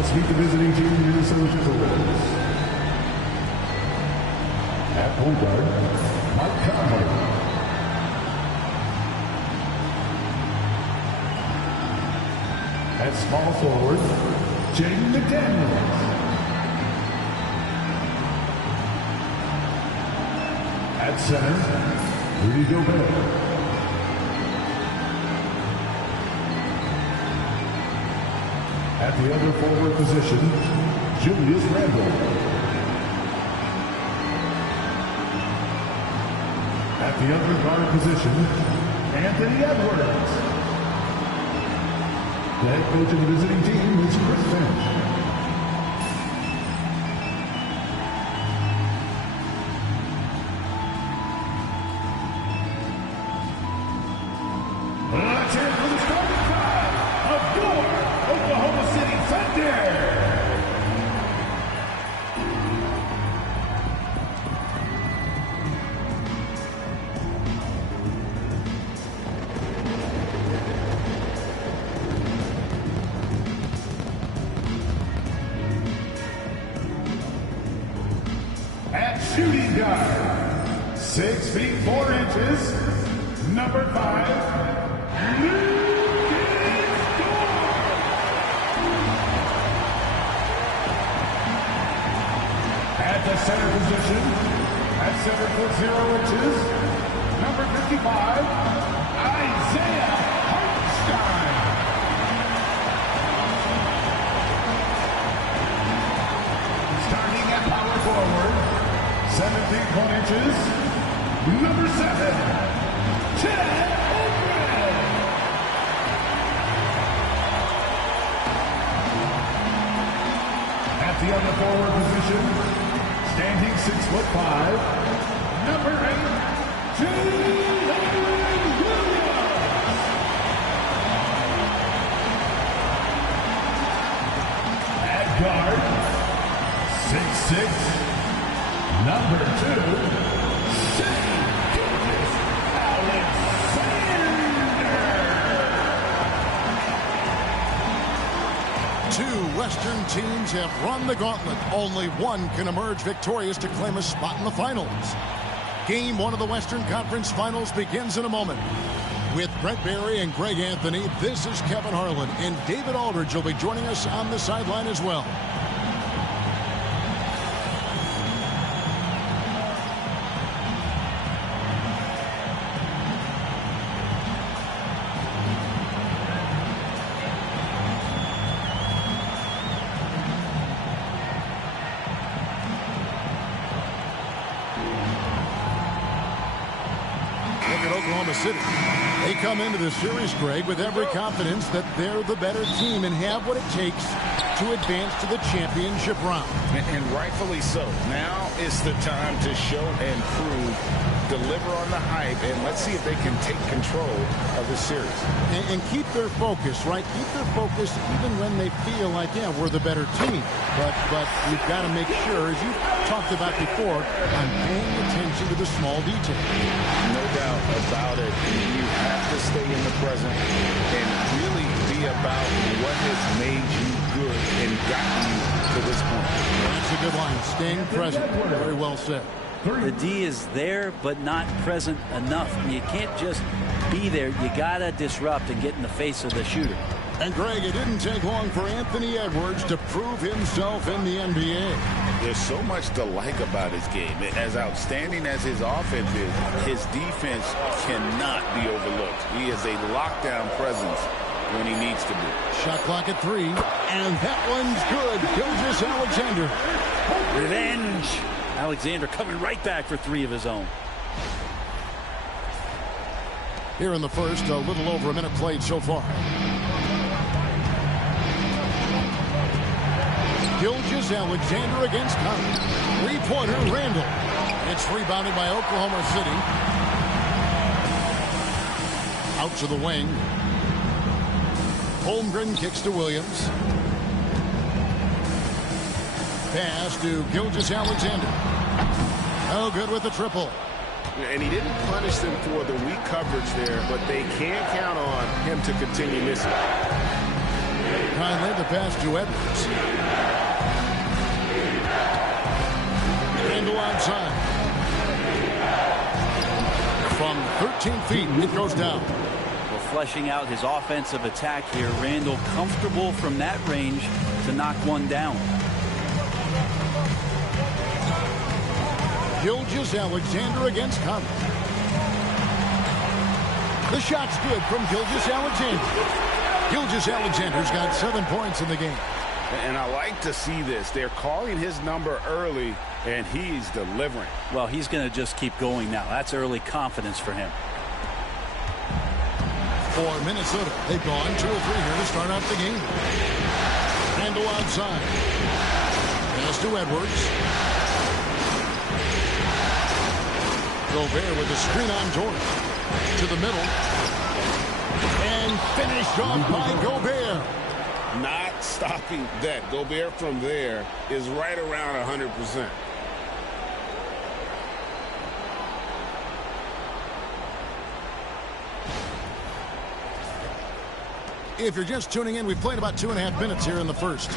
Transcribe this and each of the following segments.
Let's meet the visiting team, Minnesota Timberwolves. At point guard, Mike Conley. At small forward, Jaden McDaniels. At center, Rudy Gobert. At the other forward position, Julius Randle. At the other guard position, Anthony Edwards. The head coach of the visiting team is Chris Finch. Let's hear it for the starting five of your Oklahoma City Thunder. At shooting guard, 6 feet 4 inches, number 5, at the center position, at 7 foot 0 inches, number 55, Isaiah Hartenstein. Starting at power forward, 7 feet 1 inches, number 7, Ted O'Brien. At the other forward position, standing 6'5", number 8, Jalen Williams. At guard, 6'6", number 2, Shea Gilgeous-Alexander. Two Western teams have run the gauntlet. Only one can emerge victorious to claim a spot in the finals. Game 1 of the Western Conference Finals begins in a moment. With Brent Barry and Greg Anthony, this is Kevin Harlan, and David Aldridge will be joining us on the sideline as well. Oklahoma City. They come into the series, Greg, with every confidence that they're the better team and have what it takes to advance to the championship round. And rightfully so. Now is the time to show and prove, deliver on the hype, and let's see if they can take control of the series. And keep their focus, right? Keep their focus even when they feel like, yeah, we're the better team. But we've got to make sure, as you talked about before, on paying attention to the small details. No doubt about it. You have to stay in the present and really be about what has made you good and gotten you to this point. That's a good line. Staying present. Very well said. The D is there, but not present enough. You can't just be there. You got to disrupt and get in the face of the shooter. And, Greg, it didn't take long for Anthony Edwards to prove himself in the NBA. There's so much to like about his game. As outstanding as his offense is, his defense cannot be overlooked. He is a lockdown presence when he needs to be. Shot clock at 3, and that one's good. Gilgeous-Alexander. Revenge. Alexander coming right back for 3 of his own. Here in the first, a little over a minute played so far. Gilgeous-Alexander against Conley. Three-pointer, Randle. It's rebounded by Oklahoma City. Out to the wing. Holmgren kicks to Williams. Pass to Gilgeous-Alexander. Oh, good with the triple. And he didn't punish them for the weak coverage there, but they can count on him to continue missing. Conley, the pass to Edwards. Randle outside. From 13 feet, it goes down. Well, fleshing out his offensive attack here. Randle comfortable from that range to knock one down. Gilgeous-Alexander against Conley. The shot's good from Gilgeous-Alexander. Gilgeous-Alexander's got 7 points in the game. And I like to see this. They're calling his number early, and he's delivering. Well, he's going to just keep going now. That's early confidence for him. For Minnesota, they've gone 2 or 3 here to start out the game. Randle outside. Pass to Edwards. Gobert with the screen on Jordan. To the middle. And finished off by Gobert. Not stopping that. Gobert from there is right around 100%. If you're just tuning in, we've played about 2.5 minutes here in the first.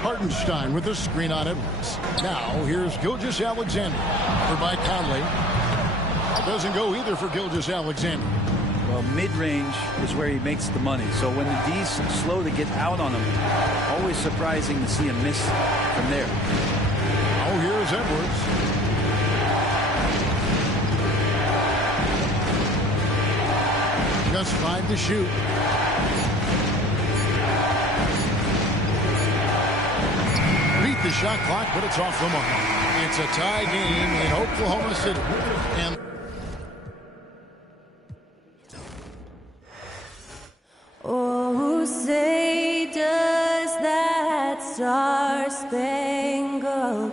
Hartenstein with the screen on Edwards. Now here's Gilgeous-Alexander. Over by Conley. Doesn't go either for Gilgeous-Alexander. Well, mid-range is where he makes the money. So when the D's slow to get out on him, always surprising to see him miss from there. Oh, here's Edwards. Just 5 to shoot. Beat the shot clock, but it's off the mark. It's a tie game in Oklahoma City. And oh, say does that star-spangled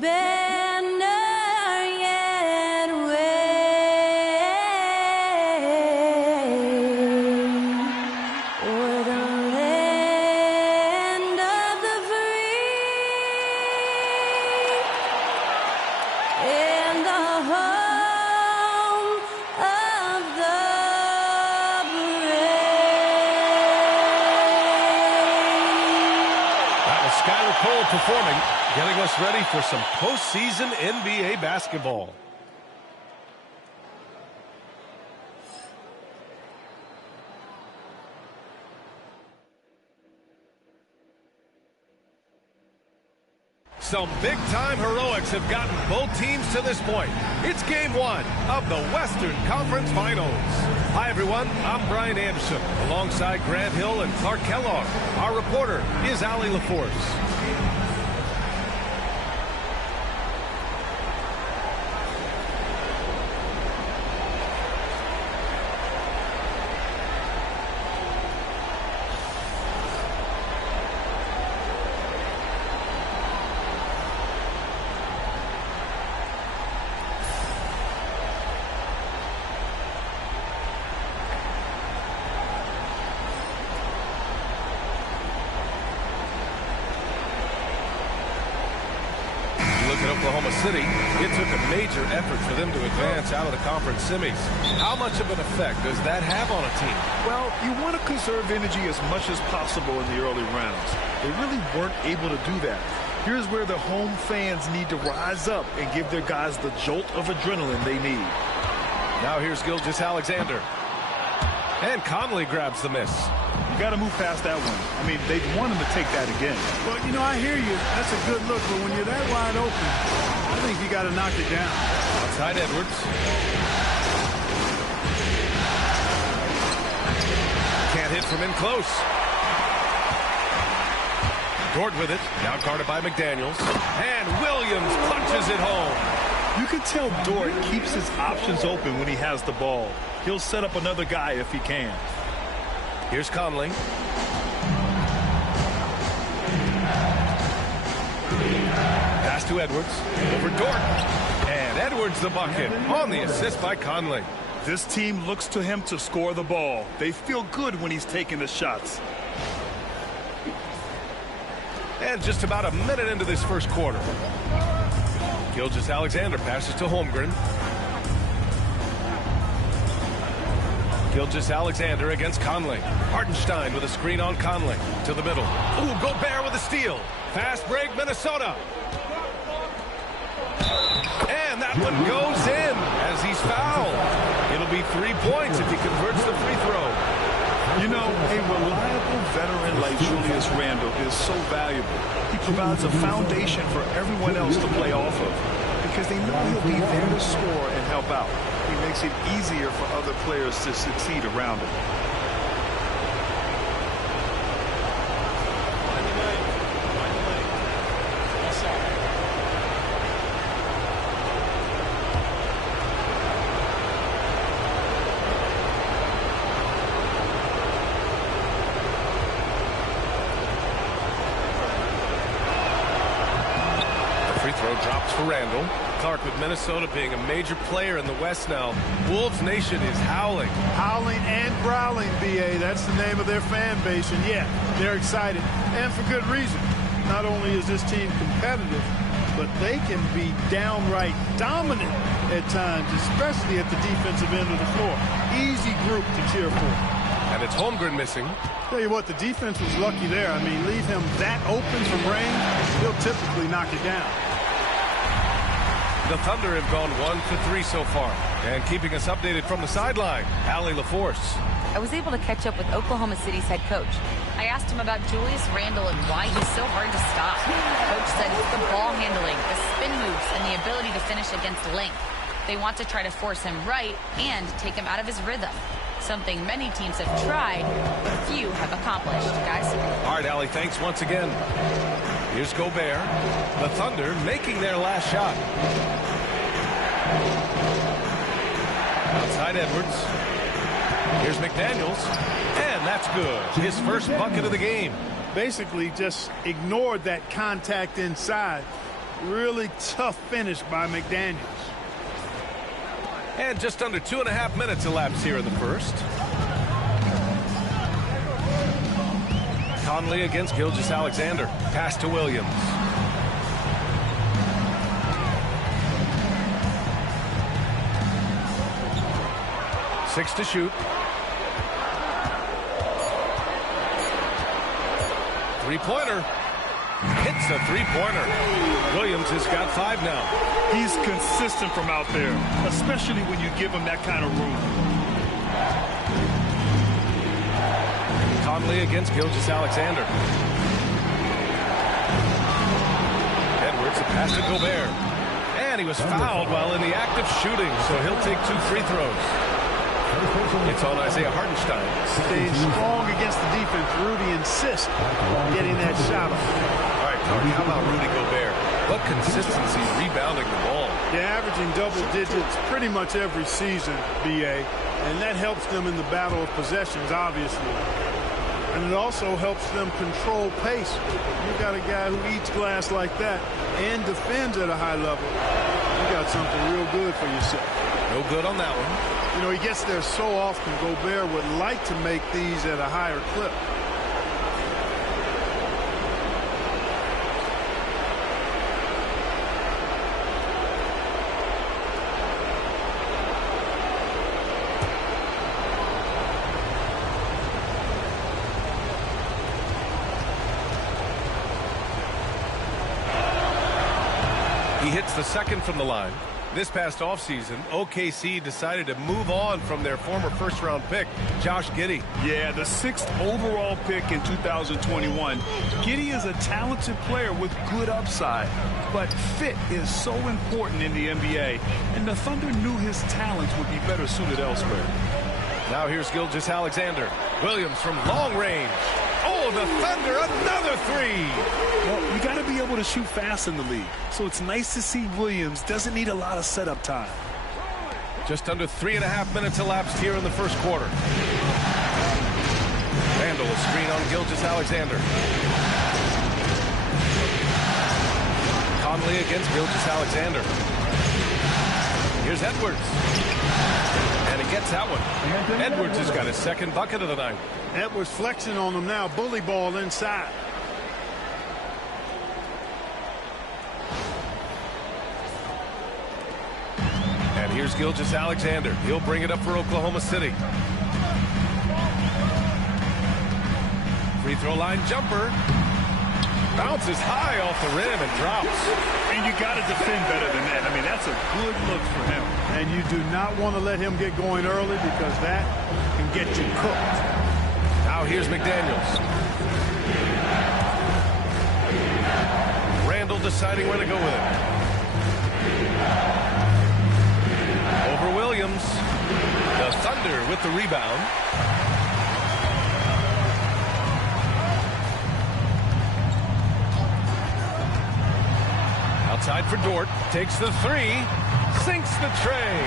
banner yet wave o'er the land of the free and the home of the Skylar Cole performing, getting us ready for some postseason NBA basketball. Some big-time heroics have gotten both teams to this point. It's Game 1 of the Western Conference Finals. Hi, everyone. I'm Brian Anderson, alongside Grant Hill and Clark Kellogg. Our reporter is Allie LaForce. Oklahoma City, it took a major effort for them to advance out of the conference semis. How much of an effect does that have on a team? Well, you want to conserve energy as much as possible in the early rounds. They really weren't able to do that. Here's where the home fans need to rise up and give their guys the jolt of adrenaline they need. Now here's Gilgeous-Alexander. And Conley grabs the miss. You got to move past that one. I mean, they want him to take that again. Well, you know, I hear you. That's a good look, but when you're that wide open, I think you got to knock it down. Outside Edwards. Can't hit from in close. Dort with it. Now guarded by McDaniels. And Williams punches it home. You can tell Dort keeps his options open when he has the ball. He'll set up another guy if he can. Here's Conley. Pass to Edwards. Over Dort. And Edwards the bucket on the assist by Conley. This team looks to him to score the ball. They feel good when he's taking the shots. And just about a minute into this first quarter. Gilgeous-Alexander passes to Holmgren. Gilgeous-Alexander against Conley. Hartenstein with a screen on Conley. To the middle. Ooh, Gobert with a steal. Fast break, Minnesota. And that one goes in as he's fouled. It'll be 3 points if he converts the free throw. You know, a reliable veteran like Julius Randle is so valuable. He provides a foundation for everyone else to play off of because they know he'll be there to score and help out. He makes it easier for other players to succeed around him. Drops for Randall. Clark, with Minnesota being a major player in the West now, Wolves Nation is howling. Howling and growling, B.A. That's the name of their fan base. And, yeah, they're excited. And for good reason. Not only is this team competitive, but they can be downright dominant at times, especially at the defensive end of the floor. Easy group to cheer for. And it's Holmgren missing. Tell you what, the defense was lucky there. I mean, leave him that open from range, he'll typically knock it down. The Thunder have gone 1 for 3 so far. And keeping us updated from the sideline, Allie LaForce. I was able to catch up with Oklahoma City's head coach. I asked him about Julius Randle and why he's so hard to stop. Coach said it's the ball handling, the spin moves, and the ability to finish against length. They want to try to force him right and take him out of his rhythm. Something many teams have tried, but few have accomplished, guys. All right, Allie, thanks once again. Here's Gobert. The Thunder making their last shot. Outside Edwards. Here's McDaniels. And that's good. His first bucket of the game. Basically just ignored that contact inside. Really tough finish by McDaniels. And just under 2.5 minutes elapsed here in the first. Conley against Gilgeous-Alexander. Pass to Williams. Six to shoot. Three-pointer. Hits the three-pointer. Williams has got 5 now. He's consistent from out there, especially when you give him that kind of room. Conley against Gilgeous-Alexander. Edwards, a pass to Gobert. And he was fouled while in the act of shooting, so he'll take 2 free throws. It's on Isaiah Hartenstein. Staying strong against the defense. Rudy insists on getting that shot off. All right, Clark, how about Rudy Gobert? What consistency rebounding the ball. They're averaging double digits pretty much every season, B.A., and that helps them in the battle of possessions, obviously. And it also helps them control pace. You got a guy who eats glass like that and defends at a high level. You got something real good for yourself. No good on that one. You know, he gets there so often. Gobert would like to make these at a higher clip. He hits the second from the line. This past offseason, OKC decided to move on from their former first-round pick, Josh Giddey. Yeah, the 6th overall pick in 2021. Giddey is a talented player with good upside, but fit is so important in the NBA, and the Thunder knew his talents would be better suited elsewhere. Now here's Gilgeous-Alexander. Williams from long range. Oh, the Thunder, another 3. Well, you got to be able to shoot fast in the league, so it's nice to see Williams doesn't need a lot of setup time. Just under 3.5 minutes elapsed here in the first quarter. Randall, a screen on Gilgeous-Alexander. Conley against Gilgeous-Alexander. Here's Edwards. And he gets that one. Edwards has got his second bucket of the night. Edwards flexing on them now. Bully ball inside. And here's Gilgeous-Alexander. He'll bring it up for Oklahoma City. Free throw line jumper. Bounces high off the rim and drops. And you got to defend better than that. I mean, that's a good look for him. And you do not want to let him get going early because that can get you cooked. Now here's McDaniels. Randall deciding where to go with it. Over Williams. The Thunder with the rebound. Outside for Dort. Takes the three. Sinks the tray.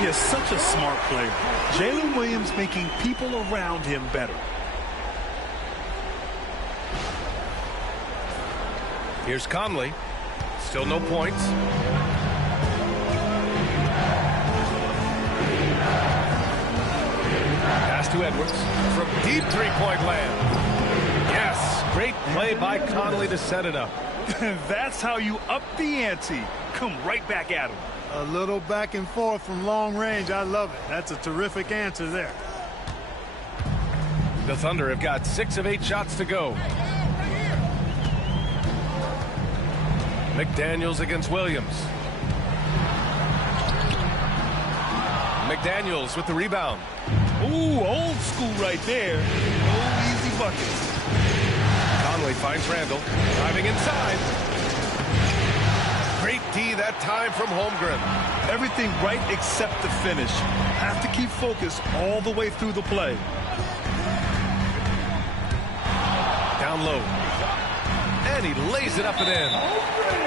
He is such a smart player. Jalen Williams making people around him better. Here's Conley. Still no points. Pass to Edwards from deep three-point land. Yes, great play by Conley to set it up. That's how you up the ante. Come right back at him. A little back and forth from long range. I love it. That's a terrific answer there. The Thunder have got 6 of 8 shots to go. McDaniels against Williams. McDaniels with the rebound. Ooh, old school right there. No easy buckets. Conley finds Randall. Driving inside. Great D that time from Holmgren. Everything right except the finish. Have to keep focused all the way through the play. Down low. And he lays it up and in.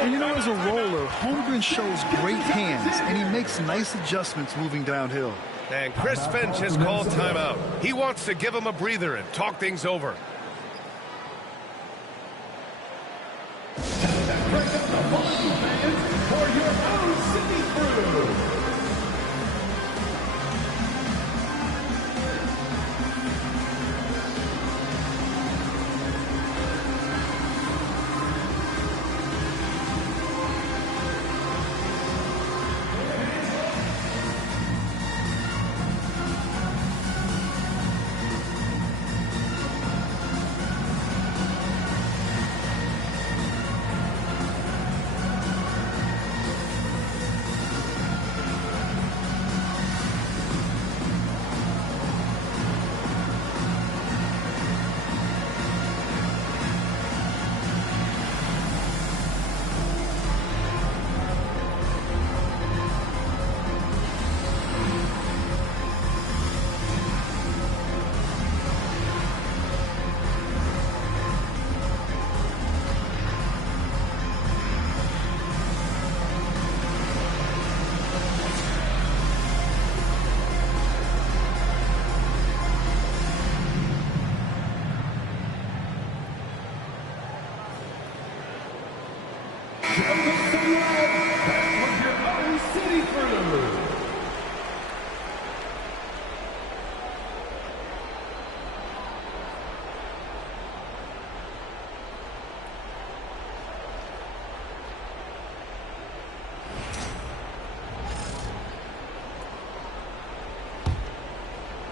And you know, as a roller, Holmgren shows great hands, and he makes nice adjustments moving downhill. And Chris Finch has called timeout. He wants to give him a breather and talk things over. Break up the volume, fans, for your own City Crew.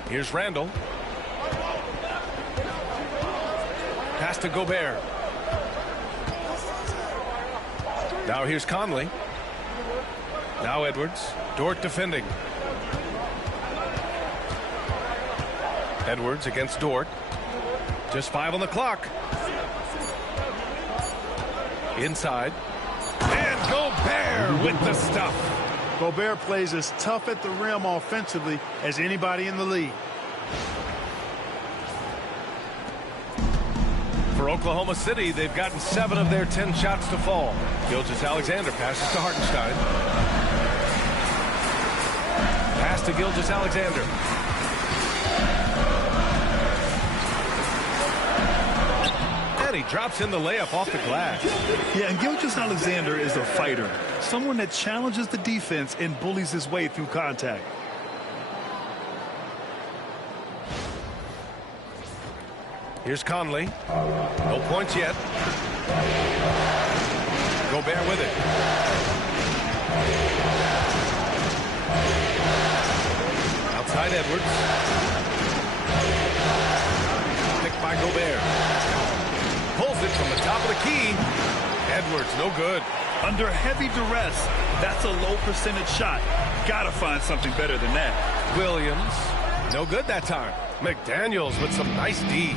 Here's Randall. Pass to Gobert. Now here's Conley. Now Edwards. Dort defending. Edwards against Dort. Just 5 on the clock. Inside. And Gobert with the stuff. Gobert plays as tough at the rim offensively as anybody in the league. For Oklahoma City, they've gotten 7 of their 10 shots to fall. Gilgeous-Alexander passes to Hartenstein. Pass to Gilgeous-Alexander. And he drops in the layup off the glass. Yeah, and Gilgeous-Alexander is a fighter. Someone that challenges the defense and bullies his way through contact. Here's Conley. No points yet. Gobert with it. Outside Edwards. Picked by Gobert. from the top of the key. Edwards, no good. Under heavy duress, that's a low percentage shot. Gotta find something better than that. Williams, no good that time. McDaniels with some nice D.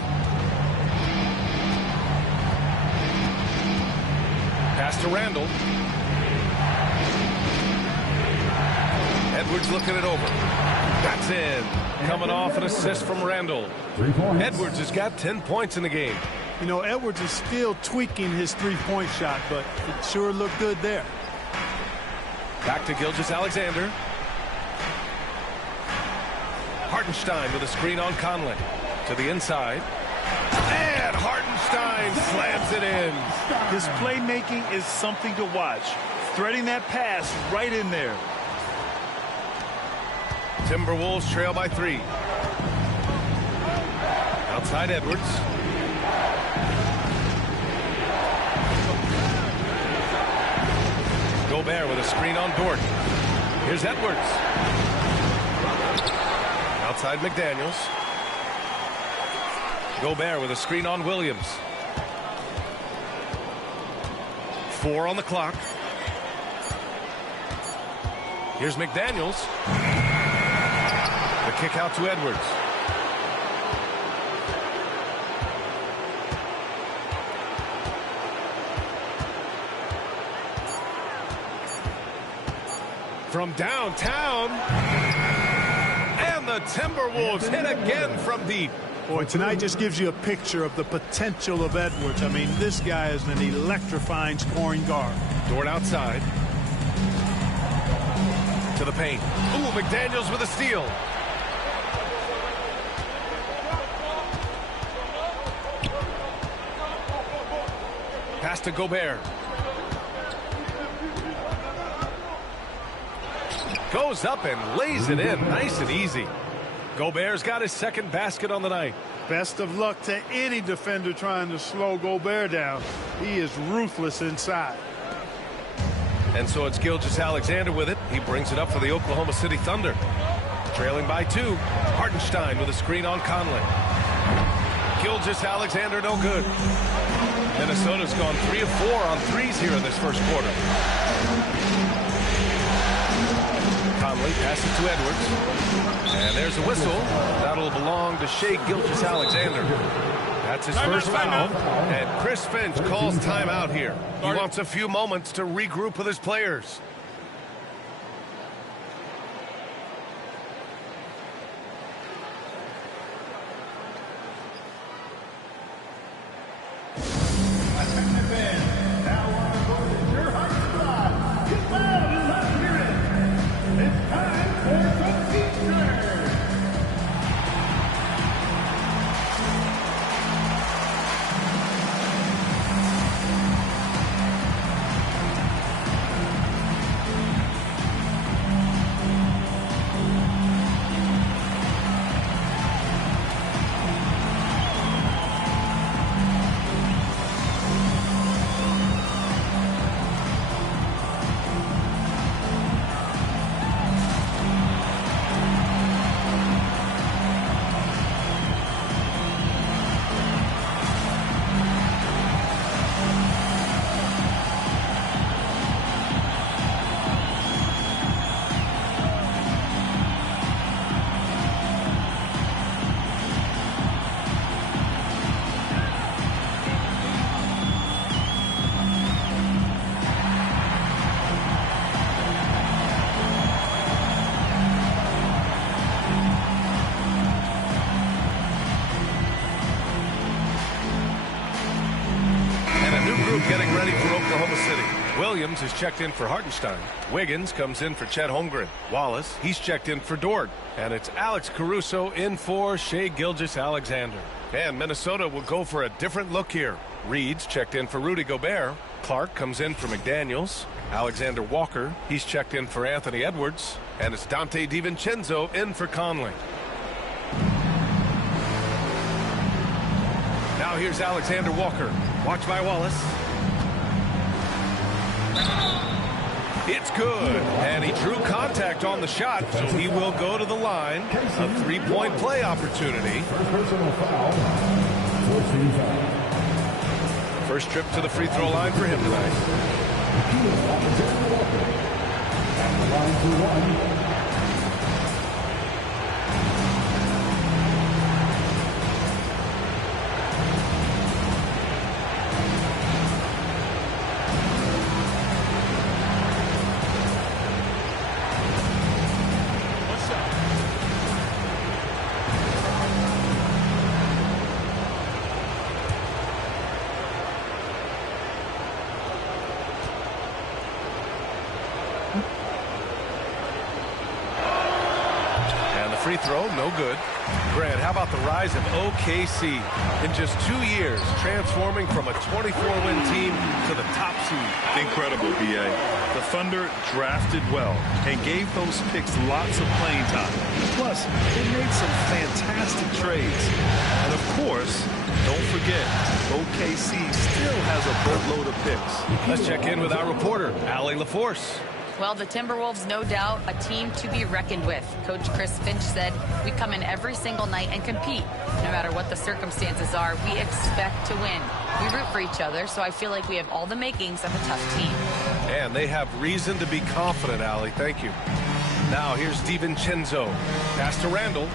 Pass to Randall. Edwards looking it over. That's in. Coming off an assist from Randall. Edwards has got 10 points in the game. You know, Edwards is still tweaking his three-point shot, but it sure looked good there. Back to Gilgeous-Alexander. Hartenstein with a screen on Conley. To the inside. And Hartenstein slams it in. His playmaking is something to watch. Threading that pass right in there. Timberwolves trail by 3. Outside Edwards. Gobert with a screen on Dort. Here's Edwards. Outside McDaniels. Gobert with a screen on Williams. 4 on the clock. Here's McDaniels. The kick out to Edwards. From downtown. And the Timberwolves hit again from deep. Boy, tonight just gives you a picture of the potential of Edwards. I mean, this guy is an electrifying scoring guard. Dort outside. To the paint. Ooh, McDaniels with a steal. Pass to Gobert. Goes up and lays it in nice and easy. Gobert's got his second basket on the night. Best of luck to any defender trying to slow Gobert down. He is ruthless inside. And so it's Gilgeous-Alexander with it. He brings it up for the Oklahoma City Thunder. Trailing by 2. Hartenstein with a screen on Conley. Gilgeous-Alexander no good. Minnesota's gone 3 of 4 on threes here in this first quarter. Conley passes to Edwards. And there's a whistle. That'll belong to Shai Gilgeous-Alexander. That's his first foul. And Chris Finch calls timeout here. He wants a few moments to regroup with his players. Getting ready for Oklahoma City. Williams is checked in for Hartenstein. Wiggins comes in for Chet Holmgren. Wallace, he's checked in for Dort. And it's Alex Caruso in for Shai Gilgeous-Alexander. And Minnesota will go for a different look here. Reed's checked in for Rudy Gobert. Clark comes in for McDaniels. Alexander Walker, he's checked in for Anthony Edwards. And it's Dante DiVincenzo in for Conley. Now here's Alexander Walker. Watch by Wallace. It's good. And he drew contact on the shot, so he will go to the line. A three-point First trip to the free throw line for him tonight. Line for one. Free throw, no good. Grant, how about the rise of OKC? In just 2 years, transforming from a 24-win team to the top seed. Incredible, B.A. The Thunder drafted well and gave those picks lots of playing time. Plus, they made some fantastic trades. And of course, don't forget, OKC still has a boatload of picks. Let's check in with our reporter, Allie LaForce. Well, the Timberwolves, no doubt, a team to be reckoned with. Coach Chris Finch said, we come in every single night and compete. No matter what the circumstances are, we expect to win. We root for each other, so I feel like we have all the makings of a tough team. And they have reason to be confident, Allie. Thank you. Now, here's DiVincenzo. Pass to Randall.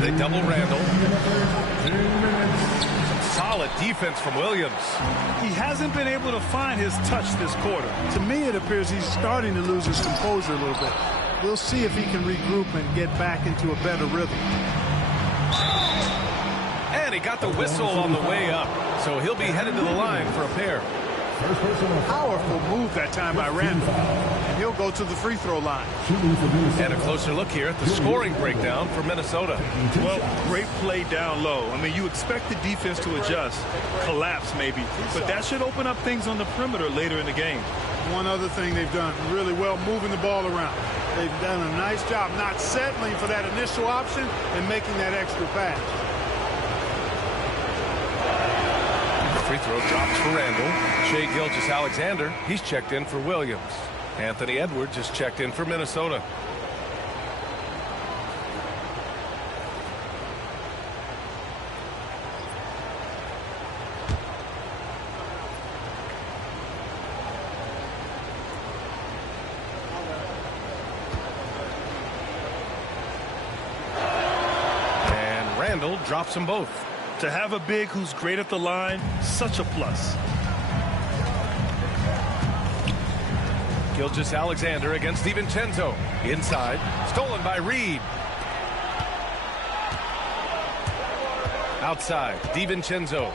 They double Randall. Solid defense from Williams. He hasn't been able to find his touch this quarter. To me, it appears he's starting to lose his composure a little bit. We'll see if he can regroup and get back into a better rhythm. And he got the whistle on the way up, so he'll be headed to the line for a pair. Powerful move that time by Randall. And he'll go to the free throw line. And a closer look here at the scoring breakdown for Minnesota. Well, great play down low. I mean, you expect the defense to adjust, collapse maybe, but that should open up things on the perimeter later in the game. One other thing they've done really well, moving the ball around. They've done a nice job not settling for that initial option and making that extra pass. Free throw drops for Randall. Shai Gilgeous-Alexander, he's checked in for Williams. Anthony Edwards is checked in for Minnesota. And Randall drops them both. To have a big who's great at the line, such a plus. Gilgeous-Alexander against DiVincenzo. Inside, stolen by Reed. Outside, DiVincenzo.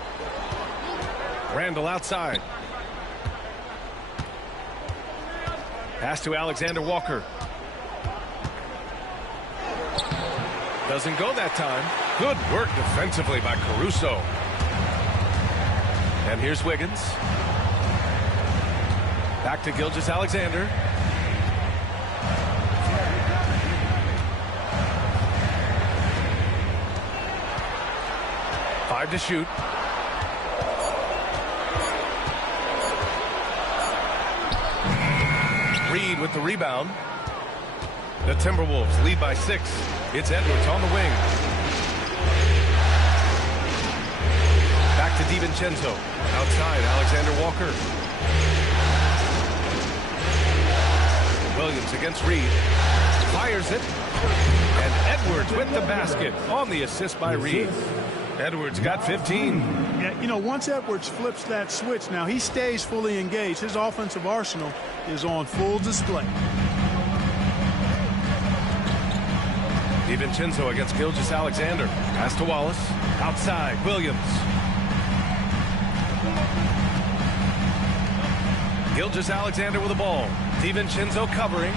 Randall outside. Pass to Alexander Walker. Doesn't go that time. Good work defensively by Caruso. And here's Wiggins. Back to Gilgeous-Alexander. Five to shoot. Reed with the rebound. The Timberwolves lead by 6. It's Edwards on the wing. Back to DiVincenzo. Outside, Alexander Walker. Williams against Reed. Fires it. And Edwards with the basket on the assist by Reed. Edwards got 15. Yeah, you know, once Edwards flips that switch, now he stays fully engaged. His offensive arsenal is on full display. DiVincenzo against Gilgeous-Alexander. Pass to Wallace. Outside, Williams. Gilgeous-Alexander with the ball. DiVincenzo covering.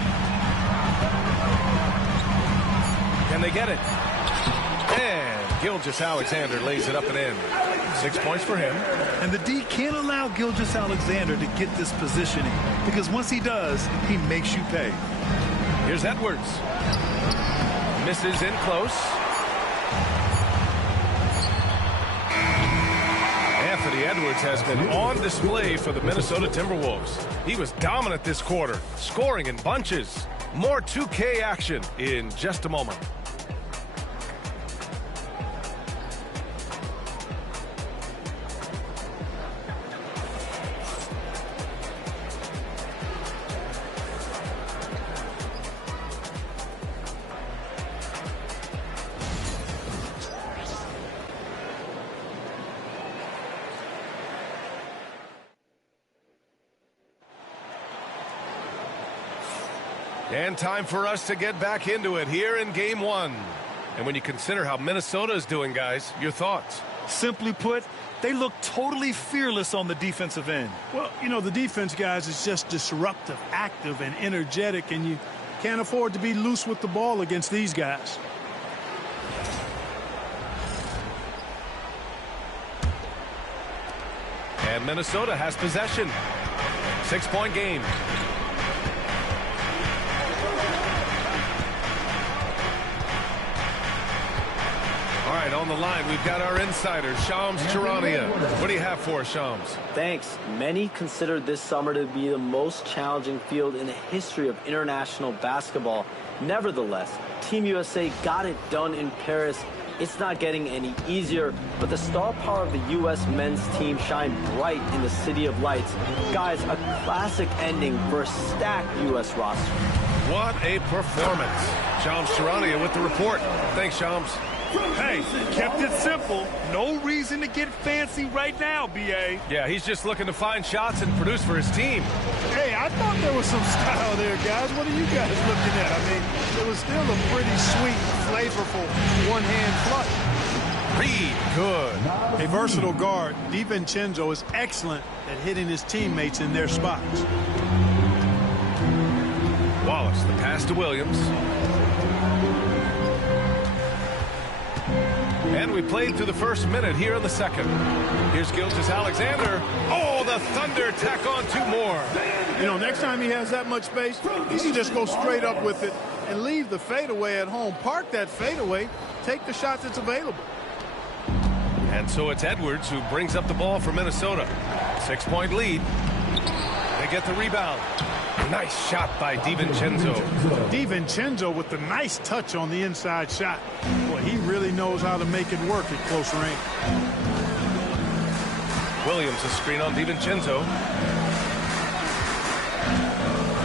Can they get it? And Gilgeous-Alexander lays it up and in. 6 points for him. And the D can't allow Gilgeous-Alexander to get this positioning, because once he does, he makes you pay. Here's Edwards. Misses in close. Anthony Edwards has been on display for the Minnesota Timberwolves. He was dominant this quarter, scoring in bunches. More 2K action in just a moment. And time for us to get back into it here in game one. And when you consider how Minnesota is doing, guys, your thoughts? Simply put, they look totally fearless on the defensive end. Well, you know, the defense, guys, is just disruptive, active, and energetic, and you can't afford to be loose with the ball against these guys. And Minnesota has possession. 6-point game. All right, on the line, we've got our insider, Shams Charania. What do you have for us, Shams? Thanks. Many consider this summer to be the most challenging field in the history of international basketball. Nevertheless, Team USA got it done in Paris. It's not getting any easier, but the star power of the U.S. men's team shined bright in the City of Lights. Guys, a classic ending for a stacked U.S. roster. What a performance. Shams Charania with the report. Thanks, Shams. Hey, kept it simple. No reason to get fancy right now, B.A. Yeah, he's just looking to find shots and produce for his team. Hey, I thought there was some style there, guys. What are you guys looking at? I mean, it was still a pretty sweet, flavorful one-hand flush. Reed, good. A versatile guard, DiVincenzo is excellent at hitting his teammates in their spots. Wallace, the pass to Williams. And we played through the first minute here in the second. Here's Gilgeous-Alexander. Oh, the Thunder tack on 2 more. You know, next time he has that much space, he can just go straight up with it and leave the fadeaway at home. Park that fadeaway, take the shot that's available. And so it's Edwards who brings up the ball for Minnesota. 6-point lead. They get the rebound. Nice shot by DiVincenzo. DiVincenzo with the nice touch on the inside shot. Boy, he really knows how to make it work at close range. Williams, a screen on DiVincenzo.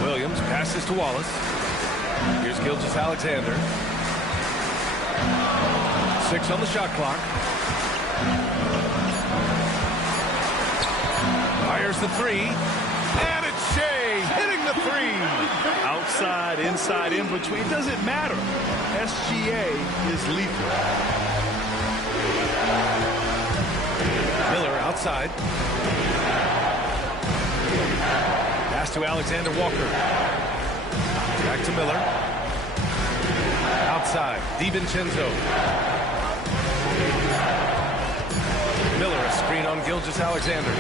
Williams passes to Wallace. Here's Gilgeous-Alexander. 6 on the shot clock. Fires the 3. And it's Shea hitting the 3. Outside, inside, in between, doesn't matter. SGA is lethal. Miller outside. Pass to Alexander Walker. Back to Miller. Outside, DiVincenzo. Miller, a screen on Gilgeous-Alexander.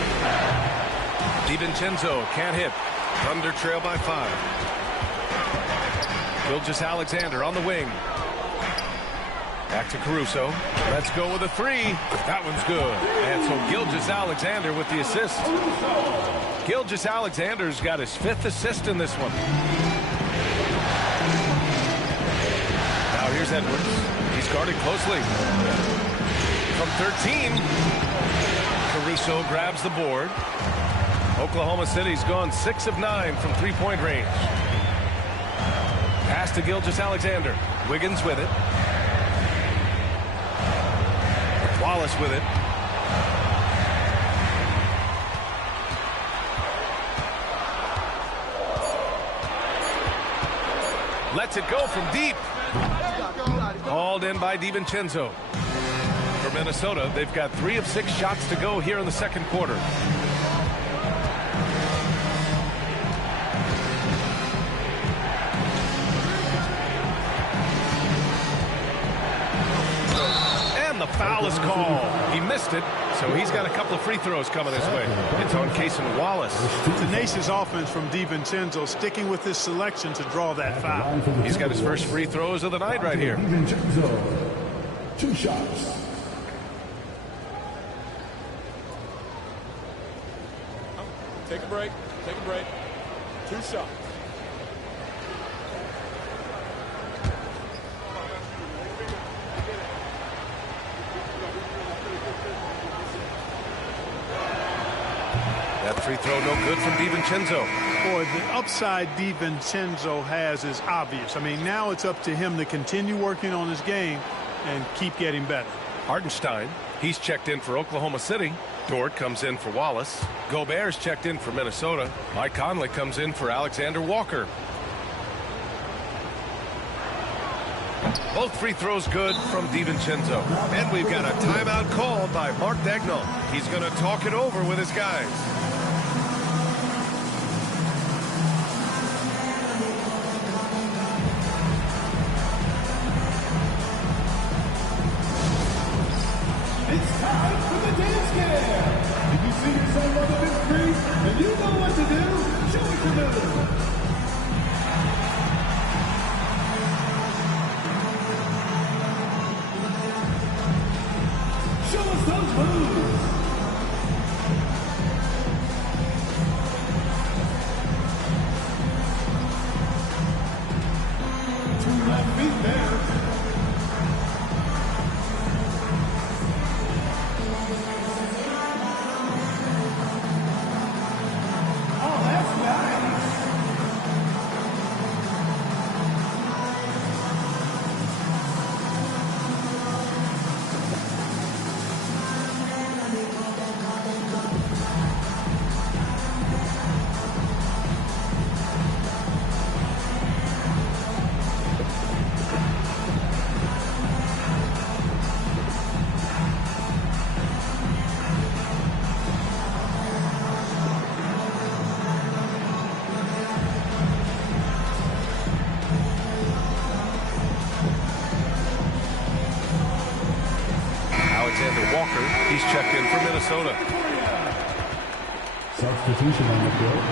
DiVincenzo can't hit. Thunder trail by 5. Gilgeous-Alexander on the wing. Back to Caruso. Let's go with a 3. That one's good. And so Gilgeous-Alexander with the assist. Gilgeous-Alexander's got his 5th assist in this one. Now here's Edwards. He's guarded closely. From 13, Caruso grabs the board. Oklahoma City's gone 6 of 9 from 3-point range. Pass to Gilgeous-Alexander. Wiggins with it. Wallace with it. Lets it go from deep. Hauled in by DiVincenzo. For Minnesota, they've got 3 of 6 shots to go here in the second quarter. The foul is called. He missed it, so he's got a couple of free throws coming his way. It's on Cason Wallace. Tenacious offense from DiVincenzo, sticking with his selection to draw that foul. He's got his first free throws of the night right here. 2 shots. Take a break. Take a break. 2 shots. That free throw no good from DiVincenzo. Boy, the upside DiVincenzo has is obvious. I mean, now it's up to him to continue working on his game and keep getting better. Hartenstein, he's checked in for Oklahoma City. Dort comes in for Wallace. Gobert's checked in for Minnesota. Mike Conley comes in for Alexander Walker. Both free throws good from DiVincenzo. And we've got a timeout called by Mark Dagnall. He's going to talk it over with his guys. It's time for the dance cam. If you see yourself on the big screen and you know what to do, show us the move. Show us those moves. Two left feet there. Oh, that's nice. Walker, he's checked in for Minnesota. Substitution on the field.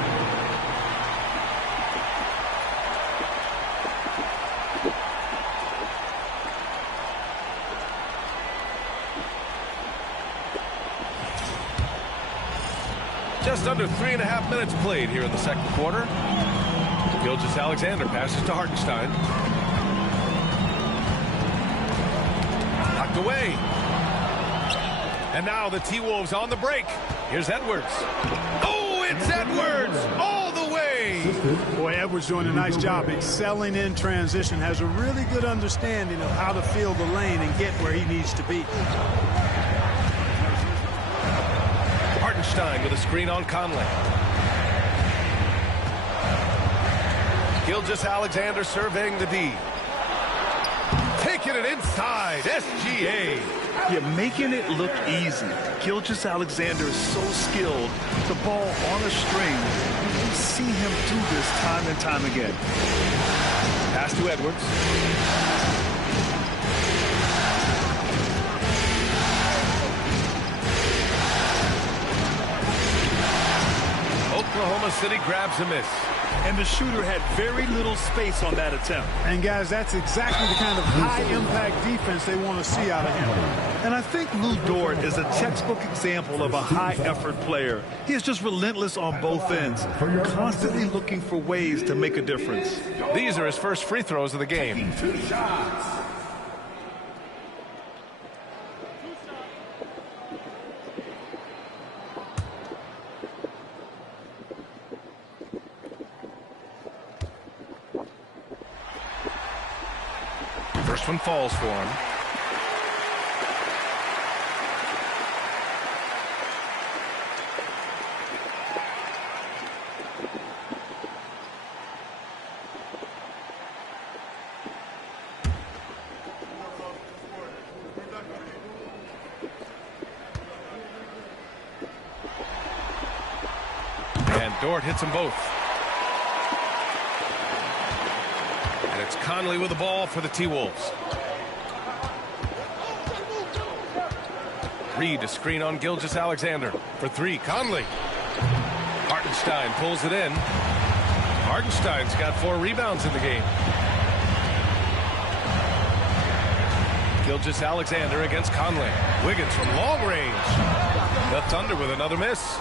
Just under 3.5 minutes played here in the second quarter. Gilgeous-Alexander passes to Hartenstein. Knocked away. And now the T-Wolves on the break. Here's Edwards. Oh, it's Edwards all the way. Boy, Edwards doing a nice job excelling in transition. Has a really good understanding of how to fill the lane and get where he needs to be. Hartenstein with a screen on Conley. Gilgeous-Alexander surveying the D. Taking it inside. SGA. Yeah, making it look easy. Gilgeous-Alexander is so skilled. The ball on a string. We see him do this time and time again. Pass to Edwards. Oklahoma City grabs a miss. And the shooter had very little space on that attempt. And guys, that's exactly the kind of high-impact defense they want to see out of him. And I think Lou Dort is a textbook example of a high-effort player. He is just relentless on both ends, constantly looking for ways to make a difference. These are his first free throws of the game. 2 shots. First one falls for him. And Dort hits them both. And it's Conley with the ball for the T-Wolves. Reed, a screen on Gilgeous-Alexander. For three, Conley. Hartenstein pulls it in. Hartenstein's got 4 rebounds in the game. Gilgeous-Alexander against Conley. Wiggins from long range. The Thunder with another miss.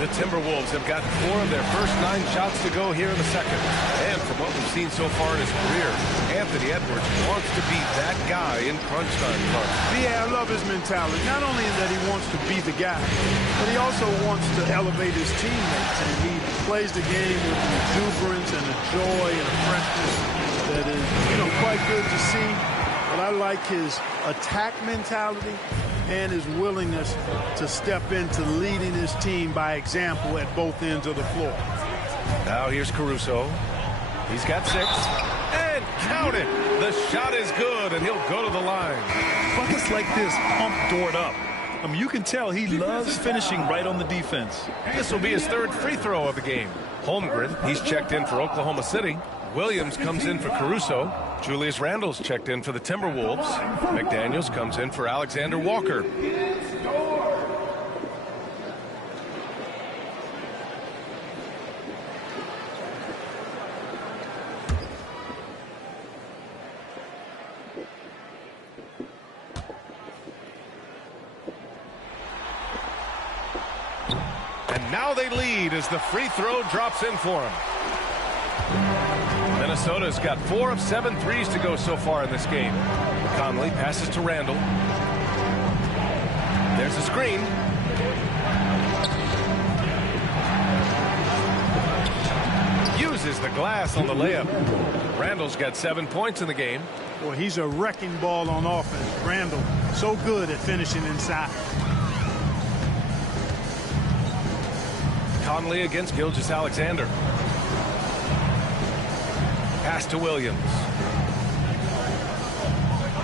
The Timberwolves have got 4 of their first 9 shots to go here in the second. And from what we've seen so far in his career, Anthony Edwards wants to be that guy in crunch time. Yeah, I love his mentality. Not only that he wants to be the guy, but he also wants to elevate his teammates. And he plays the game with an exuberance and a joy and a freshness that is, quite good to see. But I like his attack mentality and his willingness to step into leading his team by example at both ends of the floor. Now here's Caruso. He's got 6. And count it! The The shot is good, and he'll go to the line. Buckets like this pump Dort up. I mean, you can tell he loves finishing right on the defense. This will be his third free throw of the game. Holmgren, he's checked in for Oklahoma City. Williams comes in for Caruso. Julius Randle's checked in for the Timberwolves. McDaniels comes in for Alexander Walker. And now they lead as the free throw drops in for him. Minnesota's got 4 of 7 threes to go so far in this game. Conley passes to Randle. There's a screen. Uses the glass on the layup. Randle's got 7 points in the game. Boy, he's a wrecking ball on offense. Randle, so good at finishing inside. Conley against Gilgeous-Alexander. Pass to Williams.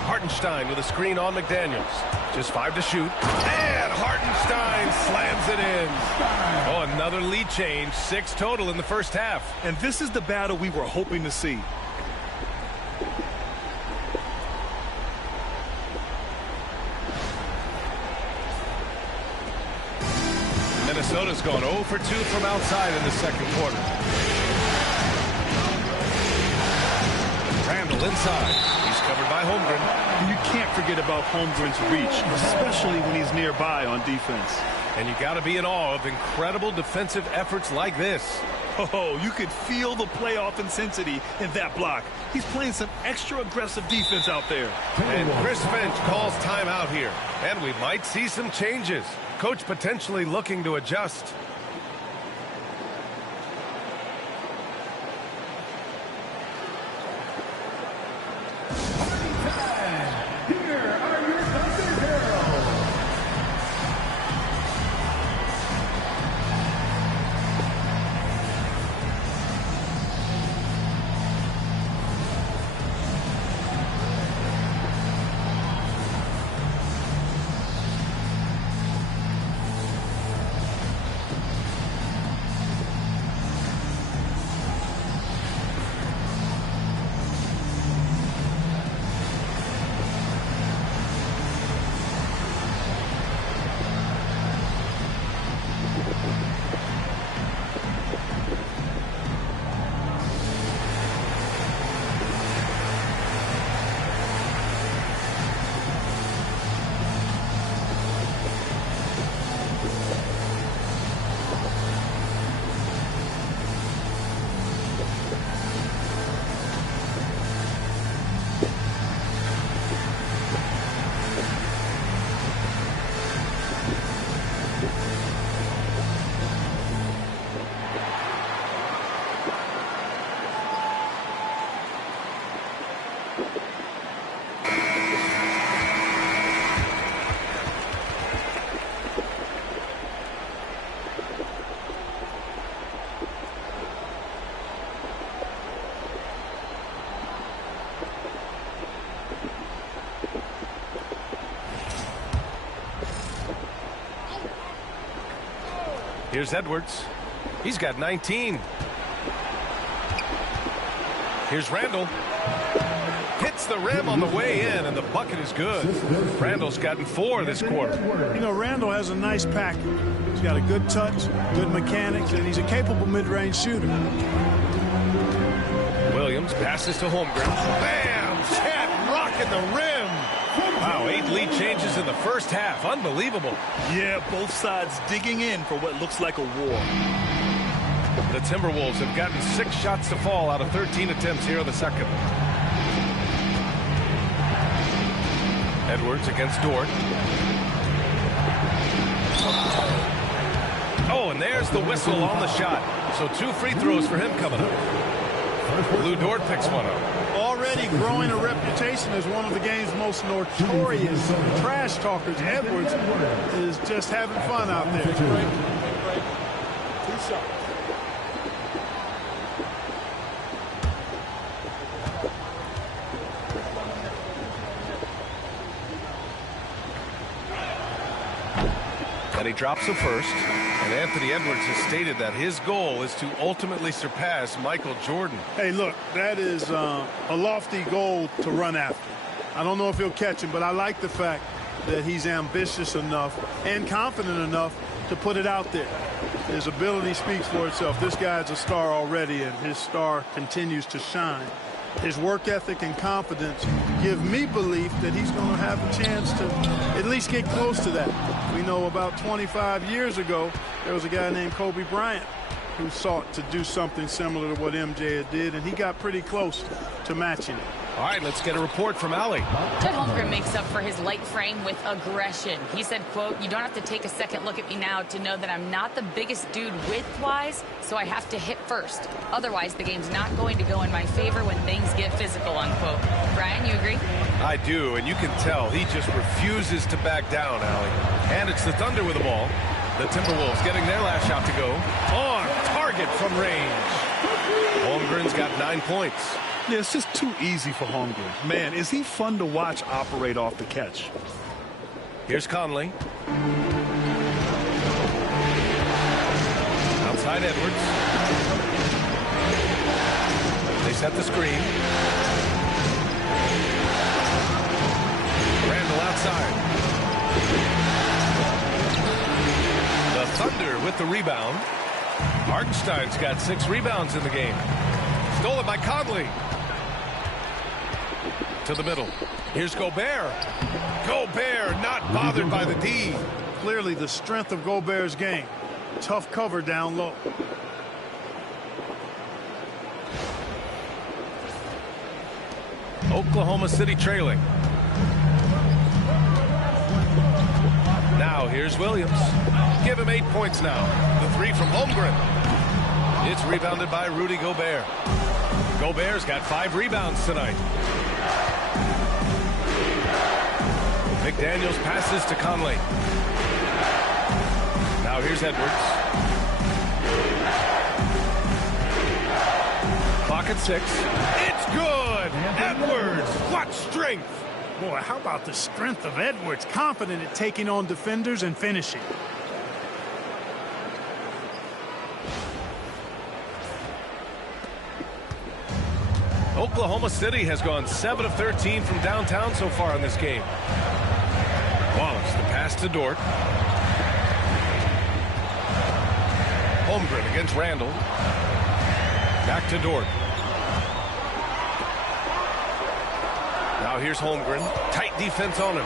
Hartenstein with a screen on McDaniels. Just 5 to shoot. And Hartenstein slams it in. Oh, another lead change. 6 total in the first half. And this is the battle we were hoping to see. Minnesota's gone 0 for 2 from outside in the second quarter. Randle inside. He's covered by Holmgren. And you can't forget about Holmgren's reach, especially when he's nearby on defense. And you got to be in awe of incredible defensive efforts like this. Oh, you could feel the playoff intensity in that block. He's playing some extra aggressive defense out there. And Chris Finch calls timeout here. And we might see some changes. Coach potentially looking to adjust. Here's Edwards. He's got 19. Here's Randle. Hits the rim on the way in, and the bucket is good. Randle's gotten 4 this quarter. You know, Randle has a nice package. He's got a good touch, good mechanics, and he's a capable mid-range shooter. Williams passes to Holmgren. Bam! Chad rocking the rim. Wow, 8 lead changes in the first half. Unbelievable. Yeah, both sides digging in for what looks like a war. The Timberwolves have gotten 6 shots to fall out of 13 attempts here in the second. Edwards against Dort. Oh, and there's the whistle on the shot. So 2 free throws for him coming up. Lou Dort picks one up. Already growing a reputation as one of the game's most notorious trash talkers, Edwards is just having fun out there. 2 shots. And he drops the first. And Anthony Edwards has stated that his goal is to ultimately surpass Michael Jordan. Hey, look, that is a lofty goal to run after. I don't know if he'll catch him, but I like the fact that he's ambitious enough and confident enough to put it out there. His ability speaks for itself. This guy's a star already, and his star continues to shine. His work ethic and confidence give me belief that he's going to have a chance to at least get close to that. We know about 25 years ago, there was a guy named Kobe Bryant who sought to do something similar to what MJ did, and he got pretty close to matching it. All right, let's get a report from Allie. Chet Holmgren makes up for his light frame with aggression. He said, quote, "You don't have to take a second look at me now to know that I'm not the biggest dude width-wise, so I have to hit first. Otherwise, the game's not going to go in my favor when things get physical," unquote. Brian, you agree? I do, and you can tell he just refuses to back down, Allie. And it's the Thunder with the ball. The Timberwolves getting their last shot to go. On target from range. Holmgren's got 9 points. Yeah, it's just too easy for Holmgren. Man, is he fun to watch operate off the catch. Here's Conley. Outside Edwards. They set the screen. Randall outside. The Thunder with the rebound. Hartenstein's got 6 rebounds in the game. Stolen by Conley. To the middle. Here's Gobert. Gobert not bothered by the D. Clearly the strength of Gobert's game. Tough cover down low. Oklahoma City trailing. Now here's Williams. Give him 8 points now. The 3 from Holmgren. It's rebounded by Rudy Gobert. Gobert's got 5 rebounds tonight. McDaniels passes to Conley. Now here's Edwards. Clock at 6. It's good. Edwards. What strength. Boy, how about the strength of Edwards? Confident at taking on defenders and finishing. Oklahoma City has gone 7 of 13 from downtown so far in this game. Wallace, the pass to Dort. Holmgren against Randall. Back to Dort. Now here's Holmgren. Tight defense on him.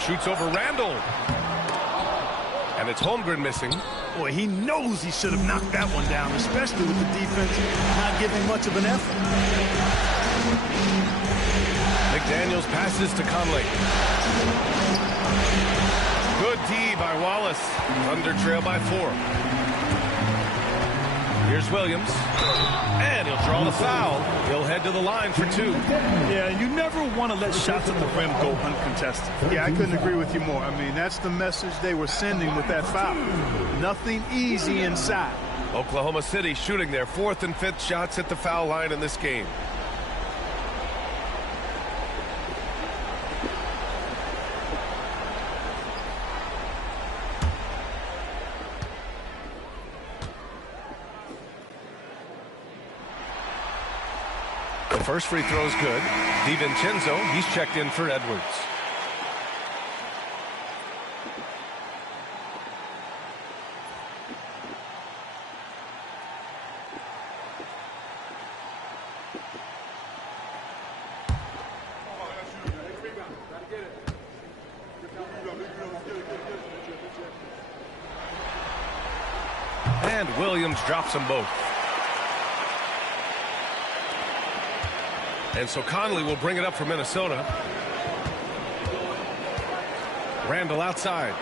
Shoots over Randall. And it's Holmgren missing. Boy, he knows he should have knocked that one down, especially with the defense not giving much of an effort. McDaniels passes to Conley. Good D by Wallace. Thunder trail by 4. Here's Williams. And he'll draw the foul. He'll head to the line for 2. Yeah, you never want to let shots at the rim go uncontested. Yeah, I couldn't agree with you more. I mean, that's the message they were sending with that foul. Nothing easy inside. Oklahoma City shooting their 4th and 5th shots at the foul line in this game. The first free throw is good. DiVincenzo, he's checked in for Edwards. And Williams drops them both. And so Conley will bring it up for Minnesota. Randall outside.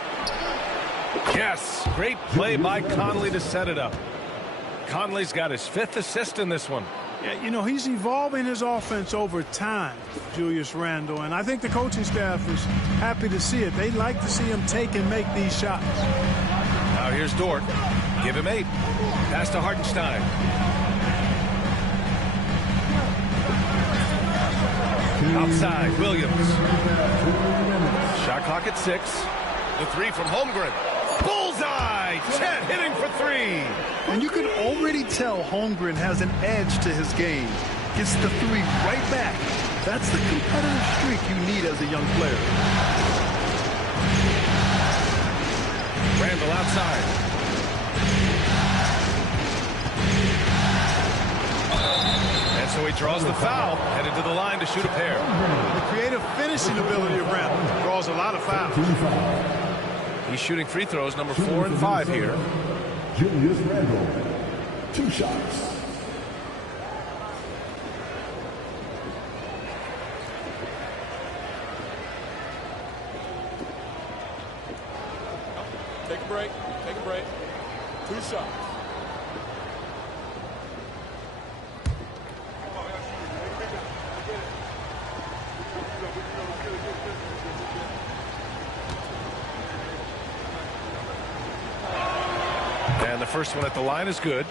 Yes, great play by Conley to set it up. Conley's got his 5th assist in this one. Yeah, you know, he's evolving his offense over time, Julius Randle, and I think the coaching staff is happy to see it. They like to see him take and make these shots. Now here's Dort. Give him 8. Pass to Hartenstein. Outside, Williams. Shot clock at 6. The three from Holmgren. Bullseye! Chet hitting for three. And you can already tell Holmgren has an edge to his game. Gets the three right back. That's the competitive streak you need as a young player. Randall outside. And so he draws the foul, headed to the line to shoot a pair. The creative finishing ability of Randall draws a lot of fouls. He's shooting free throws, number 4 and 5 here. Julius Randle, 2 shots. Take a break. Take a break. 2 shots. And the first one at the line is good.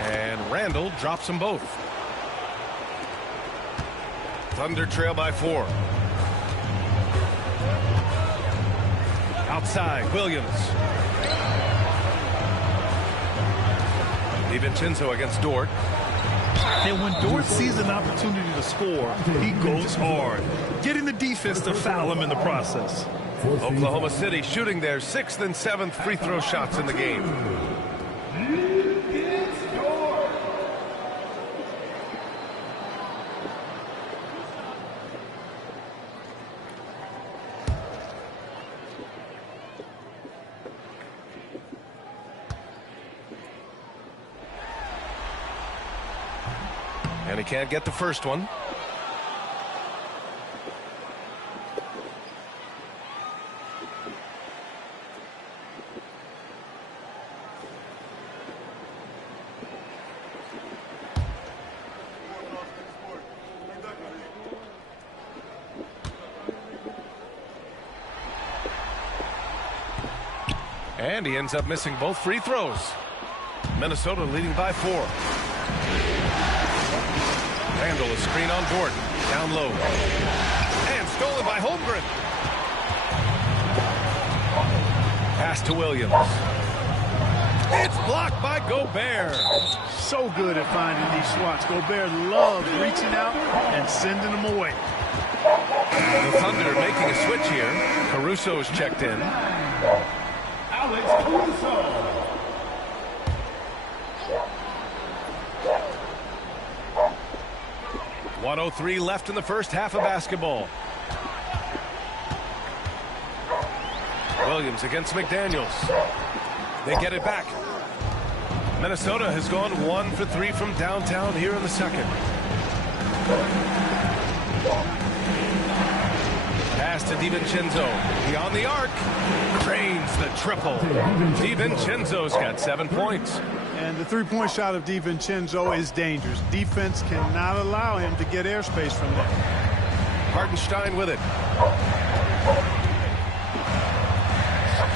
And Randall drops them both. Thunder trail by 4. Outside, Williams. DiVincenzo against Dort. And when Dort sees an opportunity to score, he goes hard, getting the defense to foul him in the process. Oklahoma City shooting their 6th and 7th free throw shots in the game. And he can't get the first one. And he ends up missing both free throws. Minnesota leading by 4. Randall is screen on Dort. Down low. And stolen by Holmgren. Pass to Williams. It's blocked by Gobert. So good at finding these swats. Gobert loves reaching out and sending them away. The Thunder making a switch here. Caruso's checked in. Alex Caruso. 1:03 left in the first half of basketball. Williams against McDaniels. They get it back. Minnesota has gone 1 for 3 from downtown here in the second. Pass to DiVincenzo. Beyond the arc. Drains the triple. DiVincenzo's got 7 points. And the three-point shot of DiVincenzo is dangerous. Defense cannot allow him to get airspace from that. Hartenstein with it.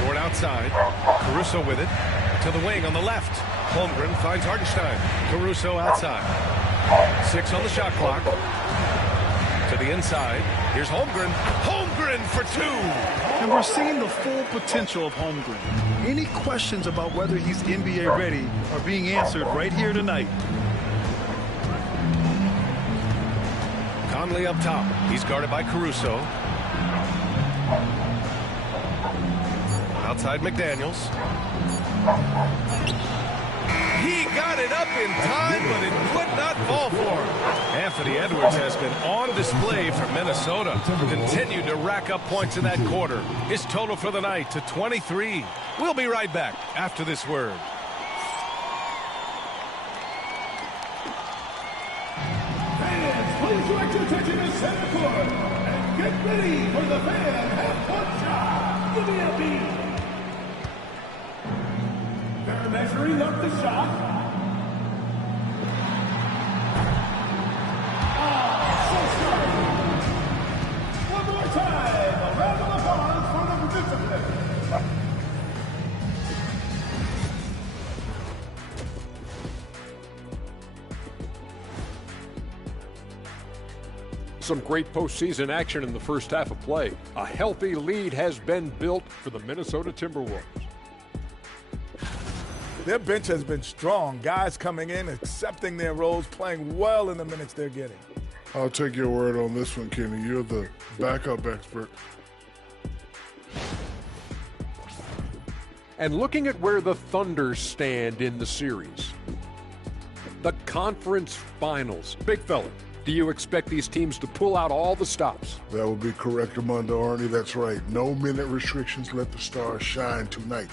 Dort outside. Caruso with it. To the wing on the left. Holmgren finds Hartenstein. Caruso outside. 6 on the shot clock. To the inside. Here's Holmgren. Holmgren for 2. And we're seeing the full potential of Holmgren. Any questions about whether he's NBA ready are being answered right here tonight. Conley up top. He's guarded by Caruso. Outside McDaniels. He got it up in time, but it would not fall for him. Anthony Edwards has been on display for Minnesota. Continued to rack up points in that quarter. His total for the night to 23. We'll be right back after this word. Fans, please direct your attention to center court and get ready for the fan half-court shot. Give me a beat. They're measuring up the shot. some great postseason action in the first half of play. A healthy lead has been built for the Minnesota Timberwolves. Their bench has been strong. Guys coming in, accepting their roles, playing well in the minutes they're getting. I'll take your word on this one, Kenny. You're the backup expert. And looking at where the Thunder stand in the series, the conference finals. Big fella, do you expect these teams to pull out all the stops? That would be correct, Armando Arnie. That's right. No minute restrictions. Let the stars shine tonight.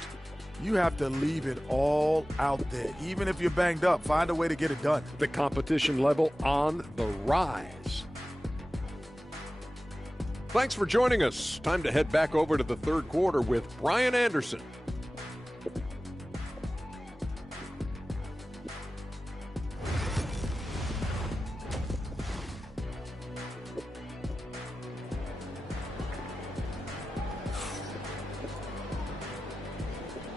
You have to leave it all out there. Even if you're banged up, find a way to get it done. The competition level on the rise. Thanks for joining us. Time to head back over to the third quarter with Brian Anderson.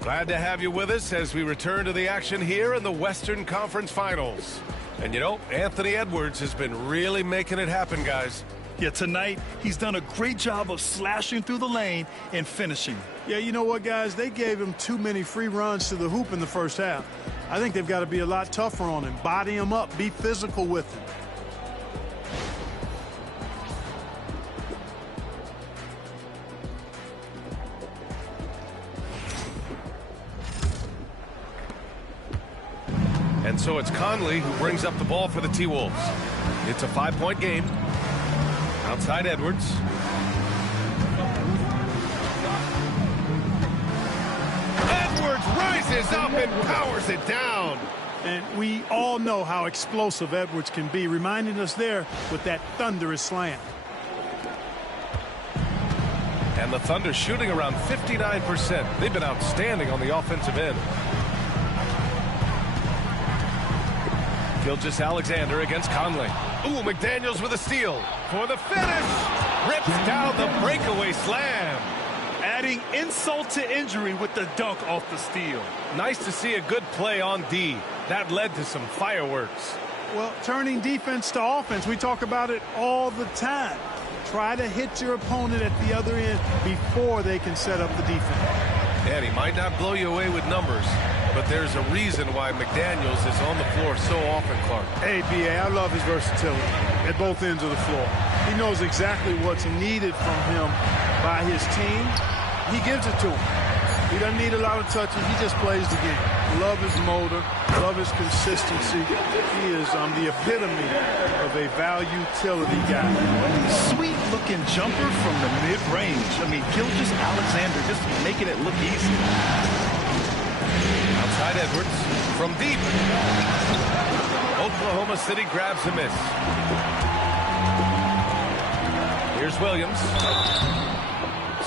Glad to have you with us as we return to the action here in the Western Conference Finals. And you know, Anthony Edwards has been really making it happen, guys. Yeah, tonight he's done a great job of slashing through the lane and finishing. Yeah, you know what, guys? They gave him too many free runs to the hoop in the first half. I think they've got to be a lot tougher on him. Body him up. Be physical with him. And so it's Conley who brings up the ball for the T-Wolves. It's a 5-point game. Outside Edwards. Edwards rises up and powers it down. And we all know how explosive Edwards can be, reminding us there with that thunderous slam. And the Thunder shooting around 59%. They've been outstanding on the offensive end. Gilgeous-Alexander against Conley. Ooh, McDaniels with a steal for the finish. Rips down the breakaway slam. Adding insult to injury with the dunk off the steal. Nice to see a good play on D. That led to some fireworks. Well, turning defense to offense, we talk about it all the time. Try to hit your opponent at the other end before they can set up the defense. And he might not blow you away with numbers, but there's a reason why McDaniels is on the floor so often, Clark. Hey, B.A., I love his versatility at both ends of the floor. He knows exactly what's needed from him by his team. He gives it to him. He doesn't need a lot of touches. He just plays the game. Love his motor. Love his consistency. He is the epitome of a value-utility guy. Sweet-looking jumper from the mid-range. I mean, Gilgeous-Alexander just making it look easy. Outside Edwards from deep. Oklahoma City grabs a miss. Here's Williams.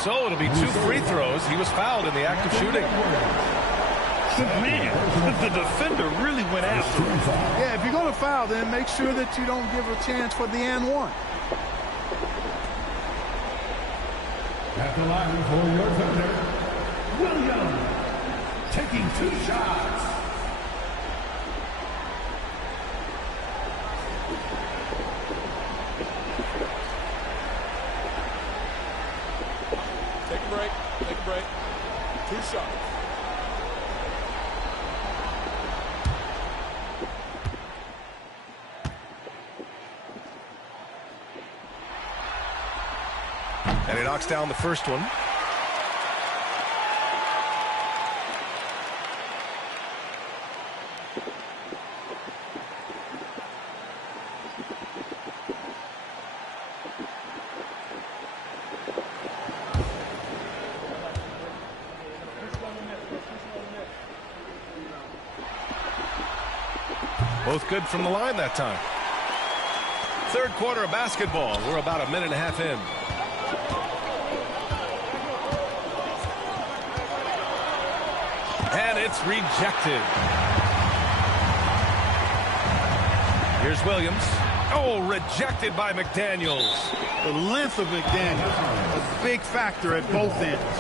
So it'll be 2 free throws. He was fouled in the act of shooting. Man, the defender really went after him. Yeah, if you're going to foul, then make sure that you don't give a chance for the and one. At the line for your Thunder, Williams taking 2 shots. Take a break. Take a break. 2 shots. And he knocks down the first one. Both good from the line that time. Third quarter of basketball. We're about a minute and a half in. And it's rejected. Here's Williams. Oh, rejected by McDaniels. The length of McDaniels, a big factor at both ends.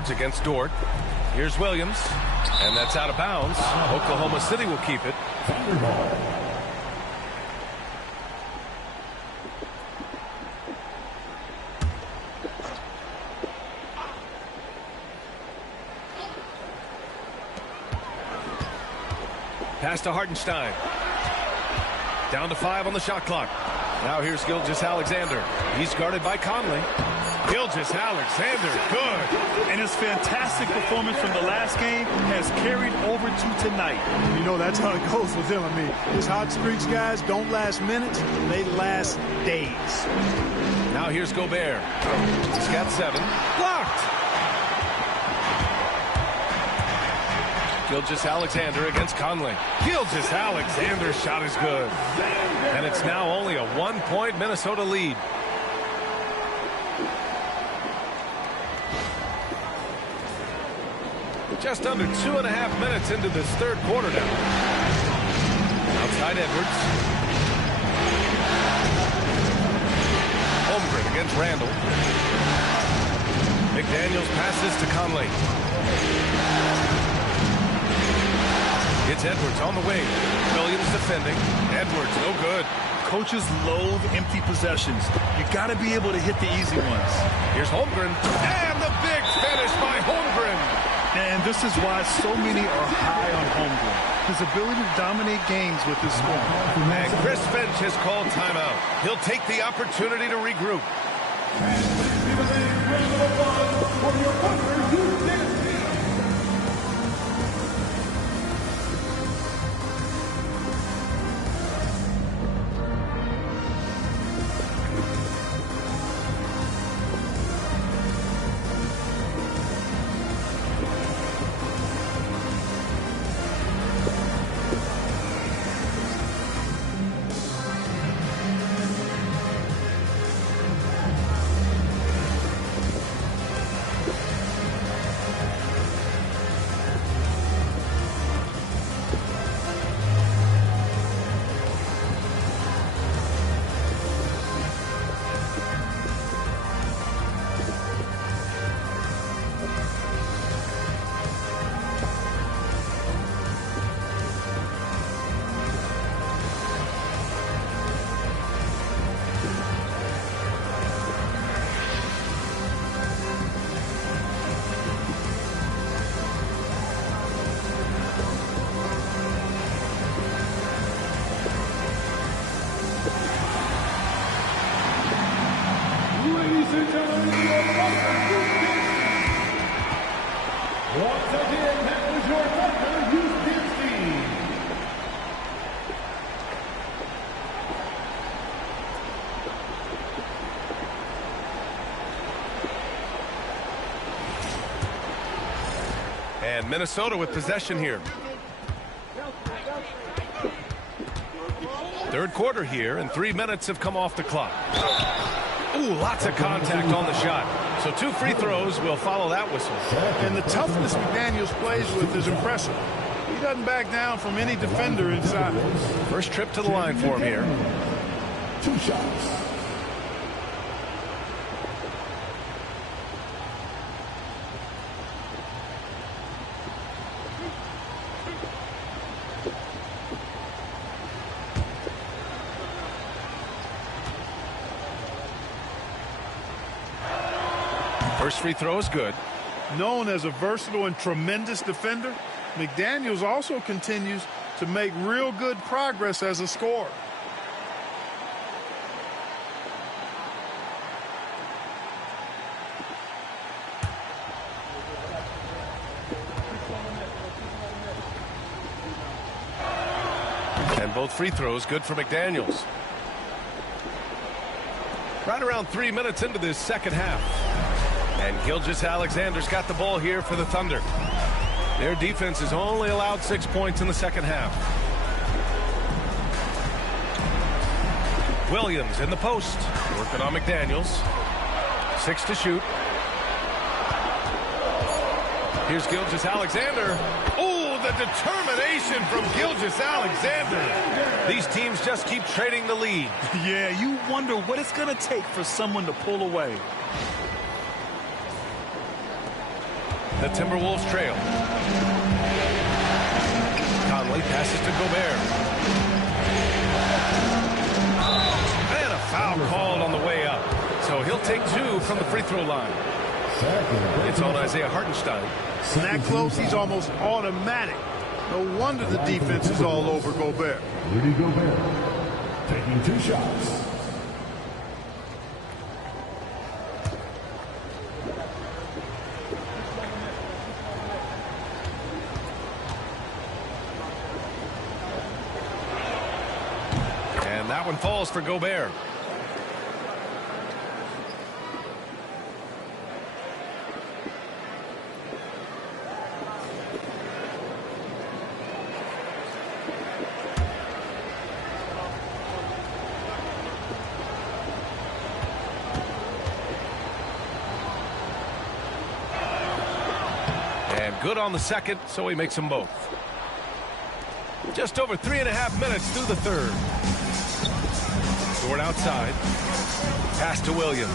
Edwards against Dort. Here's Williams, and that's out of bounds. Oklahoma City will keep it. Pass to Hartenstein. Down to 5 on the shot clock. Now here's Gilgeous-Alexander. He's guarded by Conley. Gilgeous-Alexander, good. And his fantastic performance from the last game has carried over to tonight. You know, that's how it goes with him. I mean, his hot streaks, guys, don't last minutes. They last days. Now here's Gobert. He's got 7. Blocked. Gilgeous-Alexander against Conley. Gilgeous-Alexander's shot is good. And it's now only a 1-point Minnesota lead. Just under 2.5 minutes into this third quarter now. Outside Edwards. Holmgren against Randall. McDaniels passes to Conley. It's Edwards on the wing. Williams defending. Edwards, no good. Coaches loathe empty possessions. You got to be able to hit the easy ones. Here's Holmgren. And the big finish by Holmgren. And this is why so many are high on Holmgren. His ability to dominate games with his scoring. And Chris Finch has called timeout. He'll take the opportunity to regroup. And Minnesota with possession here. Third quarter here, and 3 minutes have come off the clock. Ooh, lots of contact on the shot. So 2 free throws will follow that whistle. And the toughness McDaniels plays with is impressive. He doesn't back down from any defender inside. First trip to the line for him here. 2 shots. First free throw is good. Known as a versatile and tremendous defender, McDaniels also continues to make real good progress as a scorer. And both free throws good for McDaniels. Right around 3 minutes into this second half. And Gilgeous-Alexander's got the ball here for the Thunder. Their defense has only allowed 6 points in the second half. Williams in the post. Working on McDaniels. 6 to shoot. Here's Gilgeous-Alexander. Oh, the determination from Gilgeous-Alexander. These teams just keep trading the lead. Yeah, you wonder what it's going to take for someone to pull away. The Timberwolves trail. Conley passes to Gobert. And a foul called on the way up. So he'll take 2 from the free throw line. It's on Isaiah Hartenstein. That close, he's almost automatic. No wonder the defense is all over Gobert. Rudy Gobert taking 2 shots. And that one falls for Gobert. Good on the second, so he makes them both. Just over 3.5 minutes through the third. Dort outside. Pass to Williams.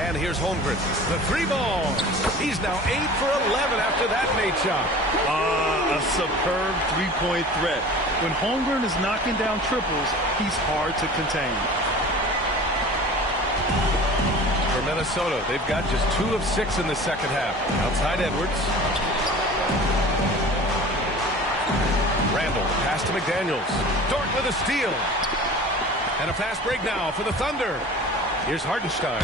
And here's Holmgren. The 3-ball. He's now 8 for 11 after that made shot. A superb three-point threat. When Holmgren is knocking down triples, he's hard to contain. For Minnesota, they've got just 2 of 6 in the second half. Outside Edwards. Randall, pass to McDaniels. Dort with a steal. And a fast break now for the Thunder. Here's Hartenstein.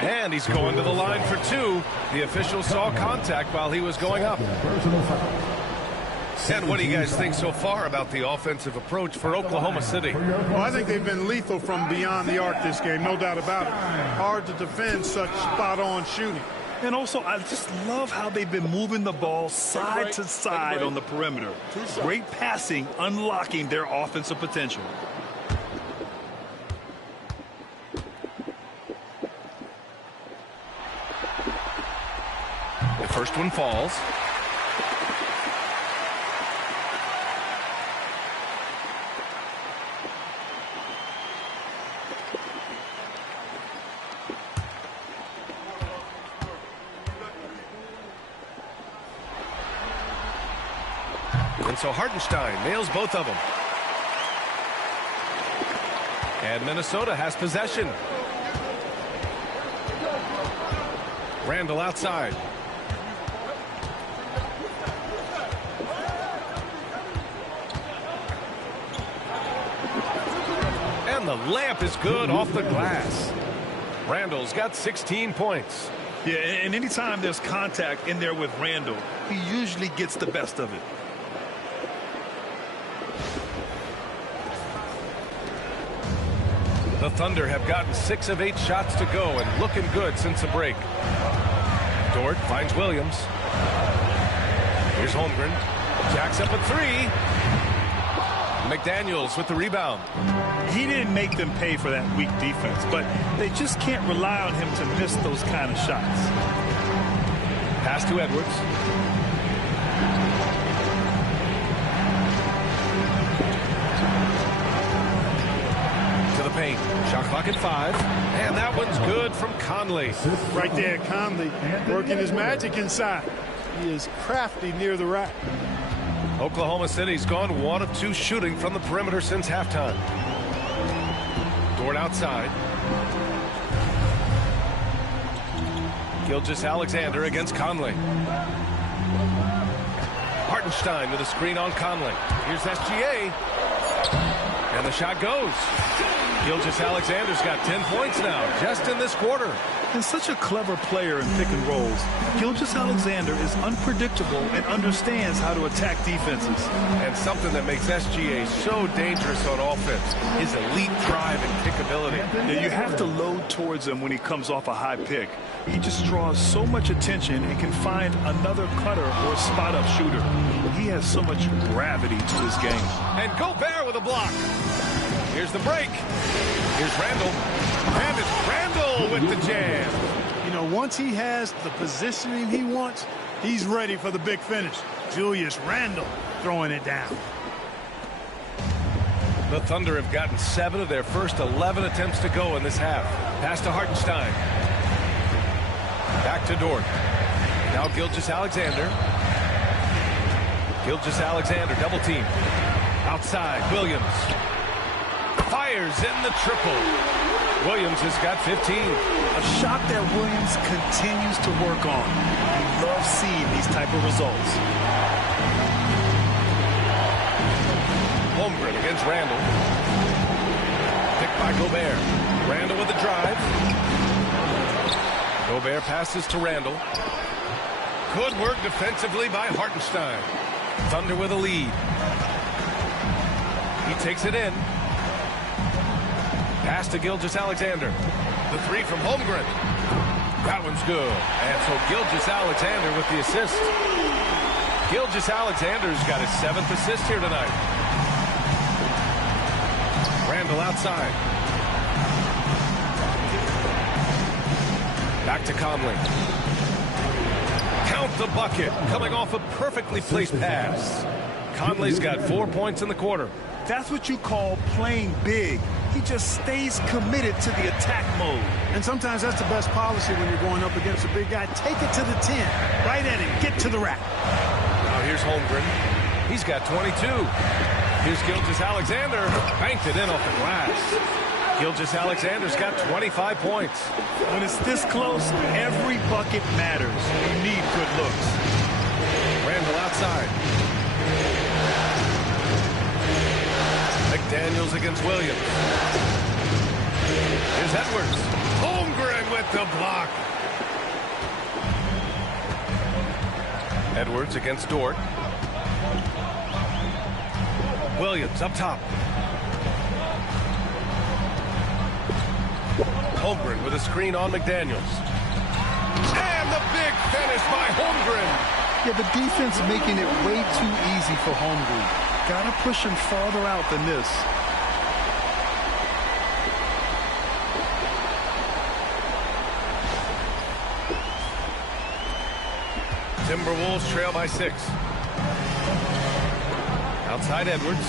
And he's going to the line for 2. The official saw contact while he was going up. And what do you guys think so far about the offensive approach for Oklahoma City? Well, I think they've been lethal from beyond the arc this game, no doubt about it. Hard to defend such spot-on shooting. And also, I just love how they've been moving the ball side to side on the perimeter. Great passing, unlocking their offensive potential. The first one falls. And so Hartenstein nails both of them. And Minnesota has possession. Randall outside. And the layup is good off the glass. Randall's got 16 points. Yeah, and anytime there's contact in there with Randall, he usually gets the best of it. The Thunder have gotten 6 of 8 shots to go and looking good since the break. Dort finds Williams. Here's Holmgren. Jacks up a 3. McDaniels with the rebound. He didn't make them pay for that weak defense, but they just can't rely on him to miss those kind of shots. Pass to Edwards. Paint. Shot clock at 5. And that one's good from Conley. Right there, Conley working his magic inside. He is crafty near the rack. Oklahoma City's gone 1 of 2 shooting from the perimeter since halftime. Dort outside. Gilgeous-Alexander against Conley. Hartenstein with a screen on Conley. Here's SGA. And the shot goes. Gilgeous-Alexander's got 10 points now, just in this quarter. And such a clever player in pick and rolls. Gilgeous-Alexander is unpredictable and understands how to attack defenses. And something that makes SGA so dangerous on offense, his elite drive and kick ability. Yeah, you have to load towards him when he comes off a high pick. He just draws so much attention and can find another cutter or spot-up shooter. He has so much gravity to his game. And Gobert with a block. Here's the break. Here's Randall. And it's Randall with the jam. You know, once he has the positioning he wants, he's ready for the big finish. Julius Randle throwing it down. The Thunder have gotten 7 of their first 11 attempts to go in this half. Pass to Hartenstein. Back to Dort. Now Gilgeous-Alexander. Gilgeous-Alexander, double team. Outside, Williams. Fires in the triple. Williams has got 15. A shot that Williams continues to work on. We love seeing these type of results. Holmgren against Randall. Picked by Gobert. Randall with a drive. Gobert passes to Randall. Good work defensively by Hartenstein. Thunder with a lead. He takes it in. Pass to Gilgeous-Alexander. The three from Holmgren. That one's good. And so Gilgeous-Alexander with the assist. Gilgeous-Alexander's got his 7th assist here tonight. Randall outside. Back to Conley. Count the bucket. Coming off a perfectly placed pass. Conley's got 4 points in the quarter. That's what you call playing big. He just stays committed to the attack mode. And sometimes that's the best policy when you're going up against a big guy. Take it to the 10. Right at him. Get to the rack. Now here's Holmgren. He's got 22. Here's Gilgeous-Alexander. Banked it in off the glass. Gilgeous-Alexander's got 25 points. When it's this close, every bucket matters. You need good looks. Randall outside. McDaniels against Williams. Here's Edwards. Holmgren with the block. Edwards against Dort. Williams up top. Holmgren with a screen on McDaniels. And the big finish by Holmgren. Yeah, the defense making it way too easy for Holmgren. Gotta push him farther out than this. Timberwolves trail by 6. Outside Edwards.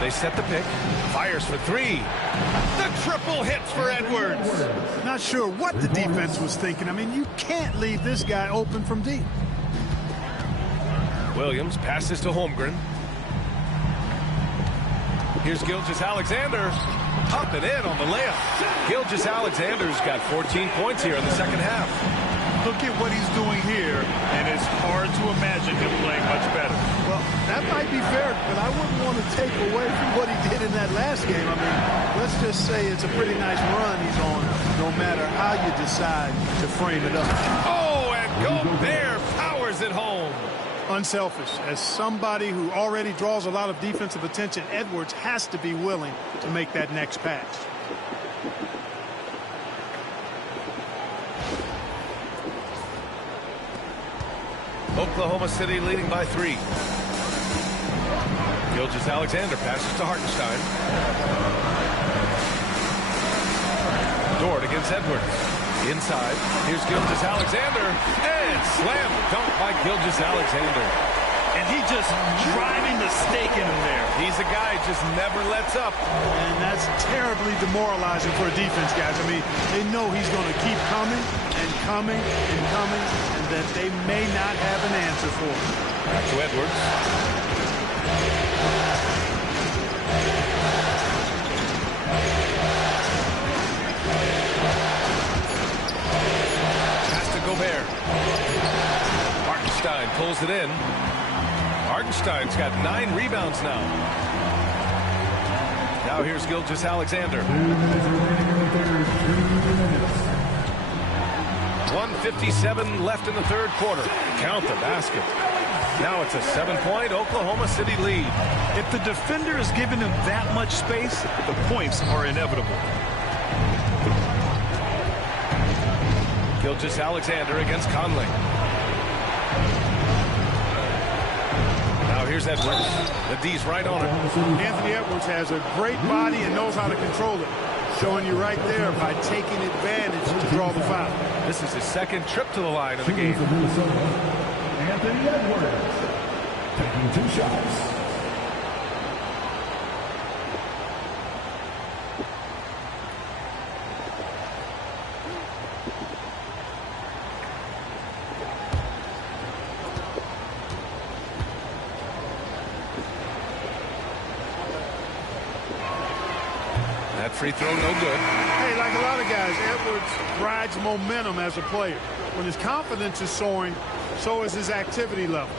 They set the pick. Fires for 3. The triple hits for Edwards. Not sure what the defense was thinking. I mean, you can't leave this guy open from deep. Williams passes to Holmgren. Here's Gilgeous-Alexander. Popping in on the layup. Gilgeous-Alexander's got 14 points here in the second half. Look at what he's doing here, and it's hard to imagine him playing much better. Well, that might be fair, but I wouldn't want to take away from what he did in that last game. I mean, let's just say it's a pretty nice run he's on, no matter how you decide to frame it up. Oh, and Gobert powers it home. Unselfish. As somebody who already draws a lot of defensive attention, Edwards has to be willing to make that next pass. Oklahoma City leading by 3. Gilgeous-Alexander passes to Hartenstein. Dort against Edwards. Inside. Here's Gilgeous-Alexander. And slam dunk by Gilgeous-Alexander. And he just driving the stake in him there. He's a guy who just never lets up. And that's terribly demoralizing for a defense, guys. I mean, they know he's going to keep coming and coming and coming, and that they may not have an answer for him. Back to Edwards. Pass to Gobert. Hartenstein pulls it in. Hartenstein's got 9 rebounds now. Now here's Gilgeous-Alexander. 1:57 left in the third quarter. Count the basket. Now it's a 7-point Oklahoma City lead. If the defender is giving him that much space, the points are inevitable. Gilgeous-Alexander against Conley. Now here's Edwards. The D's right on it. Anthony Edwards has a great body and knows how to control it. Showing you right there by taking advantage to draw the foul. This is his second trip to the line of the game. Anthony Edwards taking 2 shots. That free throw no good. Hey, like a lot of guys, Edwards rides momentum as a player. When his confidence is soaring, so is his activity level.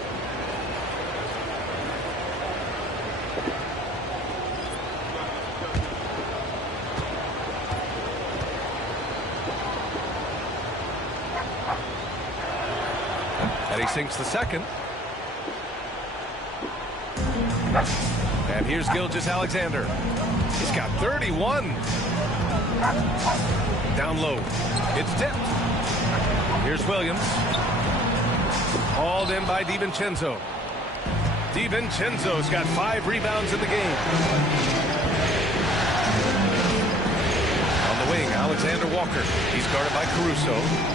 And he sinks the second. And here's Gilgeous-Alexander. He's got 31. Down low. It's tipped. Here's Williams. Hauled in by DiVincenzo. DiVincenzo's got 5 rebounds in the game. On the wing, Alexander Walker. He's guarded by Caruso.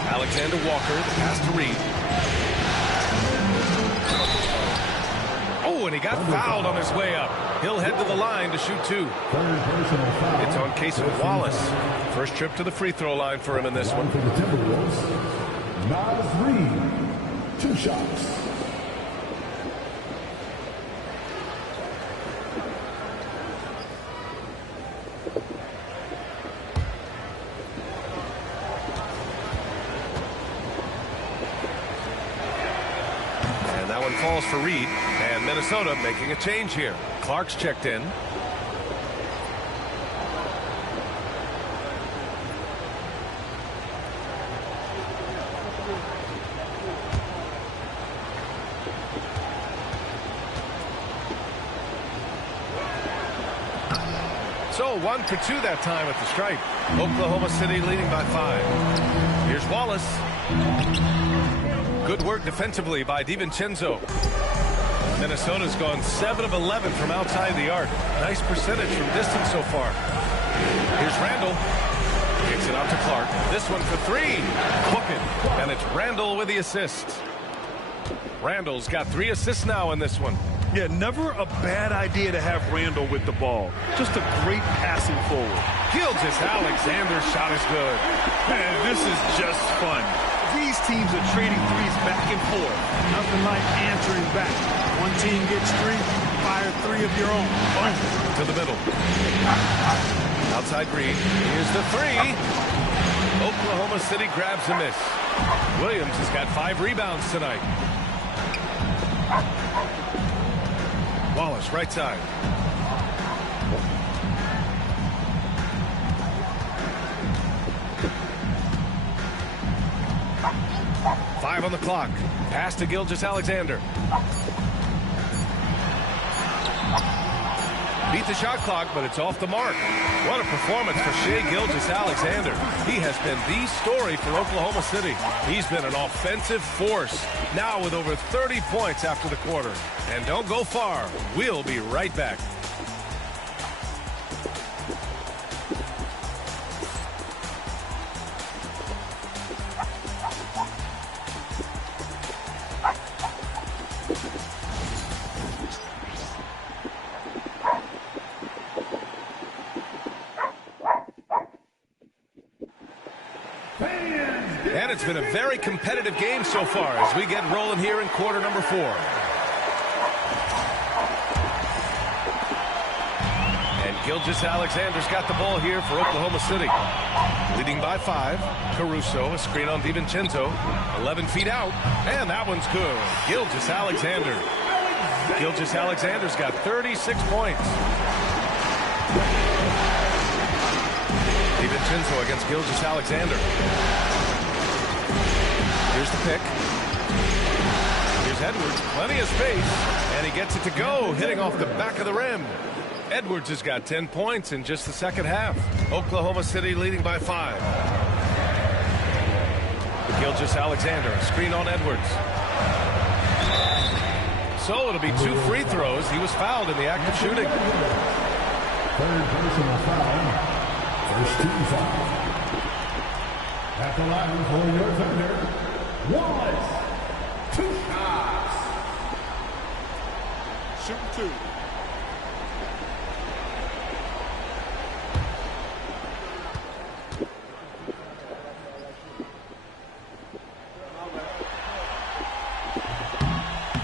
Alexander Walker, the pass to Reed. Oh, and he got fouled on his way up. He'll head to the line to shoot 2. It's on Casey Wallace. First trip to the free throw line for him in this one. For the Timberwolves, Nas Reed, 2 shots. And that one falls for Reed. And Minnesota making a change here. Clark's checked in. So 1 for 2 that time at the stripe. Oklahoma City leading by 5. Here's Wallace. Good work defensively by DiVincenzo. Minnesota's gone 7 of 11 from outside the arc. Nice percentage from distance so far. Here's Randall. Kicks it out to Clark. This one for 3. Hook it. And it's Randall with the assist. Randall's got 3 assists now in this one. Yeah, never a bad idea to have Randall with the ball. Just a great passing forward. Gilgeous-Alexander's shot is good. Man, this is just fun. These teams are trading threes back and forth. Nothing like answering back. One team gets 3, fire 3 of your own. Fun. To the middle. Outside Reed. Here's the 3. Oklahoma City grabs a miss. Williams has got 5 rebounds tonight. Wallace, right side. Five on the clock. Pass to Gilgeous-Alexander. Beat the shot clock, but it's off the mark. What a performance for Shai Gilgeous-Alexander. He has been the story for Oklahoma City. He's been an offensive force, now with over 30 points after the quarter. And don't go far. We'll be right back. And it's been a very competitive game so far as we get rolling here in quarter number 4. And Gilgeous-Alexander's got the ball here for Oklahoma City. Leading by 5. Caruso, a screen on DiVincenzo. 11 feet out. And that one's good. Gilgeous-Alexander. Gilgeous-Alexander's got 36 points. DiVincenzo against Gilgeous-Alexander. Here's the pick. Here's Edwards. Plenty of space. And he gets it to go, hitting off the back of the rim. Edwards has got 10 points in just the second half. Oklahoma City leading by 5. Gilgeous-Alexander, a screen on Edwards. So it'll be 2 free throws. He was fouled in the act of shooting. Third personal foul. First team foul. At the line for your thunder, Wallace. 2 shots. Shoot 2.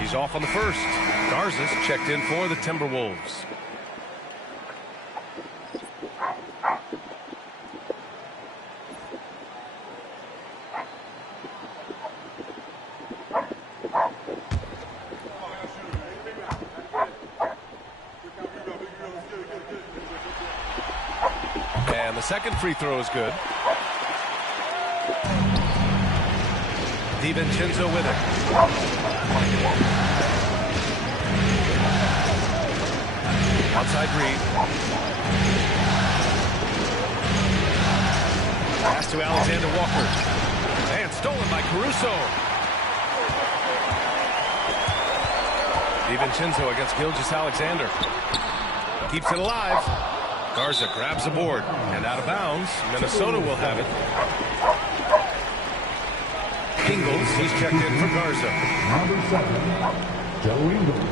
He's off on the first. Garza's checked in for the Timberwolves. And the second free throw is good. DiVincenzo with it. Outside Reed. Pass to Alexander Walker. And stolen by Caruso. DiVincenzo against Gilgeous-Alexander. Keeps it alive. Garza grabs the board. And out of bounds. Minnesota will have it. Ingles, he's checked in for Garza. Number 7, Joe Ingles.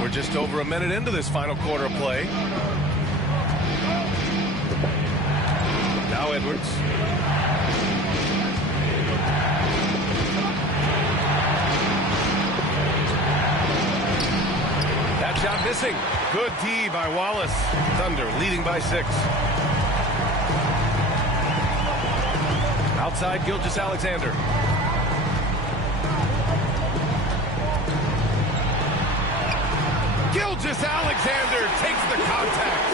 We're just over a minute into this final quarter of play. Now Edwards. That shot missing. Good D by Wallace. Thunder leading by 6. Outside Gilgeous-Alexander. Gilgeous-Alexander takes the contact.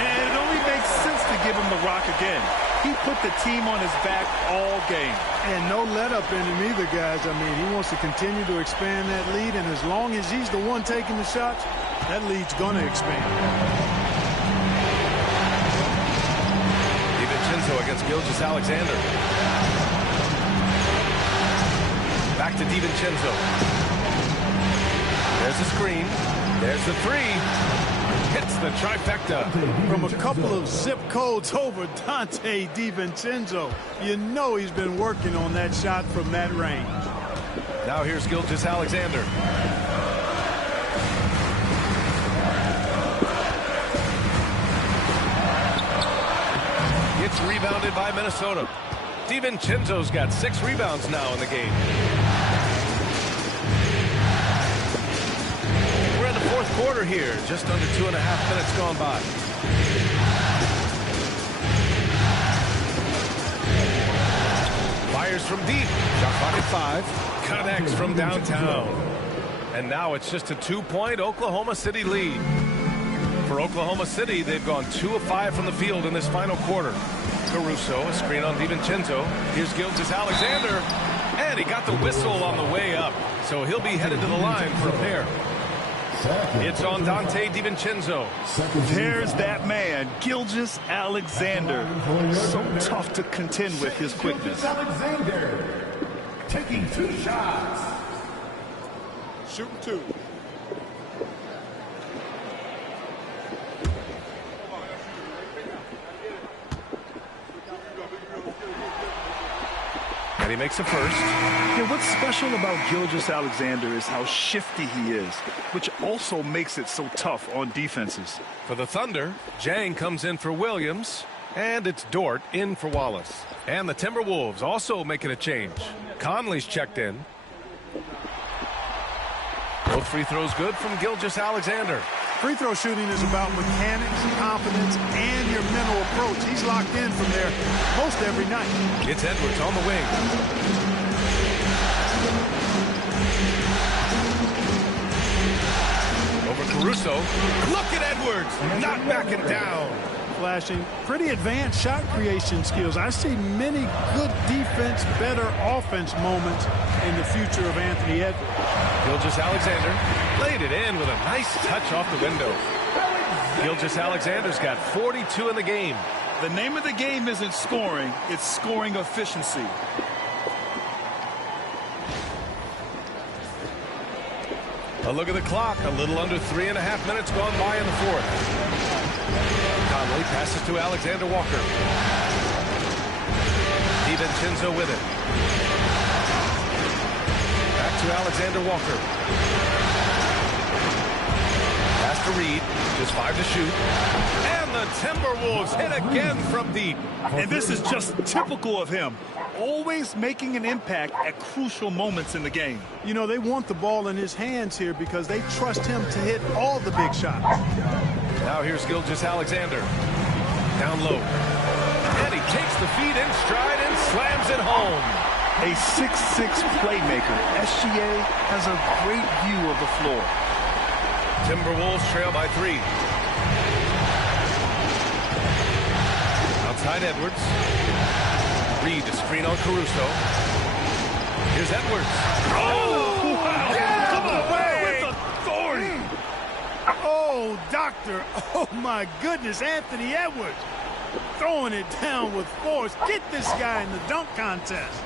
And it only makes sense to give him the rock again. He put the team on his back all game. And no let up in him either, guys. I mean, he wants to continue to expand that lead, and as long as he's the one taking the shots, that lead's going to expand. DiVincenzo against Gilgeous-Alexander. Back to DiVincenzo. There's the screen. There's the 3. Hits the trifecta. From a couple of zip codes over, Dante DiVincenzo. You know he's been working on that shot from that range. Now here's Gilgeous-Alexander. It's rebounded by Minnesota. DiVincenzo's got 6 rebounds now in the game. Fourth quarter here, just under 2.5 minutes gone by. Fires from deep. Shot clock at 5. Connects from downtown. And now it's just a 2-point Oklahoma City lead. For Oklahoma City, they've gone 2 of 5 from the field in this final quarter. Caruso, a screen on DiVincenzo. Here's Gilgeous-Alexander. And he got the whistle on the way up. So he'll be headed to the line for a pair. It's on Dante DiVincenzo. There's that man, Gilgeous-Alexander. So tough to contend with his quickness. Alexander taking 2 shots. Shooting 2. And he makes a first. Yeah, what's special about Gilgeous-Alexander is how shifty he is, which also makes it so tough on defenses. For the Thunder, Jang comes in for Williams, and it's Dort in for Wallace. And the Timberwolves also making a change. Conley's checked in. Both free throws good from Gilgeous-Alexander. Free throw shooting is about mechanics, confidence, and your mental approach. He's locked in from there most every night. It's Edwards on the wing. Over Caruso. Look at Edwards, not backing down. Flashing pretty advanced shot creation skills. I see many good defense, better offense moments in the future of Anthony Edwards. Gilgeous-Alexander laid it in with a nice touch off the window. Gilgeous-Alexander's got 42 in the game. The name of the game isn't scoring, it's scoring efficiency. A look at the clock, a little under 3.5 minutes gone by in the fourth. Conley passes to Alexander Walker. DiVincenzo with it. Back to Alexander Walker. Pass to Reed. Just 5 to shoot. And the Timberwolves hit again from deep. And this is just typical of him. Always making an impact at crucial moments in the game. You know, they want the ball in his hands here because they trust him to hit all the big shots. Now here's Gilgeous-Alexander. Down low. And he takes the feed in stride and slams it home. A 6'6 playmaker, SGA has a great view of the floor. Timberwolves trail by 3. Outside Edwards. Reed to screen on Caruso. Here's Edwards. Oh, wow. Yeah, Come on, with authority. Oh, doctor. Oh, my goodness. Anthony Edwards throwing it down with force. Get this guy in the dunk contest.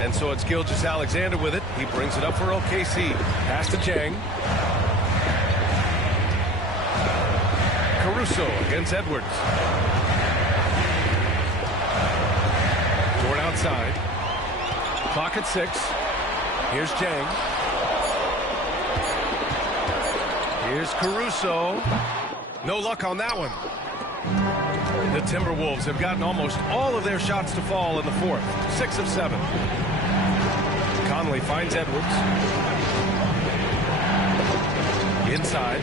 And so it's Gilgeous-Alexander with it. He brings it up for OKC. Pass to Chang. Caruso against Edwards. Dort outside. Clock at 6. Here's Chang. Here's Caruso. No luck on that one. The Timberwolves have gotten almost all of their shots to fall in the 4th. 6 of 7. Conley finds Edwards. Inside.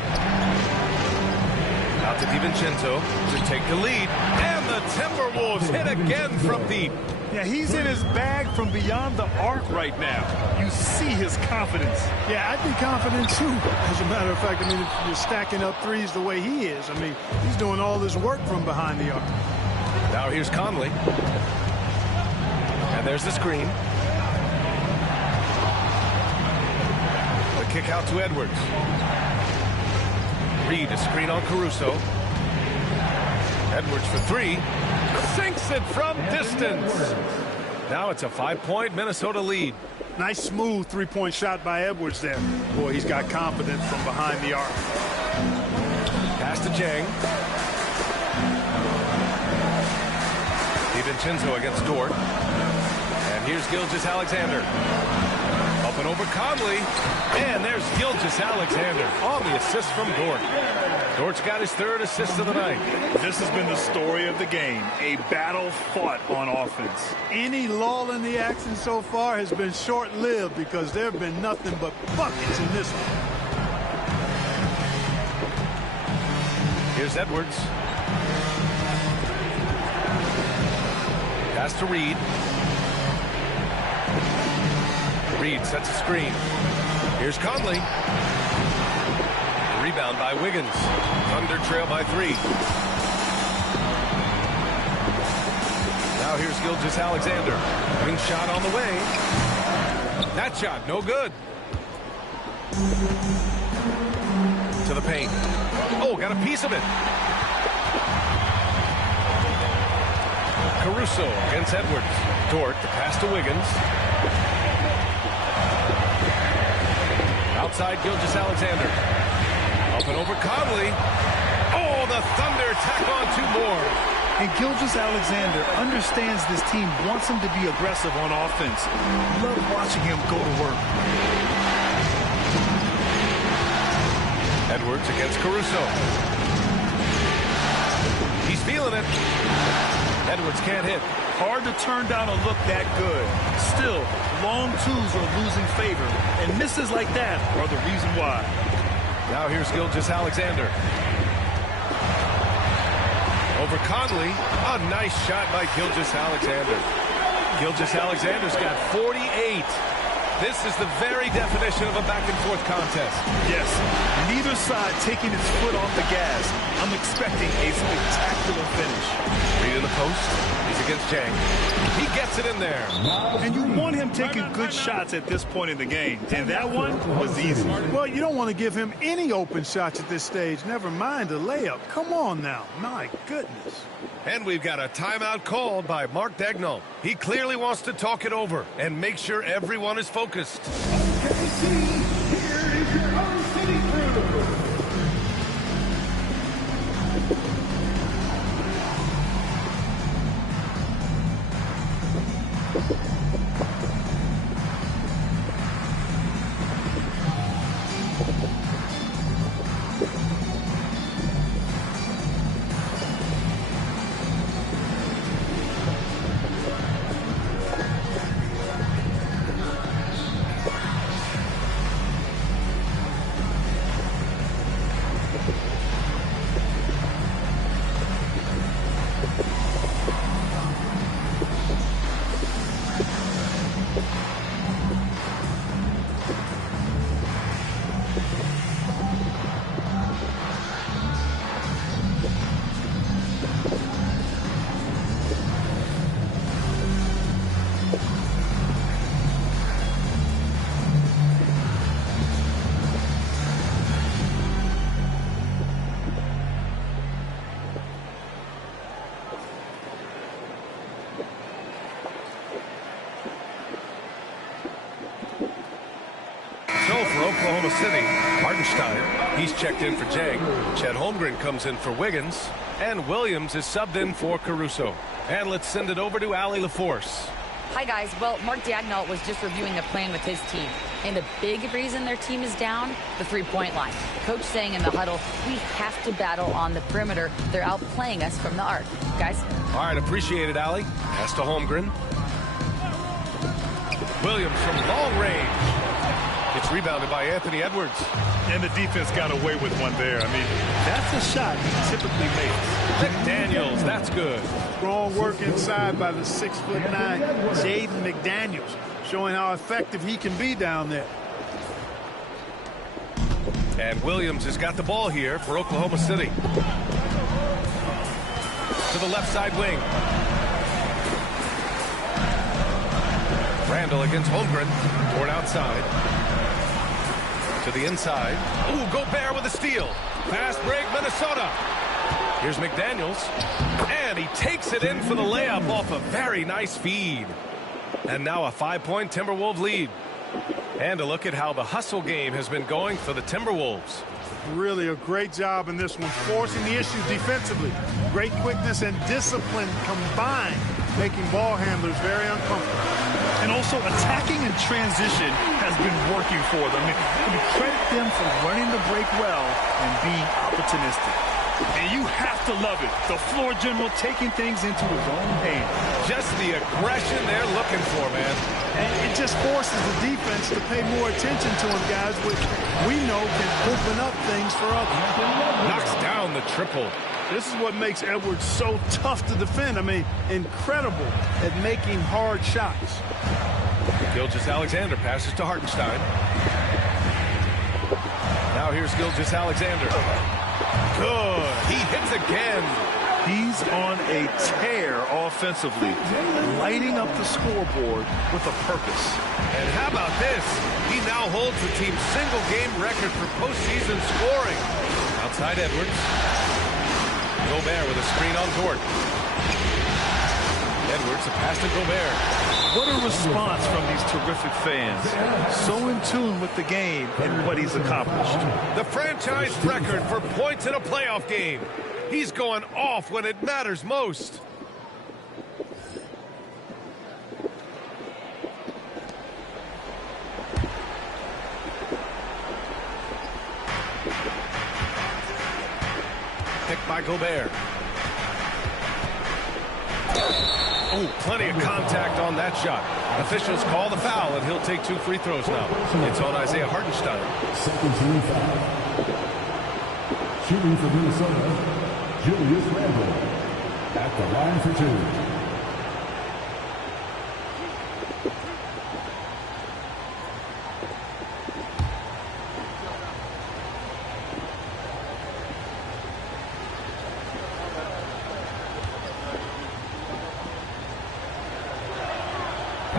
Out to DiVincenzo to take the lead. And the Timberwolves hit again from deep. Yeah, he's in his bag from beyond the arc right now. You see his confidence. Yeah, I'd be confident too. As a matter of fact, I mean, if you're stacking up threes the way he is, I mean, he's doing all this work from behind the arc. Now here's Conley. And there's the screen. The kick out to Edwards. Reed a screen on Caruso. Edwards for 3. Sinks it from distance. Now it's a 5-point Minnesota lead. Nice smooth three-point shot by Edwards there. Boy, he's got confidence from behind the arc. Pass to Chang. DiVincenzo against Dort. And here's Gilgeous-Alexander. Up and over Conley. And there's Gilgeous-Alexander on the assist from Dort. Dort's got his 3rd assist of the night. This has been the story of the game. A battle fought on offense. Any lull in the action so far has been short-lived because there have been nothing but buckets in this one. Here's Edwards. Pass to Reed. Reed sets a screen. Here's Conley. Rebound by Wiggins. Thunder trail by 3. Now here's Gilgeous-Alexander. Wing shot on the way. That shot no good. To the paint. Oh, got a piece of it. Caruso against Edwards. Dort, the pass to Wiggins. Outside Gilgeous-Alexander. Up and over Conley. Oh, the Thunder tack on 2 more. And Gilgeous-Alexander understands this team wants him to be aggressive on offense. Love watching him go to work. Edwards against Caruso. He's feeling it. Edwards can't hit. Hard to turn down a look that good. Still, long twos are losing favor, and misses like that are the reason why. Now here's Gilgeous-Alexander. Over Conley. A nice shot by Gilgeous-Alexander. Gilgeous-Alexander's got 48. This is the very definition of a back-and-forth contest. Yes, neither side taking its foot off the gas. I'm expecting a spectacular finish. Reed in the post. He's against Chang. He gets it in there. And you want him taking good shots at this point in the game. And that one was easy. Well, you don't want to give him any open shots at this stage. Never mind a layup. Come on now. My goodness. And we've got a timeout called by Mark Daigneault. He clearly wants to talk it over and make sure everyone is focused. OKC, here is your own city crew. Oklahoma City, Hartenstein. He's checked in for Jang. Chet Holmgren comes in for Wiggins. And Williams is subbed in for Caruso. And let's send it over to Allie LaForce. Hi, guys. Well, Mark Daigneault was just reviewing the plan with his team. And the big reason their team is down, the three-point line. Coach saying in the huddle, we have to battle on the perimeter. They're outplaying us from the arc. Guys? All right, appreciate it, Allie. Pass to Holmgren. Williams from long range. It's rebounded by Anthony Edwards. And the defense got away with one there. I mean, that's a shot he typically makes. McDaniels, that's good. Strong work inside by the 6'9" Jaden McDaniels, showing how effective he can be down there. And Williams has got the ball here for Oklahoma City. To the left side wing. Randall against Holmgren. Toward outside. To the inside. Ooh, Gobert with a steal. Fast break, Minnesota. Here's McDaniels. And he takes it in for the layup off a very nice feed. And now a 5-point Timberwolves lead. And a look at how the hustle game has been going for the Timberwolves. Really a great job in this one, forcing the issue defensively. Great quickness and discipline combined, making ball handlers very uncomfortable. And also attacking in transition has been working for them. I mean, credit them for running the break well and being opportunistic. And you have to love it. The floor general taking things into his own hands. Just the aggression they're looking for, man. And it just forces the defense to pay more attention to him, guys, which we know can open up things for others. Knocks down the triple. This is what makes Edwards so tough to defend. I mean, incredible at making hard shots. Gilgeous-Alexander passes to Hartenstein. Now here's Gilgeous-Alexander. Good. He hits again. He's on a tear offensively, lighting up the scoreboard with a purpose. And how about this? He now holds the team's single-game record for postseason scoring. Outside Edwards. Gobert with a screen on Dort. Edwards, a pass to Gobert. What a response from these terrific fans. So in tune with the game and what he's accomplished. The franchise record for points in a playoff game. He's going off when it matters most. Picked by Gobert. Oh, plenty of contact on that shot. Officials call the foul, and he'll take 2 free throws now. It's on Isaiah Hartenstein. Second team foul. Shooting for Minnesota, Julius Randle. At the line for 2.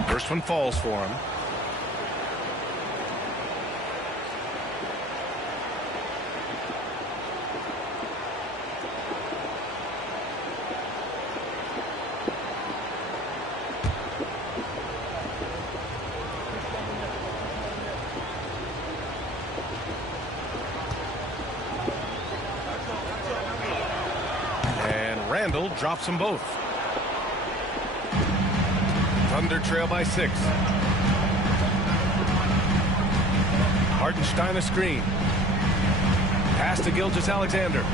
First one falls for him. And Randall drops them both. Thunder trail by 6. Hartenstein a screen. Pass to Gilgeous-Alexander.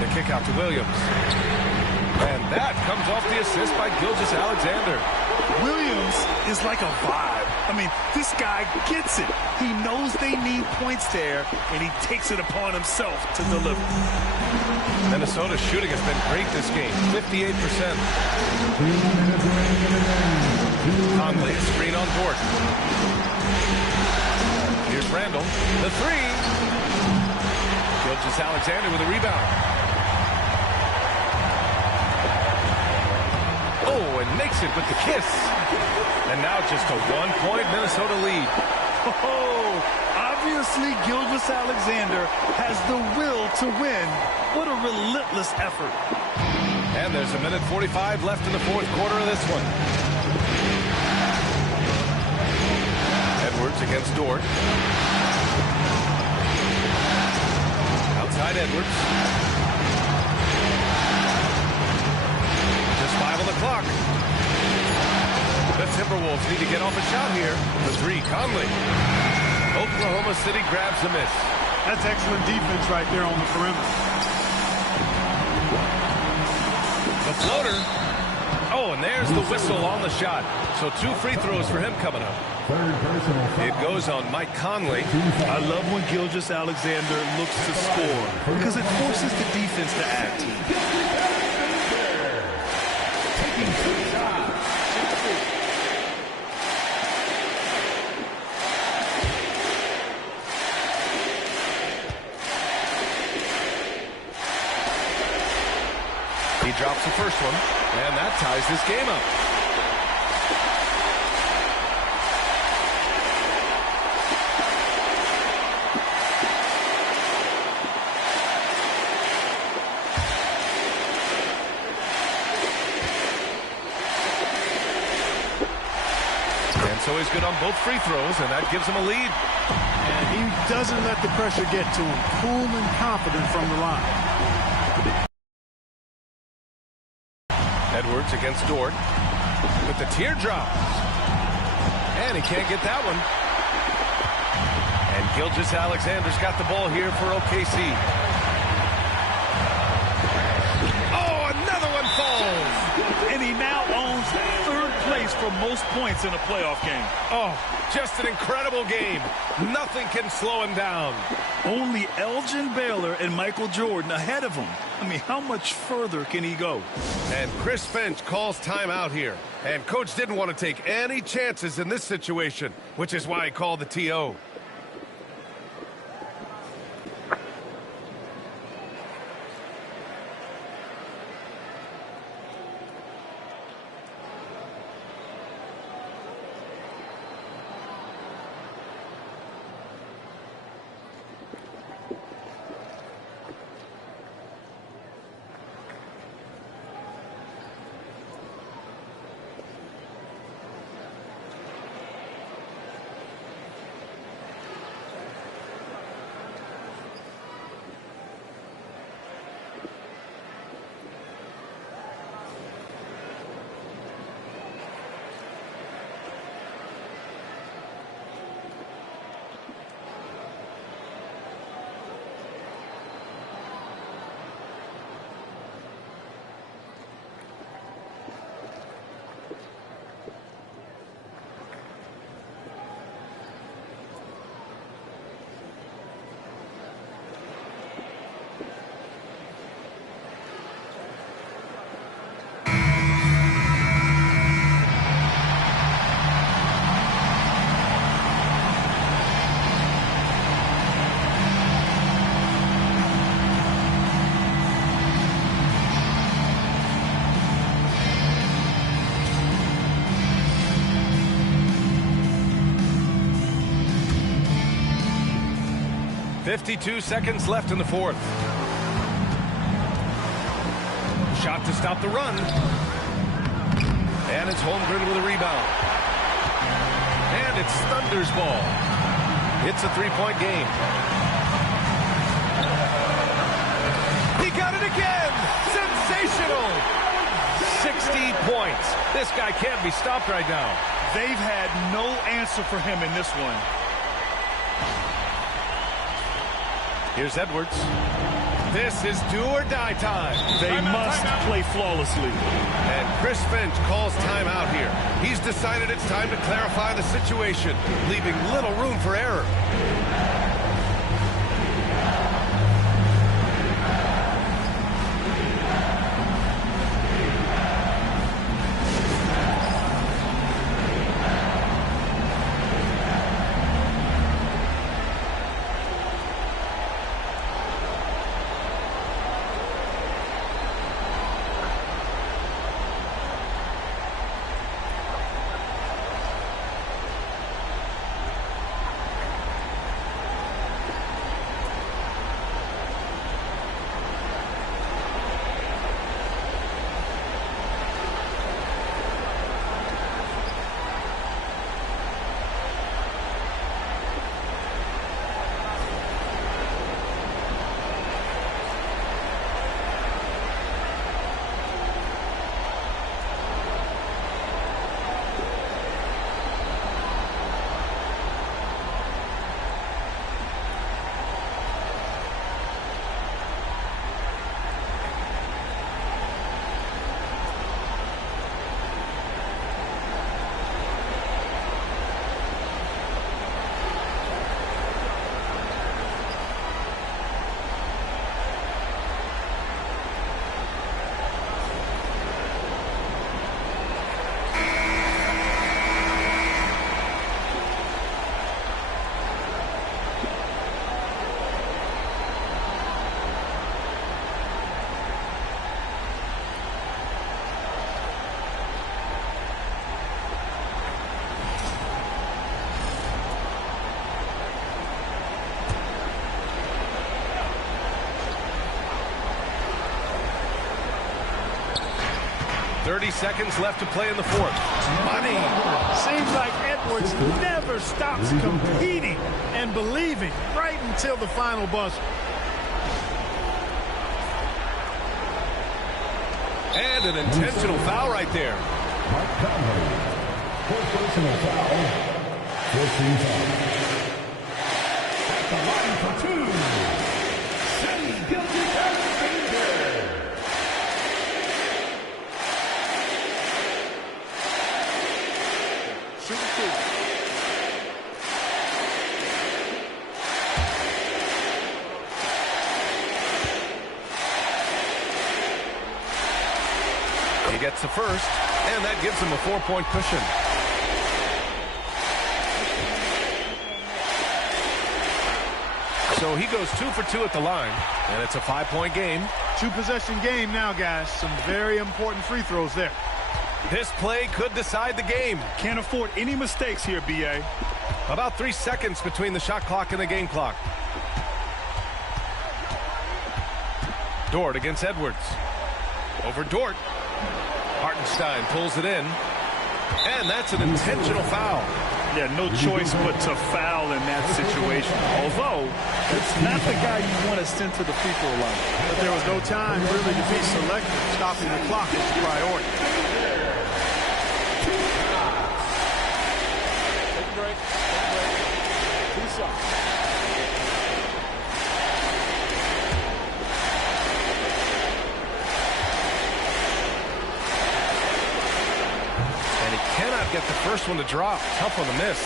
The kick out to Williams. And that comes off the assist by Gilgeous-Alexander. Williams is like a vibe. I mean, this guy gets it. He knows they need points there, and he takes it upon himself to deliver. Minnesota's shooting has been great this game, 58%. Conley, a screen on Dort. Here's Randall, the 3. Gilgeous-Alexander with a rebound. Oh, and makes it with the kiss. And now just a 1-point Minnesota lead. Oh, obviously Gilgeous-Alexander has the will to win. What a relentless effort. And there's a minute 45 left in the 4th quarter of this one. Edwards against Dort. Outside Edwards. Just 5 on the clock. The Timberwolves need to get off a shot here. The three, Conley. Oklahoma City grabs the miss. That's excellent defense right there on the perimeter. The floater. Oh, and there's the whistle on the shot. So 2 free throws for him coming up. It goes on Mike Conley. I love when Gilgeous-Alexander looks to score because it forces the defense to act. Taking 2 shots. He drops the first one, and that ties this game up. And so he's good on both free throws, and that gives him a lead. And he doesn't let the pressure get to him. Cool and confident from the line. Edwards against Dort with the teardrop. And he can't get that one. And Gilgeous-Alexander's got the ball here for OKC. Oh, another one falls. And he now owns 3rd place for most points in a playoff game. Oh, just an incredible game. Nothing can slow him down. Only Elgin Baylor and Michael Jordan ahead of him. I mean, how much further can he go? And Chris Finch calls timeout here. And coach didn't want to take any chances in this situation, which is why he called the TO. .52 seconds left in the 4th. Shot to stop the run. And it's Holmgren with a rebound. And it's Thunder's ball. It's a 3-point game. He got it again! Sensational! 60 points. This guy can't be stopped right now. They've had no answer for him in this one. Here's Edwards. This is do or die time. They must play flawlessly. And Chris Finch calls timeout here. He's decided it's time to clarify the situation, leaving little room for error. 30 seconds left to play in the fourth. Money. Seems like Edwards never stops competing and believing right until the final buzzer. And an intentional foul right there. Mark Conley. Fourth personal foul. 14 fouls. At the line for two. Shea Gilgeous-Alexander. Shooting two. He gets the first, and that gives him a 4-point cushion. So he goes 2 for 2 at the line, and it's a 5-point game. 2-possession game now, guys. Some very important free throws there. This play could decide the game. Can't afford any mistakes here, B.A. About 3 seconds between the shot clock and the game clock. Dort against Edwards. Over Dort. Hartenstein pulls it in. And that's an intentional foul. Yeah, no choice but to foul in that situation. Although, it's not the guy you want to send to the free throw line. But there was no time really to be selective. Stopping the clock is the priority. Take a break. Two shots. Cannot get the first one to drop. Tough on the miss.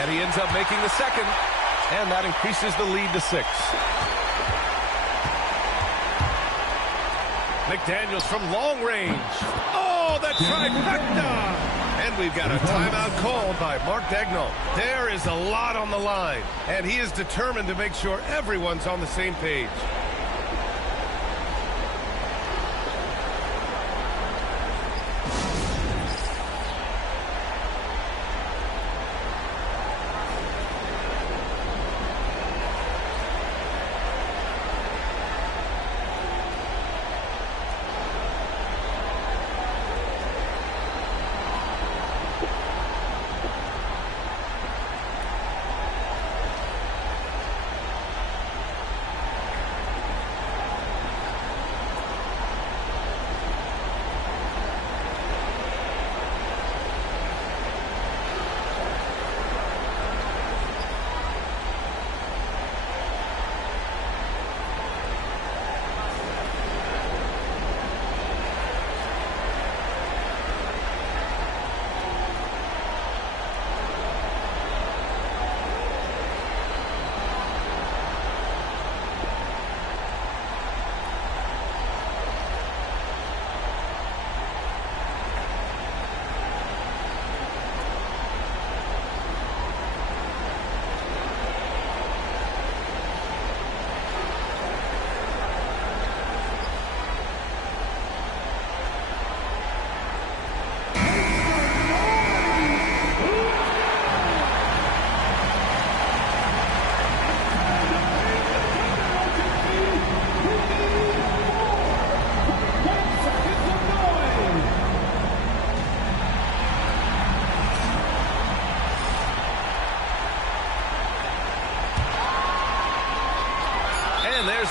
And he ends up making the second. And that increases the lead to 6. McDaniels from long range. Oh, the trifecta! And we've got a timeout called by Mark Daigneault. There is a lot on the line, and he is determined to make sure everyone's on the same page.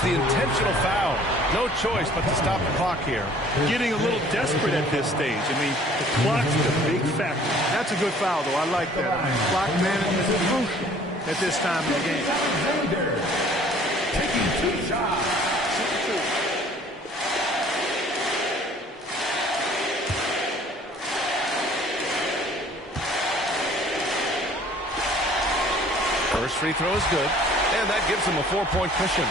The intentional foul. No choice but to stop the clock here. Getting a little desperate at this stage. I mean, the clock's the big factor. That's a good foul, though. I like that. I mean, clock management is crucial at this time of the game. Alexander taking 2 shots. First free throw is good, and that gives him a 4-point cushion.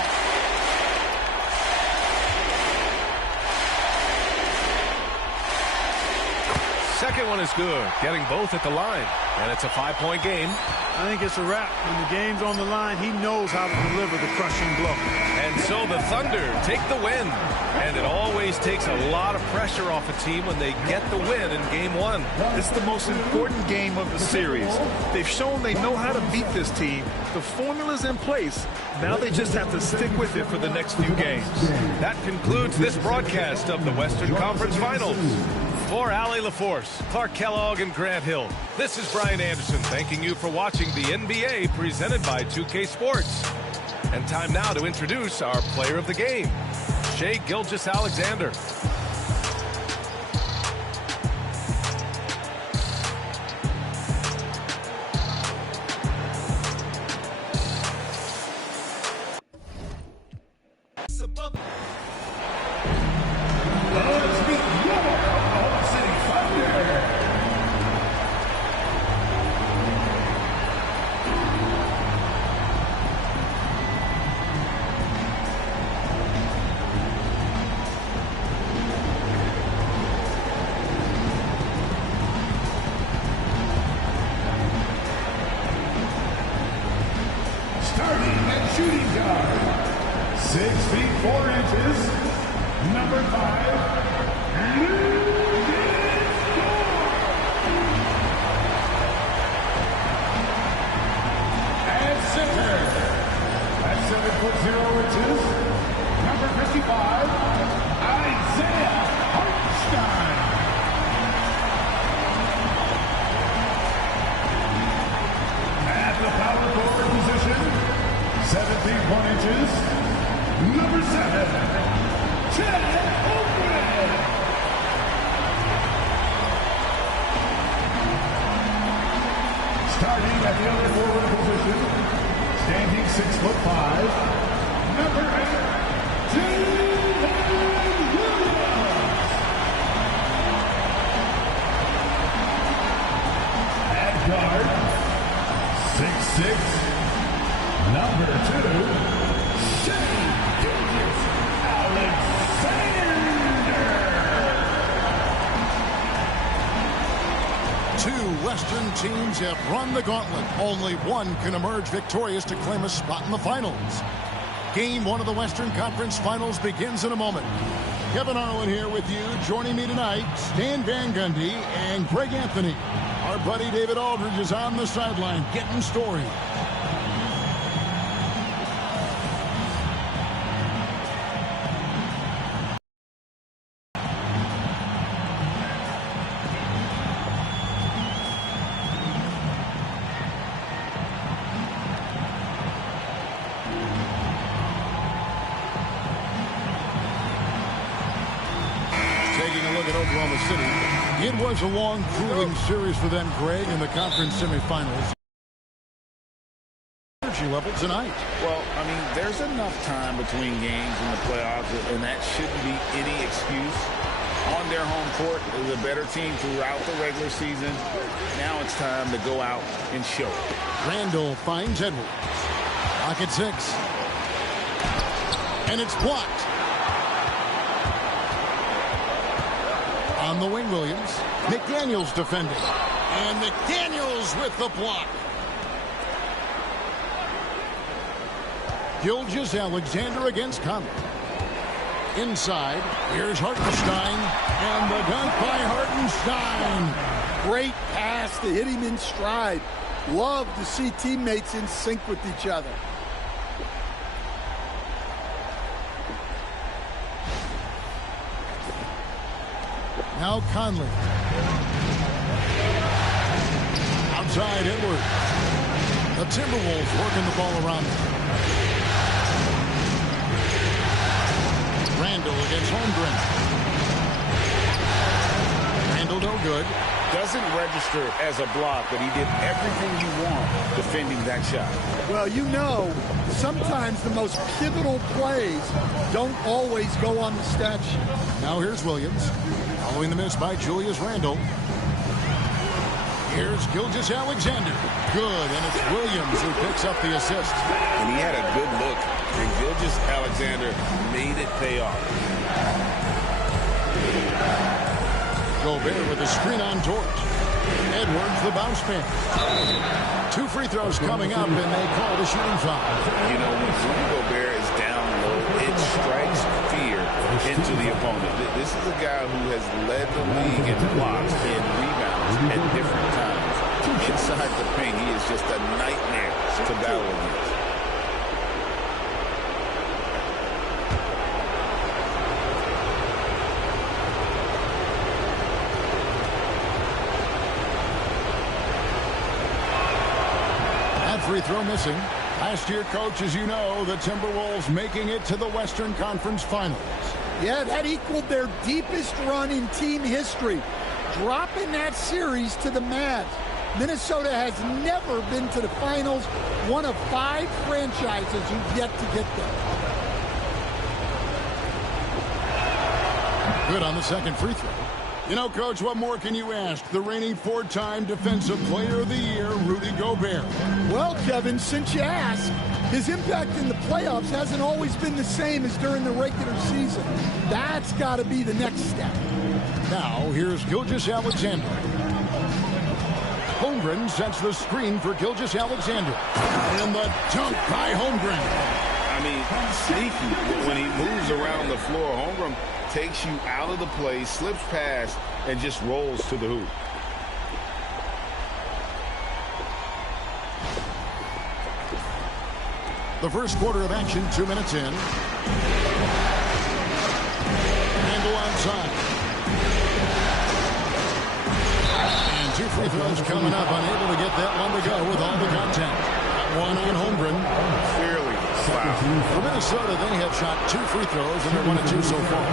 Second Everyone is good, getting both at the line. And it's a 5-point game. I think it's a wrap. When the game's on the line, he knows how to deliver the crushing blow. And so the Thunder take the win. And it always takes a lot of pressure off a team when they get the win in Game 1. It's the most important game of the series. They've shown they know how to beat this team. The formula's in place. Now they just have to stick with it for the next few games. That concludes this broadcast of the Western Conference Finals. For Allie LaForce, Clark Kellogg, and Grant Hill, this is Brian Anderson thanking you for watching the NBA presented by 2K Sports. And time now to introduce our player of the game, Shai Gilgeous-Alexander. Starting at shooting guard, 6 feet 4 inches, number 5, Lucas Dort. At center, at 7 foot 0 inches, number 55, Isaiah Hartenstein. At the power forward position, 7 feet 1 inches, number 7, Chad Oakland. Starting at the other forward position, standing 6'5", number 8, Timberwolves. At guard, 6'6", number 2, Shai Gilgeous-Alexander. Two Western teams have run the gauntlet. Only one can emerge victorious to claim a spot in the finals. Game 1 of the Western Conference Finals begins in a moment. Kevin Harlan here with you. Joining me tonight, Stan Van Gundy and Greg Anthony. Our buddy David Aldridge is on the sideline getting story. Taking a look at Oklahoma City. It was a long, grueling series for them, Greg, in the conference semifinals. Energy level tonight. Well, I mean, there's enough time between games in the playoffs, and that shouldn't be any excuse. On their home court, is a better team throughout the regular season. Now it's time to go out and show it. Randall finds Edwards. Pocket 6. And it's blocked. On the wing, Williams. McDaniels defending. And McDaniels with the block. Gilgeous-Alexander against Conley. Inside, here's Hartenstein. And the dunk by Hartenstein. Great pass to hit him in stride. Love to see teammates in sync with each other. Now Conley. Outside Edwards. The Timberwolves working the ball around. Randall against Holmgren. Randall no good. Doesn't register as a block, but he did everything you want defending that shot. Well, you know, sometimes the most pivotal plays don't always go on the stat sheet. Now here's Williams. Following the miss by Julius Randle. Here's Gilgeous-Alexander. Good, and it's Williams who picks up the assist. And he had a good look, and Gilgeous-Alexander made it pay off. Gobert with a screen on Dort. Edwards, the bounce pass. 2 free throws coming up, and they call the shooting foul. You know, when Rudy Gobert is down low, it strikes fear into the opponent. This is a guy who has led the league in blocks and rebounds at different times. Inside the paint, he is just a nightmare to battle against. Free throw missing. Last year, coach, as you know, the Timberwolves making it to the Western Conference Finals. Yeah, that equaled their deepest run in team history, dropping that series to the Mavs. Minnesota has never been to the finals, one of 5 franchises who've yet to get there. Good on the second free throw. You know, Coach, what more can you ask? The reigning 4-time Defensive Player of the Year, Rudy Gobert. Well, Kevin, since you asked, his impact in the playoffs hasn't always been the same as during the regular season. That's got to be the next step. Now, here's Gilgeous-Alexander. Holmgren sets the screen for Gilgeous-Alexander. And the dunk by Holmgren. I mean, sneaky. When he moves around the floor, Holmgren takes you out of the play, slips past, and just rolls to the hoop. The first quarter of action, 2 minutes in. Randle onside. And 2 free throws coming up, unable to get that one to go with all the contact. One on Holmgren. Clearly foul. For Minnesota, they have shot 2 free throws, and they're 1 of 2 so far.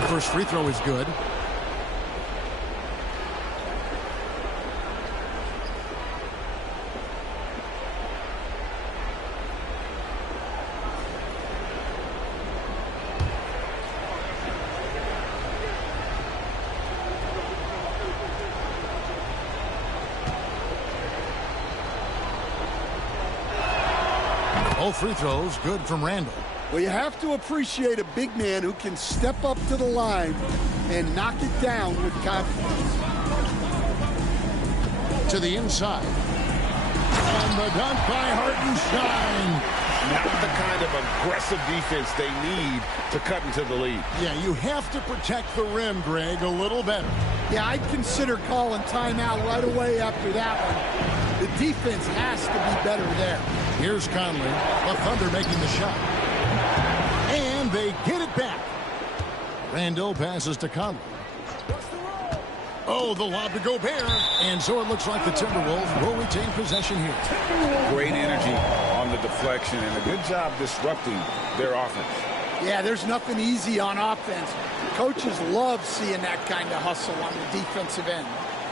The first free throw is good. Both free throws good from Randle. Well, you have to appreciate a big man who can step up to the line and knock it down with confidence. To the inside. And the dunk by Hartenstein. Not the kind of aggressive defense they need to cut into the lead. Yeah, you have to protect the rim, Greg, a little better. Yeah, I'd consider calling timeout right away after that one. The defense has to be better there. Here's Conley. The Thunder making the shot. And they get it back. Randle passes to Conley. Oh, the lob to Gobert. And so it looks like the Timberwolves will retain possession here. Great energy on the deflection and a good job disrupting their offense. Yeah, there's nothing easy on offense. Coaches love seeing that kind of hustle on the defensive end.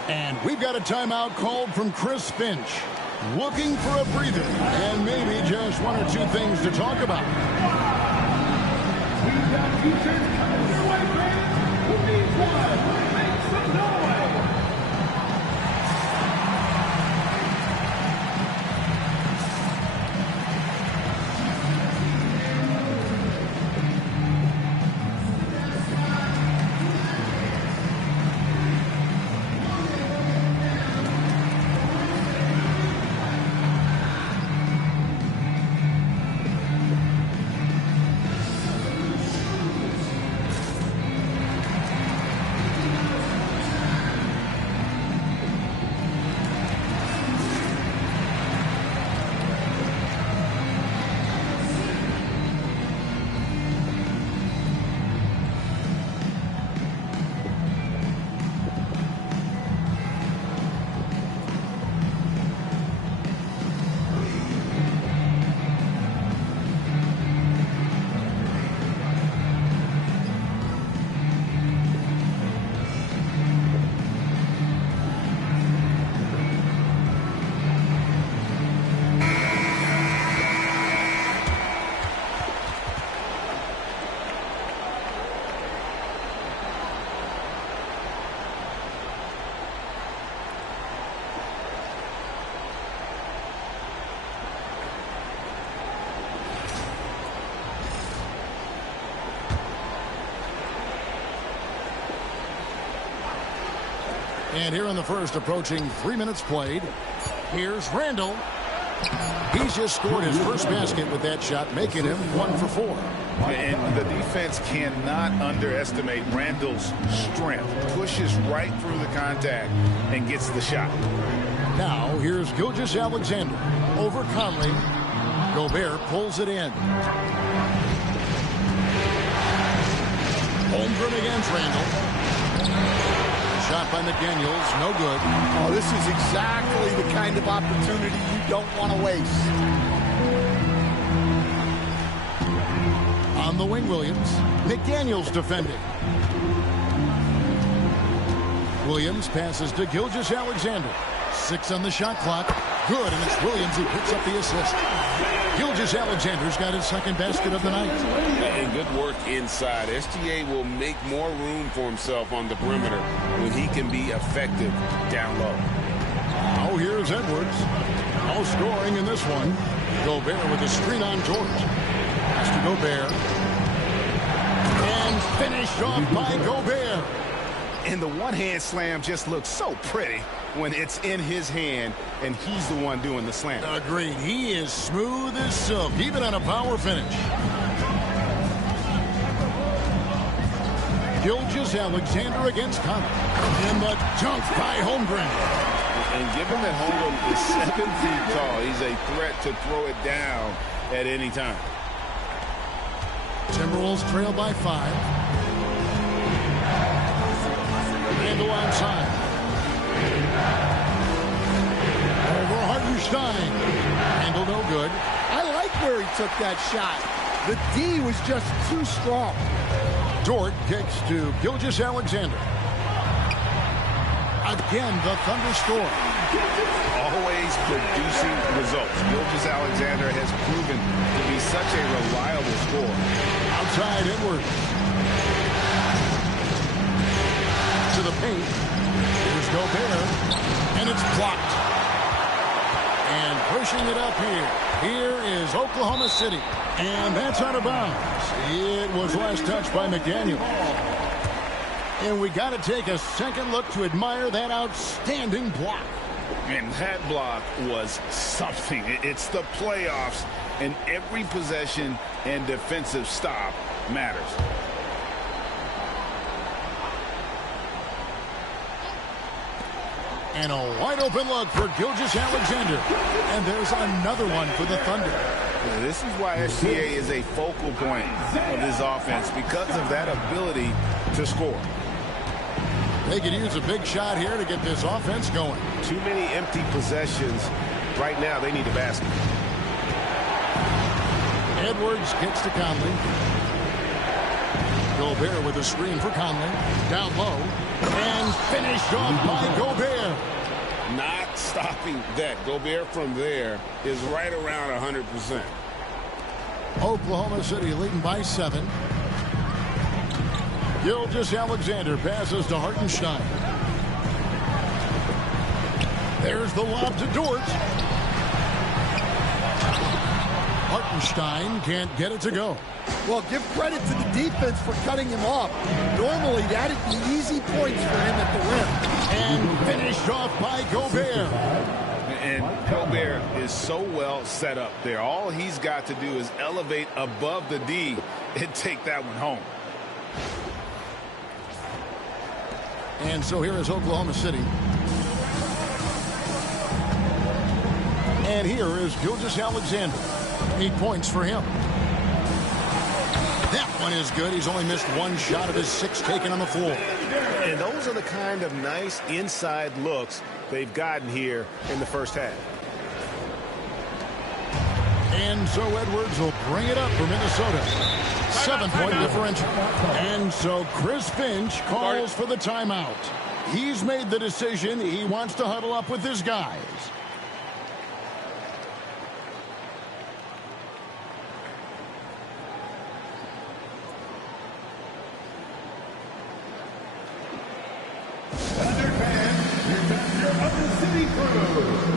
And we've got a timeout called from Chris Finch. Looking for a breather and maybe just 1 or 2 things to talk about. We've got features coming your way, fans. Who needs one? Make some noise. And here in the first, approaching 3 minutes played, here's Randall. He's just scored his first basket with that shot, making him 1 for 4. And the defense cannot underestimate Randall's strength. Pushes right through the contact and gets the shot. Now, here's Gilgeous-Alexander over Conley. Gobert pulls it in. Holmgren against Randall. Shot by McDaniels, no good. Oh, this is exactly the kind of opportunity you don't want to waste. On the wing, Williams. McDaniels defending. Williams passes to Gilgeous-Alexander. 6 on the shot clock. Good, and it's Williams who picks up the assist. Gilgeous-Alexander's got his second basket of the night. And good work inside. SGA will make more room for himself on the perimeter when he can be effective down low. Oh, here's Edwards. No scoring in this one. Gobert with a screen on George. Pass to Gobert. And finished off by Gobert. And the one-hand slam just looks so pretty when it's in his hand and he's the one doing the slam. Agreed. He is smooth as silk, even on a power finish. Gilgeous-Alexander against Conley. And the dunk by Holmgren. And given that Holmgren is 7 feet tall, he's a threat to throw it down at any time. Timberwolves trail by 5. Randall outside. Over Hartenstein. Randall no good. I like where he took that shot. The D was just too strong. Dort kicks to Gilgeous-Alexander. Again, the Thunder score. Always producing results. Gilgeous-Alexander has proven to be such a reliable scorer. Outside Edwards. To the paint. Here's Gobert. And it's blocked. And pushing it up here. Here is Oklahoma City. And that's out of bounds. It was last touched by McDaniel. And we got to take a second look to admire that outstanding block. And that block was something. It's the playoffs, and every possession and defensive stop matters. And a wide open look for Gilgeous-Alexander. And there's another one for the Thunder. This is why SGA is a focal point of this offense, because of that ability to score. They could use a big shot here to get this offense going. Too many empty possessions. Right now, they need a basket. Edwards kicks to Conley. Gobert with a screen for Conley. Down low. And finished off by Gobert. Not stopping that. Gobert from there is right around 100%. Oklahoma City leading by 7. Gilgeous-Alexander passes to Hartenstein. There's the lob to Dort. Hartenstein can't get it to go. Well, give credit to the defense for cutting him off. Normally, that'd be easy points for him at the rim. And finished off by Gobert. And Gobert is so well set up there. All he's got to do is elevate above the D and take that one home. And so here is Oklahoma City. And here is Gilgeous-Alexander. 8 points for him. That one is good. He's only missed 1 shot of his 6 taken on the floor. And those are the kind of nice inside looks they've gotten here in the first half. And so Edwards will bring it up for Minnesota. 7-point differential. And so Chris Finch calls for the timeout. He's made the decision. He wants to huddle up with his guys. Thunder fans, here's back your Upper City crew.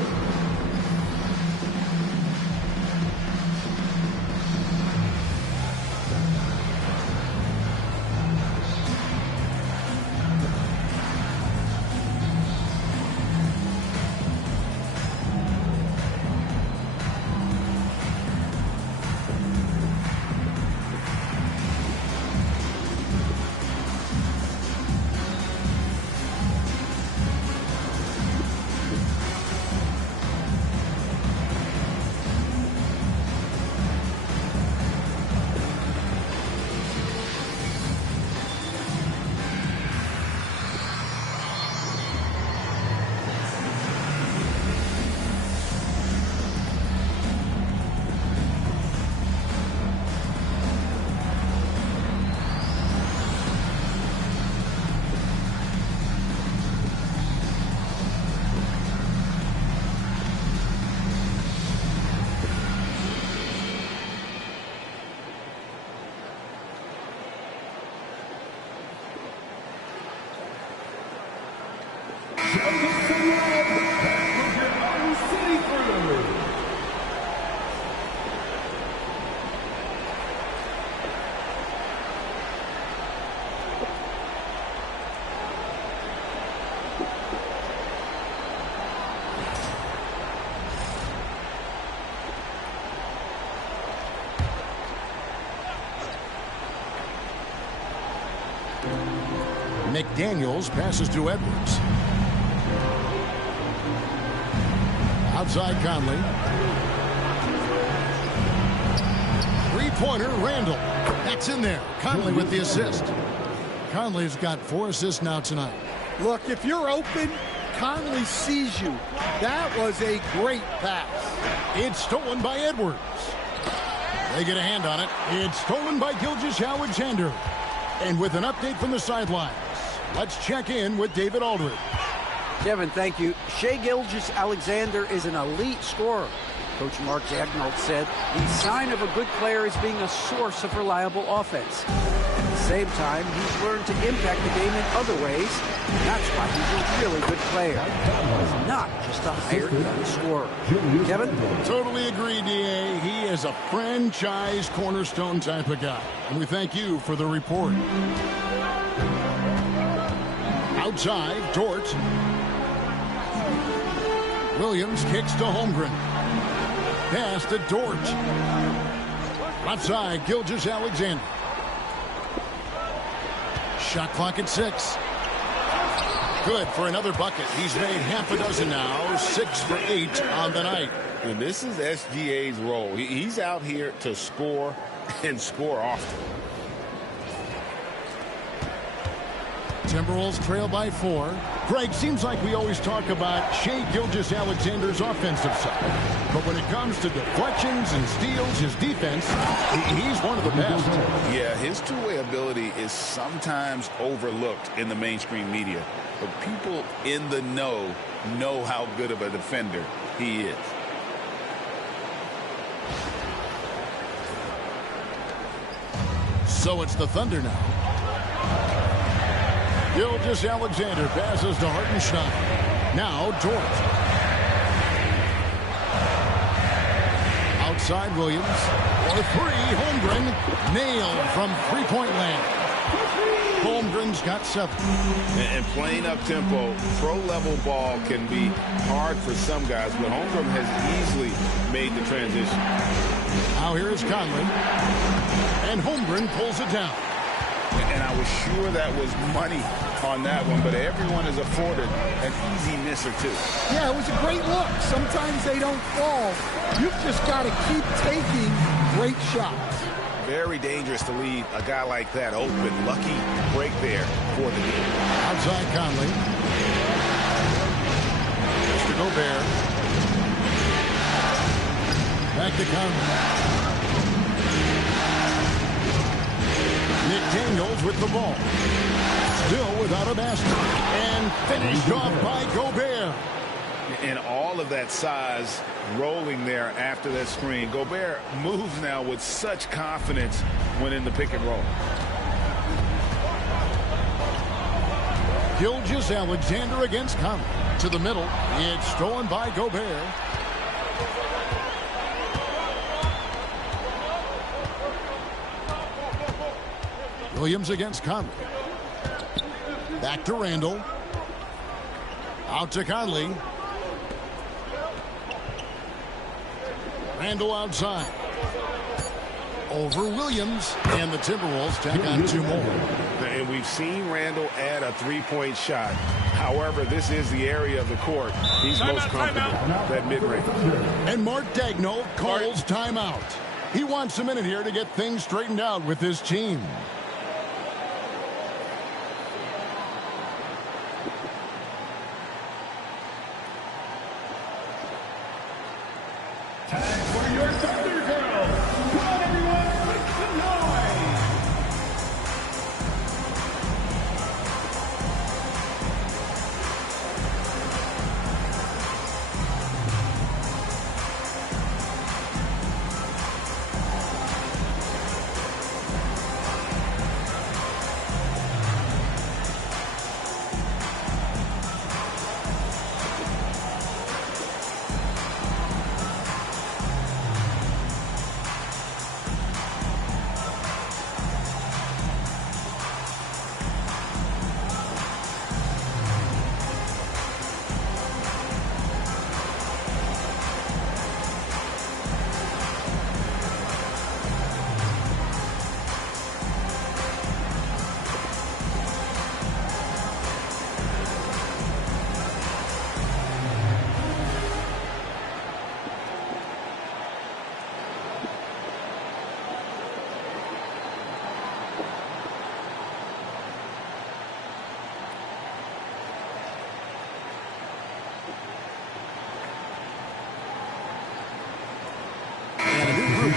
McDaniels passes to Edwards. Outside Conley. Three-pointer, Randall. That's in there. Conley with the assist. Conley's got 4 assists now tonight. Look, if you're open, Conley sees you. That was a great pass. It's stolen by Edwards. They get a hand on it. It's stolen by Gilgeous-Alexander. And with an update from the sidelines, let's check in with David Aldridge. Kevin, thank you. Shai Gilgeous-Alexander is an elite scorer. Coach Mark Daigneault said the sign of a good player is being a source of reliable offense. At the same time, he's learned to impact the game in other ways. And that's why he's a really good player. He's not just a hired gun scorer. Kevin? Totally agree, D.A. He is a franchise cornerstone type of guy. And we thank you for the report. Outside, Dort. Williams kicks to Holmgren. Pass to Dort. Outside, Gilgeous-Alexander. Shot clock at 6. Good for another bucket. He's made half a dozen now. 6 for 8 on the night. And this is SGA's role. He's out here to score and score often. Timberwolves trail by 4. Greg, seems like we always talk about Shai Gilgeous-Alexander's offensive side. But when it comes to deflections and steals, his defense, he's one of the best. Yeah, his two-way ability is sometimes overlooked in the mainstream media. But people in the know how good of a defender he is. So it's the Thunder now. Gilgeous-Alexander passes to Hartenstein. Now Dort. Outside Williams. For 3, Holmgren. Nailed from three-point land. Holmgren's got 7. And playing up-tempo, pro-level ball can be hard for some guys, but Holmgren has easily made the transition. Now here is Conley. And Holmgren pulls it down. And I was sure that was money on that one, but everyone is afforded an easy miss or 2. Yeah, it was a great look. Sometimes they don't fall. You've just got to keep taking great shots. Very dangerous to leave a guy like that open. Lucky break there for the game. Outside Conley. Mr. Gobert. Back to Conley. McDaniels with the ball. Still without a basket. And finished off by Gobert. And all of that size rolling there after that screen. Gobert moves now with such confidence when in the pick and roll. Gilgeous-Alexander against Conley. To the middle. It's stolen by Gobert. Williams against Conley. Back to Randall. Out to Conley. Randall outside. Over Williams. And the Timberwolves tack on 2 more. And we've seen Randall add a three-point shot. However, this is the area of the court he's most comfortable. That mid-range. And Mark Daigneault calls timeout. He wants a minute here to get things straightened out with his team.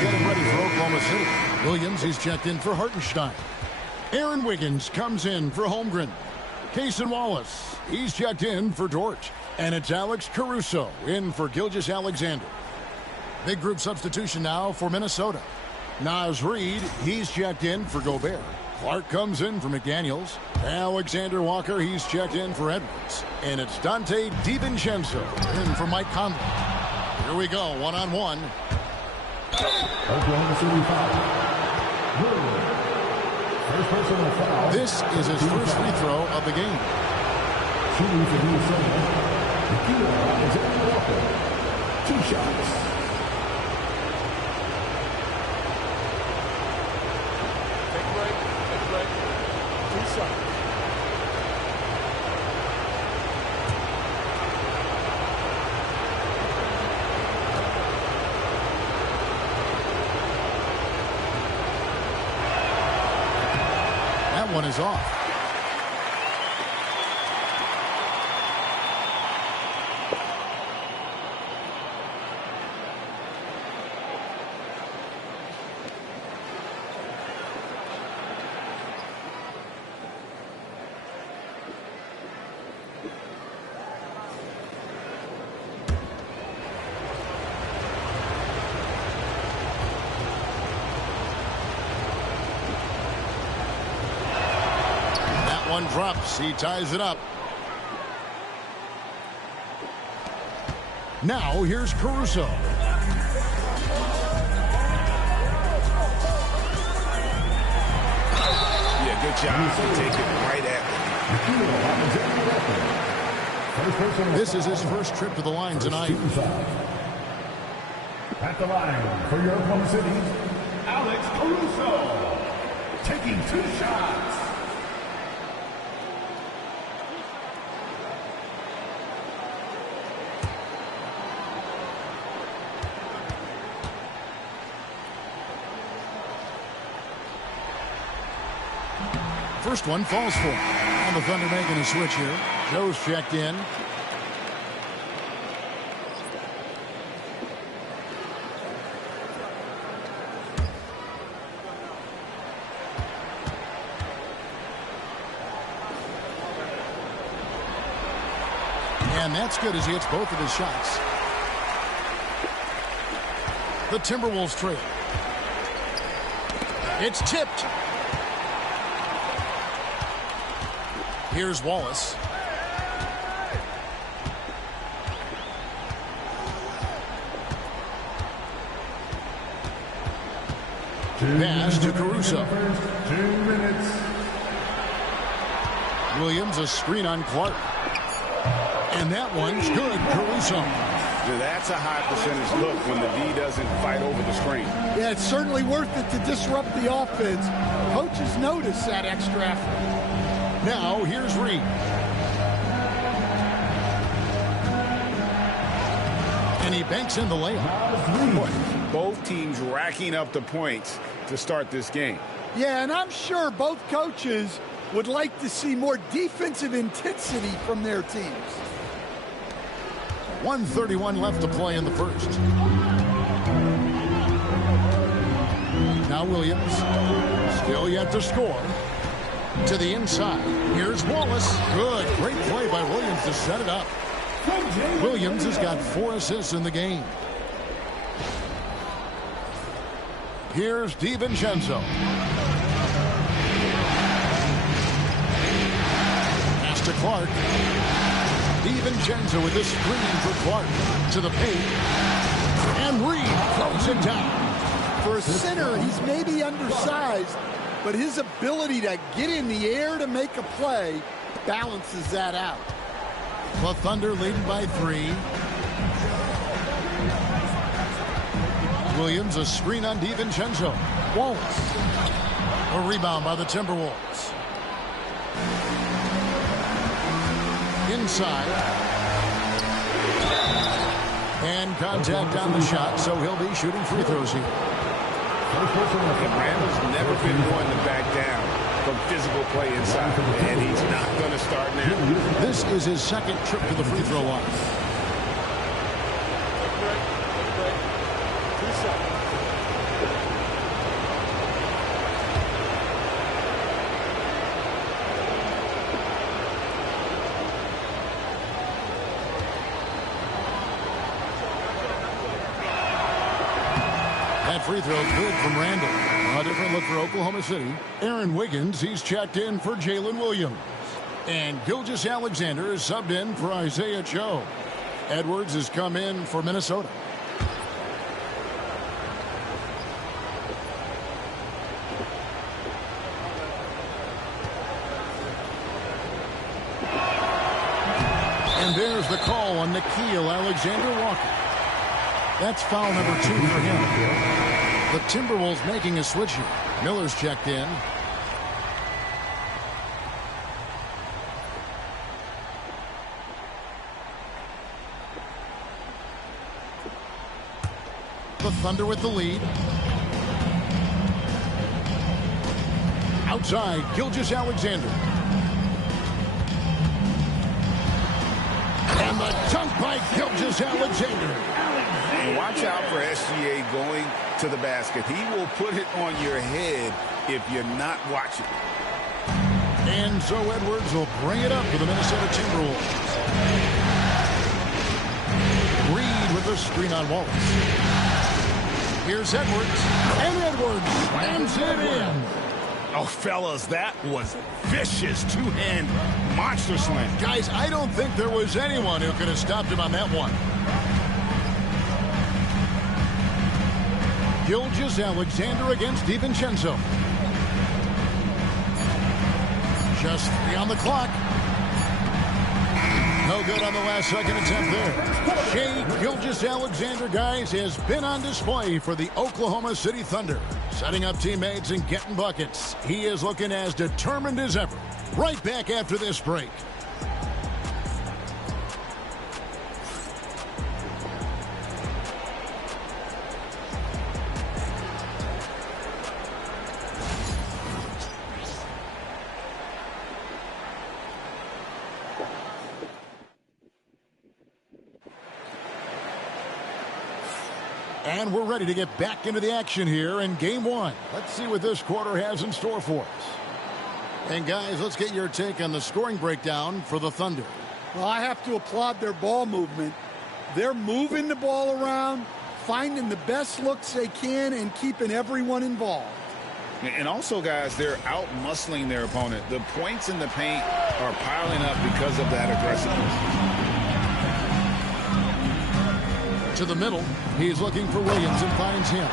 getting ready for Oklahoma City. Williams, he's checked in for Hartenstein. Aaron Wiggins comes in for Holmgren. Cason Wallace, he's checked in for Dort. And it's Alex Caruso in for Gilgeous-Alexander. Big group substitution now for Minnesota. Naz Reid, he's checked in for Gobert. Clark comes in for McDaniels. Alexander Walker, he's checked in for Edwards. And it's Dante DiVincenzo in for Mike Conley. Here we go, one-on-one. Oklahoma City foul. First personal foul. This is his first free throw of the game. Shooting for Minnesota. Alexander Walker. 2 shots. Take a break. Take a break. 2 shots. That one is off. One drops. He ties it up. Now here's Caruso. Yeah, good job to take it right at This is his first trip to the line tonight. At the line for your Oklahoma City, Alex Caruso. Taking 2 shots. First one falls for him. And the Thunder making a switch here. Joe's checked in. And that's good as he hits both of his shots. The Timberwolves trail. It's tipped. Here's Wallace. Pass to Caruso. 2 minutes. Williams, a screen on Clark. And that one's good. Caruso. That's a high percentage look when the D doesn't fight over the screen. Yeah, it's certainly worth it to disrupt the offense. Coaches notice that extra effort. Now here's Reid. And he banks in the layup. Both teams racking up the points to start this game. Yeah, and I'm sure both coaches would like to see more defensive intensity from their teams. 1:31 left to play in the first. Now Williams, still yet to score. To the inside. Here's Wallace. Good. Great play by Williams to set it up. Williams has got 4 assists in the game. Here's DiVincenzo. Pass to Clark. DiVincenzo with the screen for Clark. To the paint. And Reid throws it down. For a center, he's maybe undersized, but his ability to get in the air to make a play balances that out. The Thunder leading by 3. Williams, a screen on DiVincenzo. Wallace. A rebound by the Timberwolves. Inside. And contact on the shot, so he'll be shooting free throws here. Randall's never been one to back down from physical play inside, and he's not going to start now. This is his second trip to the free throw line. free throw good from Randall. A different look for Oklahoma City. Aaron Wiggins, he's checked in for Jalen Williams. And Gilgeous-Alexander is subbed in for Isaiah Joe. Edwards has come in for Minnesota. And there's the call on Nickeil Alexander-Walker. That's foul number 2 for him. The Timberwolves making a switch here. Miller's checked in. The Thunder with the lead. Outside, Gilgeous-Alexander. And the dunk by Gilgeous-Alexander. Watch out for SGA going to the basket. He will put it on your head if you're not watching. And so Edwards will bring it up for the Minnesota Timberwolves. Reed with the screen on Wallace. Here's Edwards. And Edwards slams it in. Oh, fellas, that was vicious two-hand monster slam. Guys, I don't think there was anyone who could have stopped him on that one. Gilgeous-Alexander against DiVincenzo. Just 3 on the clock. No good on the last second attempt there. Shai Gilgeous-Alexander, guys, has been on display for the Oklahoma City Thunder. Setting up teammates and getting buckets. He is looking as determined as ever. Right back after this break. And we're ready to get back into the action here in Game 1. Let's see what this quarter has in store for us. And guys, let's get your take on the scoring breakdown for the Thunder. Well, I have to applaud their ball movement. They're moving the ball around, finding the best looks they can, and keeping everyone involved. And also, guys, they're out-muscling their opponent. The points in the paint are piling up because of that aggressiveness. To the middle, he's looking for Williams and finds him.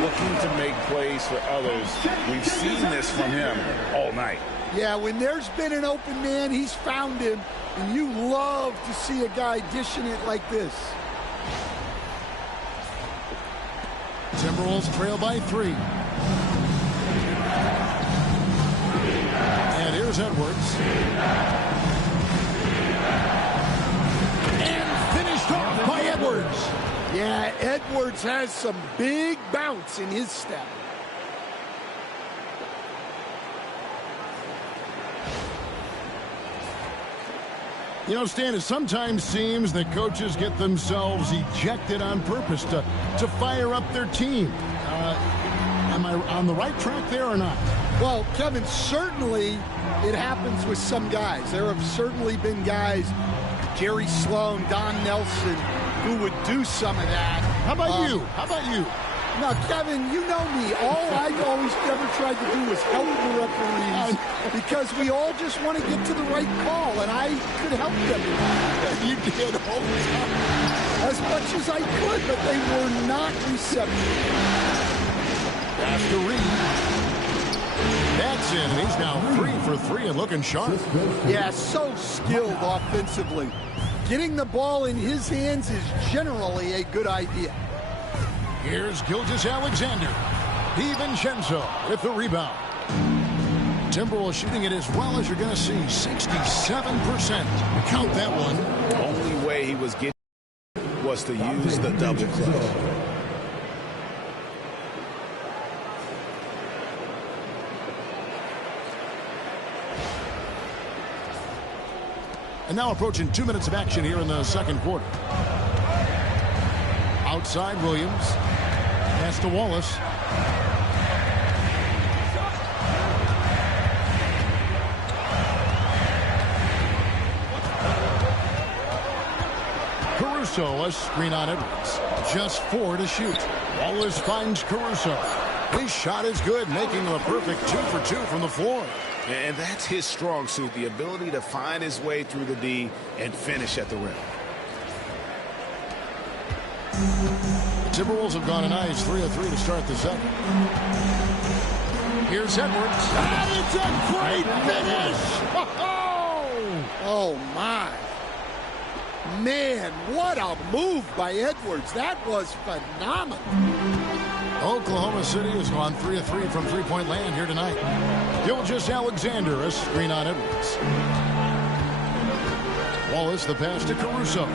Looking to make plays for others. We've seen this from him all night. Yeah, when there's been an open man, he's found him, and you love to see a guy dishing it like this. Timberwolves trail by 3. And here's Edwards. And finished off by Edwards. Yeah, Edwards has some big bounce in his step. You know, Stan, it sometimes seems that coaches get themselves ejected on purpose to fire up their team. Am I on the right track there or not? Well, Kevin, certainly it happens with some guys. There have certainly been guys, Jerry Sloan, Don Nelson, who would do some of that. How about you? How about you? Now, Kevin, you know me. All I always ever tried to do was help the referees because we all just want to get to the right call, and I could help them. You did all the time. As much as I could, but they were not receptive. After Reed. That's in. He's now 3 for 3 and looking sharp. Yeah, so skilled offensively. Getting the ball in his hands is generally a good idea. Here's Gilgeous-Alexander. DiVincenzo with the rebound. Timberwolves shooting it as well as you're going to see. 67%. Count that one. The only way he was getting was to use the double clutch. And now approaching 2 minutes of action here in the second quarter. Outside Williams. Pass to Wallace. Caruso, a screen on Edwards. Just 4 to shoot. Wallace finds Caruso. His shot is good, making him a perfect 2 for 2 from the floor. And that's his strong suit, the ability to find his way through the D and finish at the rim. Timberwolves have gone a nice 3 of 3 to start the second. Here's Edwards. And it's a great finish! Oh, my. Man, what a move by Edwards. That was phenomenal. Oklahoma City has gone 3 of 3 from three-point land here tonight. Gilgeous-Alexander, a screen on Edwards. Wallace, the pass to Caruso.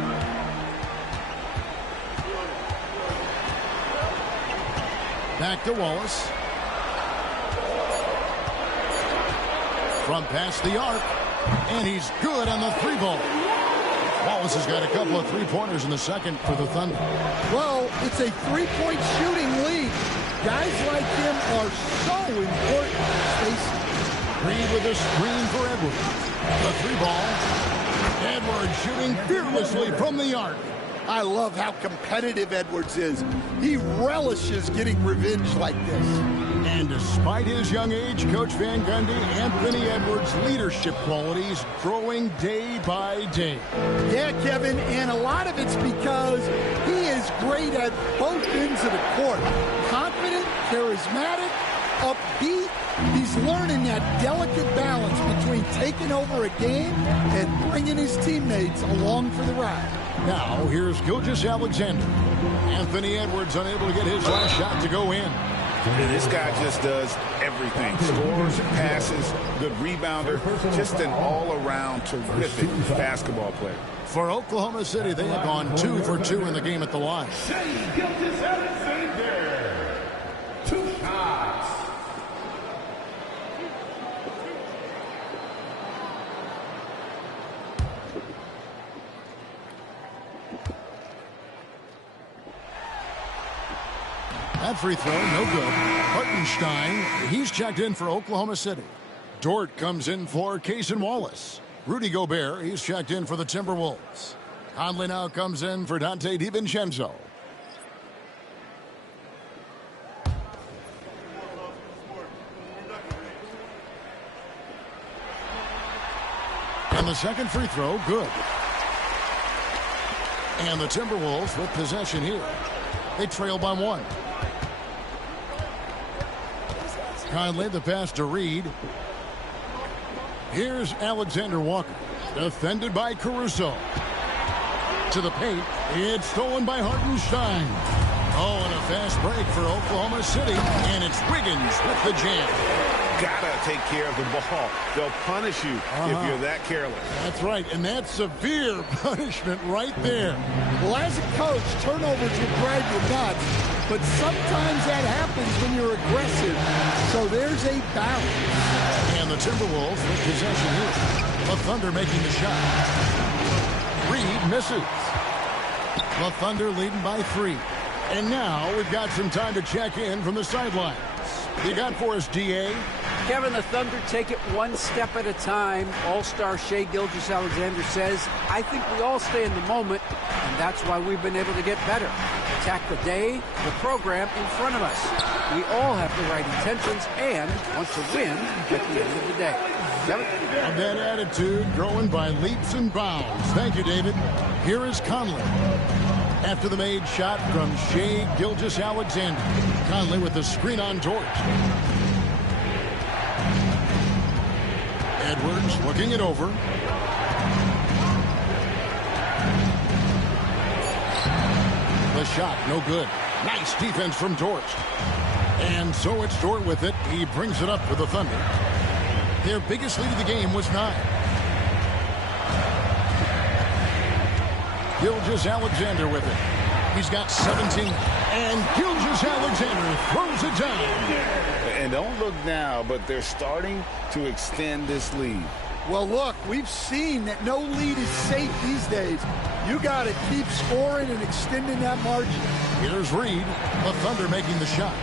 Back to Wallace. From past the arc. And he's good on the 3-ball. Wallace has got a couple of three-pointers in the second for the Thunder. Well, it's a three-point shooting league. Guys like him are so important. Reed with a screen for Edwards. The 3-ball. Edwards shooting fearlessly from the arc. I love how competitive Edwards is. He relishes getting revenge like this. And despite his young age, Coach Van Gundy, Anthony Edwards' leadership qualities growing day by day. Yeah, Kevin, and a lot of it's because he is great at both ends of the court. Confident, charismatic, upbeat. He's learning that delicate balance between taking over a game and bringing his teammates along for the ride. Now, here's Gilgeous-Alexander. Anthony Edwards unable to get his last shot to go in. And this guy just does everything. Scores, passes, good rebounder. Just an all-around terrific basketball player. For Oklahoma City, they have gone 2 for 2 in the game at the line. Gilgeous-Alexander. 2 shots. That free throw, no good. Hartenstein, he's checked in for Oklahoma City. Dort comes in for Cason Wallace. Rudy Gobert, he's checked in for the Timberwolves. Conley now comes in for Dante DiVincenzo. And the second free throw, good. And the Timberwolves with possession here. They trail by 1. Conley, the pass to Reed. Here's Alexander Walker. Defended by Caruso. To the paint. It's stolen by Hartenstein. Oh, and a fast break for Oklahoma City. And it's Wiggins with the jam. Gotta take care of the ball. They'll punish you if you're that careless. That's right, and that's severe punishment right there. Well, as a coach, turnovers will drive you nuts, but sometimes that happens when you're aggressive. So there's a balance. And the Timberwolves with possession here. The Thunder making the shot. Reed misses. The Thunder leading by 3. And now we've got some time to check in from the sidelines. You got for us, D.A.? Kevin, the Thunder take it one step at a time. All-star Shai Gilgeous-Alexander says, I think we all stay in the moment, and that's why we've been able to get better. Attack the day, the program in front of us. We all have the right intentions and want to win at the end of the day. Kevin? And that attitude growing by leaps and bounds. Thank you, David. Here is Conley. After the made shot from Shai Gilgeous-Alexander. Conley with the screen on Dort. Edwards looking it over. The shot, no good. Nice defense from Dort. And so it's Dort with it. He brings it up for the Thunder. Their biggest lead of the game was 9. Gilgeous-Alexander with it. He's got 17. And Gilgeous-Alexander throws it down. And don't look now, but they're starting to extend this lead. Well, look, we've seen that no lead is safe these days. You got to keep scoring and extending that margin. Here's Reed, the Thunder making the shot.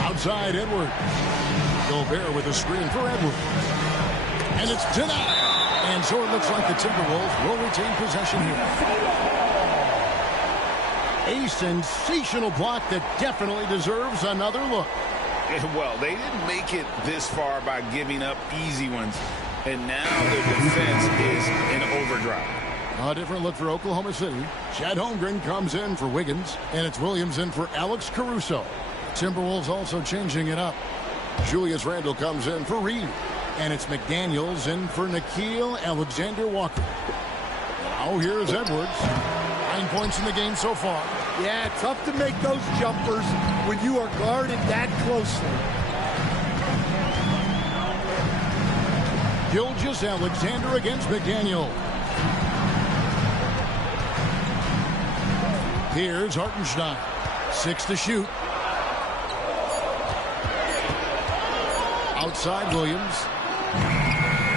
Outside Edwards. Gobert with a screen for Edwards. And it's denied. And so it looks like the Timberwolves will retain possession here. A sensational block that definitely deserves another look. Well, they didn't make it this far by giving up easy ones, and now their defense is in overdrive. A different look for Oklahoma City. Chet Holmgren comes in for Wiggins, and it's Williams in for Alex Caruso. Timberwolves also changing it up. Julius Randle comes in for Reed, and it's McDaniels in for Nickeil Alexander-Walker. Now here's Edwards. 9 points in the game so far. Yeah, tough to make those jumpers when you are guarded that closely. Gilgeous-Alexander against McDaniel. Here's Hartenstein. 6 to shoot. Outside Williams.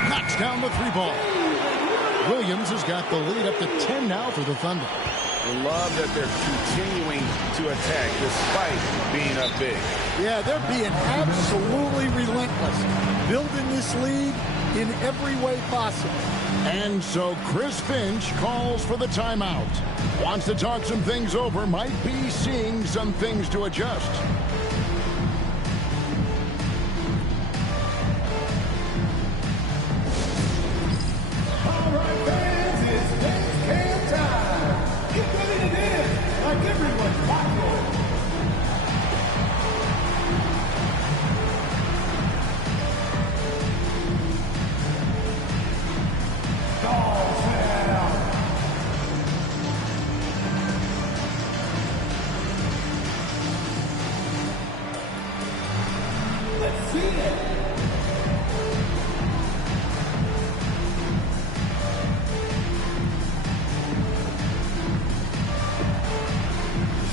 Knocks down the 3-ball. Williams has got the lead up to 10 now for the Thunder. I love that they're continuing to attack despite being up big. Yeah, they're being absolutely relentless. Building this lead in every way possible. And so Chris Finch calls for the timeout. Wants to talk some things over. Might be seeing some things to adjust. All right, fans, it's dance cam time. Get ready to dance like everyone's popular. Let's see it.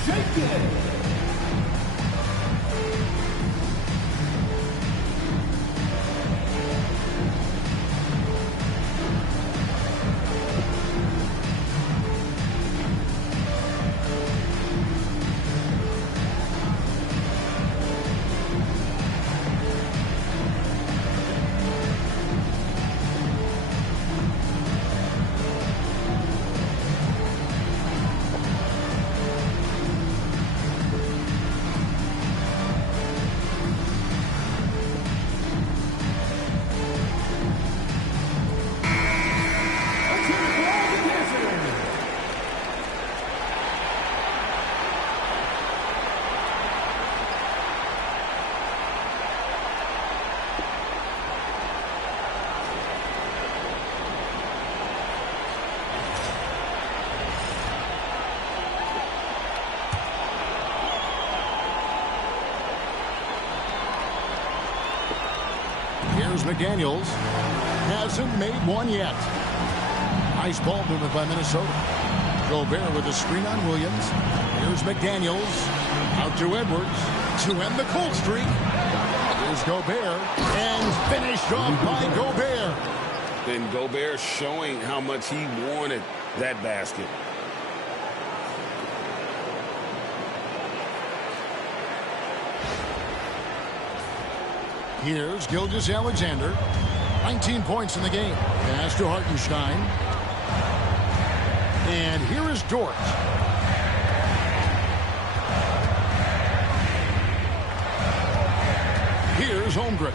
Shake it. McDaniels hasn't made one yet. Nice ball movement by Minnesota. Gobert with a screen on Williams. Here's McDaniels. Out to Edwards to end the cold streak. Here's Gobert. And finished off by Gobert. And Gobert showing how much he wanted that basket. Here's Gilgeous-Alexander. 19 points in the game. Pass to Hartenstein. And here is Dort. Here's Holmgren.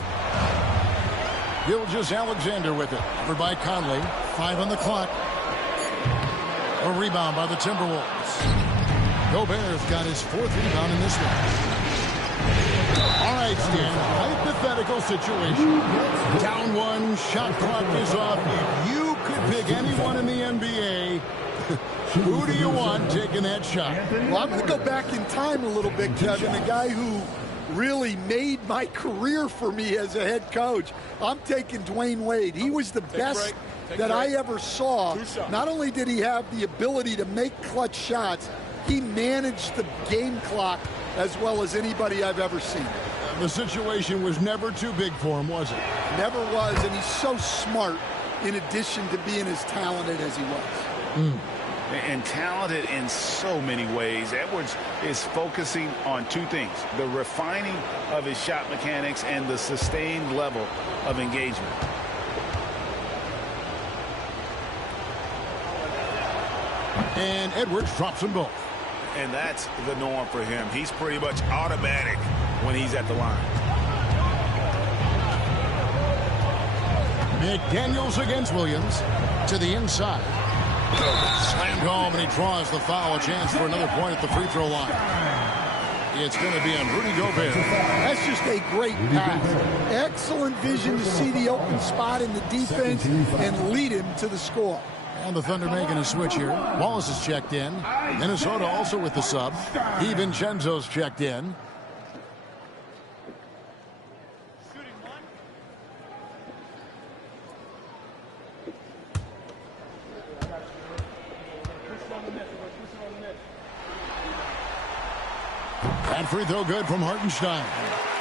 Gilgeous-Alexander with it. Covered by Conley. 5 on the clock. A rebound by the Timberwolves. Gobert's got his 4th rebound in this one. All right, Stan, hypothetical situation. Down 1, shot clock is off. If you could pick anyone in the NBA, who do you want taking that shot? Well, I'm going to go back in time a little bit, Kevin. The guy who really made my career for me as a head coach. I'm taking Dwayne Wade. He was the best that I ever saw. Not only did he have the ability to make clutch shots, he managed the game clock as well as anybody I've ever seen. The situation was never too big for him, was it? Never was, and he's so smart in addition to being as talented as he was. And talented in so many ways. Edwards is focusing on 2 things: the refining of his shot mechanics and the sustained level of engagement. And Edwards drops them both. And that's the norm for him. He's pretty much automatic when he's at the line. McDaniels against Williams to the inside. Slammed home, and he draws the foul. A chance for another point at the free throw line. It's going to be on Rudy Gobert. That's just a great pass. Excellent vision to see the open spot in the defense and lead him to the score. And the Thunder making a switch here. Wallace is checked in. Minnesota also with the sub. DiVincenzo's checked in. That free throw good from Hartenstein.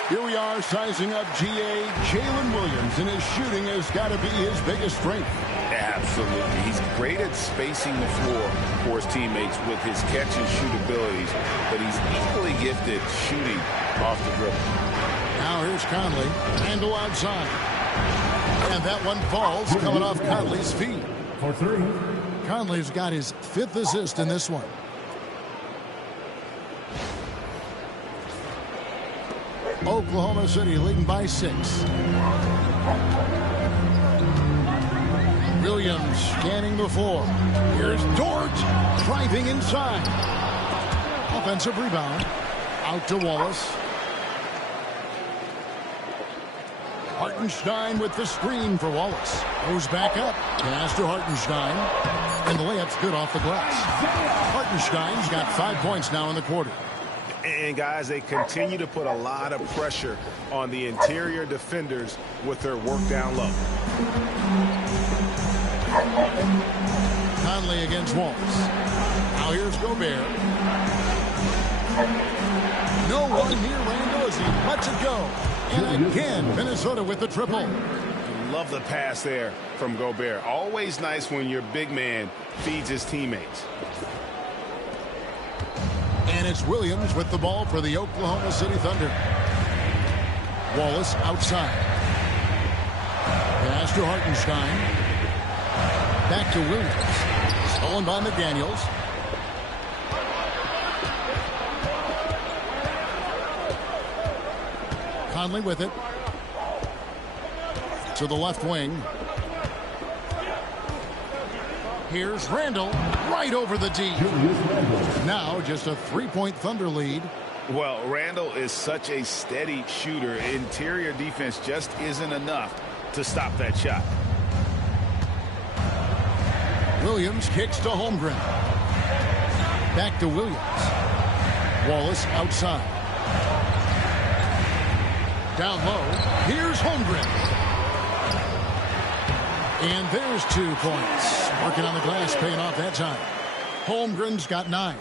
Here we are sizing up GA Jalen Williams, and his shooting has got to be his biggest strength. Absolutely. He's great at spacing the floor for his teammates with his catch and shoot abilities, but he's equally gifted shooting off the dribble. Now here's Conley. Handle outside. And that one falls coming off Conley's feet. For three. Conley's got his 5th assist in this one. Oklahoma City leading by 6. Williams scanning the floor. Here's Dort driving inside. Offensive rebound. Out to Wallace. Hartenstein with the screen for Wallace. Goes back up. Pass to Hartenstein. And the layup's good off the glass. Hartenstein's got 5 points now in the quarter. And, guys, they continue to put a lot of pressure on the interior defenders with their work down low. Conley against Wallace. Now here's Gobert. No one near Randall as he lets it go. And again, Minnesota with the triple. Love the pass there from Gobert. Always nice when your big man feeds his teammates. And it's Williams with the ball for the Oklahoma City Thunder. Wallace outside. Pass to Hartenstein. Back to Williams. Stolen by McDaniels. Conley with it. To the left wing. Here's Randall right over the D. Now just a 3-point Thunder lead. Well, Randall is such a steady shooter. Interior defense just isn't enough to stop that shot. Williams kicks to Holmgren. Back to Williams. Wallace outside. Down low. Here's Holmgren. And there's 2 points. Working on the glass, paying off that time. Holmgren's got 9.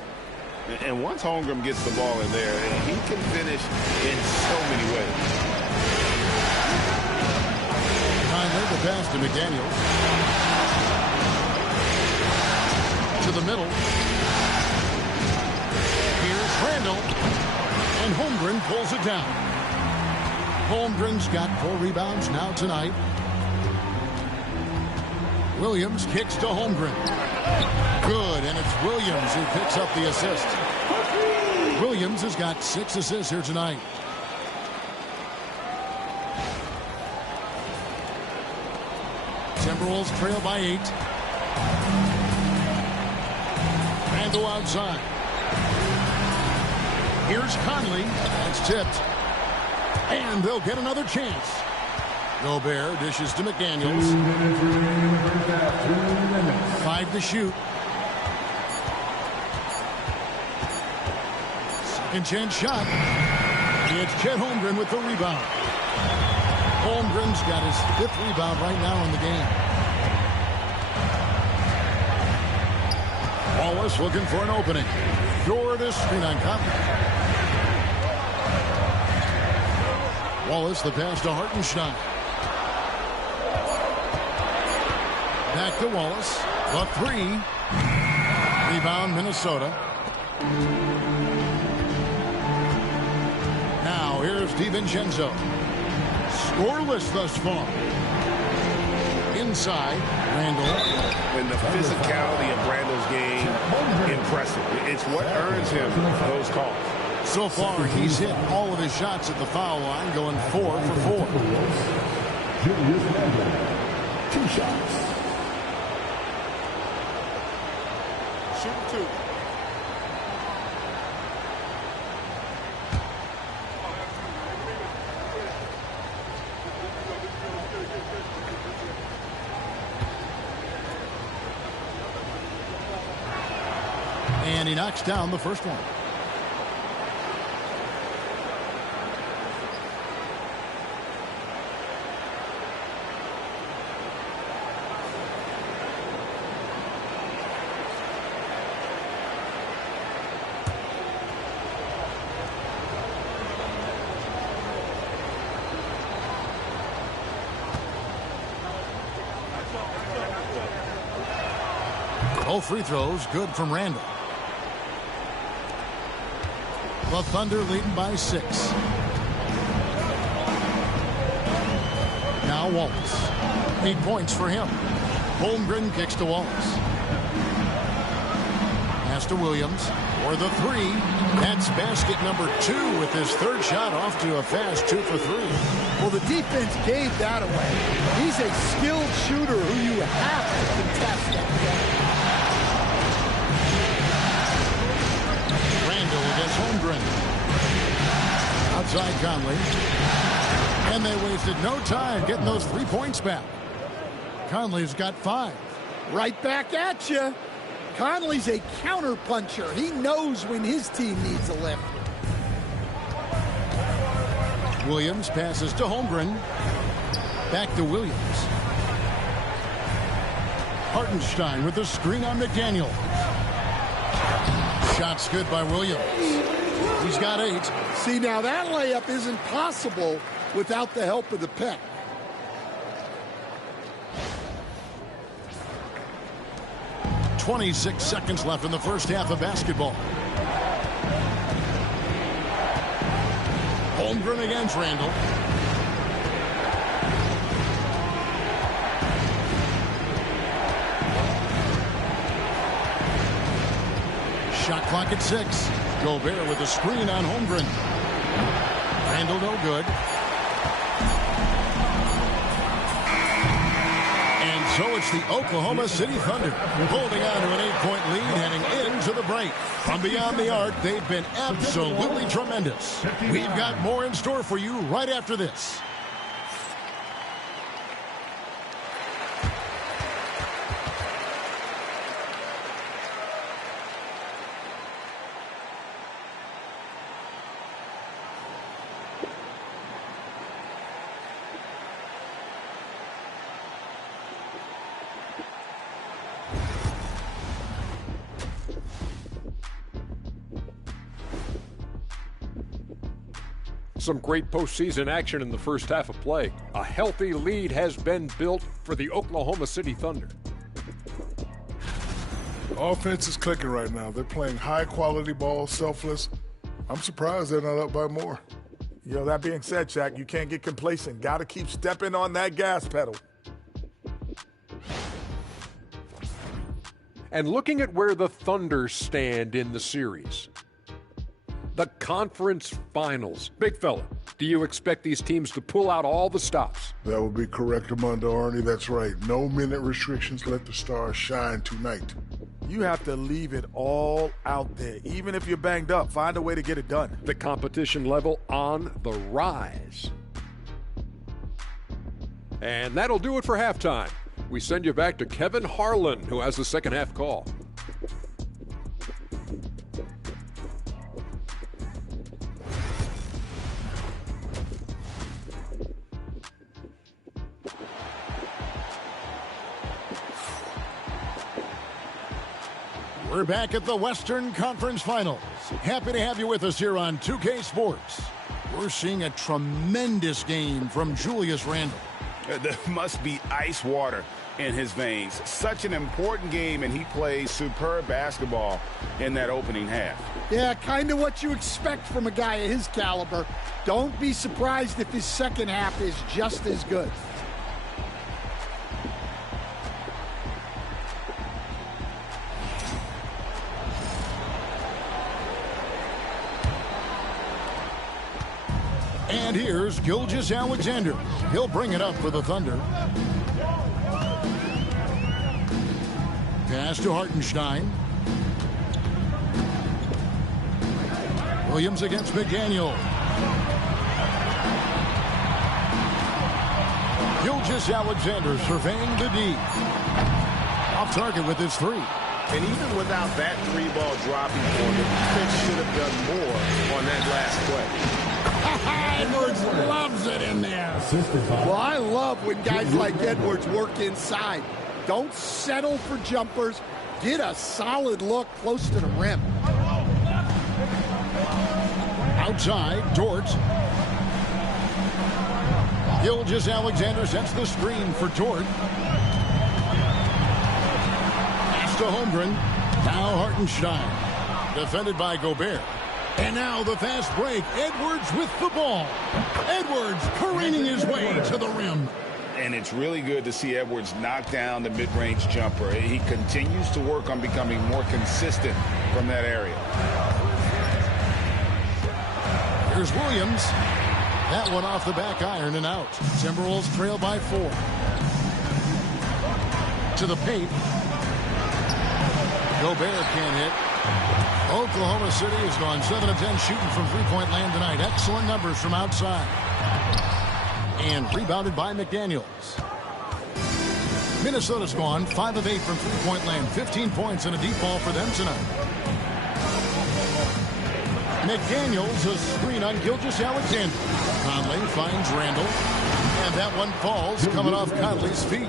And once Holmgren gets the ball in there, he can finish in so many ways. Conley, the pass to McDaniels. To the middle. Here's Randall. And Holmgren pulls it down. Holmgren's got 4 rebounds now tonight. Williams kicks to Holmgren. Good, and it's Williams who picks up the assist. Williams has got 6 assists here tonight. Timberwolves trail by 8. Randall outside. Here's Conley. That's tipped. And they'll get another chance. Gobert dishes to McDaniels. 5 to shoot. Second chance shot. It's Chet Holmgren with the rebound. Holmgren's got his 5th rebound right now in the game. Wallace looking for an opening. Jordan screen on Conley. Wallace the pass to Hartenstein. Back to Wallace. The 3. Rebound Minnesota. Now here's DiVincenzo. Scoreless thus far. Inside, Randall. And the physicality of Randall's game impressive. It's what earns him those calls. So far, he's hit all of his shots at the foul line, going 4 for 4. Julius Randle, 2 shots. Shoot 2. And he knocks down the first one. Both free throws good from Randall. The Thunder leading by 6. Now Wallace. 8 points for him. Holmgren kicks to Wallace. Pass to Williams for the 3. That's basket number 2 with his third shot off to a fast 2 for 3. Well, the defense gave that away. He's a skilled shooter who you have to contest that game. Against Holmgren. Outside Conley. And they wasted no time getting those 3 points back. Conley's got 5. Right back at you. Conley's a counter-puncher. He knows when his team needs a lift. Williams passes to Holmgren. Back to Williams. Hartenstein with the screen on McDaniel. Shot's good by Williams. He's got 8. See, now that layup isn't possible without the help of the pick. .26 seconds left in the first half of basketball. Holmgren against Randall. Shot clock at 6. Gobert with a screen on Holmgren. Randall no good. And so it's the Oklahoma City Thunder holding on to an 8-point lead heading into the break. From beyond the arc, they've been absolutely tremendous. We've got more in store for you right after this. Some great postseason action in the first half of play. A healthy lead has been built for the Oklahoma City Thunder. Offense is clicking right now. They're playing high-quality ball, selfless. I'm surprised they're not up by more. You know, that being said, Shaq, you can't get complacent. Got to keep stepping on that gas pedal. And looking at where the Thunder stand in the series. The conference finals. Big fella, do you expect these teams to pull out all the stops? That would be correct, Armando Arnie. That's right. No minute restrictions. Let the stars shine tonight. You have to leave it all out there. Even if you're banged up, find a way to get it done. The competition level on the rise. And that'll do it for halftime. We send you back to Kevin Harlan, who has the second half call. We're back at the Western Conference Finals. Happy to have you with us here on 2K Sports. We're seeing a tremendous game from Julius Randle. There must be ice water in his veins. Such an important game, and he plays superb basketball in that opening half. Yeah, kind of what you expect from a guy of his caliber. Don't be surprised if his second half is just as good. And here's Gilgeous-Alexander. He'll bring it up for the Thunder. Pass to Hartenstein. Williams against McDaniel. Gilgeous-Alexander surveying the D. Off target with his three. And even without that three-ball dropping for him, the defense should have done more on that last play. Edwards loves it in there. Well, I love when guys like Edwards work inside. Don't settle for jumpers. Get a solid look close to the rim. Outside, Dort. Gilgeous-Alexander sets the screen for Dort. Pass to Holmgren. Now Hartenstein. Defended by Gobert. And now the fast break. Edwards with the ball. Edwards careening his way to the rim. And it's really good to see Edwards knock down the mid-range jumper. He continues to work on becoming more consistent from that area. Here's Williams. That one off the back iron and out. Timberwolves trail by 4. To the paint. Gobert can't hit. Oklahoma City has gone 7 of 10 shooting from three-point land tonight. Excellent numbers from outside. And rebounded by McDaniels. Minnesota's gone 5 of 8 from three-point land. 15 points and a deep ball for them tonight. McDaniels a screen on Gilgeous-Alexander. Conley finds Randall. And that one falls coming off Conley's feet.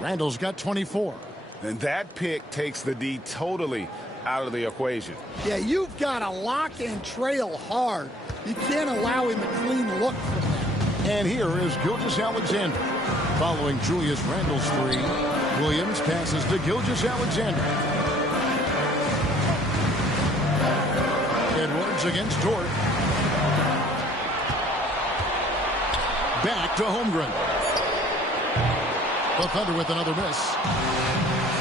Randall's got 24. And that pick takes the D totally out of the equation. Yeah, you've got to lock and trail hard. You can't allow him a clean look from that. And here is Gilgeous-Alexander. Following Julius Randle's three, Williams passes to Gilgeous-Alexander. Edwards against Dort. Back to Holmgren. The Thunder with another miss.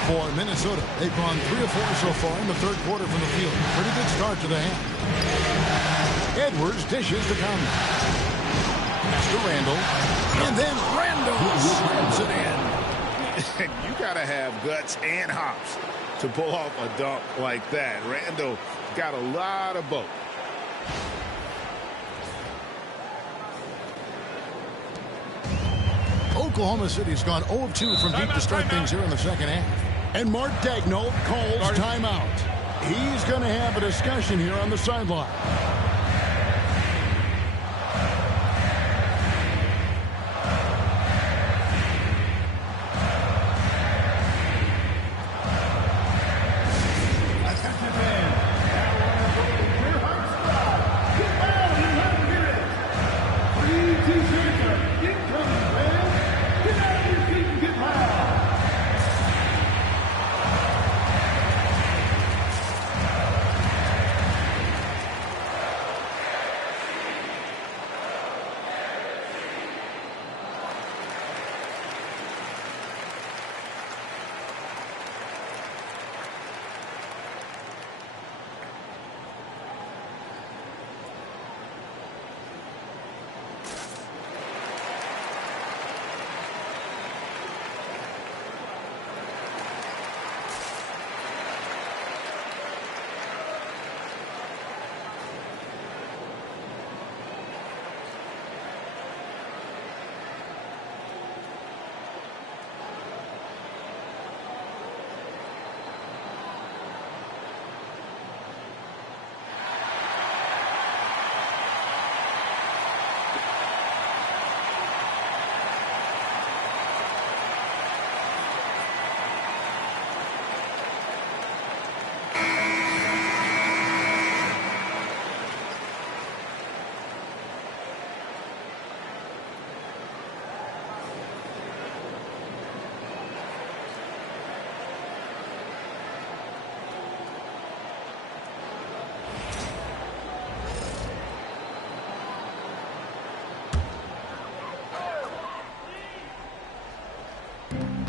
For Minnesota, they've gone 3 of 4 so far in the third quarter from the field. Pretty good start to the half. Edwards dishes to Conley. Pass to Randall. And then Randall slams it in. You got to have guts and hops to pull off a dunk like that. Randall got a lot of both. Oklahoma City's gone 0 of 2 from deep to start things here in the second half. And Mark Daigneault calls timeout. He's going to have a discussion here on the sideline.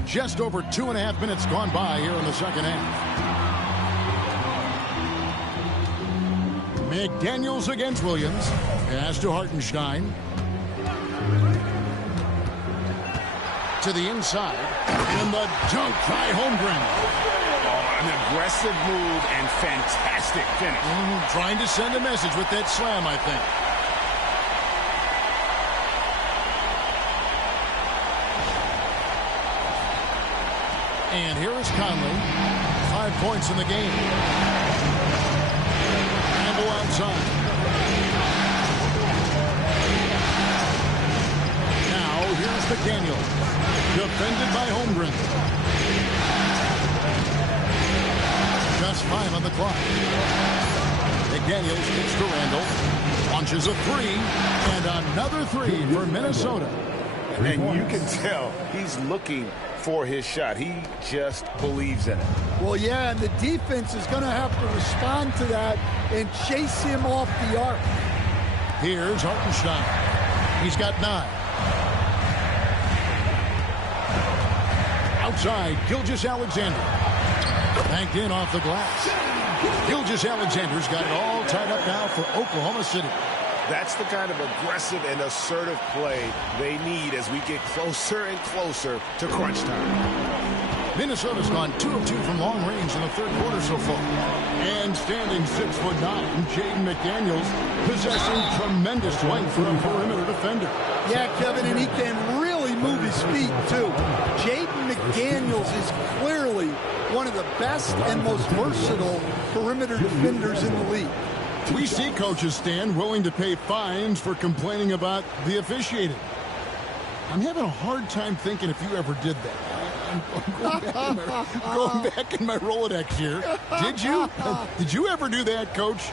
Just over 2.5 minutes gone by here in the second half. McDaniels against Williams. Pass to Hartenstein. To the inside. And the dunk by Holmgren. An aggressive move and fantastic finish. Trying to send a message with that slam, I think. And here is Conley. 5 points in the game. Randle outside. Now here's McDaniel. Defended by Holmgren. Just 5 on the clock. McDaniels kicks to Randle. Launches a 3. And another 3 for Minnesota. And you can tell he's looking for his shot. He just believes in it. Well, yeah, and the defense is going to have to respond to that and chase him off the arc. Here's Hartenstein. He's got 9. Outside, Gilgeous-Alexander. Banked in off the glass. Gilgeous-Alexander's got it all tied up now for Oklahoma City. That's the kind of aggressive and assertive play they need as we get closer and closer to crunch time. Minnesota's gone 2 of 2 from long range in the third quarter so far. And standing 6'9", Jaden McDaniels possessing tremendous length for a perimeter defender. Yeah, Kevin, and he can really move his feet, too. Jaden McDaniels is clearly one of the best and most versatile perimeter defenders in the league. We see coaches, Stan, willing to pay fines for complaining about the officiating. I'm having a hard time thinking if you ever did that. I'm going back in my Rolodex here. Did you? Did you ever do that, Coach?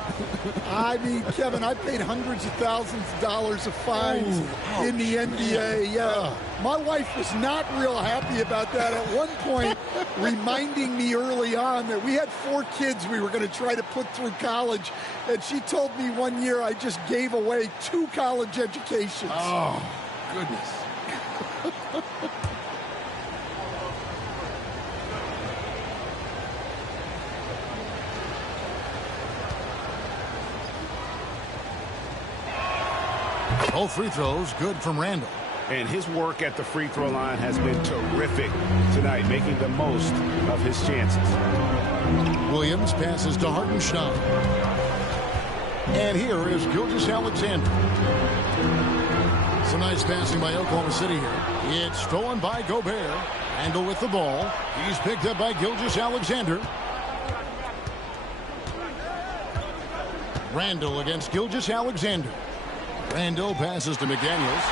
I mean, Kevin, I paid hundreds of thousands of dollars of fines in the NBA. Yeah. My wife was not real happy about that at one point, reminding me early on that we had 4 kids we were going to try to put through college. And she told me one year I just gave away 2 college educations. Oh, goodness. Both free throws good from Randle. And his work at the free throw line has been terrific tonight, making the most of his chances. Williams passes to Hartenstein. And here is Gilgeous-Alexander. Some nice passing by Oklahoma City here. It's stolen by Gobert. Randle with the ball. He's picked up by Gilgeous-Alexander. Randle against Gilgeous-Alexander. Randle passes to McDaniels.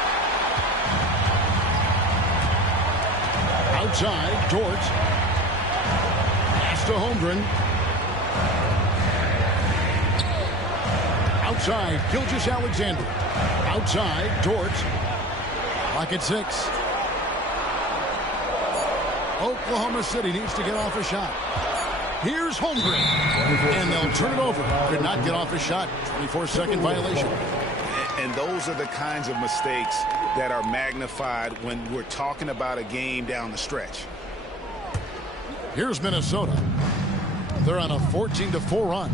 Outside, Dort. Pass to Holmgren. Outside, Gilgeous-Alexander. Outside, Dort. Clock at 6. Oklahoma City needs to get off a shot. Here's Holmgren. And they'll turn it over. Could not get off a shot. 24-second violation. And those are the kinds of mistakes that are magnified when we're talking about a game down the stretch. Here's Minnesota. They're on a 14-4 run.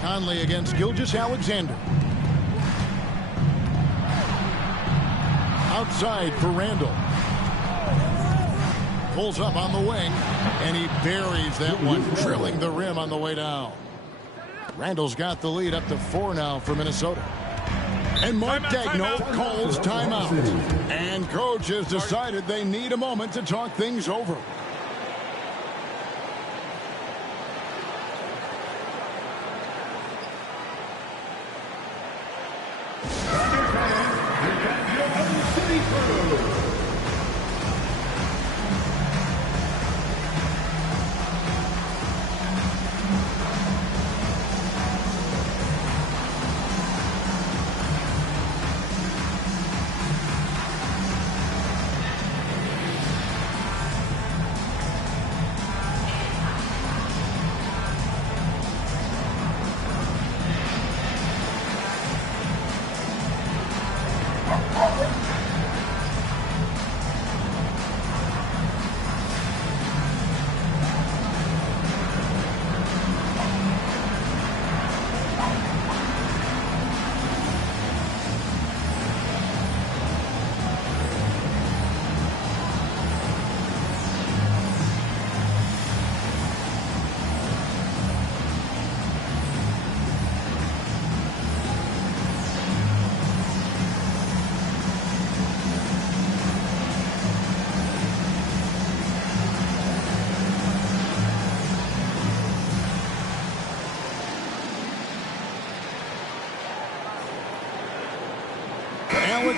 Conley against Gilgeous-Alexander. Outside for Randle. Pulls up on the wing, and he buries that one, drilling the rim on the way down. Randle's got the lead up to 4 now for Minnesota. And Mark Daigneault calls timeout. And coach has decided they need a moment to talk things over.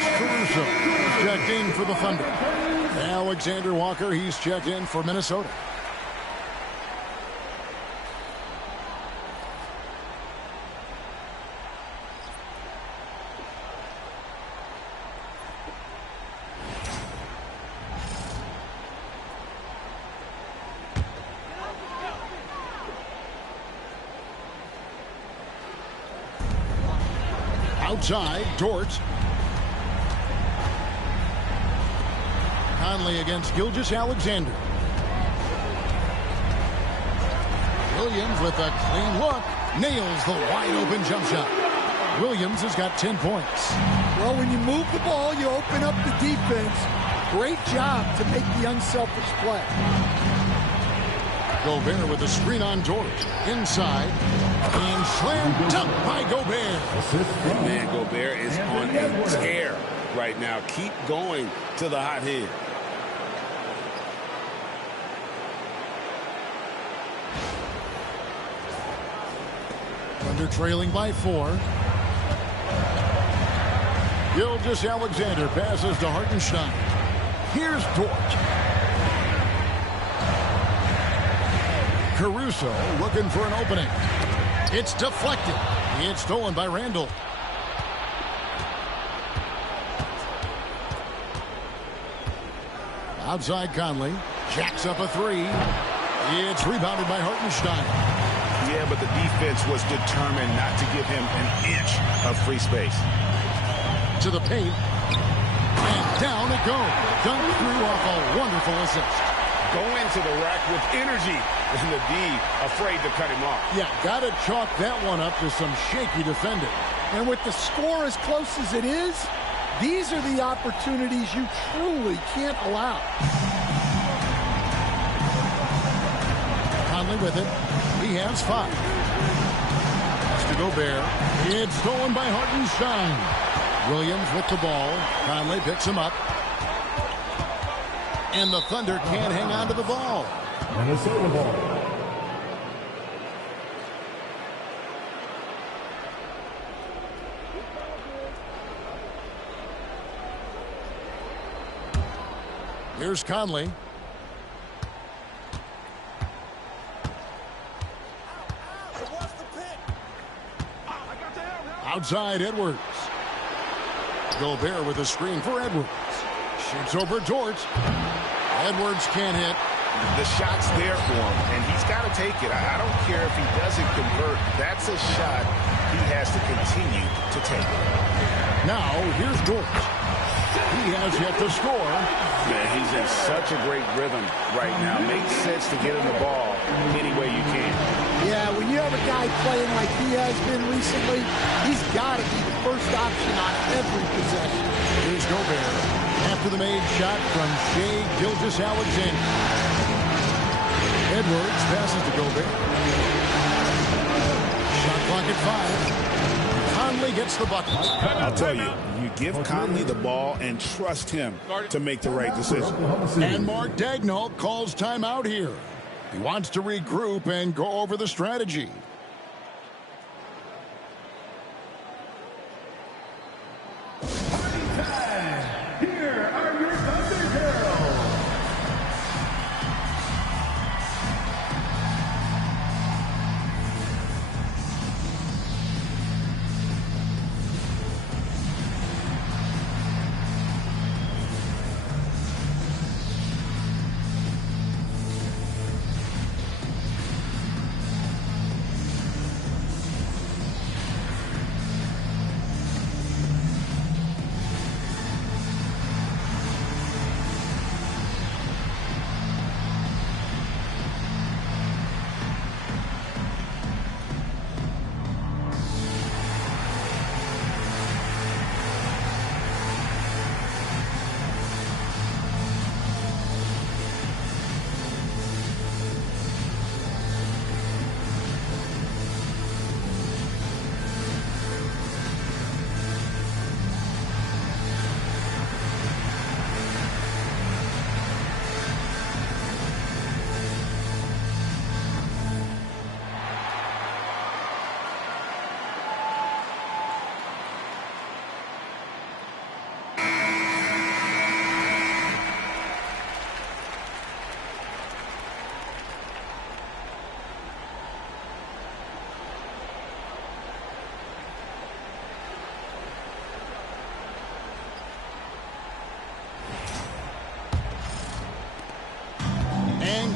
Alex Caruso checked in for the Thunder. Alexander Walker, he's checked in for Minnesota. Outside, Dort. Conley against Gilgeous-Alexander. Williams with a clean look. Nails the wide-open jump shot. Williams has got 10 points. Well, when you move the ball, you open up the defense. Great job to make the unselfish play. Gobert with a screen on Dort. Inside. And slam dunk by Gobert. Man, Gobert is on a tear right now. Keep going to the hot head. Thunder trailing by 4. Gilgeous-Alexander passes to Hartenstein. Here's Dort. Caruso looking for an opening. It's deflected. It's stolen by Randall. Outside Conley. Jacks up a 3. It's rebounded by Hartenstein. Yeah, but the defense was determined not to give him an inch of free space. To the paint. And down it goes. Dunk through off a wonderful assist. Go into the rack with energy. And the D afraid to cut him off. Yeah, got to chalk that one up to some shaky defending. And with the score as close as it is, these are the opportunities you truly can't allow. Conley with it. He has 5. It's to Gobert. It's stolen by Hartenstein. Williams with the ball. Conley picks him up. And the Thunder can't hang on to the ball. Minnesota ball. Here's Conley. Outside Edwards. Gobert with a screen for Edwards. Shoots over Dort. Edwards can't hit. The shot's there for him, and he's got to take it. I don't care if he doesn't convert. That's a shot he has to continue to take. Now, here's Dort. He has yet to score. Man, he's in such a great rhythm right now. Makes sense to get him the ball any way you can. Yeah, when you have a guy playing like he has been recently, he's got to be the first option on every possession. Here's Gobert. After the made shot from Shai Gilgeous-Alexander. Edwards passes to Gobert. Shot clock at 5. Conley gets the bucket. I'll tell you, you give Conley the ball and trust him to make the right decision. And Mark Daigneault calls timeout here. He wants to regroup and go over the strategy. Here are your Thunder Girls.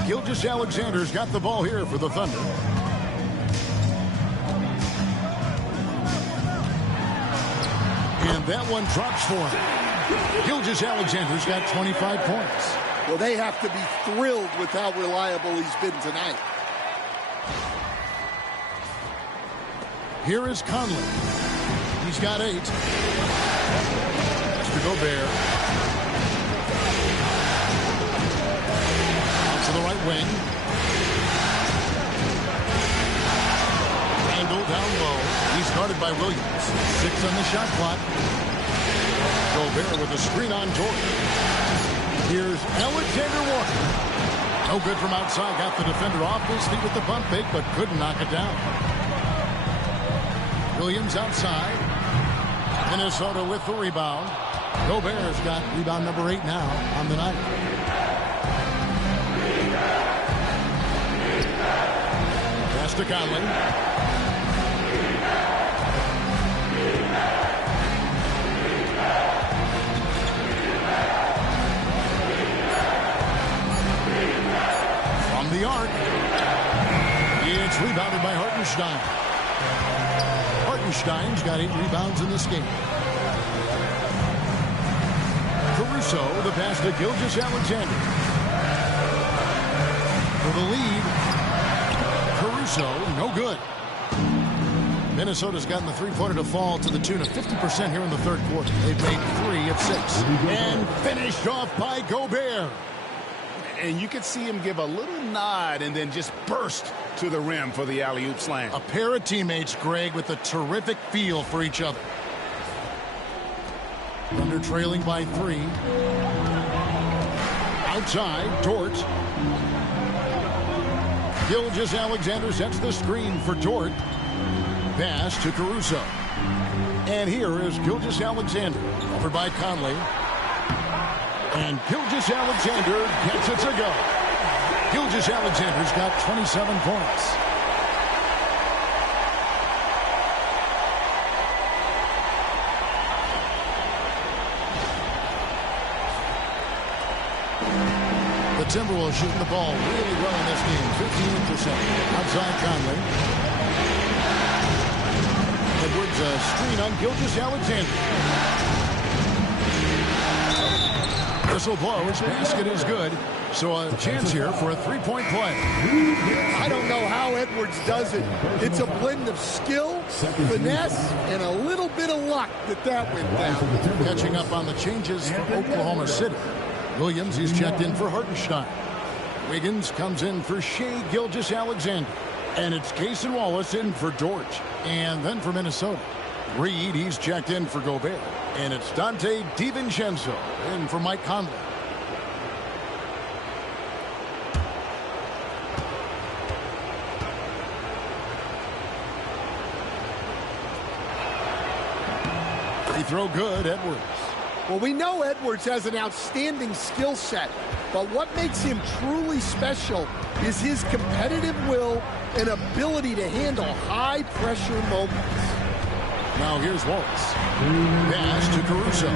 Gilgeous-Alexander's got the ball here for the Thunder. And that one drops for him. Gilgeous-Alexander's got 25 points. Well, they have to be thrilled with how reliable he's been tonight. Here is Conley. He's got 8. That's to Gobert. Out to the right wing. Randle down low. He's guarded by Williams. 6 on the shot clock. Gobert with a screen on Jordan. Here's Alexander Walker. No good from outside. Got the defender off his feet with the bump fake, but couldn't knock it down. Williams outside. Minnesota with the rebound. Gobert's got rebound number 8 now on the night. Pass to Conley. From the arc. It's rebounded by Hartenstein. Hartenstein's got 8 rebounds in this game. Caruso, the pass to Gilgeous-Alexander. For the lead. Caruso, no good. Minnesota's gotten the three-pointer to fall to the tune of 50% here in the third quarter. They've made 3 of 6. And finished off by Gobert. And you could see him give a little nod and then just burst to the rim for the alley-oop slam. A pair of teammates, Greg, with a terrific feel for each other. Thunder trailing by 3. Outside, Dort. Gilgeous-Alexander sets the screen for Dort. Pass to Caruso. And here is Gilgeous-Alexander, over by Conley. And Gilgeous-Alexander gets it to go. Gilgeous-Alexander's got 27 points. The Timberwolves shooting the ball really well in this game. 15%. Outside Conley. Edwards a screen on Gilgeous-Alexander. Whistle blows. Basket is good. So a chance here for a three-point play. I don't know how Edwards does it. It's a blend of skill, finesse, and a little bit of luck that went down. Catching up on the changes for Oklahoma City. Williams, he's checked in for Hartenstein. Wiggins comes in for Shai Gilgeous-Alexander. And it's Cason Wallace in for Dort. And then for Minnesota, Reed, he's checked in for Gobert. And it's Dante DiVincenzo in for Mike Conley. Free throw good, Edwards. Well, we know Edwards has an outstanding skill set, but what makes him truly special is his competitive will and ability to handle high-pressure moments. Now here's Wallace. Pass to Caruso.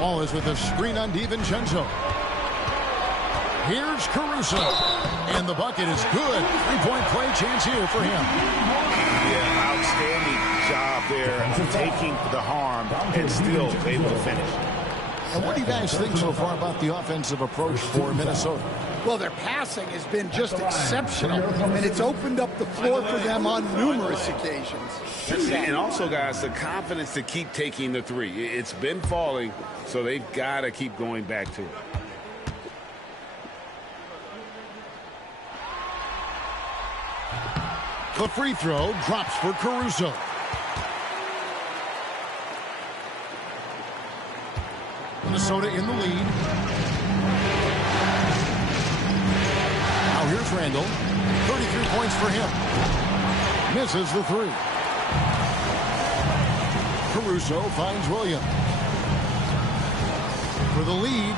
Wallace with a screen on DiVincenzo. Here's Caruso. And the bucket is good. Three-point play chance here for him. Yeah, outstanding job there of taking the harm and still able to finish. And what do you guys think so far about the offensive approach for Minnesota? Well, their passing has been just exceptional, and it's opened up the floor for them on numerous occasions. And also, guys, the confidence to keep taking the three. It's been falling, so they've got to keep going back to it. The free throw drops for Caruso. Minnesota in the lead. Now here's Randle. 33 points for him. Misses the three. Caruso finds Williams. For the lead.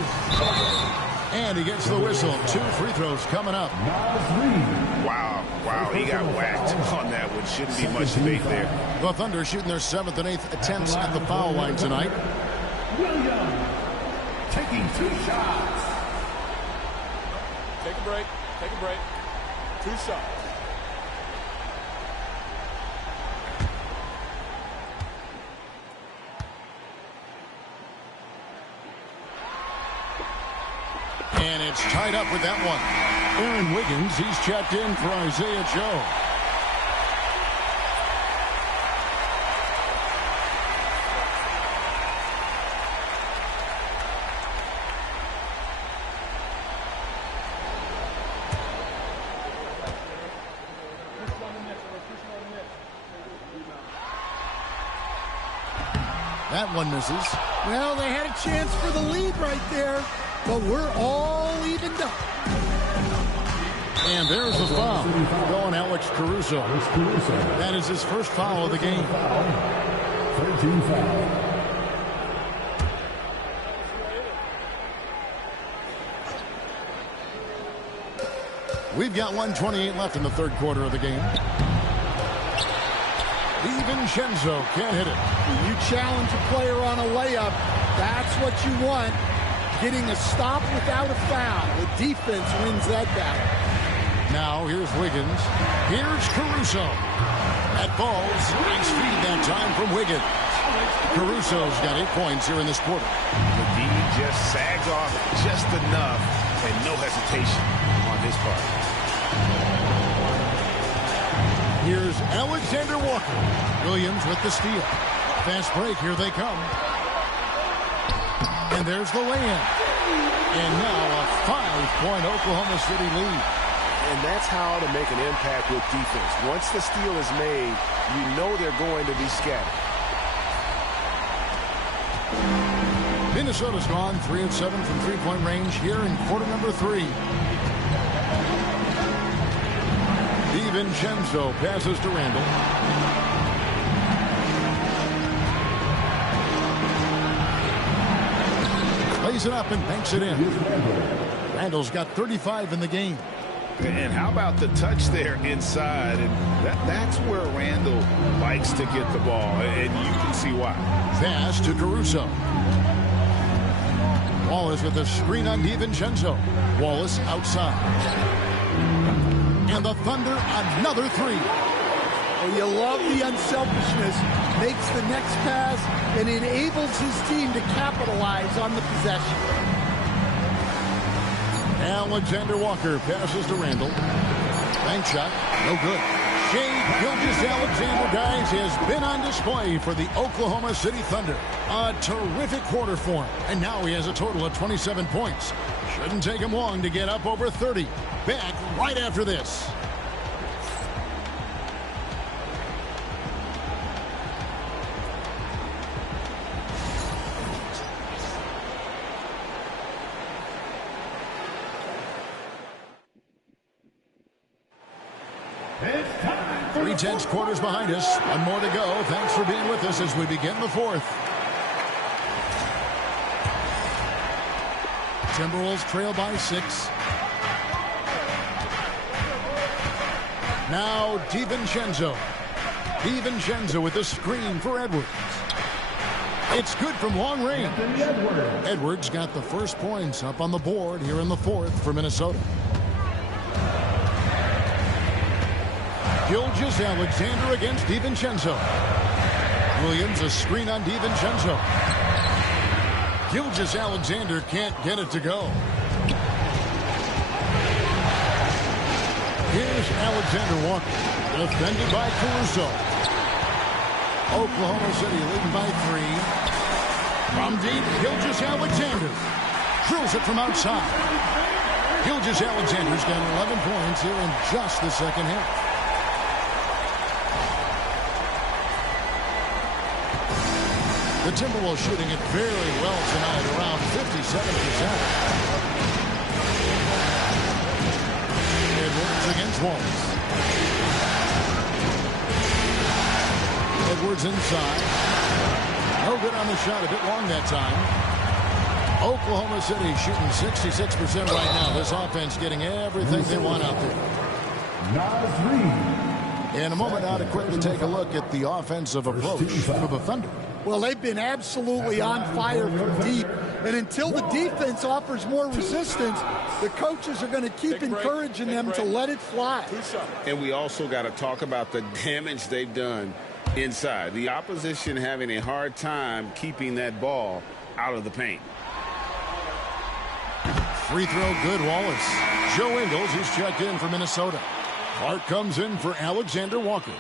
And he gets the whistle. 2 free throws coming up. Wow, he got whacked on that one. Shouldn't be much debate there. The Thunder shooting their 7th and 8th attempts at the foul line tonight. Williams taking 2 shots. Take a break. Take a break. 2 shots. And it's tied up with that one. Aaron Wiggins, he's checked in for Isaiah Joe. That one misses. Well, they had a chance for the lead right there, but we're all evened up. And there's the foul. Going Alex Caruso. That is his first foul of the game. 13 foul. We've got 1:28 left in the third quarter of the game. DiVincenzo can't hit it. When you challenge a player on a layup, that's what you want. Getting a stop without a foul. The defense wins that battle. Now here's Wiggins. Here's Caruso. That ball's nice feed that time from Wiggins. Caruso's got 8 points here in this quarter. The D just sags off just enough and no hesitation on his part. Here's Alexander Walker. Williams with the steal. Fast break. Here they come. And there's the lay-in. And now a 5-point Oklahoma City lead. And that's how to make an impact with defense. Once the steal is made, you know they're going to be scattered. Minnesota's gone 3 of 7 from three-point range here in quarter number 3. DiVincenzo passes to Randall. Lays it up and banks it in. Randall's got 35 in the game. And how about the touch there inside? And that's where Randall likes to get the ball, and you can see why. Pass to Caruso. Wallace with a screen on DiVincenzo. Wallace outside. And the Thunder, another 3. Well, you love the unselfishness. Makes the next pass and enables his team to capitalize on the possession. Alexander Walker passes to Randall. Bank shot, no good. Shai Gilgeous-Alexander, guys, has been on display for the Oklahoma City Thunder. A terrific quarter for him. And now he has a total of 27 points. Shouldn't take him long to get up over 30. Back right after this. Three tenths quarters behind us. One more to go. Thanks for being with us as we begin the fourth. Timberwolves trail by 6. Now DiVincenzo. DiVincenzo with a screen for Edwards. It's good from long range. Edwards got the first points up on the board here in the fourth for Minnesota. Gilgeous-Alexander against DiVincenzo. Williams, a screen on DiVincenzo. Gilgeous-Alexander can't get it to go. Here's Alexander Walker, defended by Caruso. Oklahoma City leading by 3. From deep, Gilgeous-Alexander drills it from outside. Gilgeous-Alexander's got 11 points here in just the second half. The Timberwolves shooting it very well tonight, around 57%. Edwards against Wallace. Edwards inside. No good on the shot, a bit long that time. Oklahoma City shooting 66% right now. This offense getting everything they want out there. In a moment now to quickly take a look at the offensive approach for the Thunder. Well, they've been absolutely on fire from deep. And until the defense offers more resistance, the coaches are going to keep encouraging them to let it fly. And we also got to talk about the damage they've done inside. The opposition having a hard time keeping that ball out of the paint. Free throw good, Wallace. Joe Ingles is checked in for Minnesota. Clark comes in for Alexander Walker.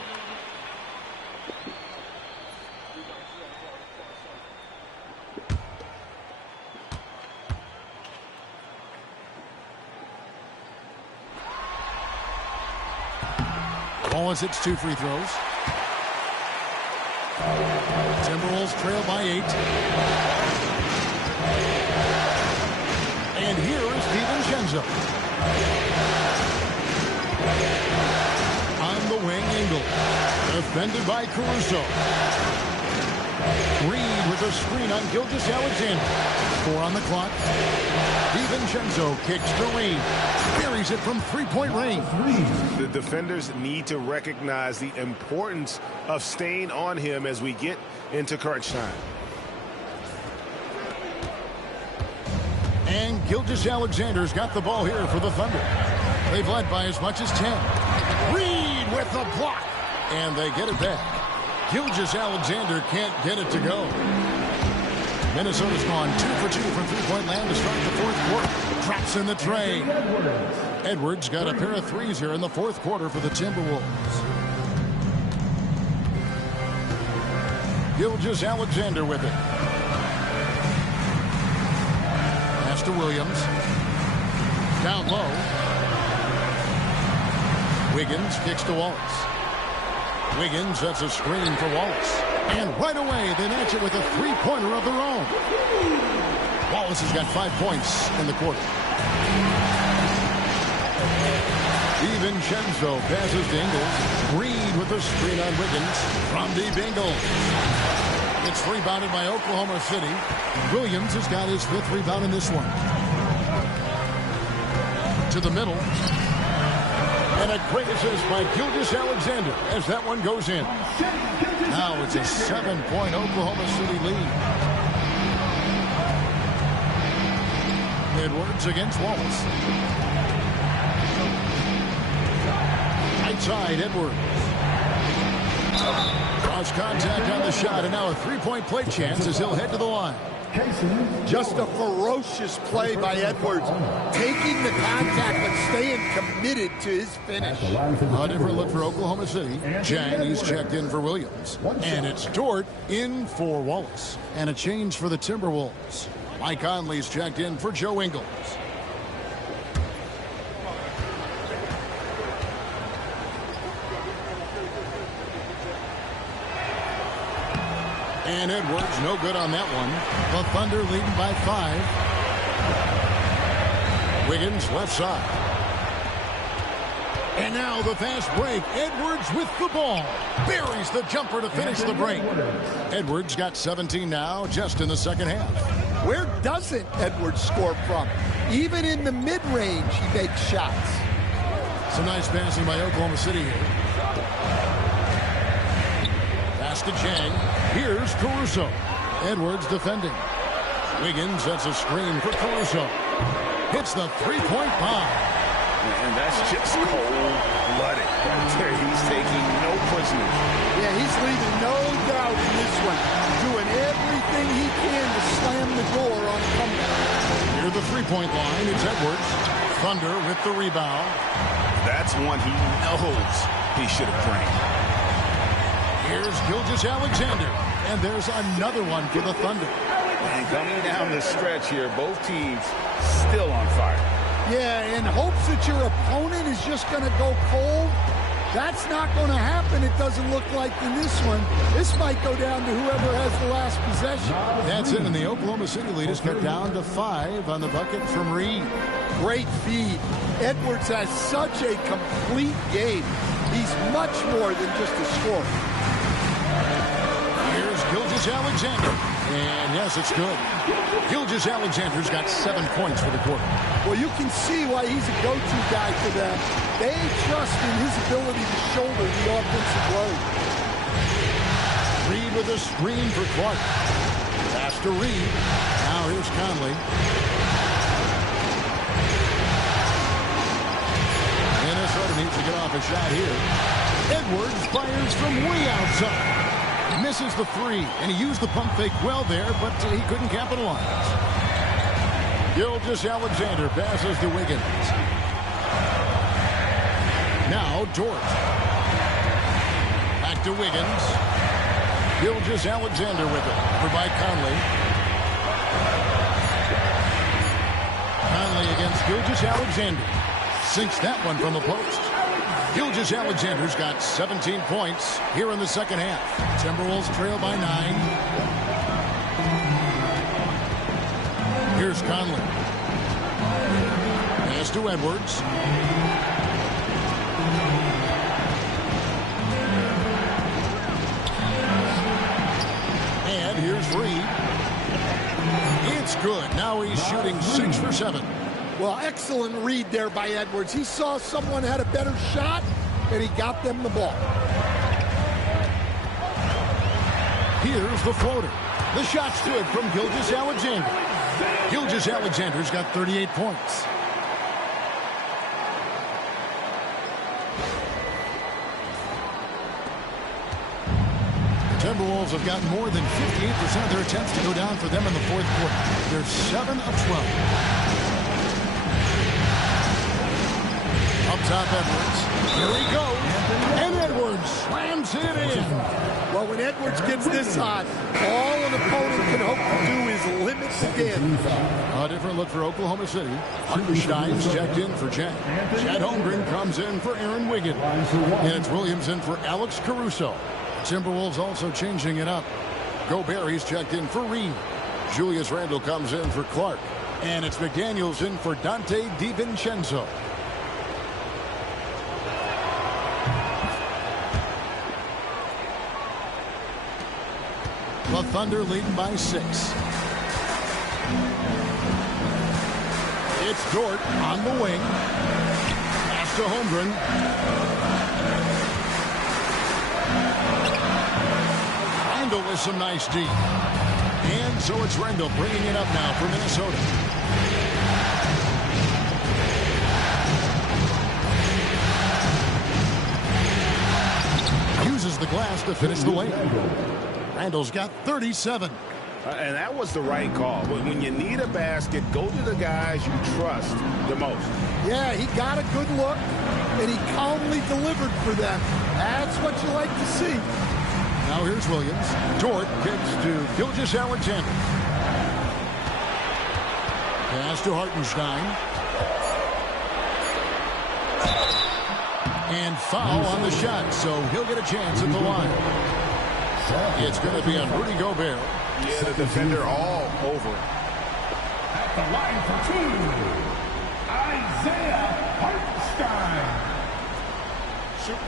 Wallace hits 2 free throws. Timberwolves trail by 8. And here is DiVincenzo. On the wing, Ingles. Defended by Caruso. Reed with a screen on Gilgeous-Alexander. 4 on the clock. DiVincenzo kicks to Reed. Buries it from three-point range. The defenders need to recognize the importance of staying on him as we get into crunch time. And Gilgeous-Alexander's got the ball here for the Thunder. They've led by as much as 10. Reed with the block. And they get it back. Gilgeous-Alexander can't get it to go. Minnesota's gone 2 for 2 from three-point land to start the fourth quarter. Drops in the tray. Edwards got a pair of threes here in the fourth quarter for the Timberwolves. Gilgeous-Alexander with it. Pass to Williams. Down low. Wiggins kicks to Wallace. Wiggins sets a screen for Wallace. And right away, they match it with a three-pointer of their own. Wallace has got 5 points in the quarter. DiVincenzo passes to Ingles. Reed with a screen on Wiggins. From deep, Ingles. It's rebounded by Oklahoma City. Williams has got his 5th rebound in this one. To the middle. And a great assist by Gilgeous-Alexander as that one goes in. Now it's a 7-point Oklahoma City lead. Edwards against Wallace. Right side, Edwards. Cross contact on the shot, and now a three-point play chance as he'll head to the line. Just a ferocious play by Edwards, taking the contact but staying committed to his finish. A different look for Oklahoma City. Jang, he's checked in for Williams. And it's Dort in for Wallace. And a change for the Timberwolves. Mike Conley's checked in for Joe Ingles. And Edwards, no good on that one. The Thunder leading by 5. Wiggins, left side. And now the fast break. Edwards with the ball. Buries the jumper to finish the break. Edwards got 17 now, just in the second half. Where doesn't Edwards score from? Even in the mid-range, he makes shots. Some nice passing by Oklahoma City here. Pass to Chang. Here's Caruso. Edwards defending. Wiggins sets a screen for Caruso. Hits the three-point bomb. And that's just cold-blooded. He's taking no prisoners. Yeah, he's leaving no doubt in this one. Doing everything he can to slam the door on a comeback. Near the three-point line, it's Edwards. Thunder with the rebound. That's one he knows he should have drained. Here's Gilgeous-Alexander. And there's another one for the Thunder. And coming down the stretch here, both teams still on fire. Yeah, in hopes that your opponent is just going to go cold. That's not going to happen, it doesn't look like in this one. This might go down to whoever has the last possession. That's it, and the Oklahoma City lead is cut down to 5 on the bucket from Reed. Great feed. Edwards has such a complete game. He's much more than just a scorer. Here's Gilgeous-Alexander. And yes, it's good. Gilgeous-Alexander's got 7 points for the quarter. Well, you can see why he's a go-to guy for them. They trust in his ability to shoulder the offensive load. Reed with a screen for Clark. Pass to Reed. Now here's Conley. Minnesota needs to get off a shot here. Edwards fires from way outside. Misses the three, and he used the pump fake well there, but he couldn't capitalize. Gilgeous-Alexander passes to Wiggins. Now Dort. Back to Wiggins. Gilgeous-Alexander with it. Over by Conley. Conley against Gilgeous-Alexander. Sinks that one from the post. Gilgeous-Alexander's got 17 points here in the second half. Timberwolves trail by 9. Here's Conley. Pass to Edwards. And here's Reed. It's good. Now he's shooting 6 for 7. Well, excellent read there by Edwards. He saw someone had a better shot, and he got them the ball. Here's the floater. The shot's good from Gilgeous-Alexander. Gilgeous-Alexander's got 38 points. Timberwolves have gotten more than 58% of their attempts to go down for them in the fourth quarter. They're 7 of 12. Up top, Edwards. Here he goes. And Edwards slams it in. Well, when Edwards gets this hot, all an opponent can hope to do is limit the damage. A different look for Oklahoma City. Hartenstein's checked in for Chad. Chad Holmgren comes in for Aaron Wiggins. And it's Williams in for Alex Caruso. Timberwolves also changing it up. Gobert checked in for Reed. Julius Randle comes in for Clark. And it's McDaniels in for Dante DiVincenzo. The Thunder leading by 6. It's Dort on the wing. Pass to Holmgren. Randle with some nice D. And so it's Randle bringing it up now for Minnesota. Uses the glass to finish the lane. Randle's got 37. And that was the right call. When you need a basket, go to the guys you trust the most. Yeah, he got a good look, and he calmly delivered for them. That's what you like to see. Now here's Williams. Dort kicks to Gilgeous-Alexander. Pass to Hartenstein. And foul on the shot, so he'll get a chance at the line. It's going to be on Rudy Gobert. Yeah, the defender all over it. At the line for 2, Isaiah Hartenstein. Shoot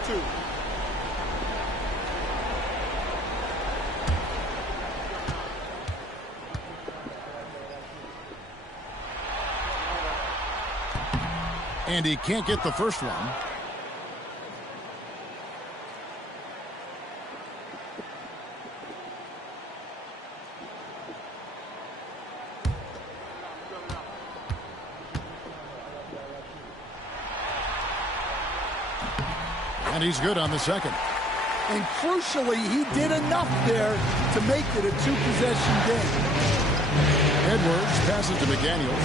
2. And he can't get the first one. And he's good on the second. And crucially, he did enough there to make it a 2-possession game. Edwards passes to McDaniels.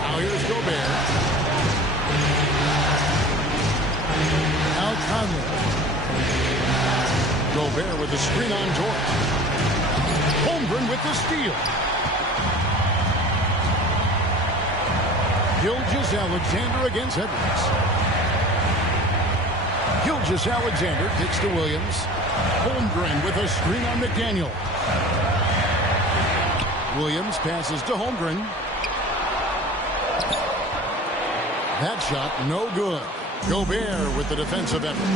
Now here's Gobert. Now Conley. Gobert with the screen on Dort. Holmgren with the steal. Gilgeous-Alexander against Edwards. Gilgeous-Alexander kicks to Williams. Holmgren with a screen on McDaniel. Williams passes to Holmgren. That shot no good. Gobert with the defensive effort.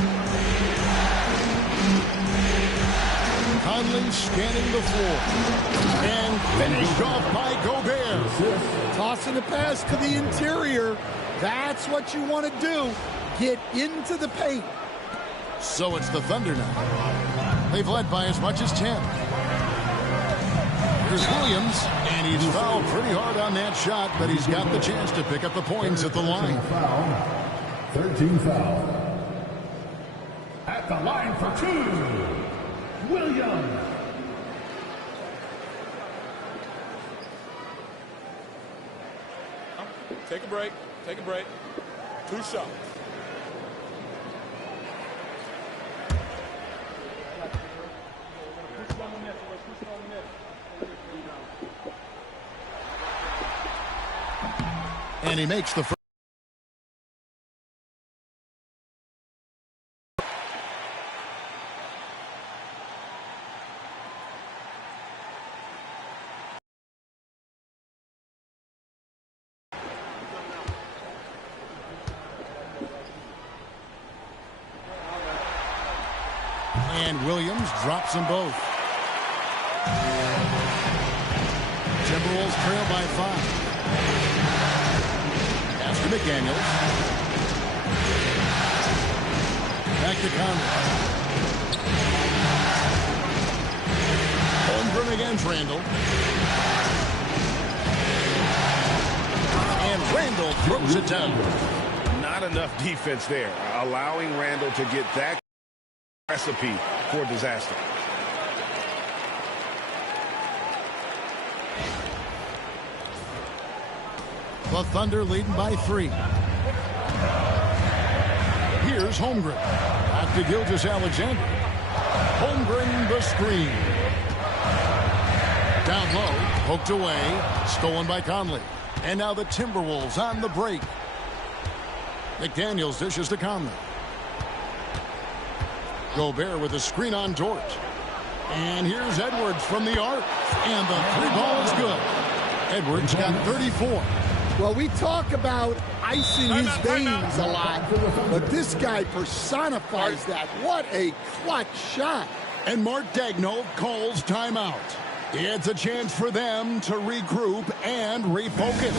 Conley scanning the floor. And finished off by Gobert. Tossing a pass to the interior. That's what you want to do. Get into the paint. So it's the Thunder now. They've led by as much as 10. Here's Williams, and he's fouled pretty hard on that shot, but he's got the chance to pick up the points at the line. 13 foul. At the line for 2, Williams. Take a break. Take a break. 2 shots. And he makes the first. And Williams drops them both. Timberwolves trail by 5. Pass to McDaniels. Back to Conley. Holmgren against Randall. And Randall throws it down. Not enough defense there, allowing Randall to get that recipe for disaster. The Thunder leading by 3. Here's Holmgren. Back to Gilgeous-Alexander. Holmgren the screen. Down low, poked away, stolen by Conley. And now the Timberwolves on the break. McDaniels dishes to Conley. Gobert with a screen on Dort. And here's Edwards from the arc. And the 3 ball is good. Edwards got 34. Well, we talk about ice in his veins a lot, but this guy personifies that. What a clutch shot. And Mark Daigneault calls timeout. It's a chance for them to regroup and refocus.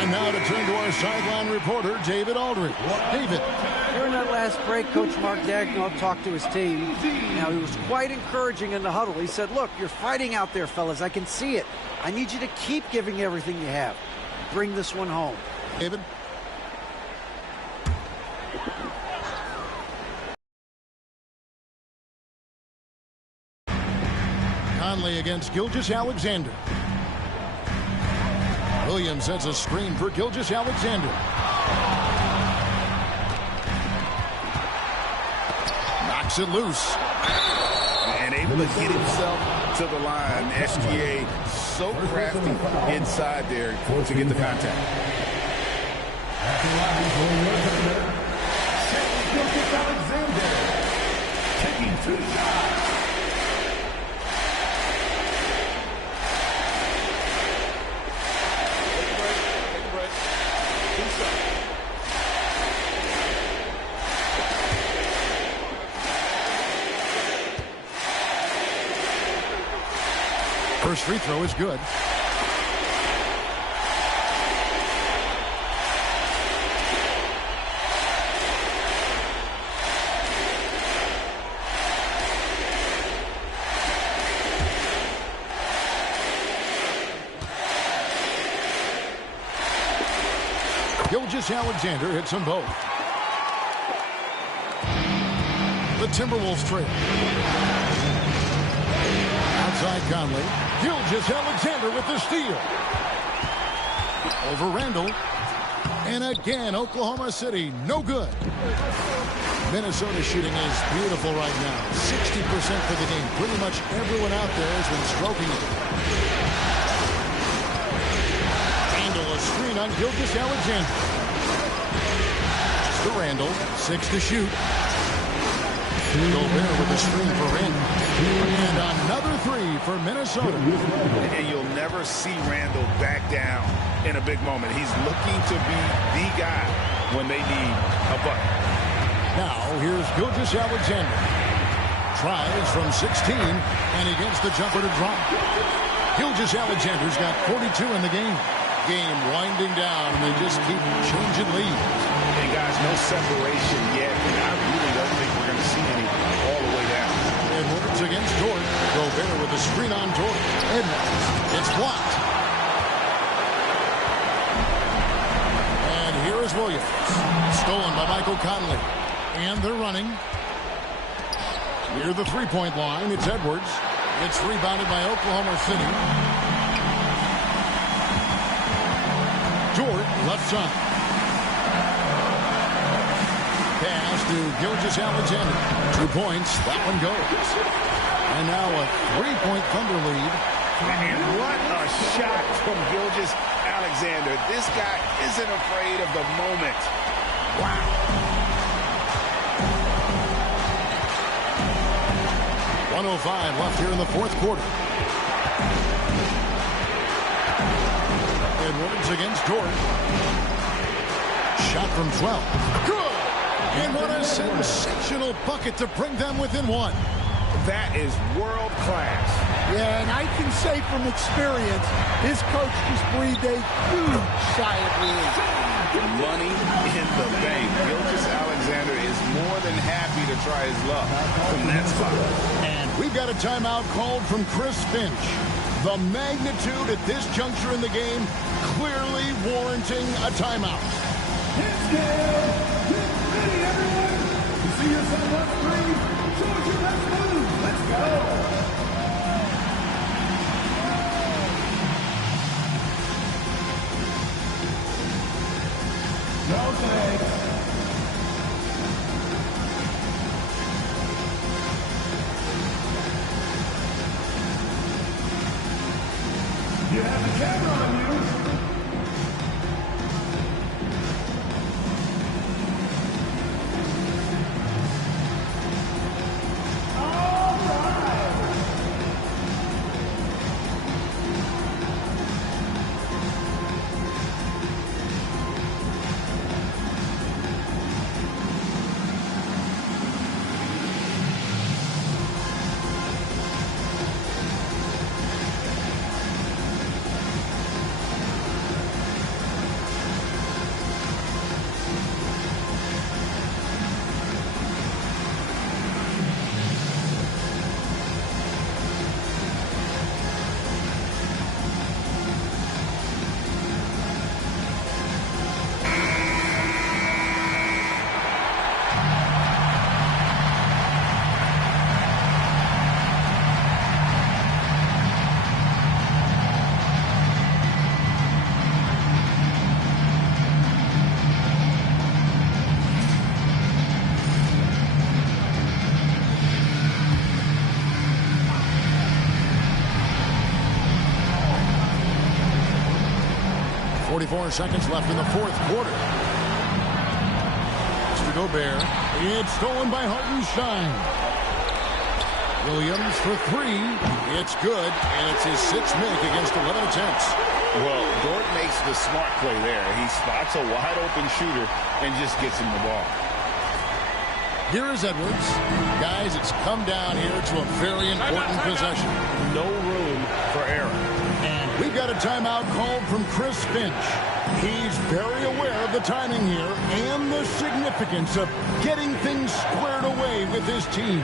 And now to turn to our sideline reporter, David Aldridge. David. During that last break, Coach Mark Daigneault talked to his team. Now, he was quite encouraging in the huddle. He said, look, you're fighting out there, fellas. I can see it. I need you to keep giving everything you have. Bring this one home. David. Conley against Gilgeous-Alexander. Williams sets a screen for Gilgeous-Alexander. Knocks it loose. And able to get himself to the line. SGA so crafty inside there to get the contact. At the line for Gilgeous-Alexander. Taking 2 shots. First free throw is good. Gilgeous-Alexander hits them both. The Timberwolves trail. Outside Conley. Gilgeous-Alexander with the steal. Over Randall. And again, Oklahoma City, no good. Minnesota shooting is beautiful right now. 60% for the game. Pretty much everyone out there has been stroking it. Randall, a screen on Gilgeous-Alexander. To Randall, 6 to shoot. Gobert with a screen for Randall. And another 3 for Minnesota. And you'll never see Randall back down in a big moment. He's looking to be the guy when they need a bucket. Now, here's Gilgeous-Alexander. Tries from 16, and he gets the jumper to drop. Gilgeous-Alexander's got 42 in the game. Game winding down, and they just keep changing leads. And guys, no separation yet, and I really don't think we're going to see any all the way down. Edwards against Dort. Gobert with a screen on Dort. Edwards. It's blocked. And here is Williams. Stolen by Michael Conley. And they're running. Near the three-point line, it's Edwards. It's rebounded by Oklahoma City. Dort, left side. Pass to Gilgeous-Alexander. 2 points. That one goes. And now a 3-point Thunder lead. And what a shot from Gilgeous-Alexander. This guy isn't afraid of the moment. Wow. 1:05 left here in the fourth quarter. Edwards against Dort. Shot from 12. Good! And what a sensational bucket to bring them within 1. That is world class. Yeah, and I can say from experience, his coach just breathed a huge sigh of relief. Money in the bank. Gilgeous-Alexander is more than happy to try his luck from that spot. And we've got a timeout called from Chris Finch. The magnitude at this juncture in the game clearly warranting a timeout. Let's go! Get ready, everyone! You see yourself on screen? Show us your best move! Let's go! No thanks. You have the camera on you. All right. .4 seconds left in the fourth quarter. It's to Gobert. It's stolen by Hartenstein. Williams for 3. It's good, and it's his 6th make against 11 attempts. Well, Dort makes the smart play there. He spots a wide-open shooter and just gets him the ball. Here is Edwards. Guys, it's come down here to a very important possession. No room for error. And we've got a timeout called from Chris Finch. He's very aware of the timing here and the significance of getting things squared away with his team.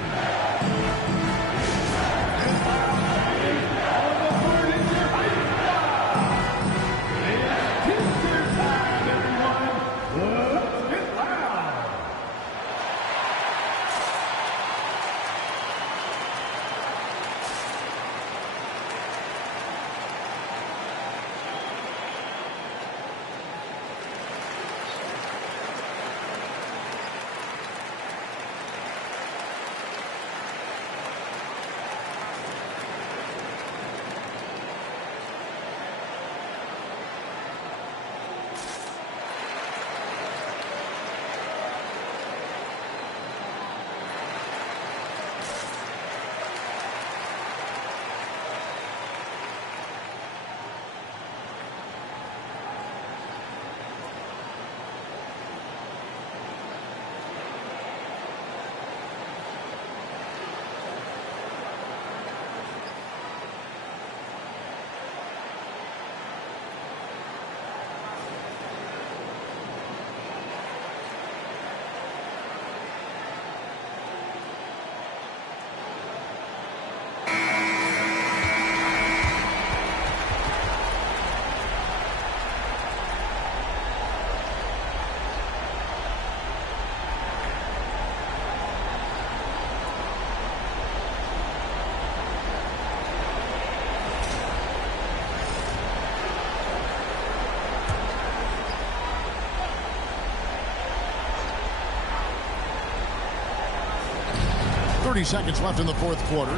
30 seconds left in the fourth quarter.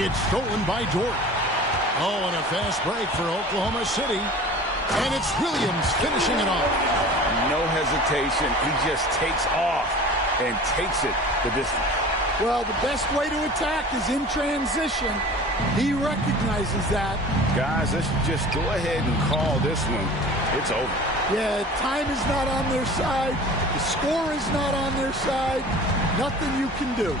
It's stolen by Dort. Oh, and a fast break for Oklahoma City. And it's Williams finishing it off. No hesitation. He just takes off and takes it the distance. Well, the best way to attack is in transition. He recognizes that. Guys, let's just go ahead and call this one. It's over. Yeah, time is not on their side. The score is not on their side. Nothing you can do.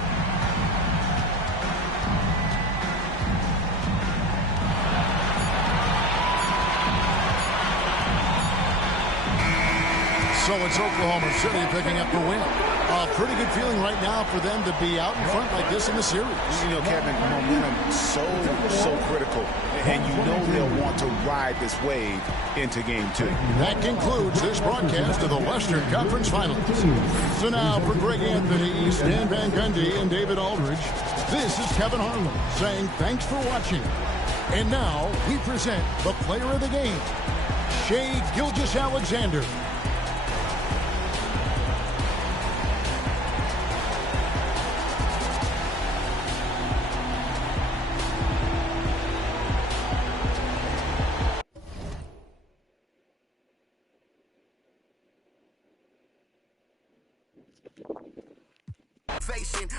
So it's Oklahoma City picking up the win. A pretty good feeling right now for them to be out in front like this in the series. You know, Kevin, momentum so critical. And you know they'll want to ride this wave into game 2. That concludes this broadcast of the Western Conference Finals. So now for Greg Anthony, Stan Van Gundy, and David Aldridge, this is Kevin Harlan saying thanks for watching. And now we present the player of the game, Shai Gilgeous-Alexander.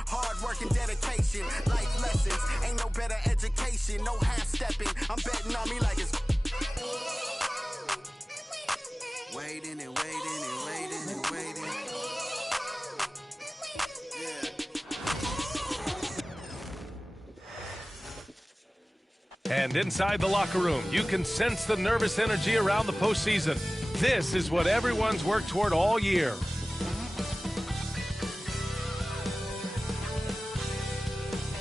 Hard work and dedication, life lessons, ain't no better education, no half-stepping, I'm betting on me like it's waiting and waiting and waiting and waiting. And inside the locker room, you can sense the nervous energy around the postseason. This is what everyone's worked toward all year.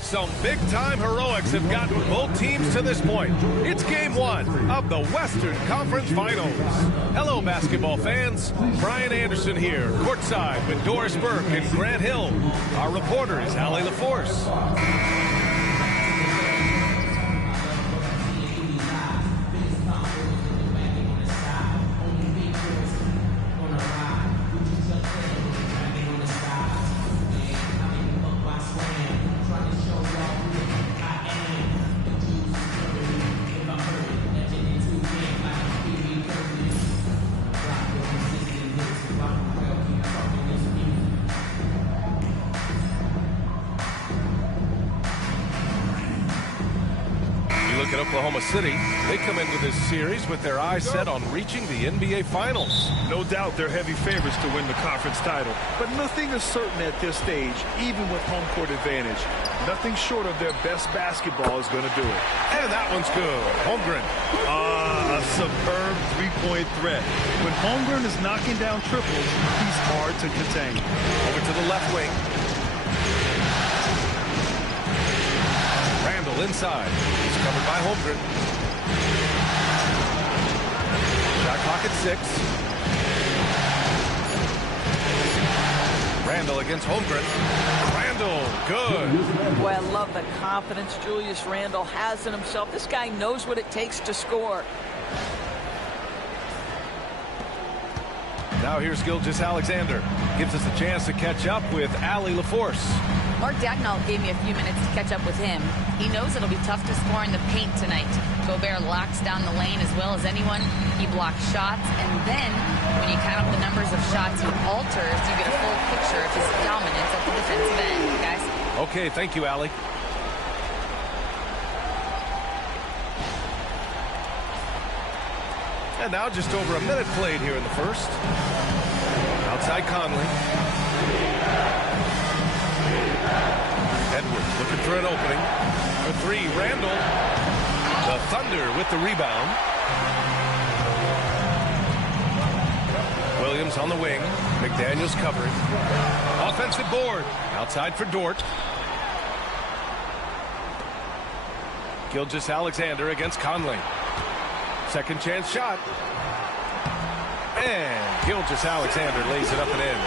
Some big-time heroics have gotten both teams to this point. It's game 1 of the Western Conference Finals. Hello, basketball fans. Brian Anderson here, courtside with Doris Burke and Grant Hill. Our reporter is Allie LaForce. Oklahoma City, they come into this series with their eyes set on reaching the NBA Finals. No doubt they're heavy favorites to win the conference title, but nothing is certain at this stage, even with home court advantage. Nothing short of their best basketball is going to do it. And that one's good. Holmgren. A superb three-point threat. When Holmgren is knocking down triples, he's hard to contain. Over to the left wing. Randall inside. He's covered by Holmgren. Shot clock at 6. Randall against Holmgren. Randall, good. Boy, I love the confidence Julius Randall has in himself. This guy knows what it takes to score. Now here's Gilgeous-Alexander. Gives us a chance to catch up with Allie LaForce. Mark Dagnall gave me a few minutes to catch up with him. He knows it'll be tough to score in the paint tonight. Gobert locks down the lane as well as anyone. He blocks shots, and then when you count up the numbers of shots he alters, you get a full picture of his dominance at the defensive end, guys. Okay, thank you, Allie. And now just over a minute played here in the first. Outside Conley. Edwards looking for an opening. For 3, Randall. The Thunder with the rebound. Williams on the wing. McDaniels covering. Offensive board. Outside for Dort. Gilgeous-Alexander against Conley. Second chance shot. And Gilgeous-Alexander lays it up and in.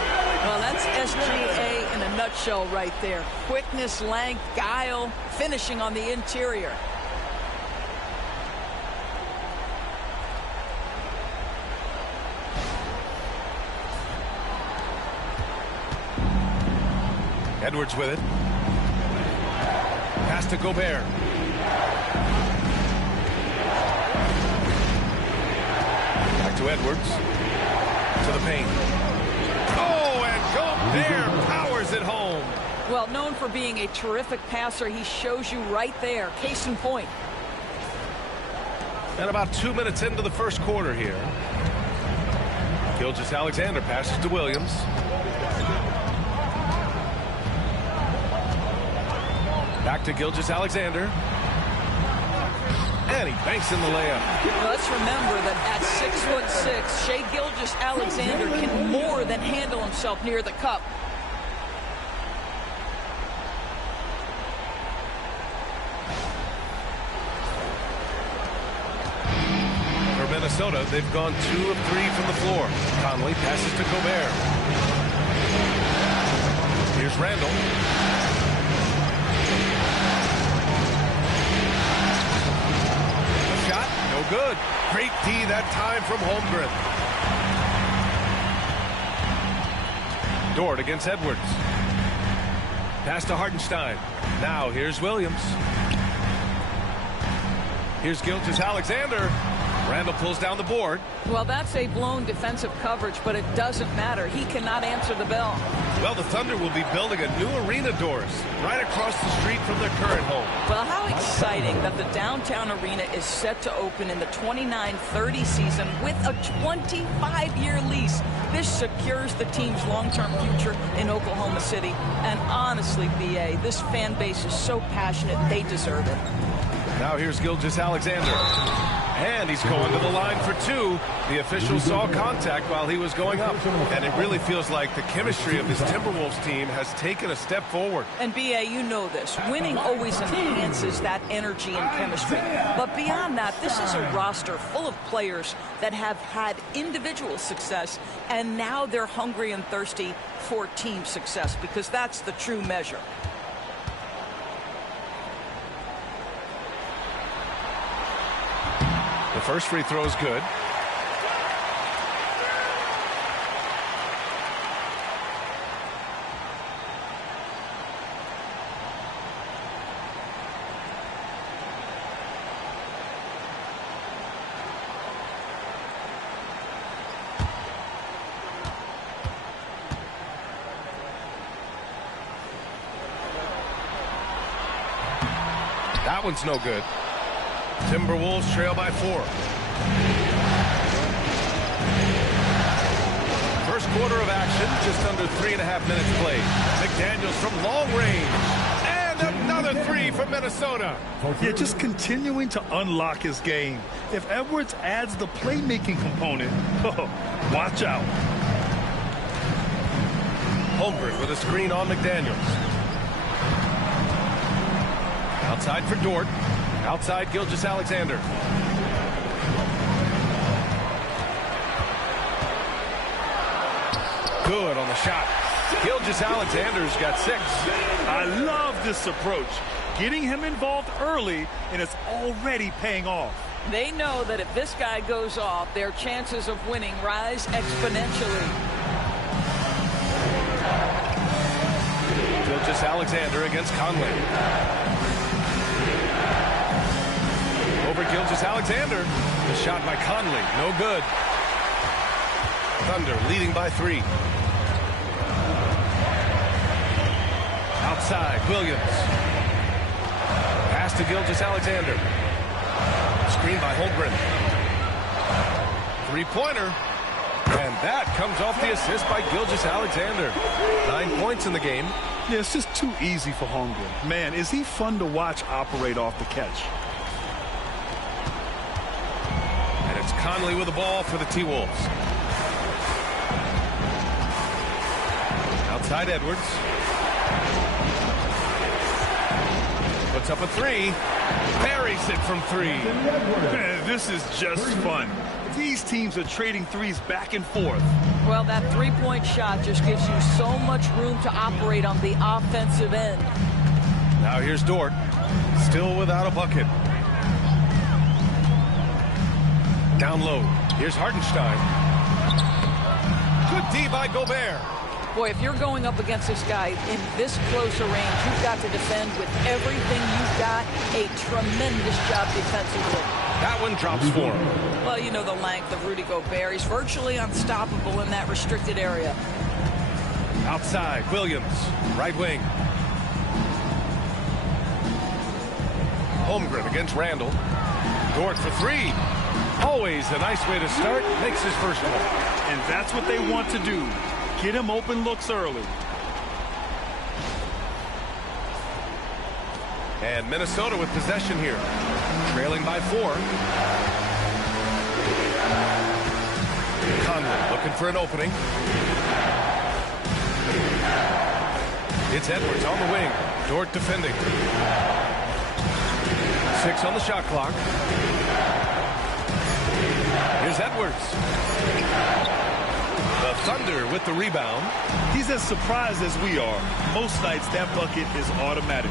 Well, that's SGA in a nutshell right there. Quickness, length, guile, finishing on the interior. Edwards with it. Pass to Gobert. Back to Edwards. To the paint. Oh, and Gobert powers it home. Well, known for being a terrific passer, he shows you right there. Case in point. And about 2 minutes into the first quarter here. Gilgeous-Alexander passes to Williams. Back to Gilgeous-Alexander. And he banks in the layup. Let's remember that at 6'6", Shai Gilgeous-Alexander can more than handle himself near the cup. For Minnesota, they've gone 2 of 3 from the floor. Conley passes to Gobert. Here's Randall. Shot, no good. Great D that time from Holmgren. Dort against Edwards. Pass to Hartenstein. Now here's Williams. Here's Gilgeous-Alexander. Randall pulls down the board. Well, that's a blown defensive coverage, but it doesn't matter. He cannot answer the bell. Well, the Thunder will be building a new arena, Doris, right across the street from their current home. Well, how exciting that the downtown arena is set to open in the 29-30 season with a 25-year lease. This secures the team's long-term future in Oklahoma City. And honestly, B.A., this fan base is so passionate, they deserve it. Now here's Gilgeous-Alexander. And he's going to the line for 2. The official saw contact while he was going up. And it really feels like the chemistry of this Timberwolves team has taken a step forward. And, B.A., you know this. Winning always enhances that energy and chemistry. But beyond that, this is a roster full of players that have had individual success, and now they're hungry and thirsty for team success, because that's the true measure. The first free throw is good. That one's no good. Timberwolves trail by 4. First quarter of action, just under 3.5 minutes played. McDaniels from long range. And another 3 from Minnesota. Yeah, just continuing to unlock his game. If Edwards adds the playmaking component, watch out. Holmgren with a screen on McDaniels. Outside for Dort. Outside Gilgeous-Alexander. Good on the shot. Gilgeous-Alexander's got 6. I love this approach. Getting him involved early, and it's already paying off. They know that if this guy goes off, their chances of winning rise exponentially. Gilgeous-Alexander against Conley. Over Gilgeous-Alexander. The shot by Conley. No good. Thunder leading by 3. Outside, Williams. Pass to Gilgeous-Alexander. Screen by Holmgren. 3-pointer. And that comes off the assist by Gilgeous-Alexander. 9 points in the game. Yeah, it's just too easy for Holmgren. Man, is he fun to watch operate off the catch. Conley with the ball for the T-Wolves. Outside Edwards. Puts up a 3. Buries it from 3. Man, this is just fun. These teams are trading threes back and forth. Well, that three-point shot just gives you so much room to operate on the offensive end. Now here's Dort. Still without a bucket. Down low. Here's Hartenstein. Good D by Gobert. Boy, if you're going up against this guy in this close a range, you've got to defend with everything you've got. A tremendous job defensively. That one drops for him. Well, you know the length of Rudy Gobert. He's virtually unstoppable in that restricted area. Outside, Williams, right wing. Holmgren against Randall. Dort for three. Always a nice way to start. Makes his first one. And that's what they want to do. Get him open looks early. And Minnesota with possession here. Trailing by 4. Conley looking for an opening. It's Edwards on the wing. Dort defending. 6 on the shot clock. Here's Edwards. The Thunder with the rebound. He's as surprised as we are. Most nights that bucket is automatic.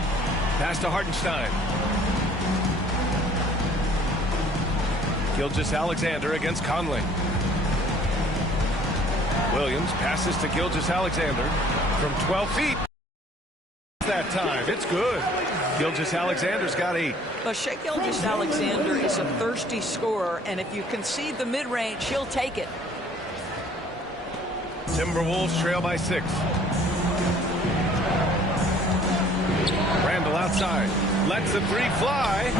Pass to Hartenstein. Gilgeous-Alexander against Conley. Williams passes to Gilgeous-Alexander from 12 feet. That time, it's good. Gilgeous-Alexander's got 8. But Shai Gilgeous-Alexander is a thirsty scorer, and if you concede the mid-range, he'll take it. Timberwolves trail by 6. Randall outside. Lets the 3 fly.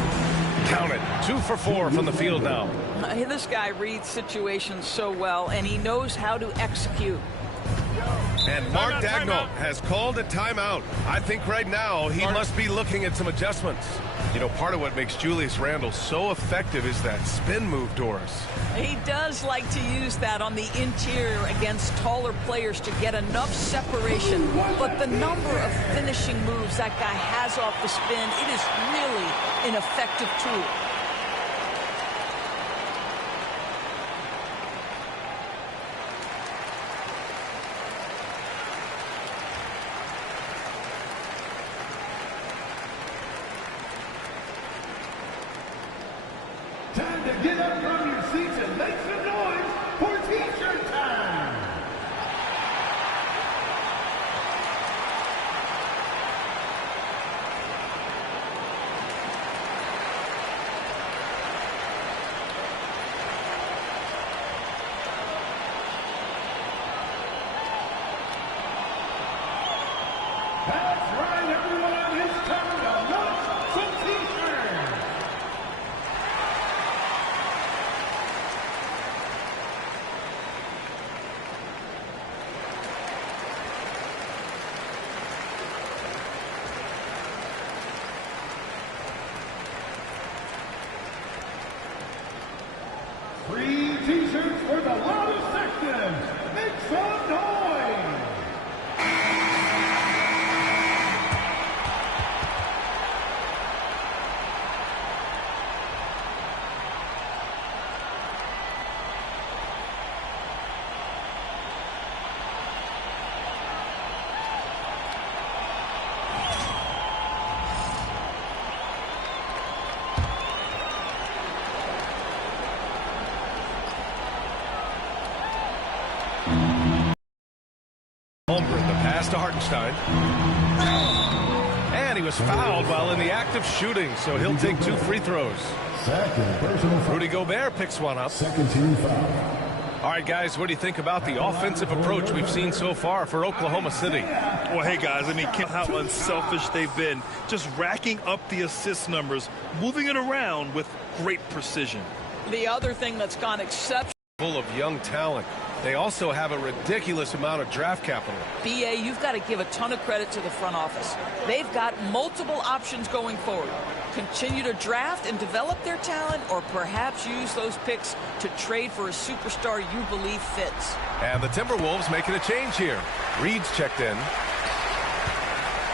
Count it. 2 for 4 from the field now. This guy reads situations so well, and he knows how to execute. And Mark Daigneault has called a timeout. I think right now he must be looking at some adjustments. You know, part of what makes Julius Randle so effective is that spin move, Doris. He does like to use that on the interior against taller players to get enough separation. But the number of finishing moves that guy has off the spin, it is really an effective tool. Time to get up from your seats and make some noise for T-shirt time. That's right, everyone. It's time to launch some T-shirts. Free T-shirts for the loudest section. Make some noise. Holmgren, the pass to Hartenstein. And he was fouled while in the act of shooting, so he'll take 2 free throws. Rudy Gobert picks one up. Second team foul. All right, guys, what do you think about the offensive approach we've seen so far for Oklahoma City? Well, hey, guys, I mean, how unselfish they've been. Just racking up the assist numbers, moving it around with great precision. The other thing that's gone exceptional. Full of young talent. They also have a ridiculous amount of draft capital. BA, you've got to give a ton of credit to the front office. They've got multiple options going forward. Continue to draft and develop their talent, or perhaps use those picks to trade for a superstar you believe fits. And the Timberwolves making a change here. Reed's checked in.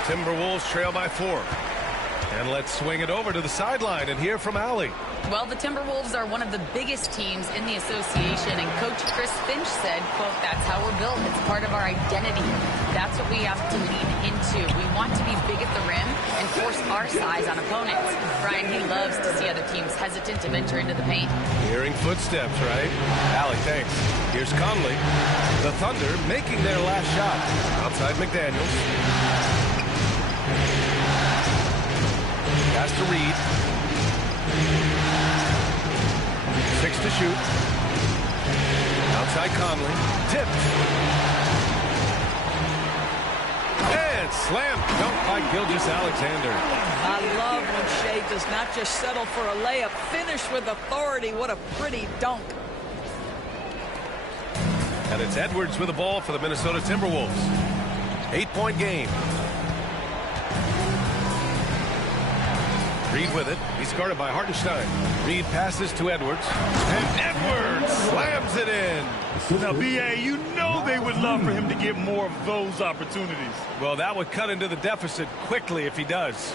Timberwolves trail by 4. And let's swing it over to the sideline and hear from Allie. Well, the Timberwolves are one of the biggest teams in the association, and Coach Chris Finch said, quote, "That's how we're built. It's part of our identity. That's what we have to lean into. We want to be big at the rim and force our size on opponents." Brian, he loves to see other teams hesitant to venture into the paint. Hearing footsteps, right? Allie, thanks. Here's Conley. The Thunder making their last shot. Outside McDaniels. Pass to Reed. 6 to shoot. Outside Conley. Tipped. And slam dunk by Gilgeous-Alexander. I love when Shea does not just settle for a layup. Finish with authority. What a pretty dunk. And it's Edwards with the ball for the Minnesota Timberwolves. 8-point game. Reed with it. He's guarded by Hartenstein. Reed passes to Edwards. And Edwards slams it in. Now, B.A., you know they would love for him to get more of those opportunities. Well, that would cut into the deficit quickly if he does.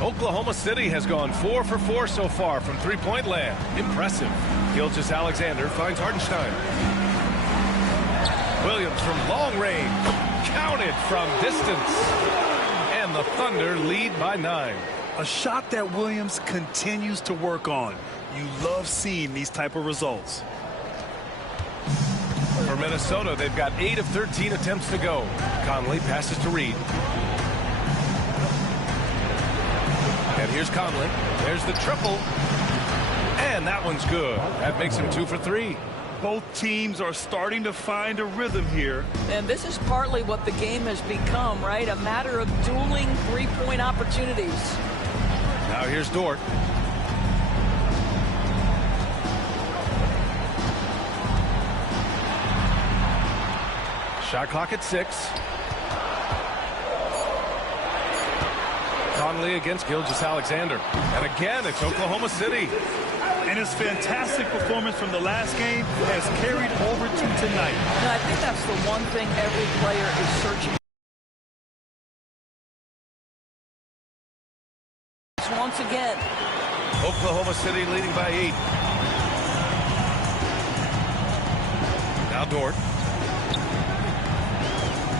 Oklahoma City has gone 4 for 4 so far from three-point land. Impressive. Gilgeous-Alexander finds Hartenstein. Williams from long range. Counted from distance. And the Thunder lead by 9. A shot that Williams continues to work on. You love seeing these type of results. For Minnesota, they've got 8 of 13 attempts to go. Conley passes to Reed. And here's Conley. There's the triple. And that one's good. That makes him 2 for 3. Both teams are starting to find a rhythm here. And this is partly what the game has become, right? A matter of dueling three-point opportunities. Now here's Dort. Shot clock at 6. Conley against Gilgeous-Alexander. And again, it's Oklahoma City. And his fantastic performance from the last game has carried over to tonight. And I think that's the one thing every player is searching for. Once again. Oklahoma City leading by 8. Now Dort.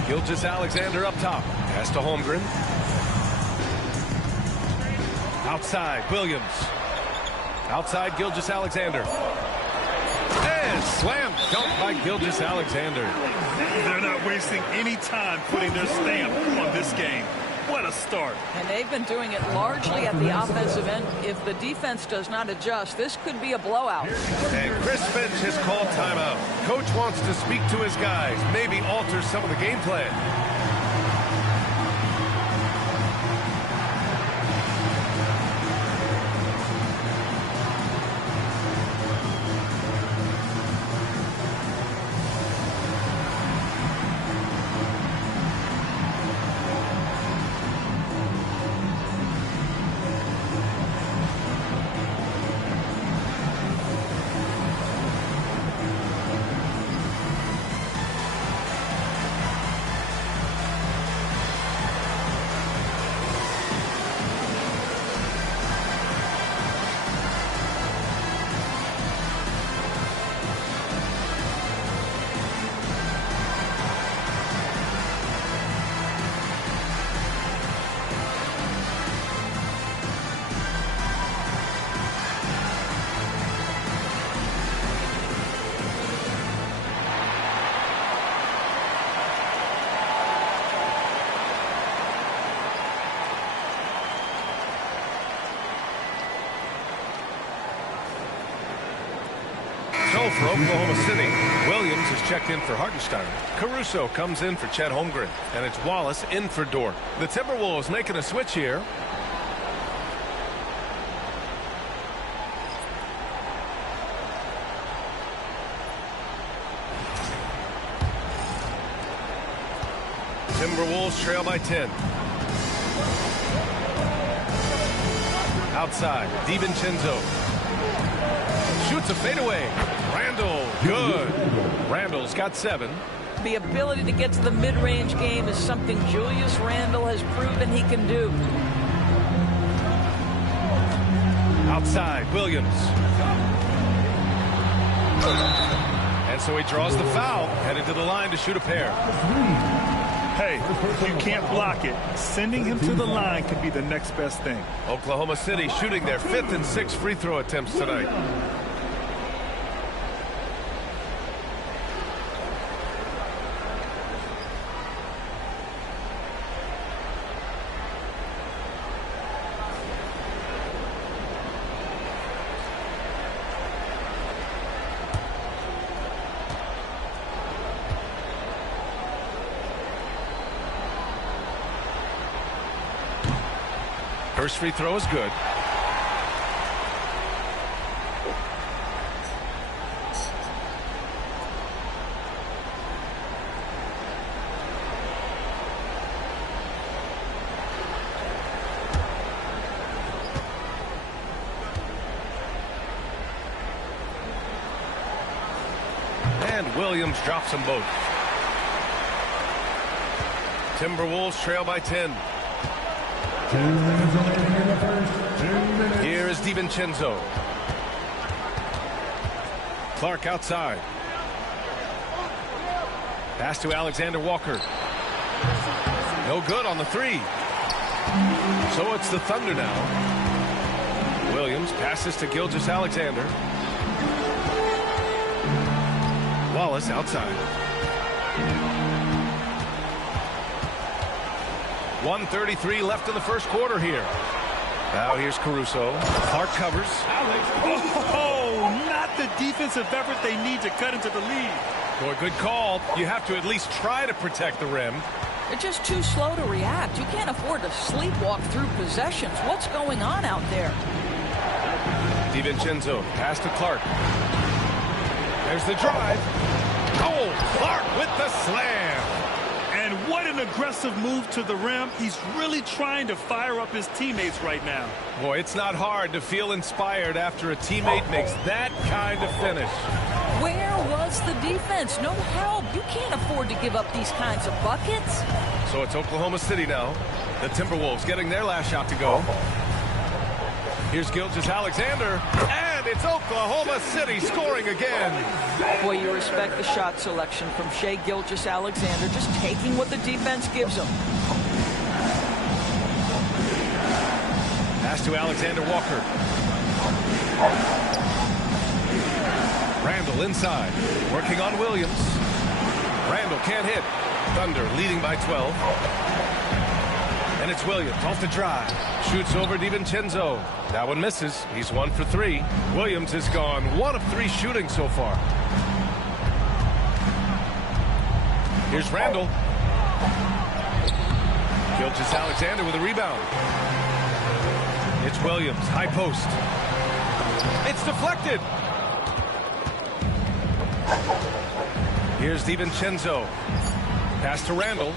Gilgeous-Alexander up top. Pass to Holmgren. Outside, Williams. Outside, Gilgeous-Alexander. And slam dunk by Gilgeous-Alexander. They're not wasting any time putting their stamp on this game. What a start. And they've been doing it largely at the offensive end. If the defense does not adjust, this could be a blowout. And Chris Finch has called timeout. Coach wants to speak to his guys, maybe alter some of the game plan. So for Oklahoma City, Williams is checked in for Hartenstein. Caruso comes in for Chet Holmgren. And it's Wallace in for Dort. The Timberwolves making a switch here. Timberwolves trail by 10. Outside, DiVincenzo. Shoots a fadeaway. Randall, good. Randall's got 7. The ability to get to the mid-range game is something Julius Randle has proven he can do. Outside, Williams. And so he draws the foul, headed to the line to shoot a pair. Hey, you can't block it. Sending him to the line could be the next best thing. Oklahoma City shooting their 5th and 6th free throw attempts tonight. First free throw is good. And Williams drops them both. Timberwolves trail by 10. Here is DiVincenzo. Clark outside. Pass to Alexander Walker. No good on the three. So it's the Thunder now. Williams passes to Gilgeous-Alexander. Wallace outside. 1:33 left in the first quarter here. Now here's Caruso. Clark covers. Oh, not the defensive effort they need to cut into the lead. Boy, good call. You have to at least try to protect the rim. They're just too slow to react. You can't afford to sleepwalk through possessions. What's going on out there? DiVincenzo, pass to Clark. There's the drive. Oh, Clark with the slam. And what an aggressive move to the rim. He's really trying to fire up his teammates right now. Boy, it's not hard to feel inspired after a teammate makes that kind of finish. Where was the defense? No help. You can't afford to give up these kinds of buckets. So it's Oklahoma City now. The Timberwolves getting their last shot to go. Here's Gilgeous-Alexander, and it's Oklahoma City scoring again. Boy, you respect the shot selection from Shai Gilgeous-Alexander, just taking what the defense gives him. Pass to Alexander Walker. Randle inside, working on Williams. Randle can't hit. Thunder leading by 12. And it's Williams off the drive. Shoots over DiVincenzo. That one misses. He's 1 for 3. Williams has gone 1 of 3 shooting so far. Here's Randle. Gilgeous-Alexander with a rebound. It's Williams. High post. It's deflected. Here's DiVincenzo. Pass to Randle.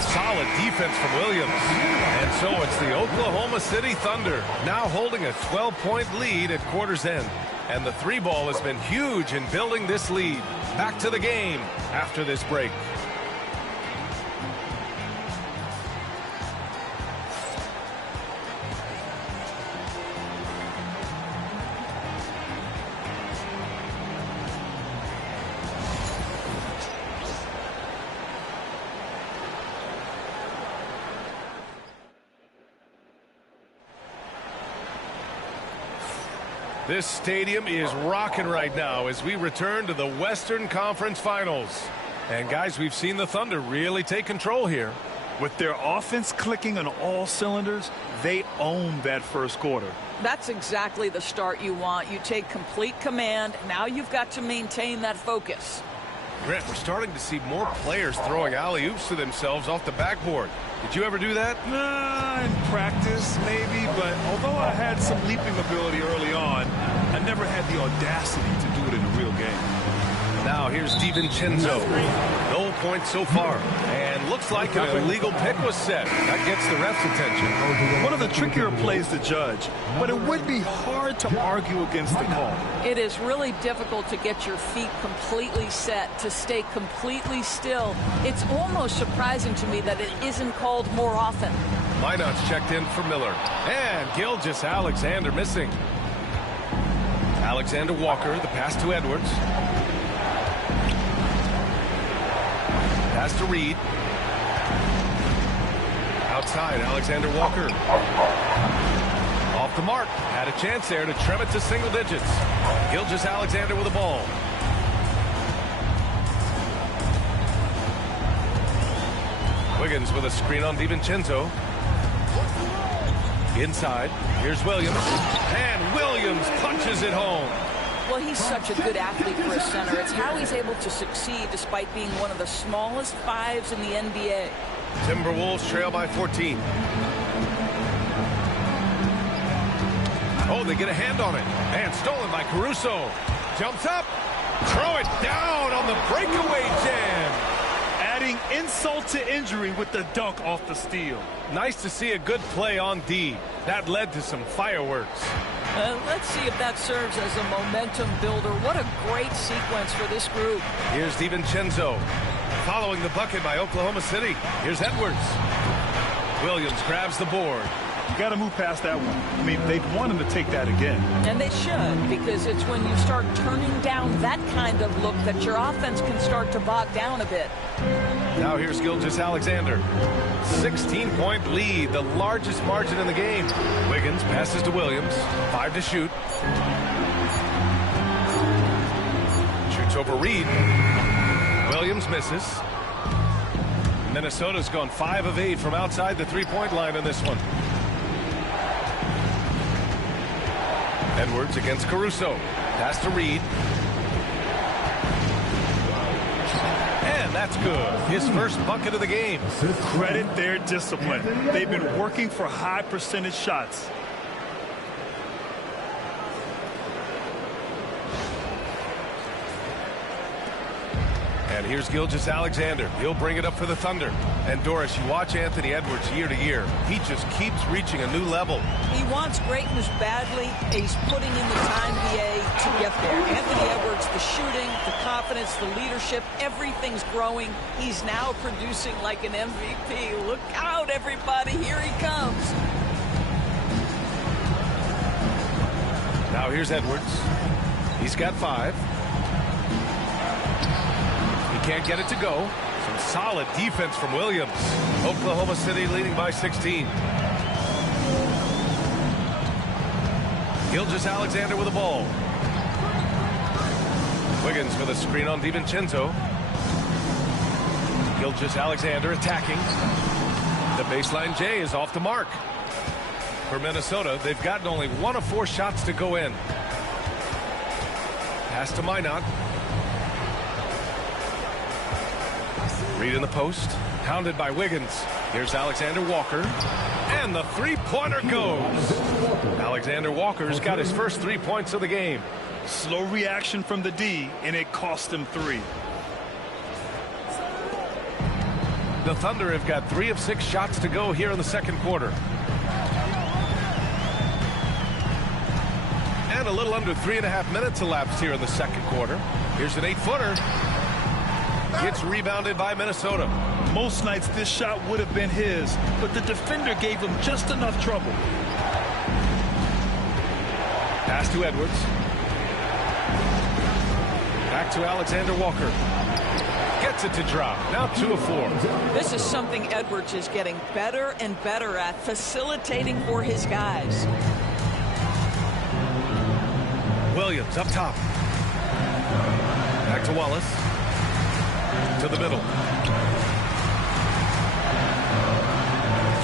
Solid defense from Williams. And so it's the Oklahoma City Thunder now holding a 12-point lead at quarter's end. And the 3-ball has been huge in building this lead. Back to the game after this break. This stadium is rocking right now as we return to the Western Conference Finals. And guys, we've seen the Thunder really take control here. With their offense clicking on all cylinders, they own that first quarter. That's exactly the start you want. You take complete command. Now you've got to maintain that focus. Grant, we're starting to see more players throwing alley-oops to themselves off the backboard. Did you ever do that? In practice, maybe, but although I had some leaping ability early on, I never had the audacity to do it in a real game. Now here's DiVincenzo. No points so far. And looks like an illegal pick was set. That gets the ref's attention. One of the trickier plays to judge, but it would be hard to argue against the call. It is really difficult to get your feet completely set, to stay completely still. It's almost surprising to me that it isn't called more often. Minot's checked in for Miller. And Gilgeous-Alexander missing. Alexander Walker, the pass to Edwards. Pass to Reed. Outside, Alexander Walker. Off the mark. Had a chance there to trim it to single digits. Gilgeous-Alexander with the ball. Wiggins with a screen on DiVincenzo. Inside. Here's Williams. And Williams punches it home. Well, he's such a good athlete for a center. It's how he's able to succeed despite being one of the smallest fives in the NBA. Timberwolves trail by 14. Oh, they get a hand on it. And stolen by Caruso. Jumps up. Throw it down on the breakaway jam. Adding insult to injury with the dunk off the steal. Nice to see a good play on D. That led to some fireworks. Let's see if that serves as a momentum builder. What a great sequence for this group. Here's DiVincenzo. Following the bucket by Oklahoma City. Here's Edwards. Williams grabs the board. You got to move past that one. I mean, they'd want him to take that again. And they should, because it's when you start turning down that kind of look that your offense can start to bog down a bit. Now here's Gilgeous-Alexander. 16-point lead, the largest margin in the game. Wiggins passes to Williams. 5 to shoot. Shoots over Reed. Williams misses. Minnesota's gone 5 of 8 from outside the three-point line in this one. Edwards against Caruso. Pass to Reed. And that's good. His first bucket of the game. Credit their discipline. They've been working for high percentage shots. And here's Gilgeous-Alexander. He'll bring it up for the Thunder. And Doris, you watch Anthony Edwards year to year. He just keeps reaching a new level. He wants greatness badly. He's putting in the time, BA, to get there. Anthony Edwards, the shooting, the confidence, the leadership, everything's growing. He's now producing like an MVP. Look out, everybody. Here he comes. Now here's Edwards. He's got 5. Can't get it to go. Some solid defense from Williams. Oklahoma City leading by 16. Gilgeous-Alexander with the ball. Wiggins with a screen on DiVincenzo. Gilgeous-Alexander attacking. The baseline J is off the mark. For Minnesota, they've gotten only 1 of 4 shots to go in. Pass to Minot. Reed in the post, pounded by Wiggins. Here's Alexander Walker, and the three-pointer goes. Alexander Walker's got his first 3 points of the game. Slow reaction from the D, and it cost him 3. The Thunder have got 3 of 6 shots to go here in the second quarter. And a little under 3.5 minutes elapsed here in the second quarter. Here's an 8-footer. Gets rebounded by Minnesota. Most nights this shot would have been his, but the defender gave him just enough trouble. Pass to Edwards. Back to Alexander Walker. Gets it to drop. Now 2 of 4. This is something Edwards is getting better and better at, facilitating for his guys. Williams up top. Back to Wallace. To the middle.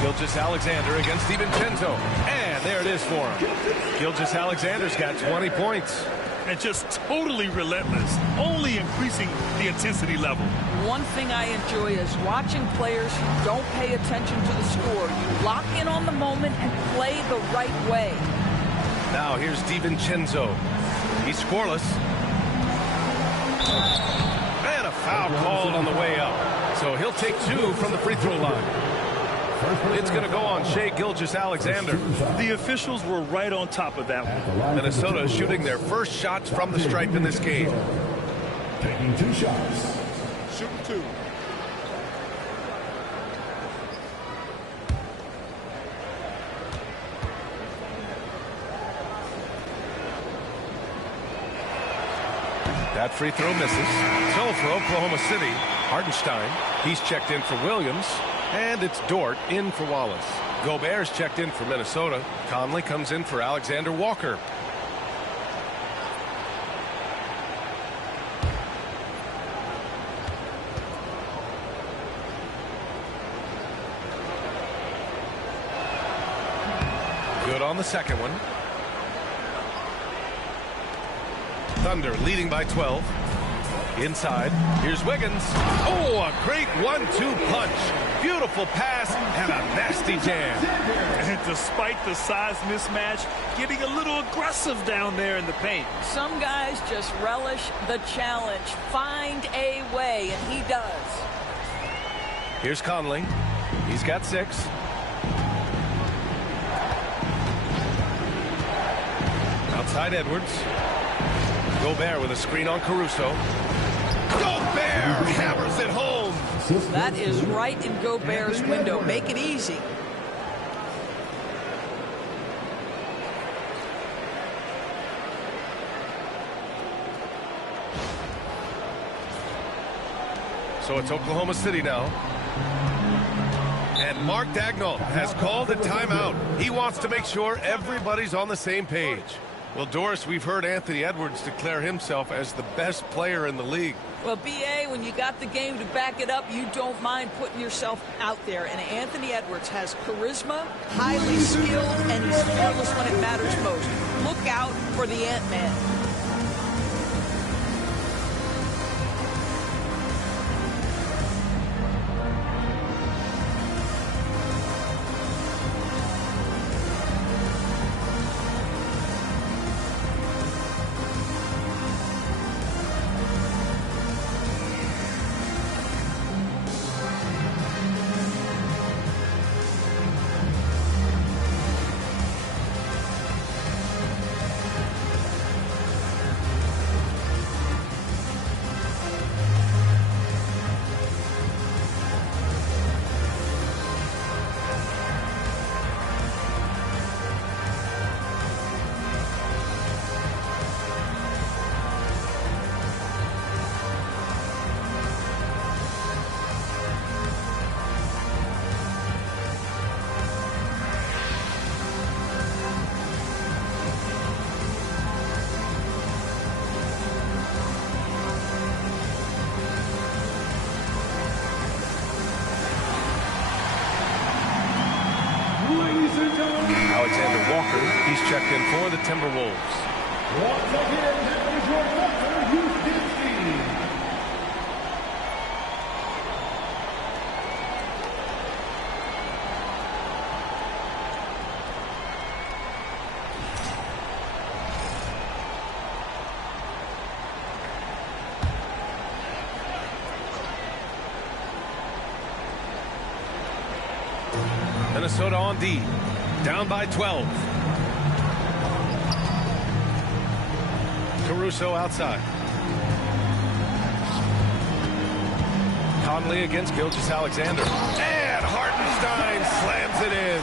Gilgeous-Alexander against DiVincenzo. And there it is for him. Gilgeous-Alexander's got 20 points. And just totally relentless, only increasing the intensity level. One thing I enjoy is watching players who don't pay attention to the score. You lock in on the moment and play the right way. Now here's DiVincenzo. He's scoreless. And a foul called on the way up. So he'll take 2 from the free throw line. It's going to go on Shai Gilgeous-Alexander. The officials were right on top of that one. Minnesota is shooting their first shots from the stripe in this game. Taking 2 shots. Shooting 2. That free throw misses. So for Oklahoma City, Hartenstein, he's checked in for Williams. And it's Dort in for Wallace. Gobert's checked in for Minnesota. Conley comes in for Alexander Walker. Good on the second one. Thunder leading by 12. Inside, here's Wiggins. Oh, a great 1-2 punch. Beautiful pass and a nasty jam. And despite the size mismatch, getting a little aggressive down there in the paint. Some guys just relish the challenge. Find a way, and he does. Here's Conley. He's got 6. Outside Edwards. Gobert with a screen on Caruso. Gobert hammers it home. That is right in Gobert's window. Make it easy. So it's Oklahoma City now. And Mark Dagnall has called a timeout. He wants to make sure everybody's on the same page. Well, Doris, we've heard Anthony Edwards declare himself as the best player in the league. Well, B.A., when you got the game to back it up, you don't mind putting yourself out there. And Anthony Edwards has charisma, highly skilled, and he's fearless when it matters most. Look out for the Ant-Man. Alexander Walker, he's checked in for the Timberwolves. Once again, here is your Walker Houston team. Minnesota on D. Down by 12. Caruso outside. Conley against Gilgeous-Alexander. And Hartenstein slams it in.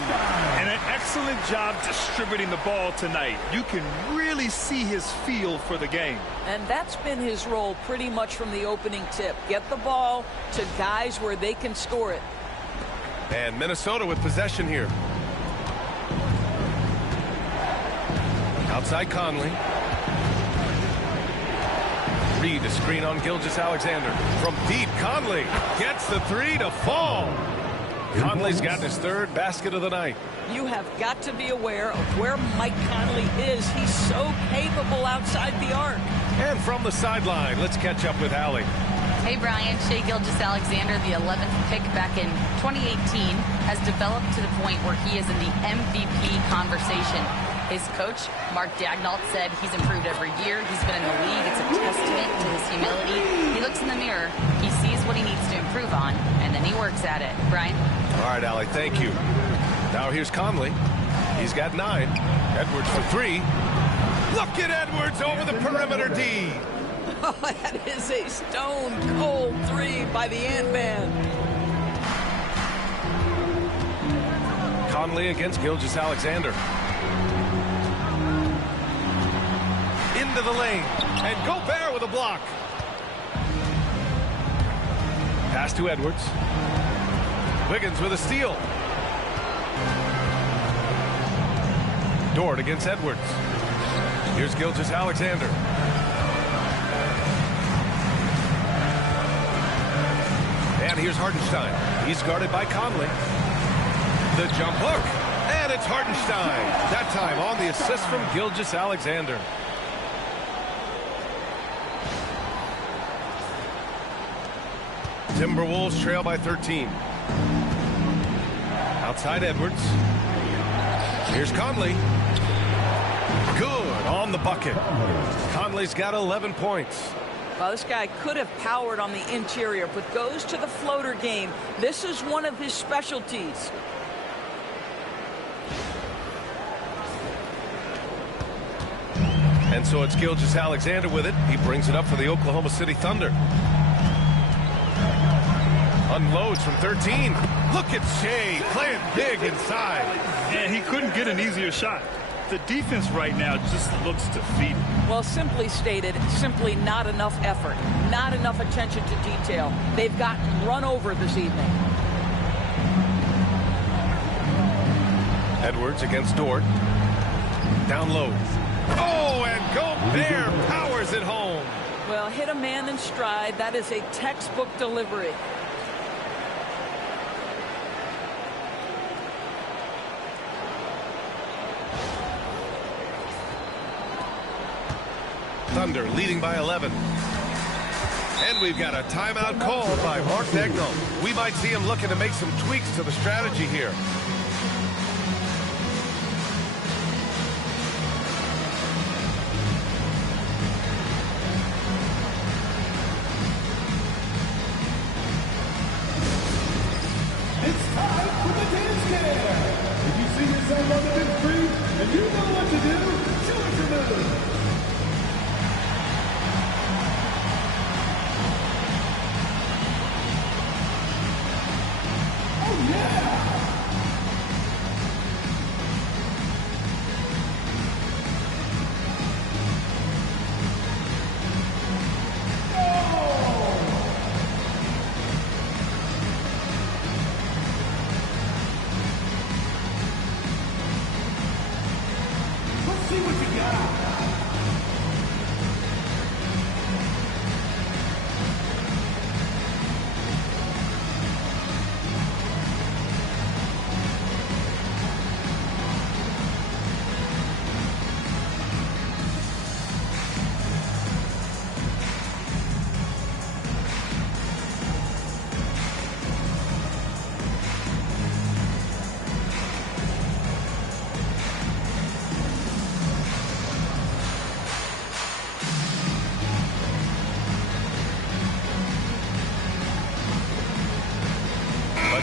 And an excellent job distributing the ball tonight. You can really see his feel for the game. And that's been his role pretty much from the opening tip. Get the ball to guys where they can score it. And Minnesota with possession here. Outside Conley. Reed, a screen on Gilgeous-Alexander. From deep, Conley gets the 3 to fall. Conley's got his 3rd basket of the night. You have got to be aware of where Mike Conley is. He's so capable outside the arc. And from the sideline, let's catch up with Allie. Hey, Brian. Shai Gilgeous-Alexander, the 11th pick back in 2018, has developed to the point where he is in the MVP conversation. His coach, Mark Daignault, said he's improved every year. He's been in the league. It's a testament to his humility. He looks in the mirror, he sees what he needs to improve on, and then he works at it. Brian? All right, Allie, thank you. Now here's Conley. He's got 9. Edwards for 3. Look at Edwards over the perimeter D. Oh, that is a stone-cold 3 by the Ant-Man. Conley against Gilgeous-Alexander. Into the lane. And Gobert with a block. Pass to Edwards. Wiggins with a steal. Dort against Edwards. Here's Gilgeous-Alexander. And here's Hartenstein. He's guarded by Conley. The jump hook. And it's Hartenstein. That time on the assist from Gilgeous-Alexander. Timberwolves trail by 13. Outside Edwards. Here's Conley. Good on the bucket. Conley's got 11 points. Well, this guy could have powered on the interior, but goes to the floater game. This is one of his specialties. And so it's Gilgeous-Alexander with it. He brings it up for the Oklahoma City Thunder. Unloads from 13. Look at Shea playing big inside. And he couldn't get an easier shot. The defense right now just looks defeated. Well, simply stated, simply not enough effort, not enough attention to detail. They've gotten run over this evening. Edwards against Dort. Down low. Oh, and Gobert powers it home. Well, hit a man in stride. That is a textbook delivery. Thunder leading by 11. And we've got a timeout called by Mark Daignault. We might see him looking to make some tweaks to the strategy here. It's time for the dance care. If you see yourself on the big screen and you know what to do, show us your move. Oh, yeah! Let's see what you got.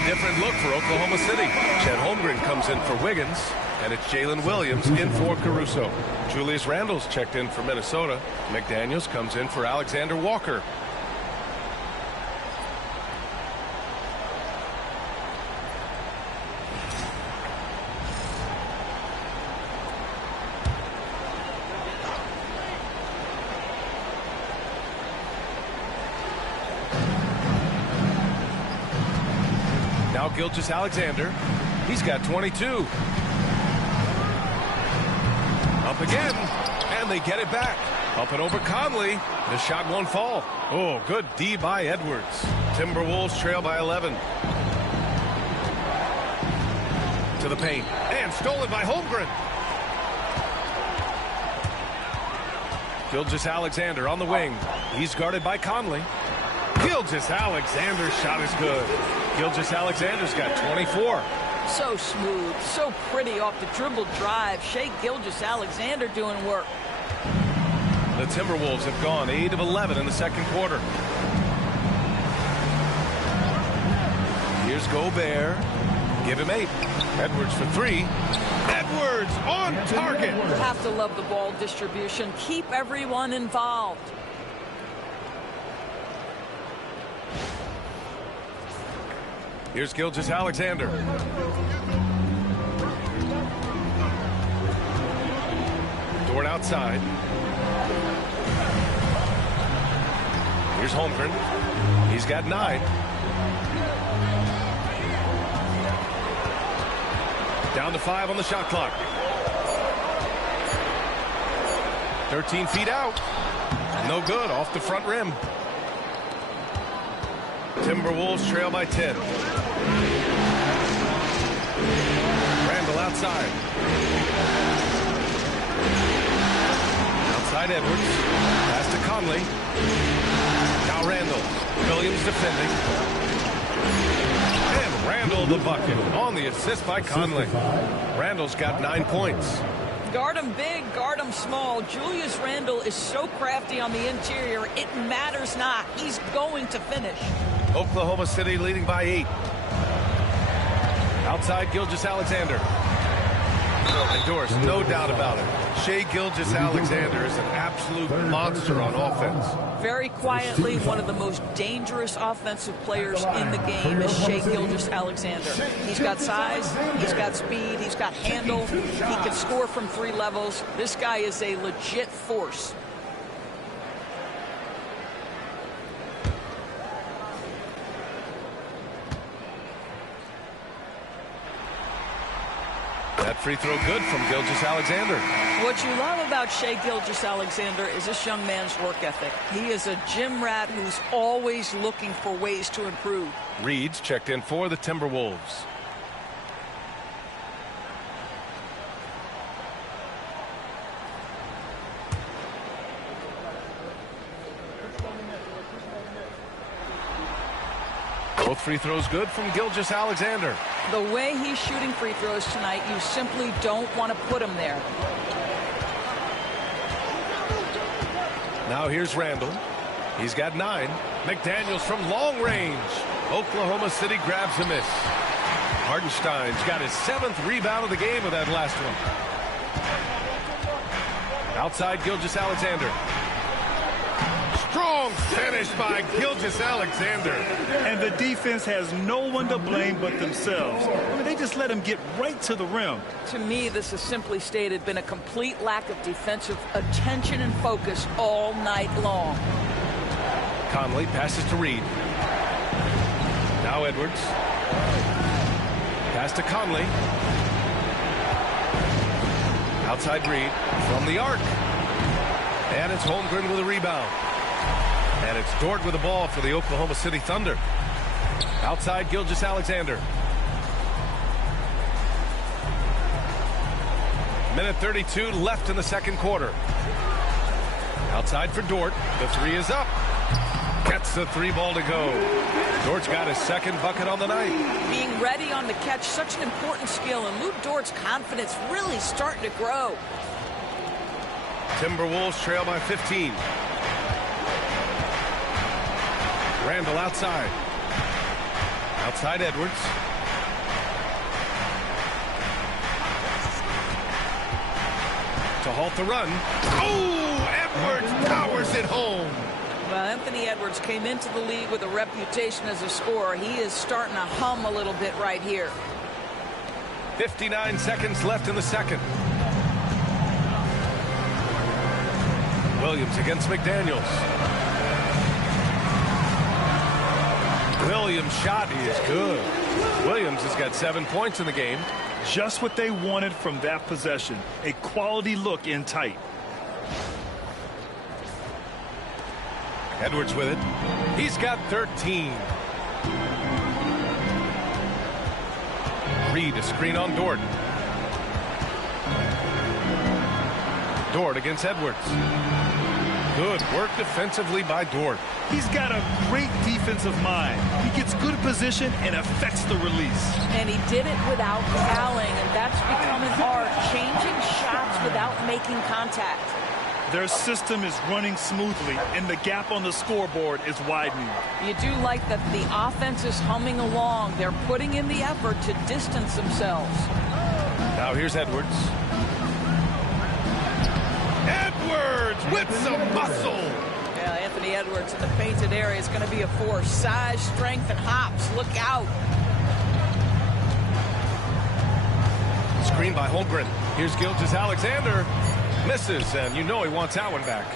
Different look for Oklahoma City. Chet Holmgren comes in for Wiggins, and it's Jalen Williams in for Caruso. Julius Randle's checked in for Minnesota. McDaniels comes in for Alexander Walker. Now Gilgeous-Alexander. He's got 22. Up again, and they get it back. Up and over Conley. The shot won't fall. Oh, good D by Edwards. Timberwolves trail by 11. To the paint. And stolen by Holmgren. Gilgeous-Alexander on the wing. He's guarded by Conley. Gilgeous-Alexander's shot is good. Gilgeous-Alexander's got 24. So smooth, so pretty off the dribble drive. Shai Gilgeous-Alexander doing work. The Timberwolves have gone 8 of 11 in the second quarter. Here's Gobert. Give him 8. Edwards for 3. Edwards on target. Have to love the ball distribution. Keep everyone involved. Here's Gilgeous-Alexander. Dort outside. Here's Holmgren. He's got 9. Down to 5 on the shot clock. 13 feet out. No good. Off the front rim. Timberwolves trail by 10. Randall outside. Outside Edwards. Pass to Conley. Now Randall. Williams defending. And Randall the bucket on the assist by Conley. Randall's got 9 points. Guard him big, guard him small. Julius Randle is so crafty on the interior, it matters not. He's going to finish. Oklahoma City leading by 8. Outside Gilgeous-Alexander. Endorse, no doubt about it. Shai Gilgeous-Alexander is an absolute monster on offense. Very quietly, one of the most dangerous offensive players in the game is Shai Gilgeous-Alexander. He's got size, he's got speed, he's got handle. He can score from 3 levels. This guy is a legit force. That free throw good from Gilgeous-Alexander. What you love about Shai Gilgeous-Alexander is this young man's work ethic. He is a gym rat who's always looking for ways to improve. Reed's checked in for the Timberwolves. Both free throws good from Gilgeous-Alexander. The way he's shooting free throws tonight, you simply don't want to put him there. Now here's Randall. He's got 9. McDaniels from long range. Oklahoma City grabs a miss. Hartenstein's got his 7th rebound of the game with that last one. Outside Gilgeous-Alexander. Strong finish by Gilgeous-Alexander. And the defense has no one to blame but themselves. I mean, they just let him get right to the rim. To me, this has simply stated been a complete lack of defensive attention and focus all night long. Conley passes to Reed. Now Edwards. Pass to Conley. Outside Reed from the arc. And it's Holmgren with a rebound. And it's Dort with the ball for the Oklahoma City Thunder. Outside Gilgeous-Alexander. Minute 32 left in the second quarter. Outside for Dort. The 3 is up. Gets the 3 ball to go. Dort's got his 2nd bucket on the night. Being ready on the catch, such an important skill, and Lou Dort's confidence really starting to grow. Timberwolves trail by 15. Randall outside. Outside Edwards. To halt the run. Oh, Edwards powers it home. Well, Anthony Edwards came into the league with a reputation as a scorer. He is starting to hum a little bit right here. 59 seconds left in the second. Williams against McDaniels. Williams' shot is good. Williams has got 7 points in the game. Just what they wanted from that possession. A quality look in tight. Edwards with it. He's got 13. Reed, a screen on Dort. Dort against Edwards. Good work defensively by Dort. He's got a great defensive mind. He gets good position and affects the release. And he did it without fouling, and that's becoming hard, changing shots without making contact. Their system is running smoothly, and the gap on the scoreboard is widening. You do like that the offense is humming along. They're putting in the effort to distance themselves. Now here's Edwards. Edwards with some muscle. Yeah, Anthony Edwards in the painted area is going to be a force. Size, strength, and hops. Look out. Screen by Holmgren. Here's Gilgeous-Alexander. Misses, and you know he wants that one back.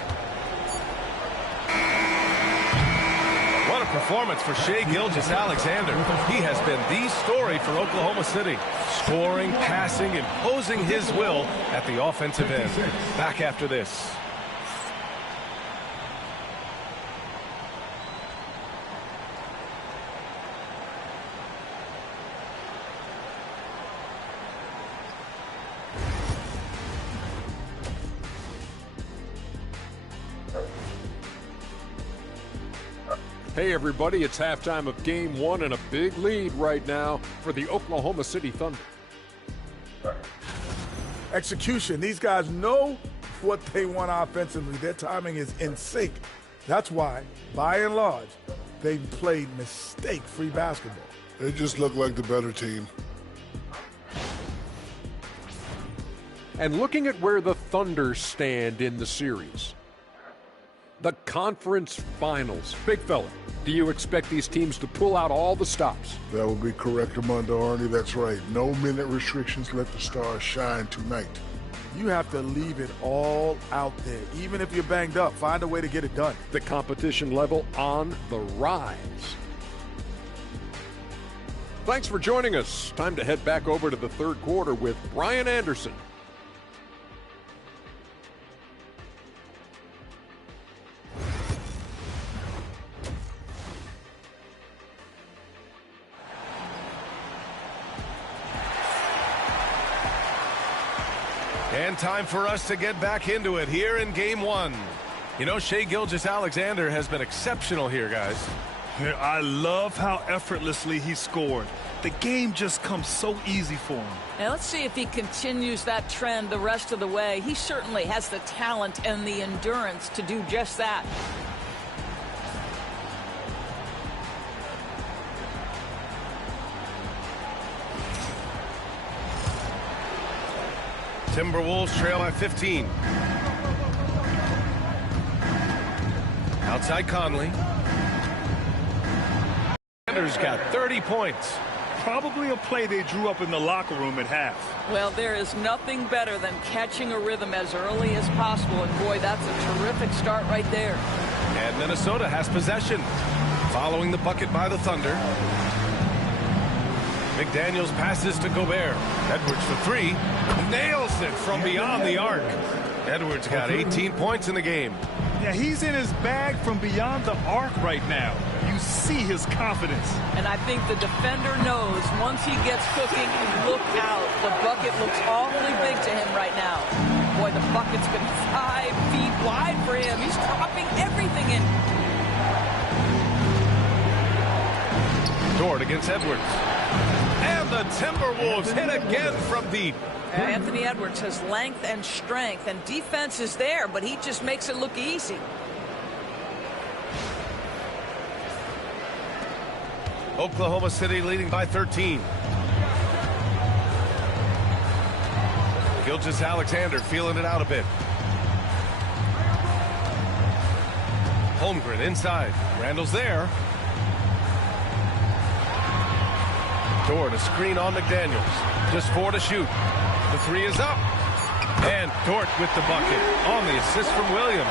What a performance for Shai Gilgeous-Alexander. He has been the story for Oklahoma City. Scoring, passing, imposing his will at the offensive end. Back after this. Hey everybody, it's halftime of game one and a big lead right now for the Oklahoma City Thunder. Execution. These guys know what they want offensively. Their timing is in sync. That's why, by and large, they've played mistake-free basketball. They just look like the better team. And looking at where the Thunder stand in the series, the conference finals. Big fella, do you expect these teams to pull out all the stops? That would be correct, Armando Arnie. That's right. No minute restrictions. Let the stars shine tonight. You have to leave it all out there. Even if you're banged up, find a way to get it done. The competition level on the rise. Thanks for joining us. Time to head back over to the third quarter with Brian Anderson. And time for us to get back into it here in game one. You know, Shai Gilgeous-Alexander has been exceptional here, guys. I love how effortlessly he scored. The game just comes so easy for him. Now let's see if he continues that trend the rest of the way. He certainly has the talent and the endurance to do just that. Timberwolves trail by 15. Outside Conley. Sanders got 30 points. Probably a play they drew up in the locker room at half. Well, there is nothing better than catching a rhythm as early as possible. And boy, that's a terrific start right there. And Minnesota has possession. Following the bucket by the Thunder. McDaniels passes to Gobert. Edwards for three. Nails it from beyond the arc. Edwards got 18 points in the game. Yeah, he's in his bag from beyond the arc right now. You see his confidence. And I think the defender knows once he gets cooking, look out. The bucket looks awfully big to him right now. Boy, the bucket's been 5 feet wide for him. He's dropping everything in. Dort against Edwards. And the Timberwolves hit again from deep. Anthony Edwards has length and strength, and defense is there, but he just makes it look easy. Oklahoma City leading by 13. Gilgeous-Alexander feeling it out a bit. Holmgren inside. Randall's there. Dort, a screen on McDaniels. Just 4 to shoot. The 3 is up. And Dort with the bucket on the assist from Williams.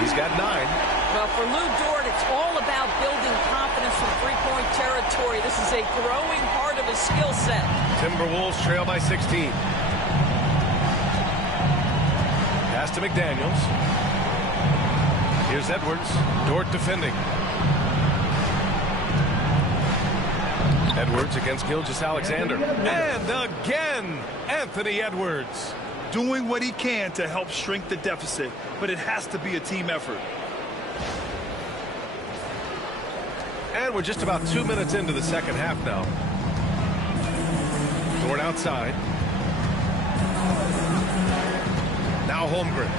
He's got 9. Well, for Lou Dort, it's all about building confidence from three-point territory. This is a growing part of his skill set. Timberwolves trail by 16. Pass to McDaniels. Here's Edwards. Dort defending. Edwards against Gilgeous-Alexander. And again, Anthony Edwards. Doing what he can to help shrink the deficit, but it has to be a team effort. And we're just about 2 minutes into the second half now. Dort outside. Now Holmgren.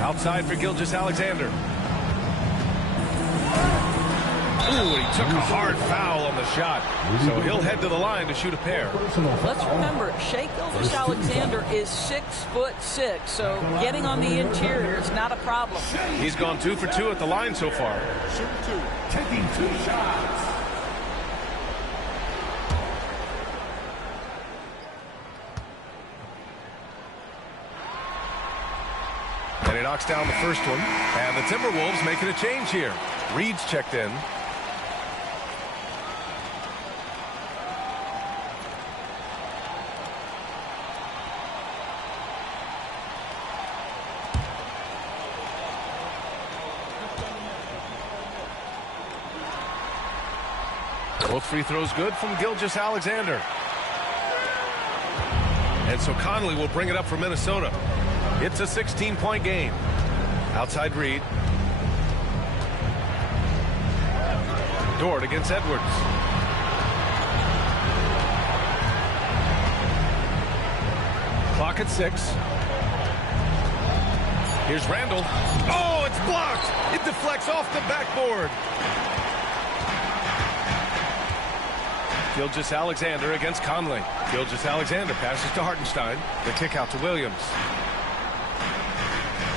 Outside for Gilgeous-Alexander. Ooh, he took a hard foul on the shot. So he'll head to the line to shoot a pair. Let's remember, Shai Gilgeous-Alexander is 6'6", so getting on the interior is not a problem. He's gone 2 for 2 at the line so far. Taking 2 shots. And he knocks down the first one. And the Timberwolves making a change here. Reed's checked in. Both free throws good from Gilgeous-Alexander. And so Conley will bring it up for Minnesota. It's a 16-point game. Outside Reed. Dort against Edwards. Clock at 6. Here's Randall. Oh, it's blocked. It deflects off the backboard. Gilgeous-Alexander against Conley. Gilgeous-Alexander passes to Hartenstein. The kick out to Williams.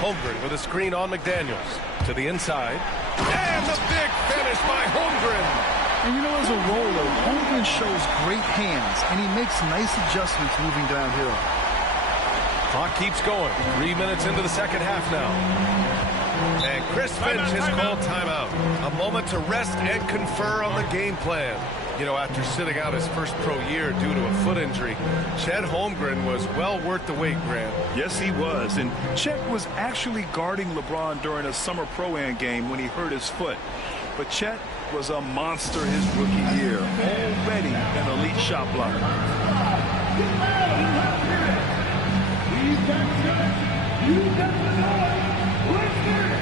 Holmgren with a screen on McDaniels. To the inside. And the big finish by Holmgren. And you know, as a roller, Holmgren shows great hands, and he makes nice adjustments moving downhill. Clock keeps going. 3 minutes into the second half now. And Chris Finch has called timeout. A moment to rest and confer on the game plan. You know, after sitting out his first pro year due to a foot injury, Chet Holmgren was well worth the wait, Grant. Yes, he was. And Chet was actually guarding LeBron during a summer Pro-Am game when he hurt his foot. But Chet was a monster his rookie year, already an elite shot blocker. You've got the noise. Let's hear it.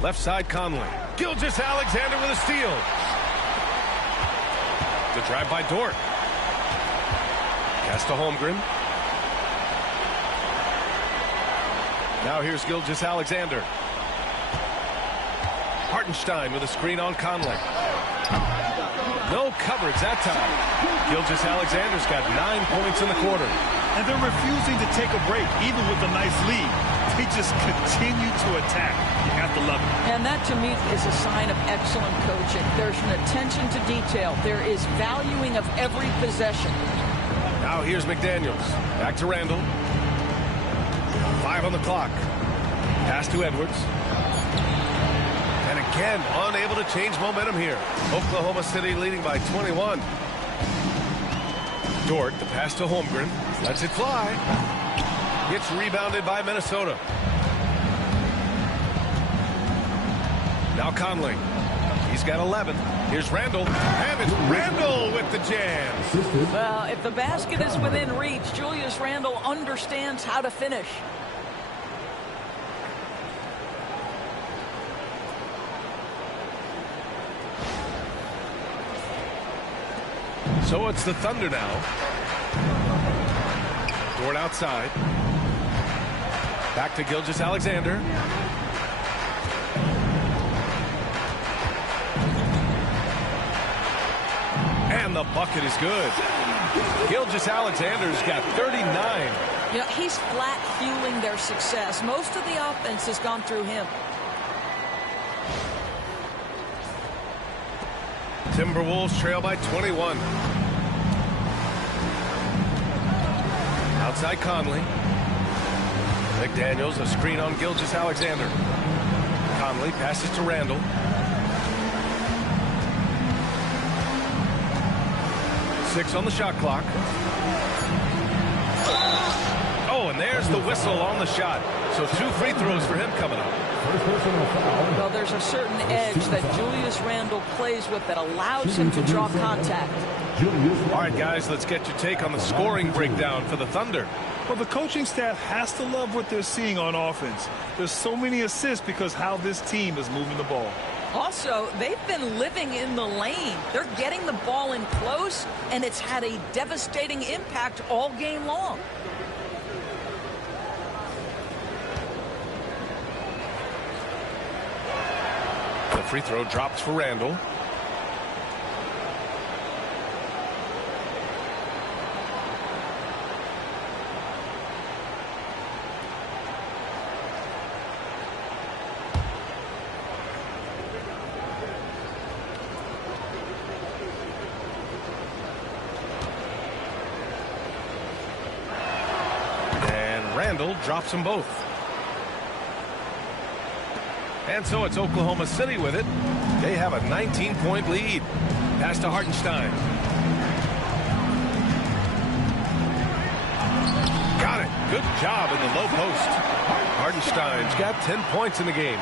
Left side Conley. Gilgeous-Alexander with a steal. The drive by Dort. Pass to Holmgren. Now here's Gilgeous-Alexander. Hartenstein with a screen on Conley. No coverage that time. Gilgeous-Alexander's got 9 points in the quarter. And they're refusing to take a break, even with a nice lead. They just continue to attack. You have to love it. And that, to me, is a sign of excellent coaching. There's an attention to detail. There is valuing of every possession. Now here's McDaniels. Back to Randall. 5 on the clock. Pass to Edwards. And again, unable to change momentum here. Oklahoma City leading by 21. Dort, the pass to Holmgren. Lets it fly. It's rebounded by Minnesota. Now Conley. He's got 11. Here's Randall. And it's Randall with the jam. Well, if the basket is within reach, Julius Randle understands how to finish. So it's the Thunder now. Dort outside. Back to Gilgeous-Alexander. And the bucket is good. Gilgeous-Alexander's got 39. You know, he's flat fueling their success. Most of the offense has gone through him. Timberwolves trail by 21. Outside Conley. McDaniels, a screen on Gilgeous-Alexander. Conley passes to Randall. Six on the shot clock. Oh, and there's the whistle on the shot. So 2 free throws for him coming up. Well, there's a certain edge that Julius Randle plays with that allows him to draw contact. All right, guys, let's get your take on the scoring breakdown for the Thunder. Well, the coaching staff has to love what they're seeing on offense. There's so many assists because how this team is moving the ball. Also, they've been living in the lane. They're getting the ball in close, and it's had a devastating impact all game long. The free throw drops for Randall. Randall drops them both. And so it's Oklahoma City with it. They have a 19-point lead. Pass to Hartenstein. Got it. Good job in the low post. Hartenstein's got 10 points in the game.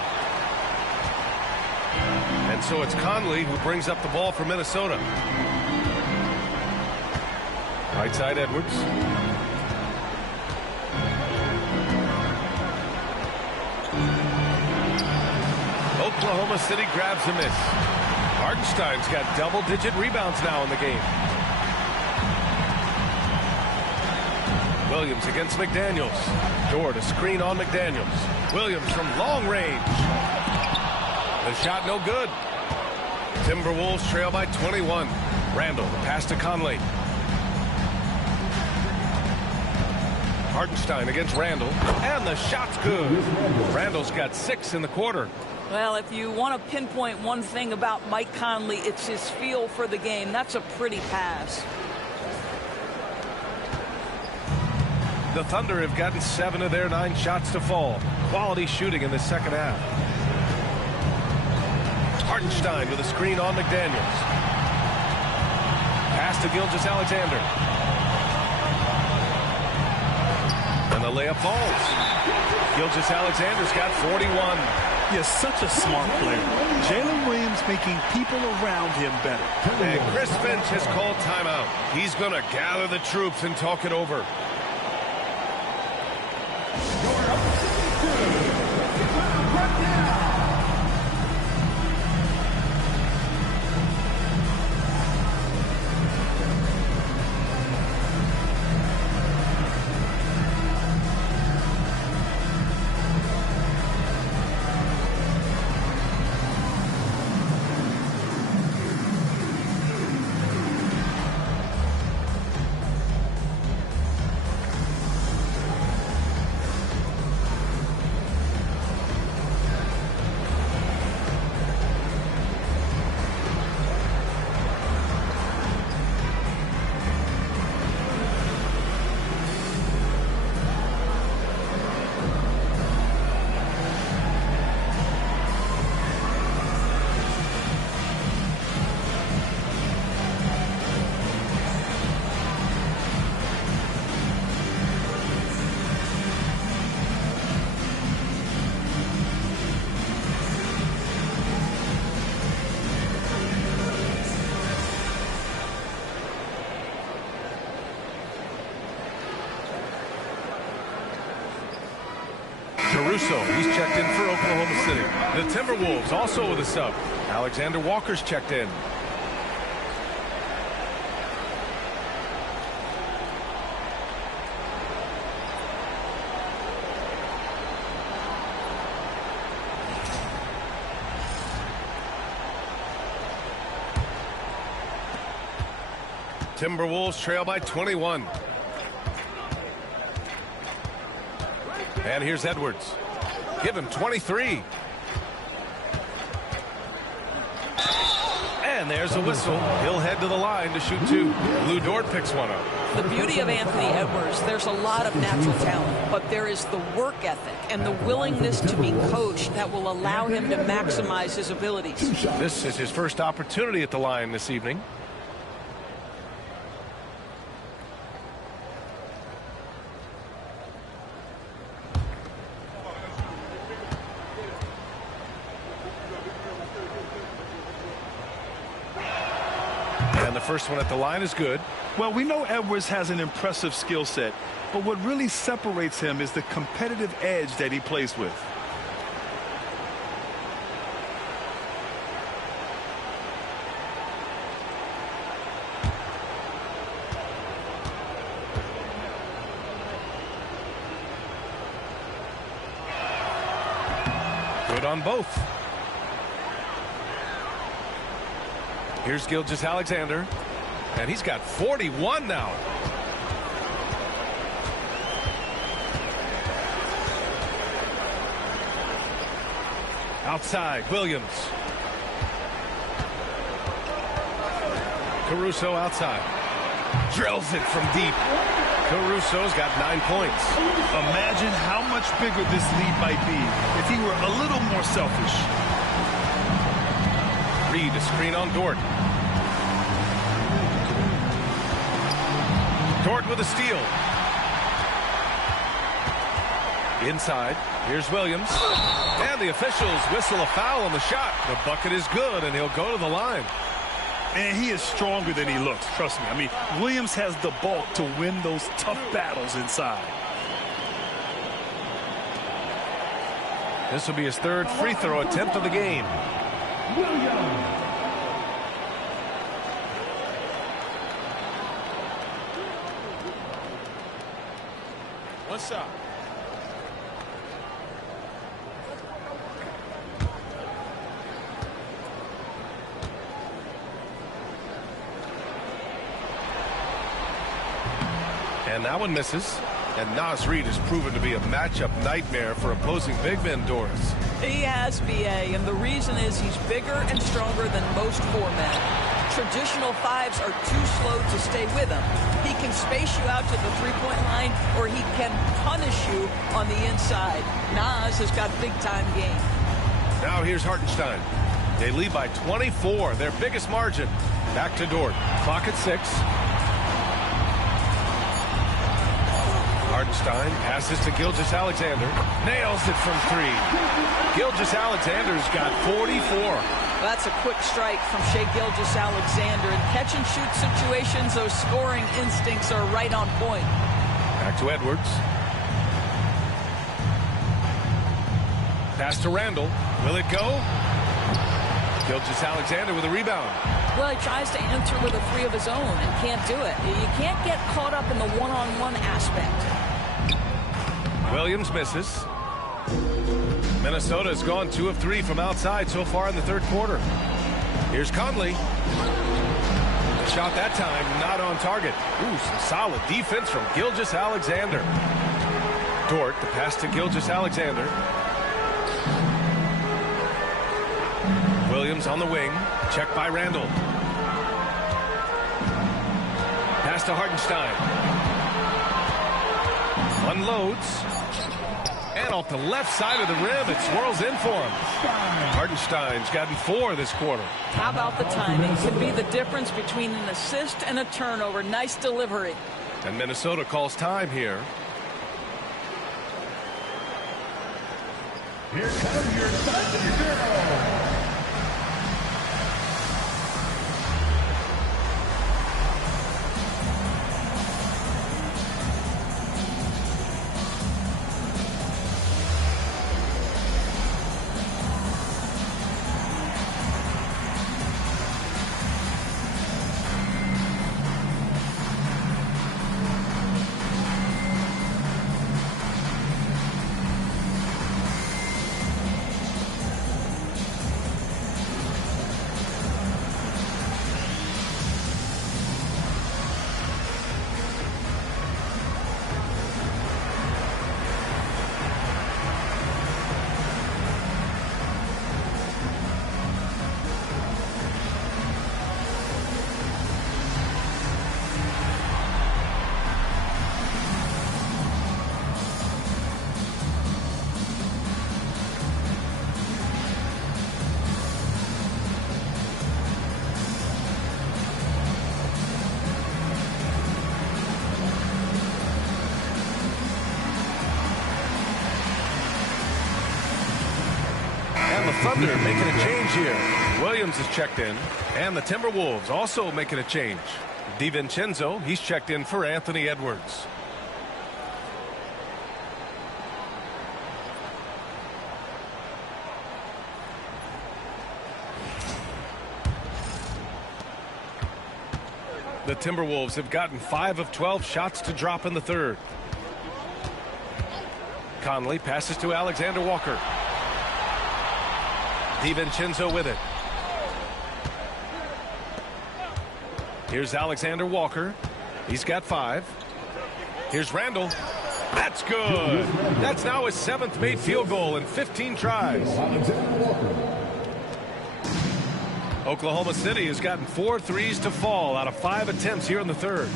And so it's Conley who brings up the ball for Minnesota. Right side Edwards. Oklahoma City grabs a miss. Hartenstein's got double-digit rebounds now in the game. Williams against McDaniels. Dort a screen on McDaniels. Williams from long range. The shot no good. Timberwolves trail by 21. Randall, the pass to Conley. Hartenstein against Randall. And the shot's good. Randall's got 6 in the quarter. Well, if you want to pinpoint one thing about Mike Conley, it's his feel for the game. That's a pretty pass. The Thunder have gotten 7 of their 9 shots to fall. Quality shooting in the second half. Hartenstein with a screen on McDaniels. Pass to Gilgeous-Alexander. And the layup falls. Gilgeous-Alexander's got 41. He is such a smart player. Jalen Williams making people around him better. And Chris Finch has called timeout. He's going to gather the troops and talk it over. Caruso, he's checked in for Oklahoma City. The Timberwolves also with a sub. Alexander Walker's checked in. Timberwolves trail by 21. And here's Edwards. Give him 23. And there's a whistle. He'll head to the line to shoot two. Lou Dort picks one up. The beauty of Anthony Edwards, there's a lot of natural talent, but there is the work ethic and the willingness to be coached that will allow him to maximize his abilities. This is his first opportunity at the line this evening. First one at the line is good. Well, we know Edwards has an impressive skill set, but what really separates him is the competitive edge that he plays with. Good on both. Here's Gilgeous-Alexander, and he's got 41 now. Outside, Williams. Caruso outside. Drills it from deep. Caruso's got 9 points. Imagine how much bigger this lead might be if he were a little more selfish. Reed, a screen on Dort. Dort with a steal. Inside, here's Williams. And the officials whistle a foul on the shot. The bucket is good, and he'll go to the line. And he is stronger than he looks, trust me. I mean, Williams has the bulk to win those tough battles inside. This will be his third free throw attempt of the game. One shot. And that one misses. And Nas Reed has proven to be a matchup nightmare for opposing big men, Doris. He has, B.A., and the reason is he's bigger and stronger than most 4 men. Traditional 5s are too slow to stay with him. He can space you out to the three-point line, or he can punish you on the inside. Nas has got big-time game. Now here's Hartenstein. They lead by 24, their biggest margin. Back to Dort. Clock at 6. Hartenstein passes to Gilgeous-Alexander. Nails it from 3. Gilgeous-Alexander's got 44. That's a quick strike from Shai Gilgeous-Alexander. In catch-and-shoot situations, those scoring instincts are right on point. Back to Edwards. Pass to Randall. Will it go? Gilgeous-Alexander with a rebound. Well, he tries to answer with a 3 of his own and can't do it. You can't get caught up in the one-on-one aspect. Williams misses. Minnesota has gone 2 of 3 from outside so far in the third quarter. Here's Conley. The shot that time not on target. Ooh, some solid defense from Gilgeous-Alexander. Dort, the pass to Gilgeous-Alexander. Williams on the wing. Check by Randall. Pass to Hartenstein. Unloads. And off the left side of the rim, it swirls in for him. Hartenstein's gotten 4 this quarter. How about the timing? Could be the difference between an assist and a turnover. Nice delivery. And Minnesota calls time here. Here comes your second zero. Thunder making a change here. Williams is checked in, and the Timberwolves also making a change. DiVincenzo, he's checked in for Anthony Edwards. The Timberwolves have gotten 5 of 12 shots to drop in the third. Conley passes to Alexander Walker. DiVincenzo with it. Here's Alexander Walker. He's got 5. Here's Randall. That's good. That's now his 7th made field goal in 15 tries. Oklahoma City has gotten 4 threes to fall out of 5 attempts here in the third.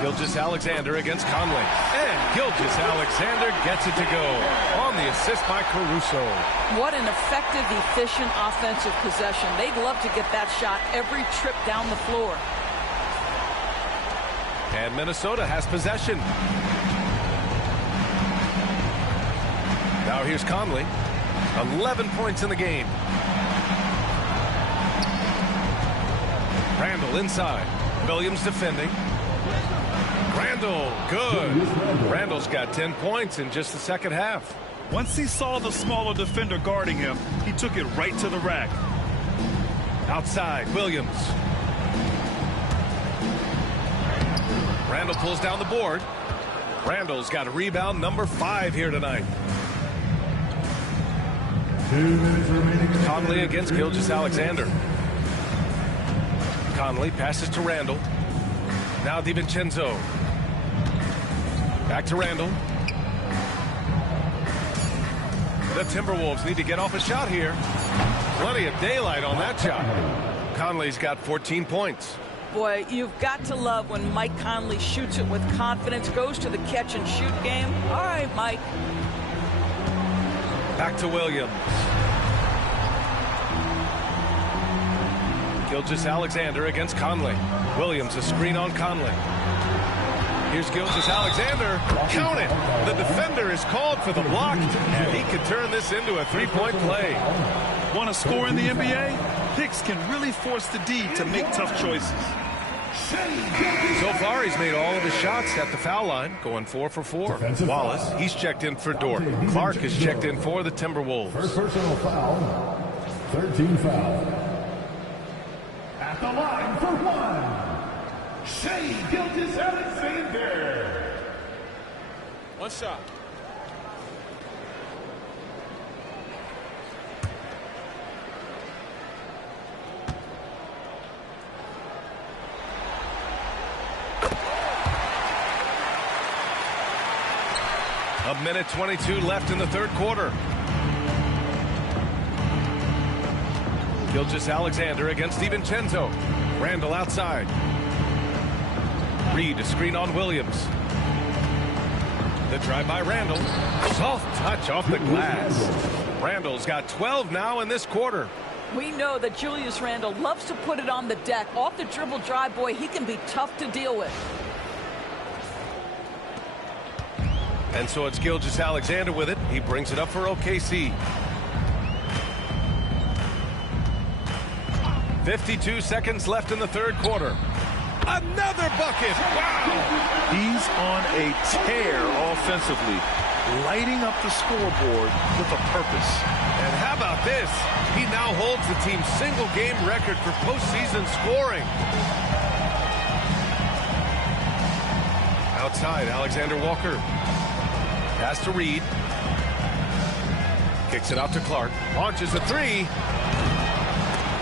Gilgeous-Alexander against Conley. And Gilgeous-Alexander gets it to go on the assist by Caruso. What an effective, efficient offensive possession. They'd love to get that shot every trip down the floor. And Minnesota has possession. Now here's Conley. 11 points in the game. Randall inside. Williams defending. Randall, good. Randall's got 10 points in just the second half. Once he saw the smaller defender guarding him, he took it right to the rack. Outside, Williams. Randall pulls down the board. Randall's got a rebound number 5 here tonight. 2 minutes remaining. Conley against Gilgeous-Alexander. Conley passes to Randall. Now DiVincenzo. Back to Randall. The Timberwolves need to get off a shot here. Plenty of daylight on that shot. Conley's got 14 points. Boy, you've got to love when Mike Conley shoots it with confidence, goes to the catch and shoot game. All right, Mike. Back to Williams. Gilgeous-Alexander against Conley. Williams a screen on Conley. Here's Gilgeous-Alexander. Count it. The defender is called for the block, and he could turn this into a 3-point play. Want to score in the NBA? Hicks can really force the D to make tough choices. So far, he's made all of his shots at the foul line, going 4 for 4. Wallace, he's checked in for Dort. Clark is checked in for the Timberwolves. First personal foul. 13 foul. At the line for 1. Shai Gilgeous-Alexander. 1 shot. A minute 22 left in the third quarter. Gilgeous-Alexander against DiVincenzo. Randall outside. Reed a screen on Williams. The drive by Randall. Soft touch off the glass. Randall's got 12 now in this quarter. We know that Julius Randle loves to put it on the deck. Off the dribble drive, boy, he can be tough to deal with. And so it's Gilgeous-Alexander with it. He brings it up for OKC. 52 seconds left in the third quarter. Another bucket. Wow. He's on a tear offensively, lighting up the scoreboard with a purpose. And how about this? He now holds the team's single-game record for postseason scoring. Outside, Alexander Walker. Pass to Reed. Kicks it out to Clark. Launches a 3.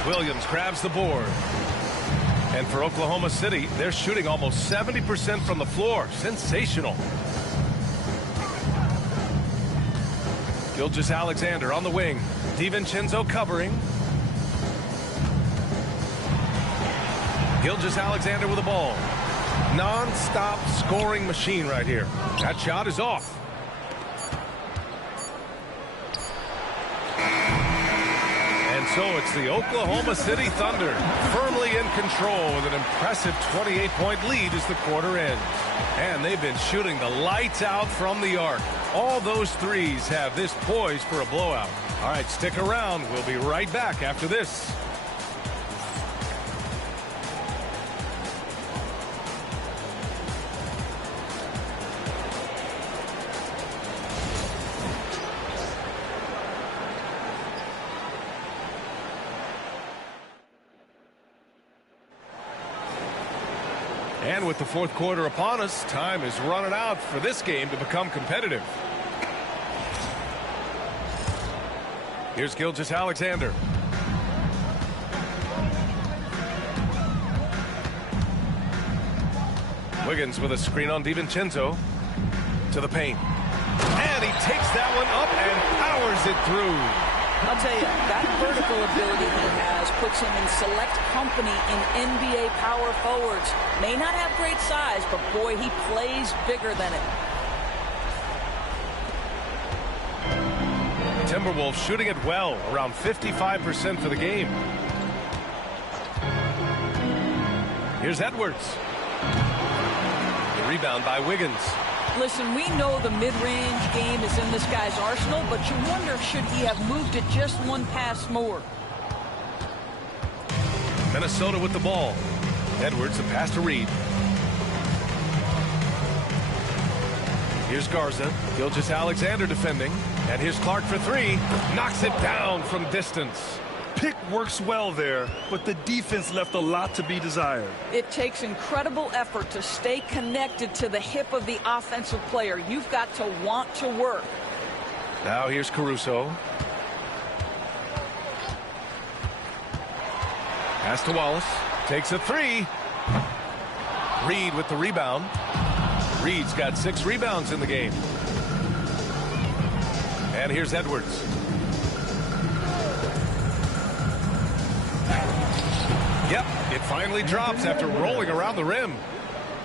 Williams grabs the board. And for Oklahoma City, they're shooting almost 70% from the floor. Sensational. Gilgeous-Alexander on the wing. DiVincenzo covering. Gilgeous-Alexander with the ball. Non-stop scoring machine right here. That shot is off. And So it's the Oklahoma City Thunder firmly in control with an impressive 28-point lead as the quarter ends. And they've been shooting the lights out from the arc. All those threes have this poised for a blowout. All right, stick around. We'll be right back after this. And with the fourth quarter upon us, time is running out for this game to become competitive. Here's Gilgeous-Alexander. Wiggins with a screen on DiVincenzo to the paint. And he takes that one up and powers it through. I'll tell you, that vertical ability he has puts him in select company in NBA power forwards. May not have great size, but boy, he plays bigger than it. Timberwolves shooting it well, around 55% for the game. Here's Edwards. The rebound by Wiggins. Listen, we know the mid-range game is in this guy's arsenal, but you wonder, should he have moved it just one pass more? Minnesota with the ball. Edwards, the pass to Reed. Here's Garza. Gilgeous-Alexander defending. And here's Clark for three. Knocks it down from distance. Pick works well there, but the defense left a lot to be desired. It takes incredible effort to stay connected to the hip of the offensive player. You've got to want to work. Now here's Caruso. Pass to Wallace. Takes a three. Reed with the rebound. Reed's got 6 rebounds in the game. And here's Edwards. Yep, it finally drops after rolling around the rim.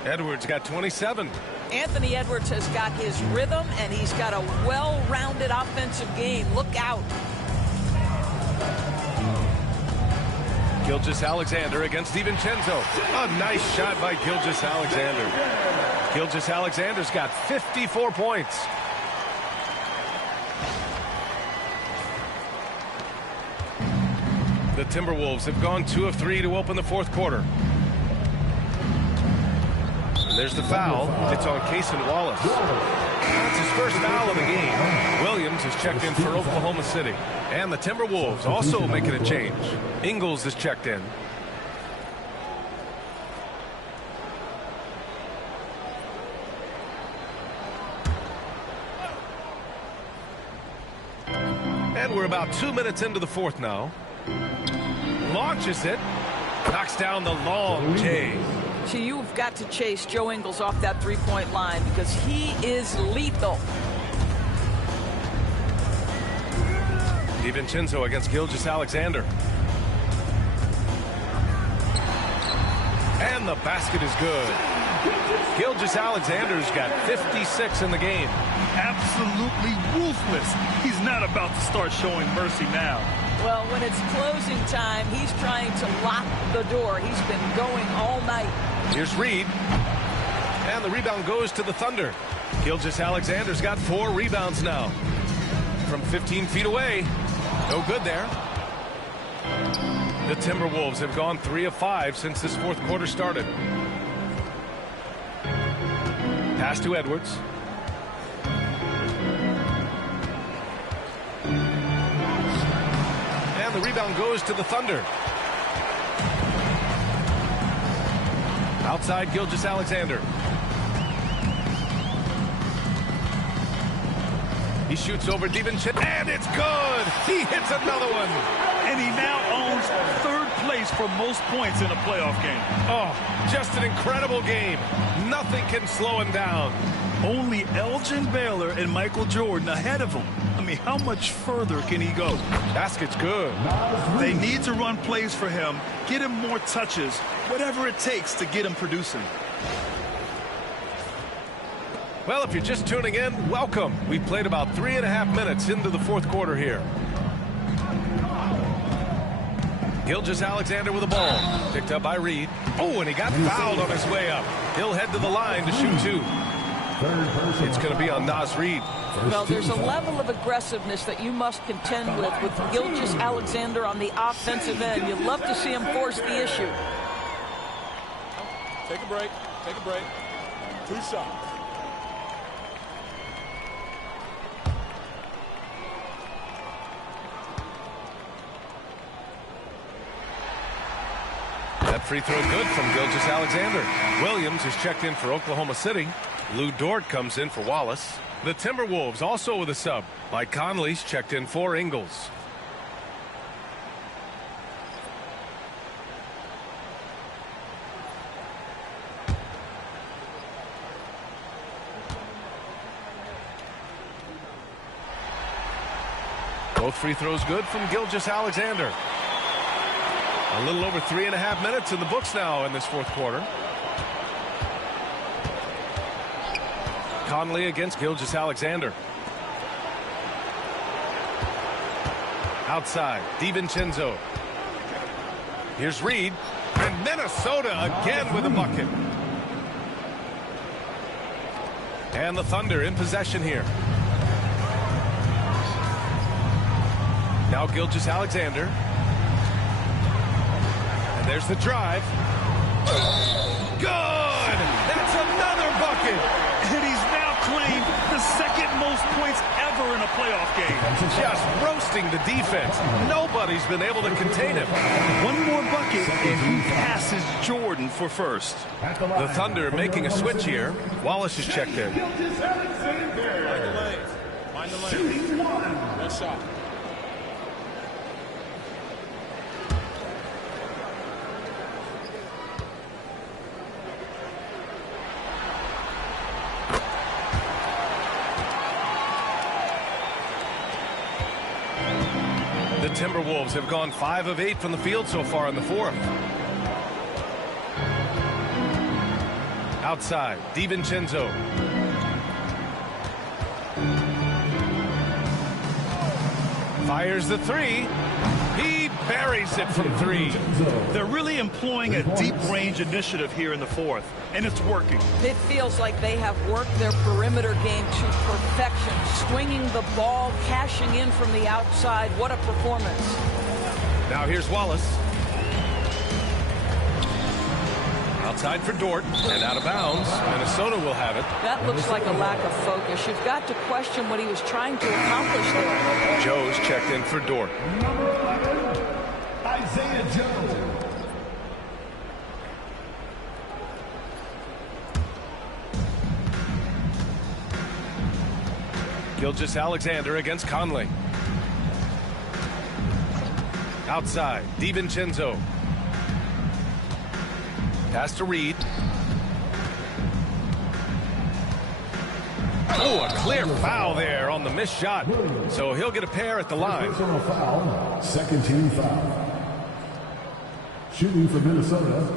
Edwards got 27. Anthony Edwards has got his rhythm, and he's got a well-rounded offensive game. Look out. Gilgeous-Alexander against DiVincenzo. A nice shot by Gilgeous-Alexander. Gilgeous-Alexander's got 54 points. The Timberwolves have gone 2 of 3 to open the fourth quarter. And there's the foul. It's on Cason Wallace. That's his first foul of the game. Williams has checked in for Oklahoma City. And the Timberwolves also making a change. Ingles is checked in. And we're about 2 minutes into the fourth now. Launches it. Knocks down the long J. So you've got to chase Joe Ingles off that three-point line because he is lethal. DiVincenzo against Gilgeous-Alexander. And the basket is good. Gilgeous-Alexander's got 56 in the game. Absolutely ruthless. He's not about to start showing mercy now. Well, when it's closing time, he's trying to lock the door. He's been going all night. Here's Reed. And the rebound goes to the Thunder. Gilgeous-Alexander's got 4 rebounds now. From 15 feet away. No good there. The Timberwolves have gone 3 of 5 since this fourth quarter started. Pass to Edwards. And the rebound goes to the Thunder. Outside Gilgeous-Alexander. He shoots over DiVincenzo, and it's good! He hits another one! And he now owns 3rd place for most points in a playoff game. Oh, just an incredible game. Nothing can slow him down. Only Elgin Baylor and Michael Jordan ahead of him. I mean, how much further can he go? Basket's good. They need to run plays for him, get him more touches, whatever it takes to get him producing. Well, if you're just tuning in, welcome. We've played about 3.5 minutes into the fourth quarter here. Gilgeous-Alexander with the ball. Picked up by Reed. Oh, and he got fouled on his way up. He'll head to the line to shoot 2. It's going to be on Naz Reid. Well, there's a level of aggressiveness that you must contend with Gilgeous-Alexander on the offensive end. You'd love to see him force the issue. Take a break. Take a break. 2 shots. That free throw good from Gilgeous-Alexander. Williams is checked in for Oklahoma City. Lou Dort comes in for Wallace. The Timberwolves also with a sub. Mike Conley's checked in for Ingles. Both free throws good from Gilgeous-Alexander. A little over 3.5 minutes in the books now in this 4th quarter. Conley against Gilgeous-Alexander. Outside, DiVincenzo. Here's Reed. And Minnesota again with a bucket. And the Thunder in possession here. Now Gilgeous-Alexander. And there's the drive. Good! That's another bucket! And he's now claimed the 2nd most points ever in a playoff game. Just roasting the defense. Nobody's been able to contain him. One more bucket and he passes Jordan for first. The Thunder making a switch here. Wallace is checked in. Mind the lanes. Mind the lanes. One shot. The Timberwolves have gone 5 of 8 from the field so far in the 4th. Outside, DiVincenzo. Fires the 3. He buries it from 3. They're really employing a deep range initiative here in the 4th, and it's working. It feels like they have worked their perimeter game to perfection, swinging the ball, cashing in from the outside. What a performance. Now here's Wallace. Outside for Dort and out of bounds. Minnesota will have it. That looks like a lack of focus. You've got to question what he was trying to accomplish there. Joe's checked in for Dort. Number 11, Isaiah Joe. Gilgeous-Alexander against Conley. Outside, DiVincenzo. Pass to Reed. Oh, a clear foul there on the missed shot. So he'll get a pair at the line. Personal foul, 2nd team foul. Shooting for Minnesota,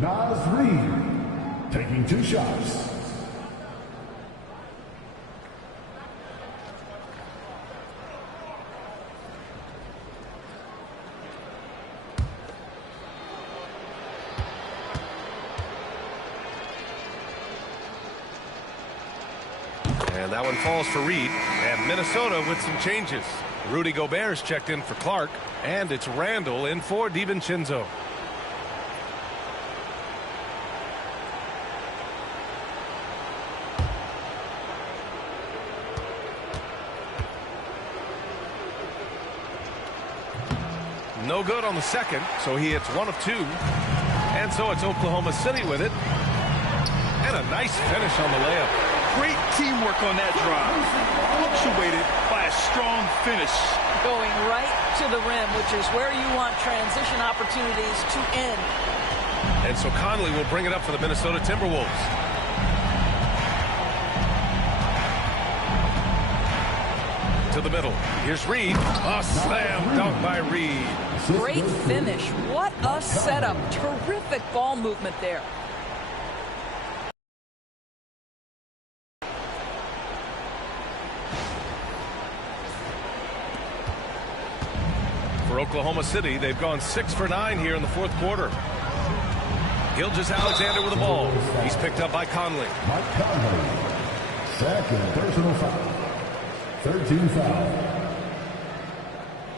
Naz Reid, taking 2 shots. And that one falls for Reed. And Minnesota with some changes. Rudy Gobert's checked in for Clark. And it's Randall in for DiVincenzo. No good on the 2nd, so he hits 1 of 2. And so it's Oklahoma City with it. And a nice finish on the layup. Great teamwork on that drive, punctuated by a strong finish. Going right to the rim, which is where you want transition opportunities to end. And so Conley will bring it up for the Minnesota Timberwolves. To the middle. Here's Reed. A slam dunk by Reed. Great finish. What a setup. Terrific ball movement there. For For Oklahoma City, they've gone 6 for 9 here in the fourth quarter. Gilgeous-Alexander with the ball. He's picked up by Conley. Mike Conley, second personal foul. 13 foul.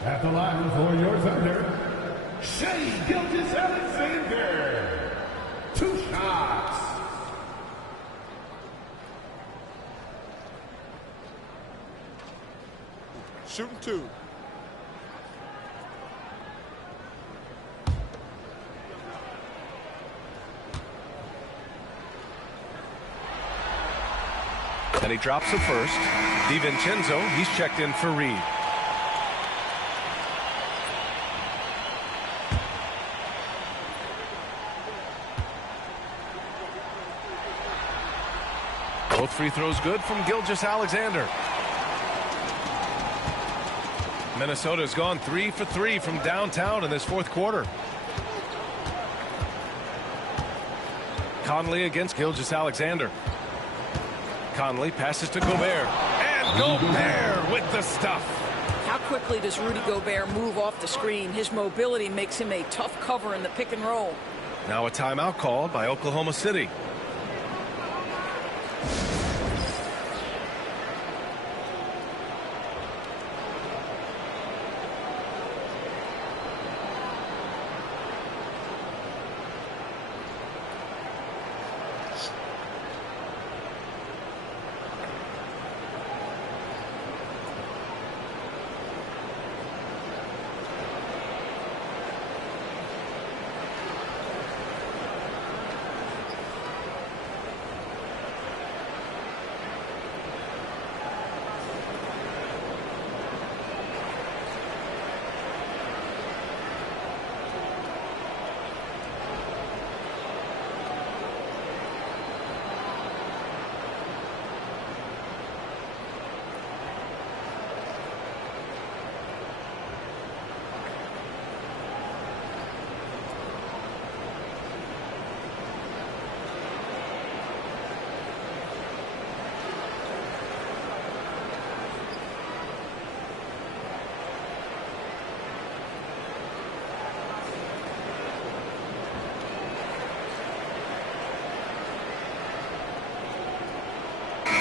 At the line for your Thunder, Shea Gilgeous-Alexander. 2 shots. Shooting 2. And he drops the first. DiVincenzo, he's checked in for Reed. Both free throws good from Gilgeous-Alexander. Minnesota's gone 3 for 3 from downtown in this fourth quarter. Conley against Gilgeous-Alexander. Conley passes to Gobert. And Gobert with the stuff. How quickly does Rudy Gobert move off the screen? His mobility makes him a tough cover in the pick and roll. Now a timeout called by Oklahoma City.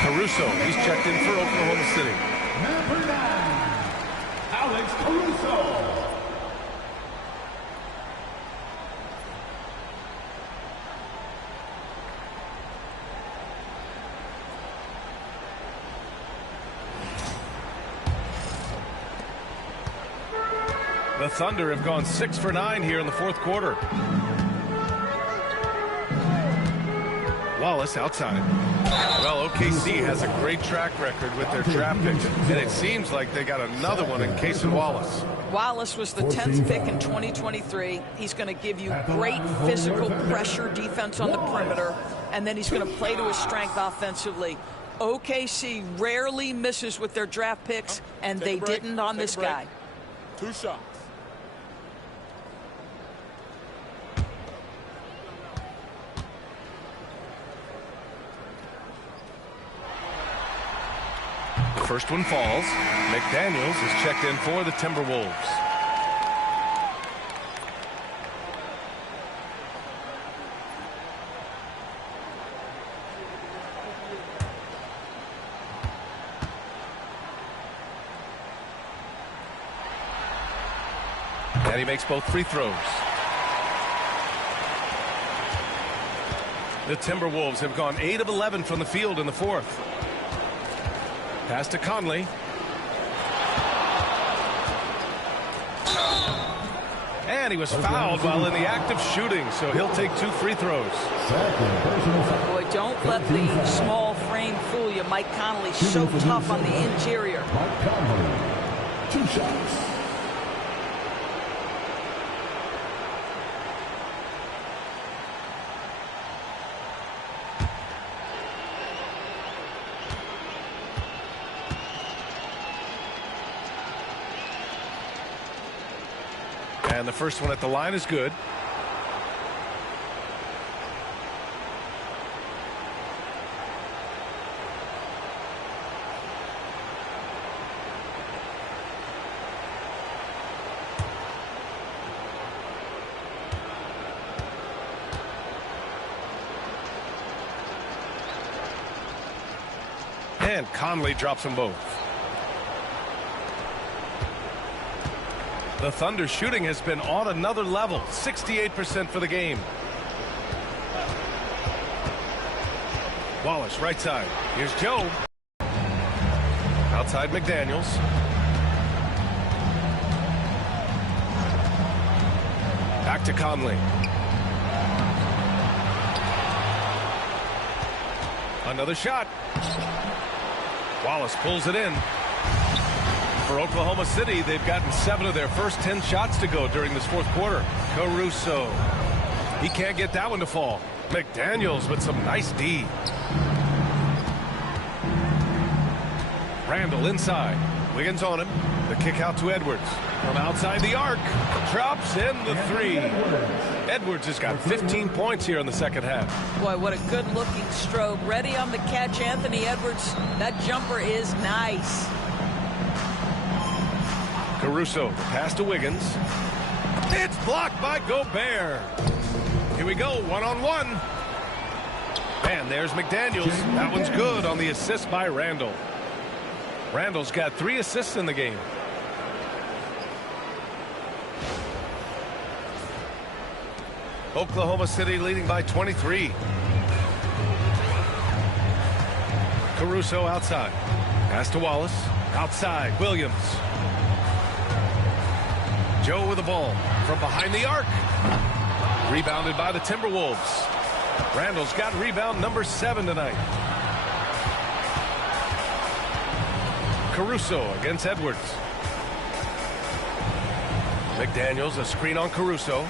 Caruso, he's checked in for Oklahoma City. Number 9, Alex Caruso. The Thunder have gone 6 for 9 here in the fourth quarter. Wallace outside. Well, OKC has a great track record with their draft picks, and it seems like they got another one in Casey Wallace. Wallace was the 10th pick in 2023. He's going to give you great physical pressure defense on the perimeter, and then he's going to play to his strength offensively. OKC rarely misses with their draft picks, and they didn't on this guy. 2 shots. The first one falls. McDaniels is checked in for the Timberwolves. And he makes both free throws. The Timberwolves have gone 8 of 11 from the field in the fourth. Pass to Conley. And he was fouled while in the act of shooting, so he'll take 2 free throws. Boy, don't let the small frame fool you. Mike Conley so tough on the interior. Mike Conley, 2 shots. And the first one at the line is good. And Conley drops them both. The Thunder shooting has been on another level. 68% for the game. Wallace, right side. Here's Joe. Outside McDaniels. Back to Conley. Another shot. Wallace pulls it in. For Oklahoma City, they've gotten 7 of their first 10 shots to go during this fourth quarter. Caruso. He can't get that one to fall. McDaniels with some nice D. Randall inside. Wiggins on him. The kick out to Edwards. From outside the arc. Drops in the 3. Edwards has got 15 points here in the second half. Boy, what a good-looking stroke. Ready on the catch, Anthony Edwards. That jumper is nice. Caruso, pass to Wiggins. It's blocked by Gobert. Here we go, one-on-one. And there's McDaniels. That one's good on the assist by Randall. Randall's got 3 assists in the game. Oklahoma City leading by 23. Caruso outside. Pass to Wallace. Outside, Williams. Joe with the ball from behind the arc. Rebounded by the Timberwolves. Randall's got rebound number 7 tonight. Caruso against Edwards. McDaniels, a screen on Caruso.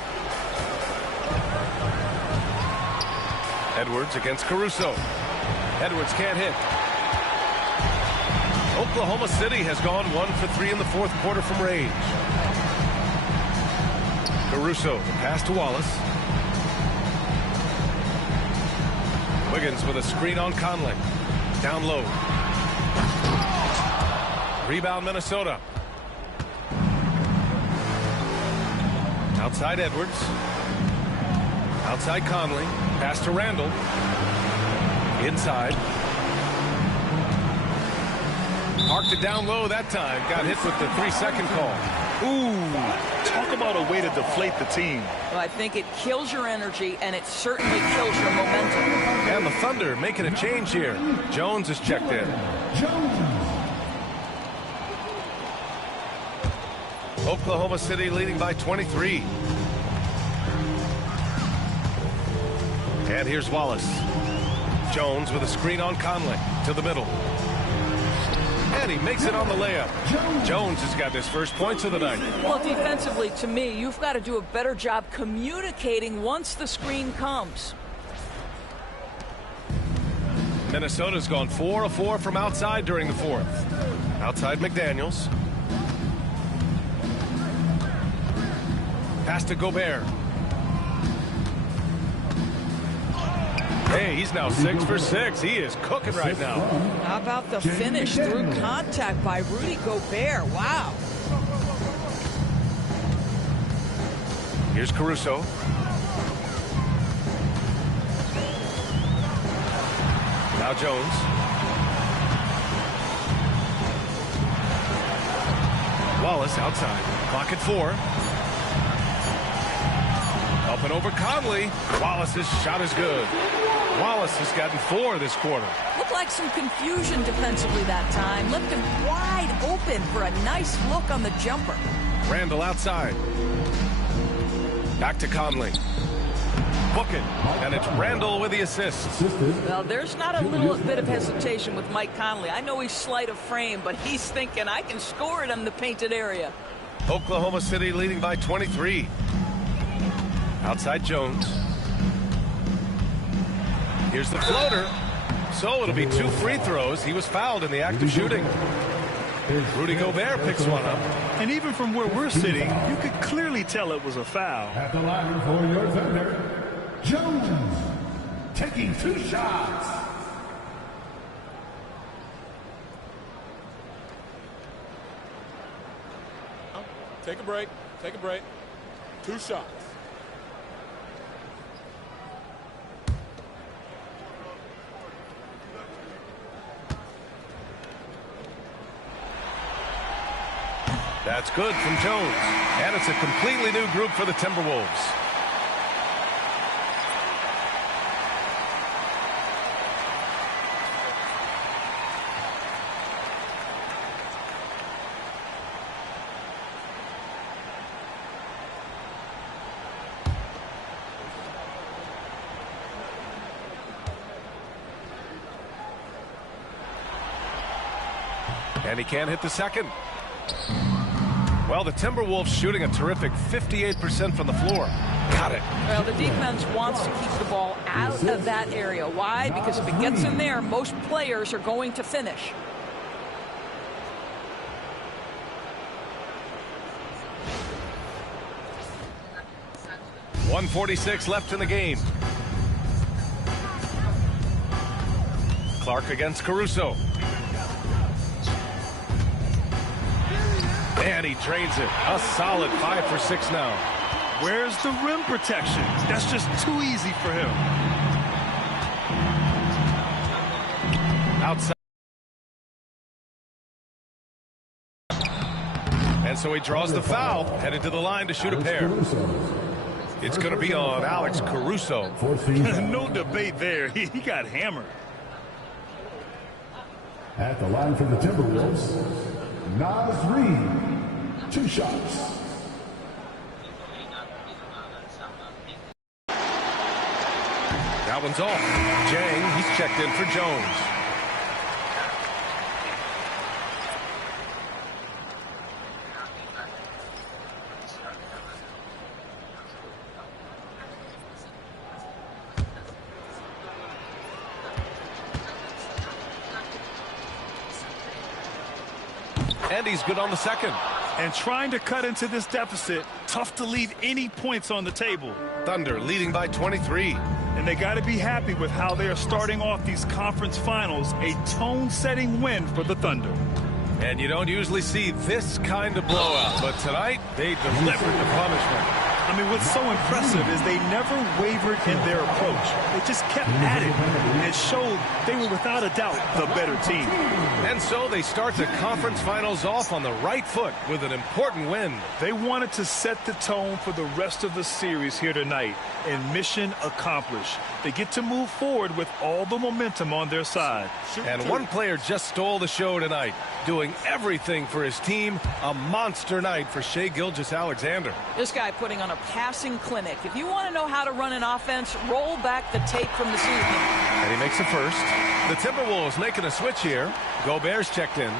Edwards against Caruso. Edwards can't hit. Oklahoma City has gone 1 for 3 in the fourth quarter from range. Caruso, the pass to Wallace. Wiggins with a screen on Conley. Down low. Rebound Minnesota. Outside Edwards. Outside Conley. Pass to Randall. Inside. Parked it down low that time. Got hit with the 3-second call. Ooh, talk about a way to deflate the team. Well, I think it kills your energy, and it certainly kills your momentum. And the Thunder making a change here. Jones is checked in. Oklahoma City leading by 23. And here's Wallace. Jones with a screen on Conley to the middle. And he makes it on the layup. Jones has got his first points of the night. Well, defensively, to me, you've got to do a better job communicating once the screen comes. Minnesota's gone 4 of 4 from outside during the fourth. Outside McDaniels. Pass to Gobert. Hey, he's now 6 for 6. He is cooking right now. How about the finish through contact by Rudy Gobert? Wow. Here's Caruso. Now Jones. Wallace outside. Clock at 4. Up and over Conley. Wallace's shot is good. Wallace has gotten 4 this quarter. Looked like some confusion defensively that time. Left him wide open for a nice look on the jumper. Randall outside. Back to Conley. Book it. And it's Randall with the assist. Well, there's not a little bit of hesitation with Mike Conley. I know he's slight of frame, but he's thinking, I can score it in the painted area. Oklahoma City leading by 23. Outside Jones. Here's the floater. So it'll be 2 free throws. He was fouled in the act of shooting. Rudy Gobert picks one up. And even from where we're sitting, you could clearly tell it was a foul. At the line for your Thunder, Jones taking 2 shots. Take a break. Take a break. 2 shots. That's good from Jones. And it's a completely new group for the Timberwolves. And he can't hit the second. Well, the Timberwolves shooting a terrific 58% from the floor. Got it. Well, the defense wants to keep the ball out of that area. Why? Because if it gets in there, most players are going to finish. .146 left in the game. Clark against Caruso. And he drains it. A solid 5 for 6 now. Where's the rim protection? That's just too easy for him. Outside. And so he draws the foul, headed to the line to shoot a pair. It's going to be on Alex Caruso. No debate there. He got hammered. At the line for the Timberwolves, Naz Reid. 2 shots. That one's off. Jang, he's checked in for Jones. And he's good on the second. And trying to cut into this deficit, tough to leave any points on the table. Thunder leading by 23. And they got to be happy with how they are starting off these conference finals. A tone-setting win for the Thunder. And you don't usually see this kind of blowout, but tonight they delivered the punishment. I mean, what's so impressive is they never wavered in their approach. They just kept at it, and it showed they were without a doubt the better team. And so they start the conference finals off on the right foot with an important win. They wanted to set the tone for the rest of the series here tonight, and mission accomplished. They get to move forward with all the momentum on their side. And one player just stole the show tonight, doing everything for his team. A monster night for Shai Gilgeous-Alexander. This guy putting on a passing clinic. If you want to know how to run an offense, roll back the tape from this evening. And he makes a first. The Timberwolves making a switch here. Gobert's checked in.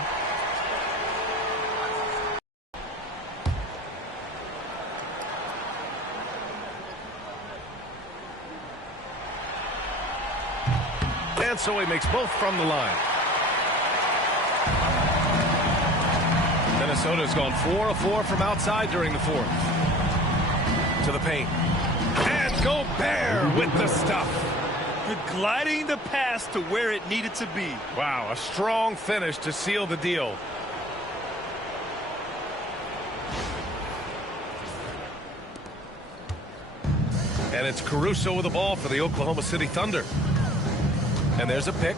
And so he makes both from the line. Minnesota's gone 4 of 4 from outside during the fourth. To the paint. And Gobert with the stuff. Gliding the pass to where it needed to be. Wow, a strong finish to seal the deal. And it's Caruso with the ball for the Oklahoma City Thunder. And there's a pick.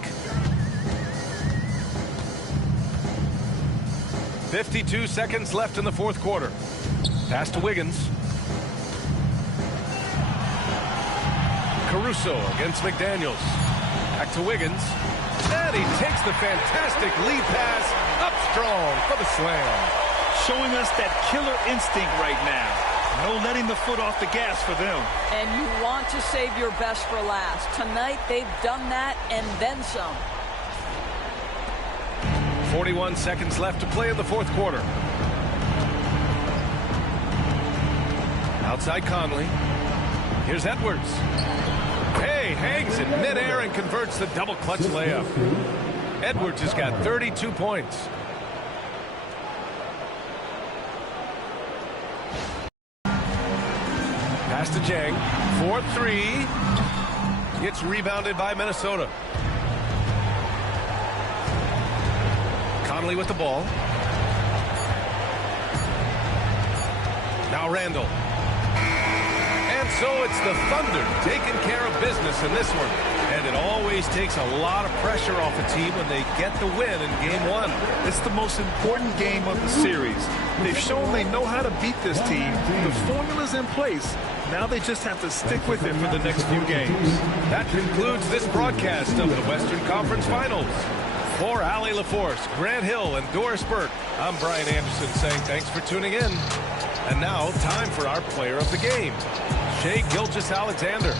52 seconds left in the fourth quarter. Pass to Wiggins. Caruso against McDaniels. Back to Wiggins. And he takes the fantastic lead pass up strong for the slam. Showing us that killer instinct right now. No letting the foot off the gas for them. And you want to save your best for last. Tonight they've done that and then some. 41 seconds left to play in the fourth quarter. Outside Conley. Here's Edwards. Hey, hangs in midair and converts the double clutch layup. Edwards has got 32 points. Pass to Jang. 4-3. It's rebounded by Minnesota. Conley with the ball. Now Randall. And So it's the Thunder taking care of business in this one. And it always takes a lot of pressure off a team when they get the win in Game 1. It's the most important game of the series. They've shown they know how to beat this team. The formula's in place. Now they just have to stick with it for the next few games. That concludes this broadcast of the Western Conference Finals. For Allie LaForce, Grant Hill, and Doris Burke, I'm Brian Anderson saying thanks for tuning in. And now, time for our player of the game, Shai Gilgeous-Alexander.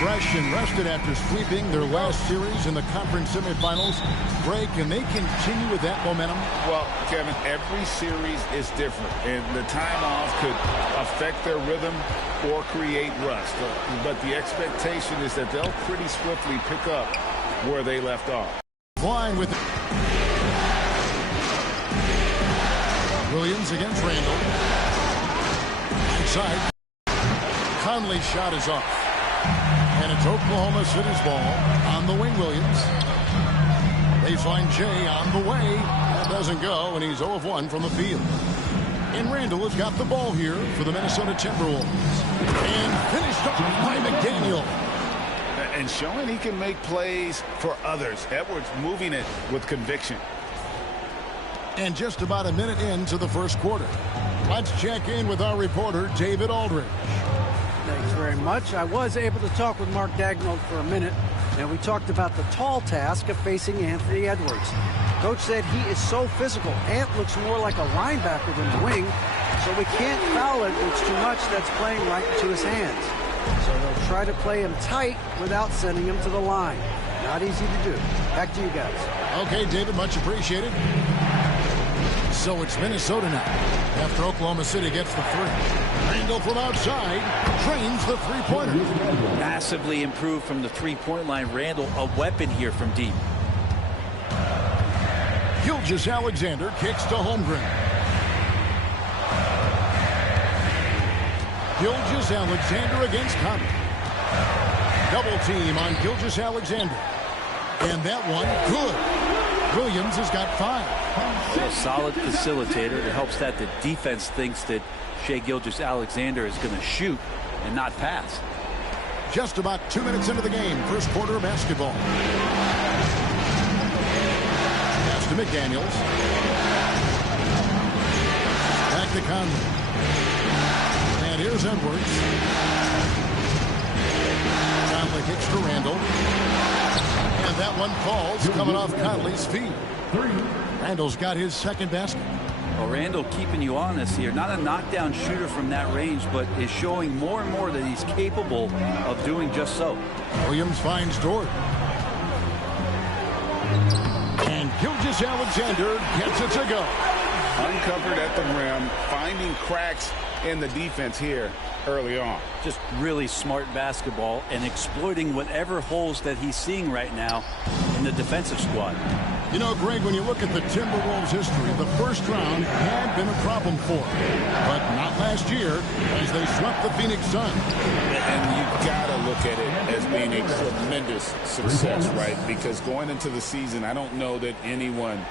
Fresh and rested after sweeping their last series in the conference semifinals. Greg, can they continue with that momentum? Well, Kevin, every series is different, and the time off could affect their rhythm or create rust. But the expectation is that they'll pretty swiftly pick up where they left off. Flying with Williams against Randall. Inside. Conley's shot is off. And it's Oklahoma City's ball on the wing. Williams. Baseline Jay on the way. That doesn't go, and he's 0 of 1 from the field. And Randall has got the ball here for the Minnesota Timberwolves. And finished off by McDaniel. And showing he can make plays for others. Edwards moving it with conviction. And just about a minute into the first quarter. Let's check in with our reporter, David Aldridge. Thanks very much. I was able to talk with Mark Daigneault for a minute, and we talked about the tall task of facing Anthony Edwards. Coach said he is so physical. Ant looks more like a linebacker than a wing, so we can't foul Edwards too much. That's playing right into his hands. So they'll try to play him tight without sending him to the line. Not easy to do. Back to you guys. Okay, David, much appreciated. So it's Minnesota now after Oklahoma City gets the three. Randall from outside trains the three-pointer. Massively improved from the three-point line. Randall, a weapon here from deep. Gilgeous-Alexander kicks to Holmgren. Gilgeous-Alexander against Conley. Double team on Gilgeous-Alexander. And that one, good. Williams has got 5. A solid facilitator. It helps that the defense thinks that Shai Gilgeous-Alexander is going to shoot and not pass. Just about 2 minutes into the game, first quarter of basketball. Pass to McDaniels. Back to Conley. And here's Edwards. Conley kicks to Randall. And that one falls coming off Conley's feet. Randall's got his second basket. Well, Randall keeping you honest here. Not a knockdown shooter from that range, but is showing more and more that he's capable of doing just so. Williams finds Dort. And Gilgeous-Alexander gets it to go. Uncovered at the rim, finding cracks in the defense here early on. Just really smart basketball and exploiting whatever holes that he's seeing right now in the defensive squad. You know, Greg, when you look at the Timberwolves' history, the first round had been a problem for them, but not last year as they swept the Phoenix Suns. And you got to look at it as being a tremendous success, right? Because going into the season, I don't know that anyone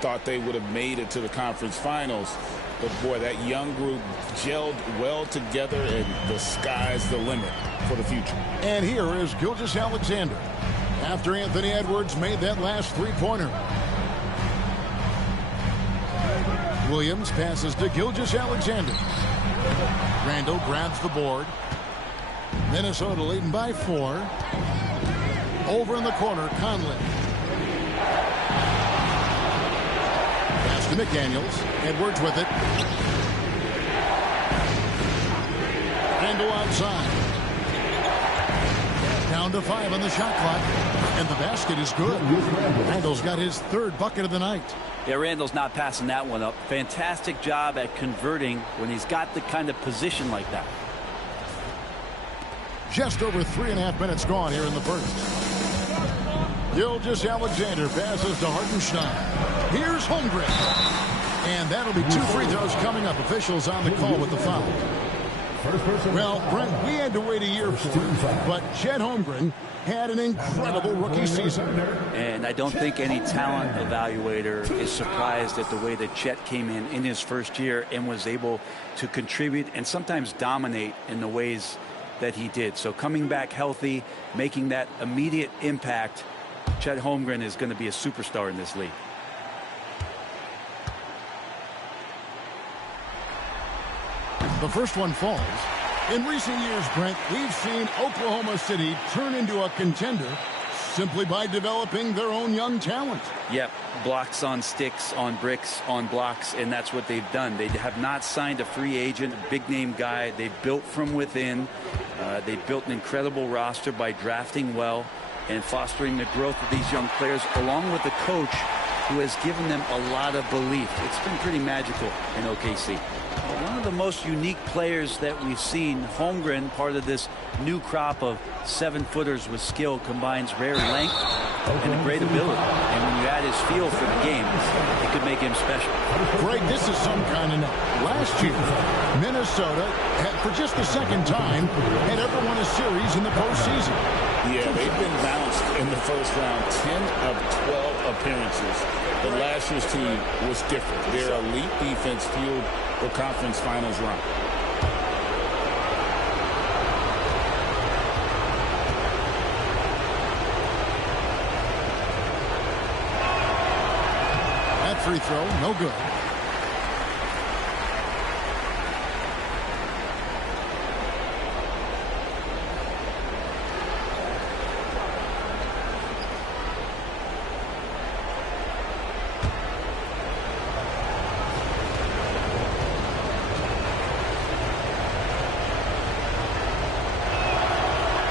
thought they would have made it to the conference finals. But, boy, that young group gelled well together, and the sky's the limit for the future. And here is Gilgeous-Alexander after Anthony Edwards made that last three-pointer. Williams passes to Gilgeous-Alexander. Randall grabs the board. Minnesota leading by 4. Over in the corner, Conley. Pass to McDaniels. Edwards with it. Randall outside. Down to 5 on the shot clock. And the basket is good. Randall's got his third bucket of the night. Yeah, Randall's not passing that one up. Fantastic job at converting when he's got the kind of position like that. Just over 3.5 minutes gone here in the first. Gilgeous-Alexander passes to Hartenstein. Here's Holmgren. And that'll be 2 free throws coming up. Officials on the call with the foul. Well, Brent, we had to wait a year for it, but Chet Holmgren had an incredible rookie season. And I don't think any talent evaluator is surprised at the way that Chet came in his first year and was able to contribute and sometimes dominate in the ways that he did. So coming back healthy, making that immediate impact, Chet Holmgren is going to be a superstar in this league. The first one falls. In recent years, Brent, we've seen Oklahoma City turn into a contender simply by developing their own young talent. Yep, blocks on sticks, on bricks, on blocks, and that's what they've done. They have not signed a free agent, a big-name guy. They've built from within. They built an incredible roster by drafting well and fostering the growth of these young players, along with a coach who has given them a lot of belief. It's been pretty magical in OKC. One of the most unique players that we've seen, Holmgren, part of this new crop of 7-footers with skill, combines rare length and a great ability. And when you add his feel for the game, it could make him special. Greg, this is some kind of night. Last year, Minnesota, for just the second time, had ever won a series in the postseason. Yeah, they've been bounced in the first round, 10 of 12 appearances. But last year's team was different. Their elite defense fueled the conference finals run. That free throw, no good.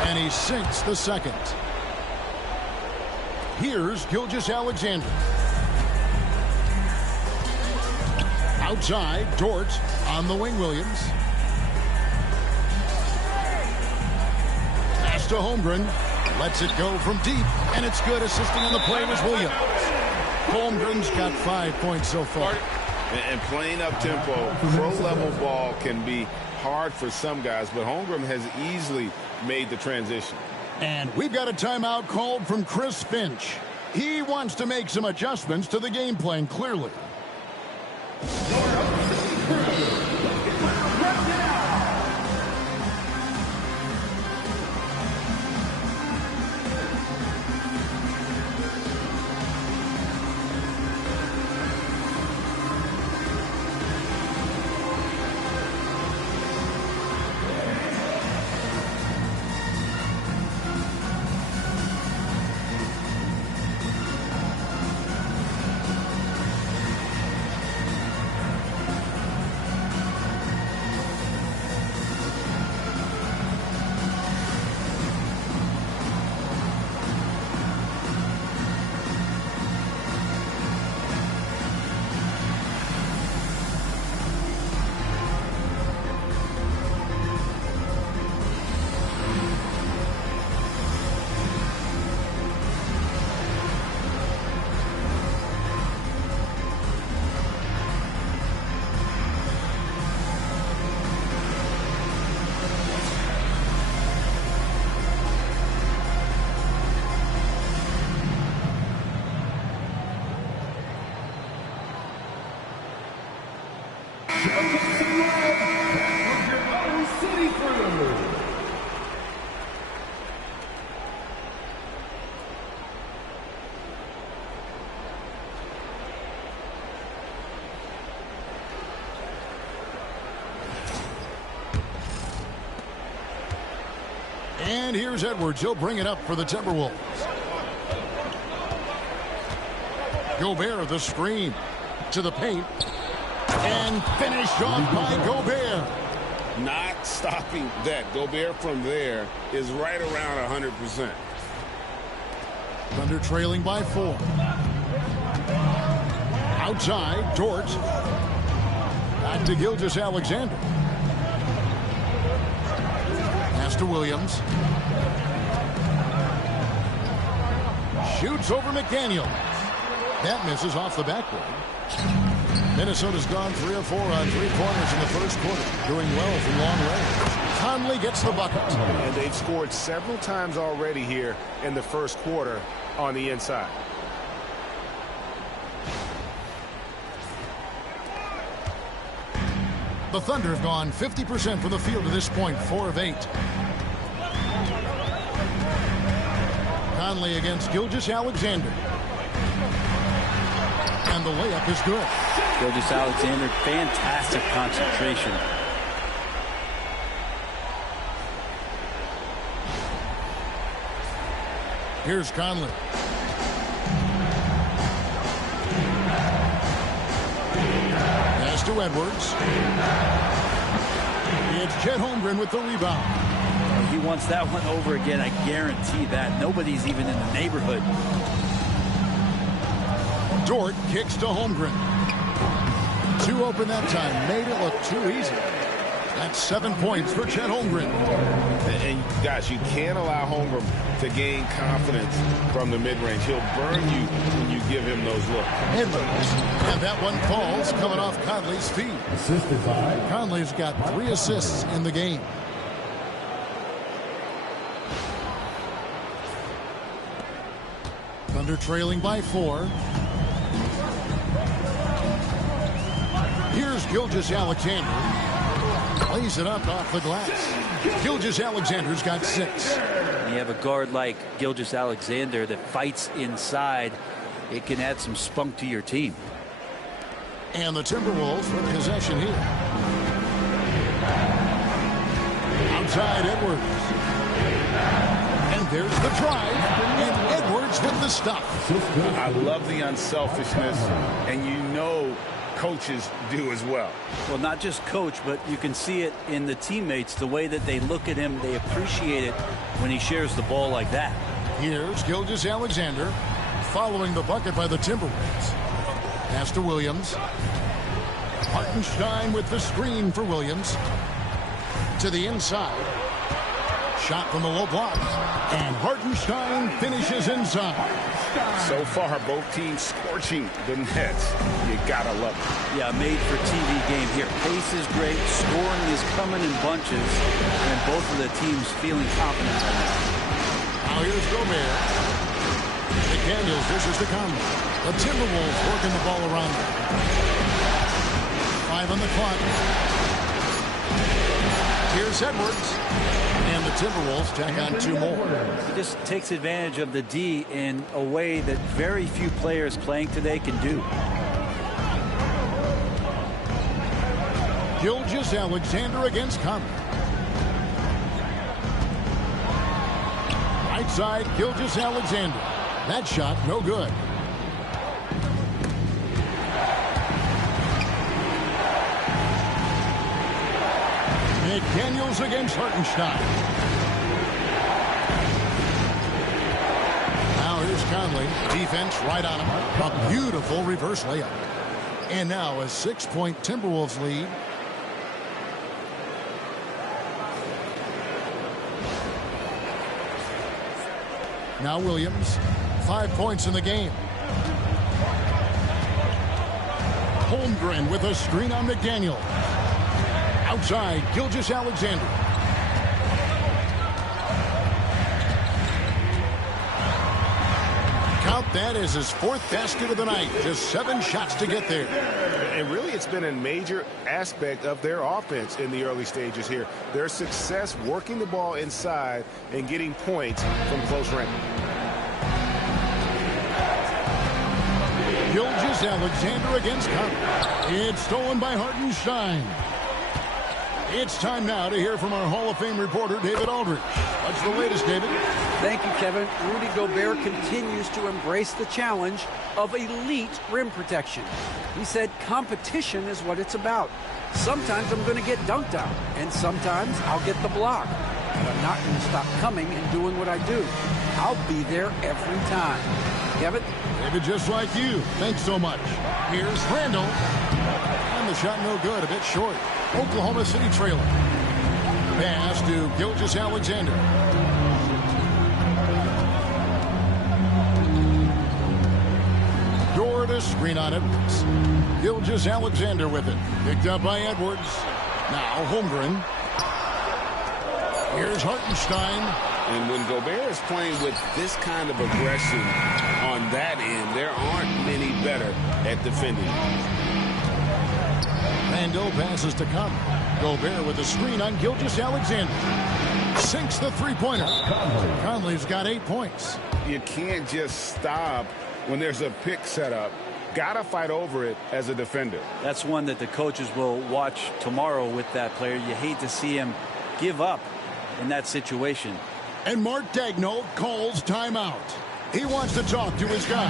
And he sinks the second. Here's Gilgeous-Alexander. Outside, Dort on the wing, Williams. Pass to Holmgren. Lets it go from deep, and it's good. Assisting on the play was Williams. Holmgren's got 5 points so far. And playing up-tempo, pro-level ball can be hard for some guys, but Holmgren has easily made the transition. And we've got a timeout called from Chris Finch. He wants to make some adjustments to the game plan, clearly. And here's Edwards. He'll bring it up for the Timberwolves. Gobert, the screen to the paint. And finished off by Gobert. Not stopping that. Gobert from there is right around 100%. Thunder trailing by 4. Outside, Dort. Back to Gilgeous-Alexander. Pass to Williams. Shoots over McDaniel. That misses off the backboard. Minnesota's gone 3 of 4 on 3-pointers in the first quarter, doing well from long range. Conley gets the bucket. And they've scored several times already here in the first quarter on the inside. The Thunder have gone 50% from the field to this point, 4 of 8. Conley against Gilgeous-Alexander. And the layup is good. Gilgeous-Alexander, fantastic concentration. Here's Conley. Pass to Edwards. It's Chet Holmgren with the rebound. He wants that one over again, I guarantee that. Nobody's even in the neighborhood. Dort kicks to Holmgren. 2 open that time. Made it look too easy. That's 7 points for Chet Holmgren. And guys, you can't allow Holmgren to gain confidence from the mid-range. He'll burn you when you give him those looks. Edwards. And that one falls coming off Conley's feet. Assisted by Conley's got 3 assists in the game. Thunder trailing by 4. Here's Gilgeous-Alexander. Lays it up off the glass. Gilgeous-Alexander's got 6. When you have a guard like Gilgeous-Alexander that fights inside, it can add some spunk to your team. And the Timberwolves with possession here. Outside Edwards. And there's the drive. And Edwards with the stop. I love the unselfishness, and you know coaches do as well. Well, not just coach, but you can see it in the teammates, the way that they look at him. They appreciate it when he shares the ball like that. Here's Gilgeous-Alexander following the bucket by the Timberwolves. Pass to Williams. Hartenstein with the screen for Williams. To the inside. Shot from the low block. And Hartenstein finishes inside. So far, both teams scorching the nets. You gotta love it. Yeah, made for TV game here. Pace is great. Scoring is coming in bunches. And both of the teams feeling confident. Now here's Gobert. McDaniels dishes to Conley. The Timberwolves working the ball around them. 5 on the clock. Here's Edwards. And the Timberwolves tack on 2 more. He just takes advantage of the D in a way that very few players playing today can do. Gilgeous-Alexander against Conley. Right side, Gilgeous-Alexander. That shot, no good. McDaniels against Hartenstein. Now here's Conley. Defense right on him. A beautiful reverse layup. And now a 6-point Timberwolves lead. Now Williams. 5 points in the game. Holmgren with a screen on McDaniel. Outside, Gilgeous-Alexander. Count that as his 4th basket of the night. Just 7 shots to get there. And really, it's been a major aspect of their offense in the early stages here. Their success working the ball inside and getting points from close range. Gilgeous-Alexander against Conley. It's stolen by Hartenstein. It's time now to hear from our Hall of Fame reporter, David Aldridge. What's the latest, David? Thank you, Kevin. Rudy Gobert continues to embrace the challenge of elite rim protection. He said competition is what it's about. Sometimes I'm going to get dunked on, and sometimes I'll get the block. but I'm not going to stop coming and doing what I do. I'll be there every time. Kevin? David, just like you. Thanks so much. Here's Randall. And the shot no good, a bit short. Oklahoma City trailing. Pass to Gilgeous-Alexander. To screen on Edwards. Gilgeous-Alexander with it. Picked up by Edwards. Now Holmgren. Here's Hartenstein. And when Gobert is playing with this kind of aggression on that end, there aren't many better at defending. Randall passes to Conley. Gobert with a screen on Gilgeous-Alexander. Sinks the three-pointer. Conley's got 8 points. You can't just stop when there's a pick set up. Gotta fight over it as a defender. That's one that the coaches will watch tomorrow with that player. You hate to see him give up in that situation. And Mark Daigneault calls timeout. He wants to talk to his guys.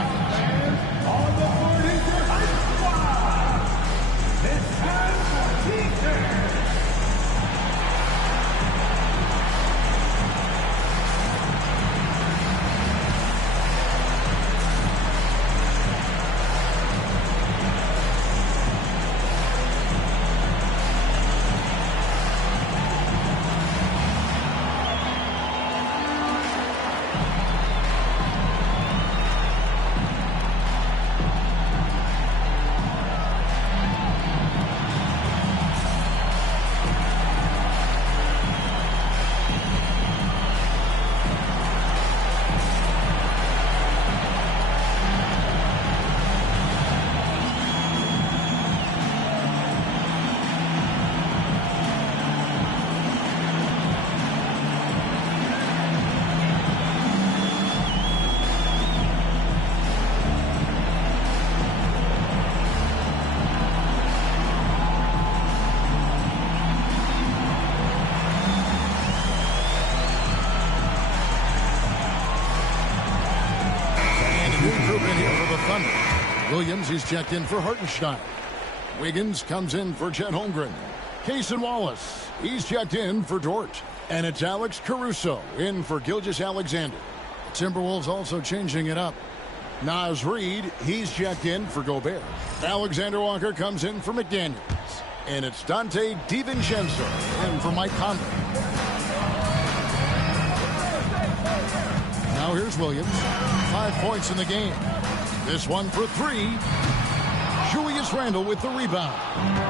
On the board is your high squad. It's time for teacher. Williams is checked in for Hartenstein. Wiggins comes in for Chet Holmgren. Cason Wallace, he's checked in for Dort. And it's Alex Caruso in for Gilgeous-Alexander. The Timberwolves also changing it up. Naz Reid, he's checked in for Gobert. Alexander Walker comes in for McDaniels. And it's Dante DiVincenzo in for Mike Conley. Now here's Williams. 5 points in the game. This one for 3. Julius Randle with the rebound.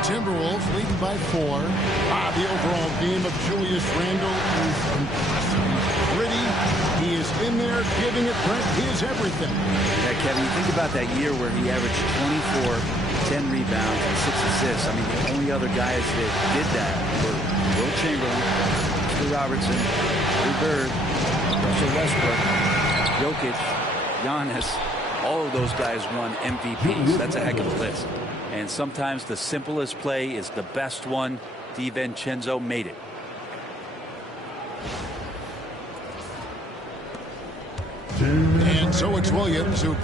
Timberwolves leading by 4. The overall game of Julius Randle is impressive. Gritty. He is in there giving it his everything. Yeah, Kevin, you think about that year where he averaged 24, 10 rebounds, and 6 assists. I mean, the only other guys that did that were Will Chamberlain, Stu Robertson, Lou Bird, Russell Westbrook, Jokic, Giannis. All of those guys won MVPs. That's a heck of a list. And sometimes the simplest play is the best one. DiVincenzo made it. And so it's Williams who...